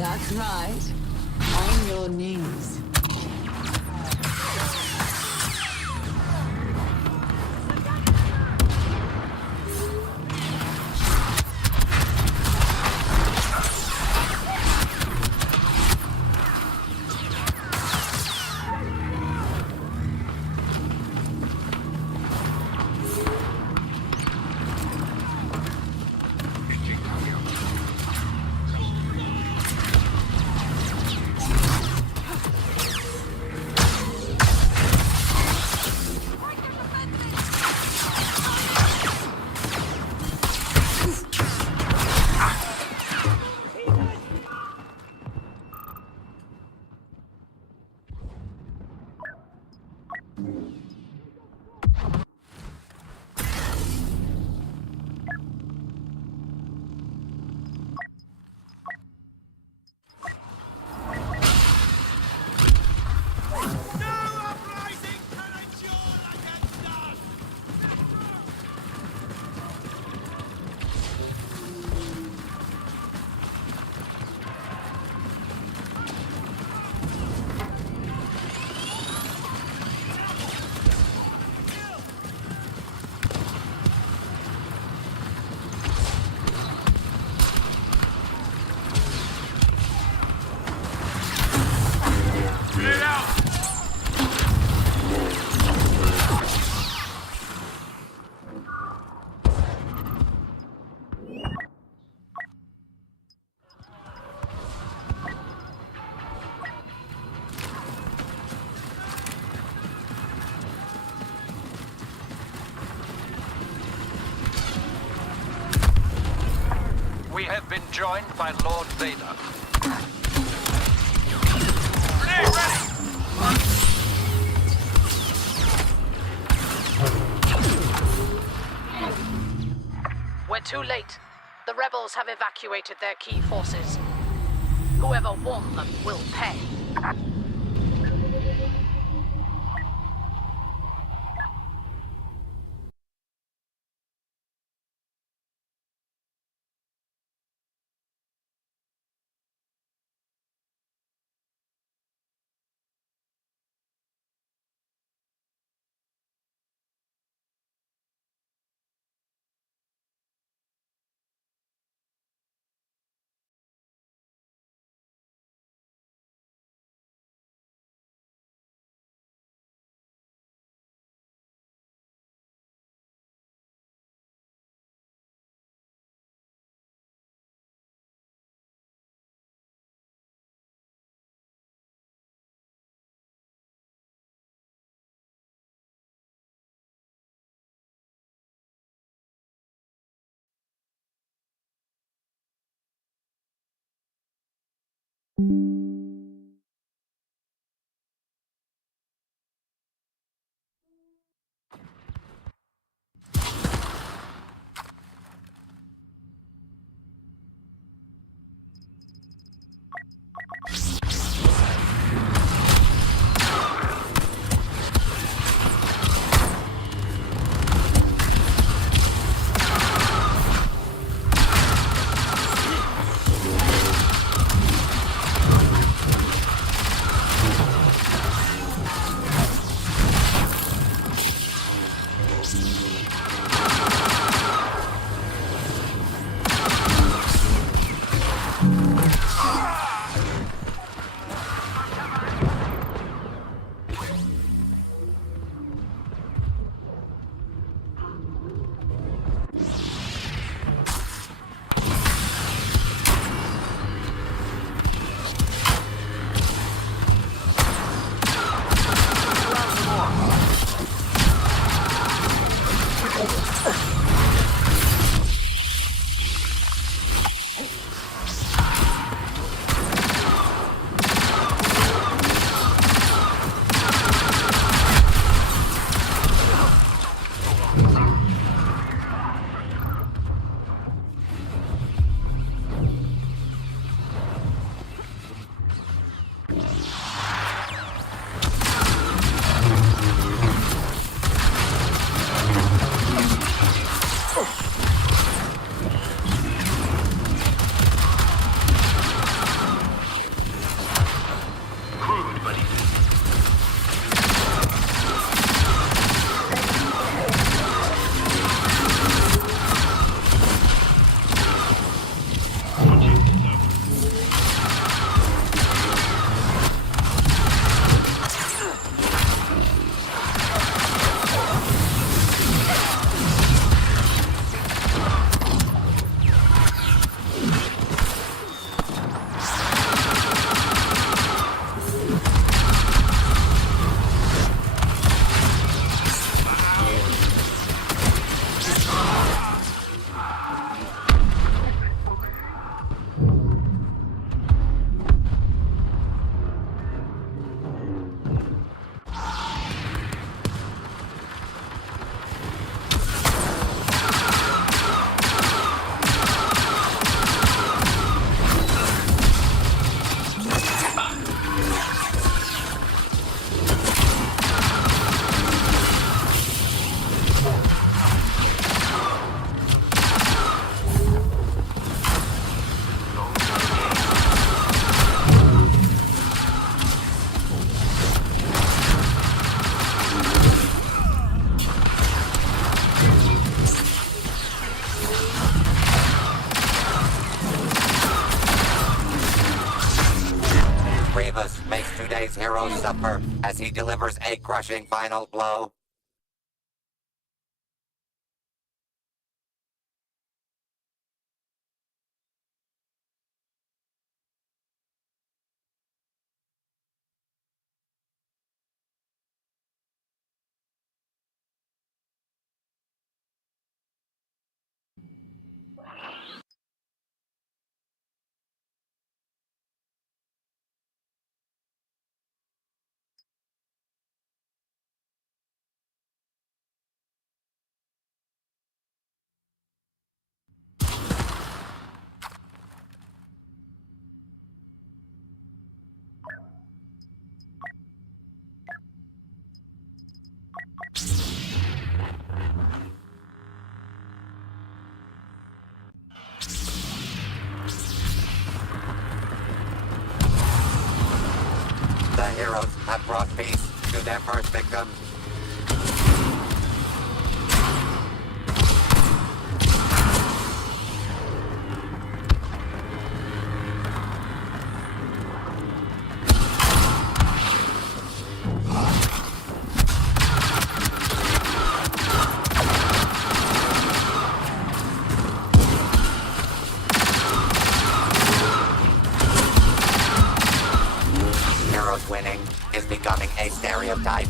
That's right. On your knees. We have been joined by Lord Vader. We're too late. The rebels have evacuated their key forces. Whoever won them will pay. Today's heroes suffer as he delivers a crushing final blow. The heroes have brought peace to their first victim. Heroes winning is becoming a stereotype.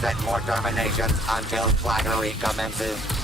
present more terminations until flattery commences.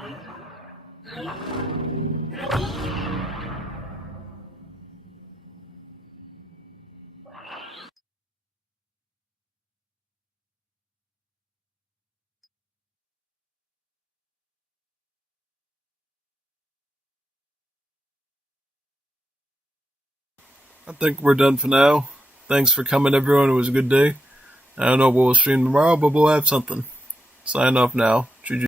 I think we're done for now. Thanks for coming, everyone. It was a good day. I don't know what we'll stream tomorrow, but we'll have something. Sign off now.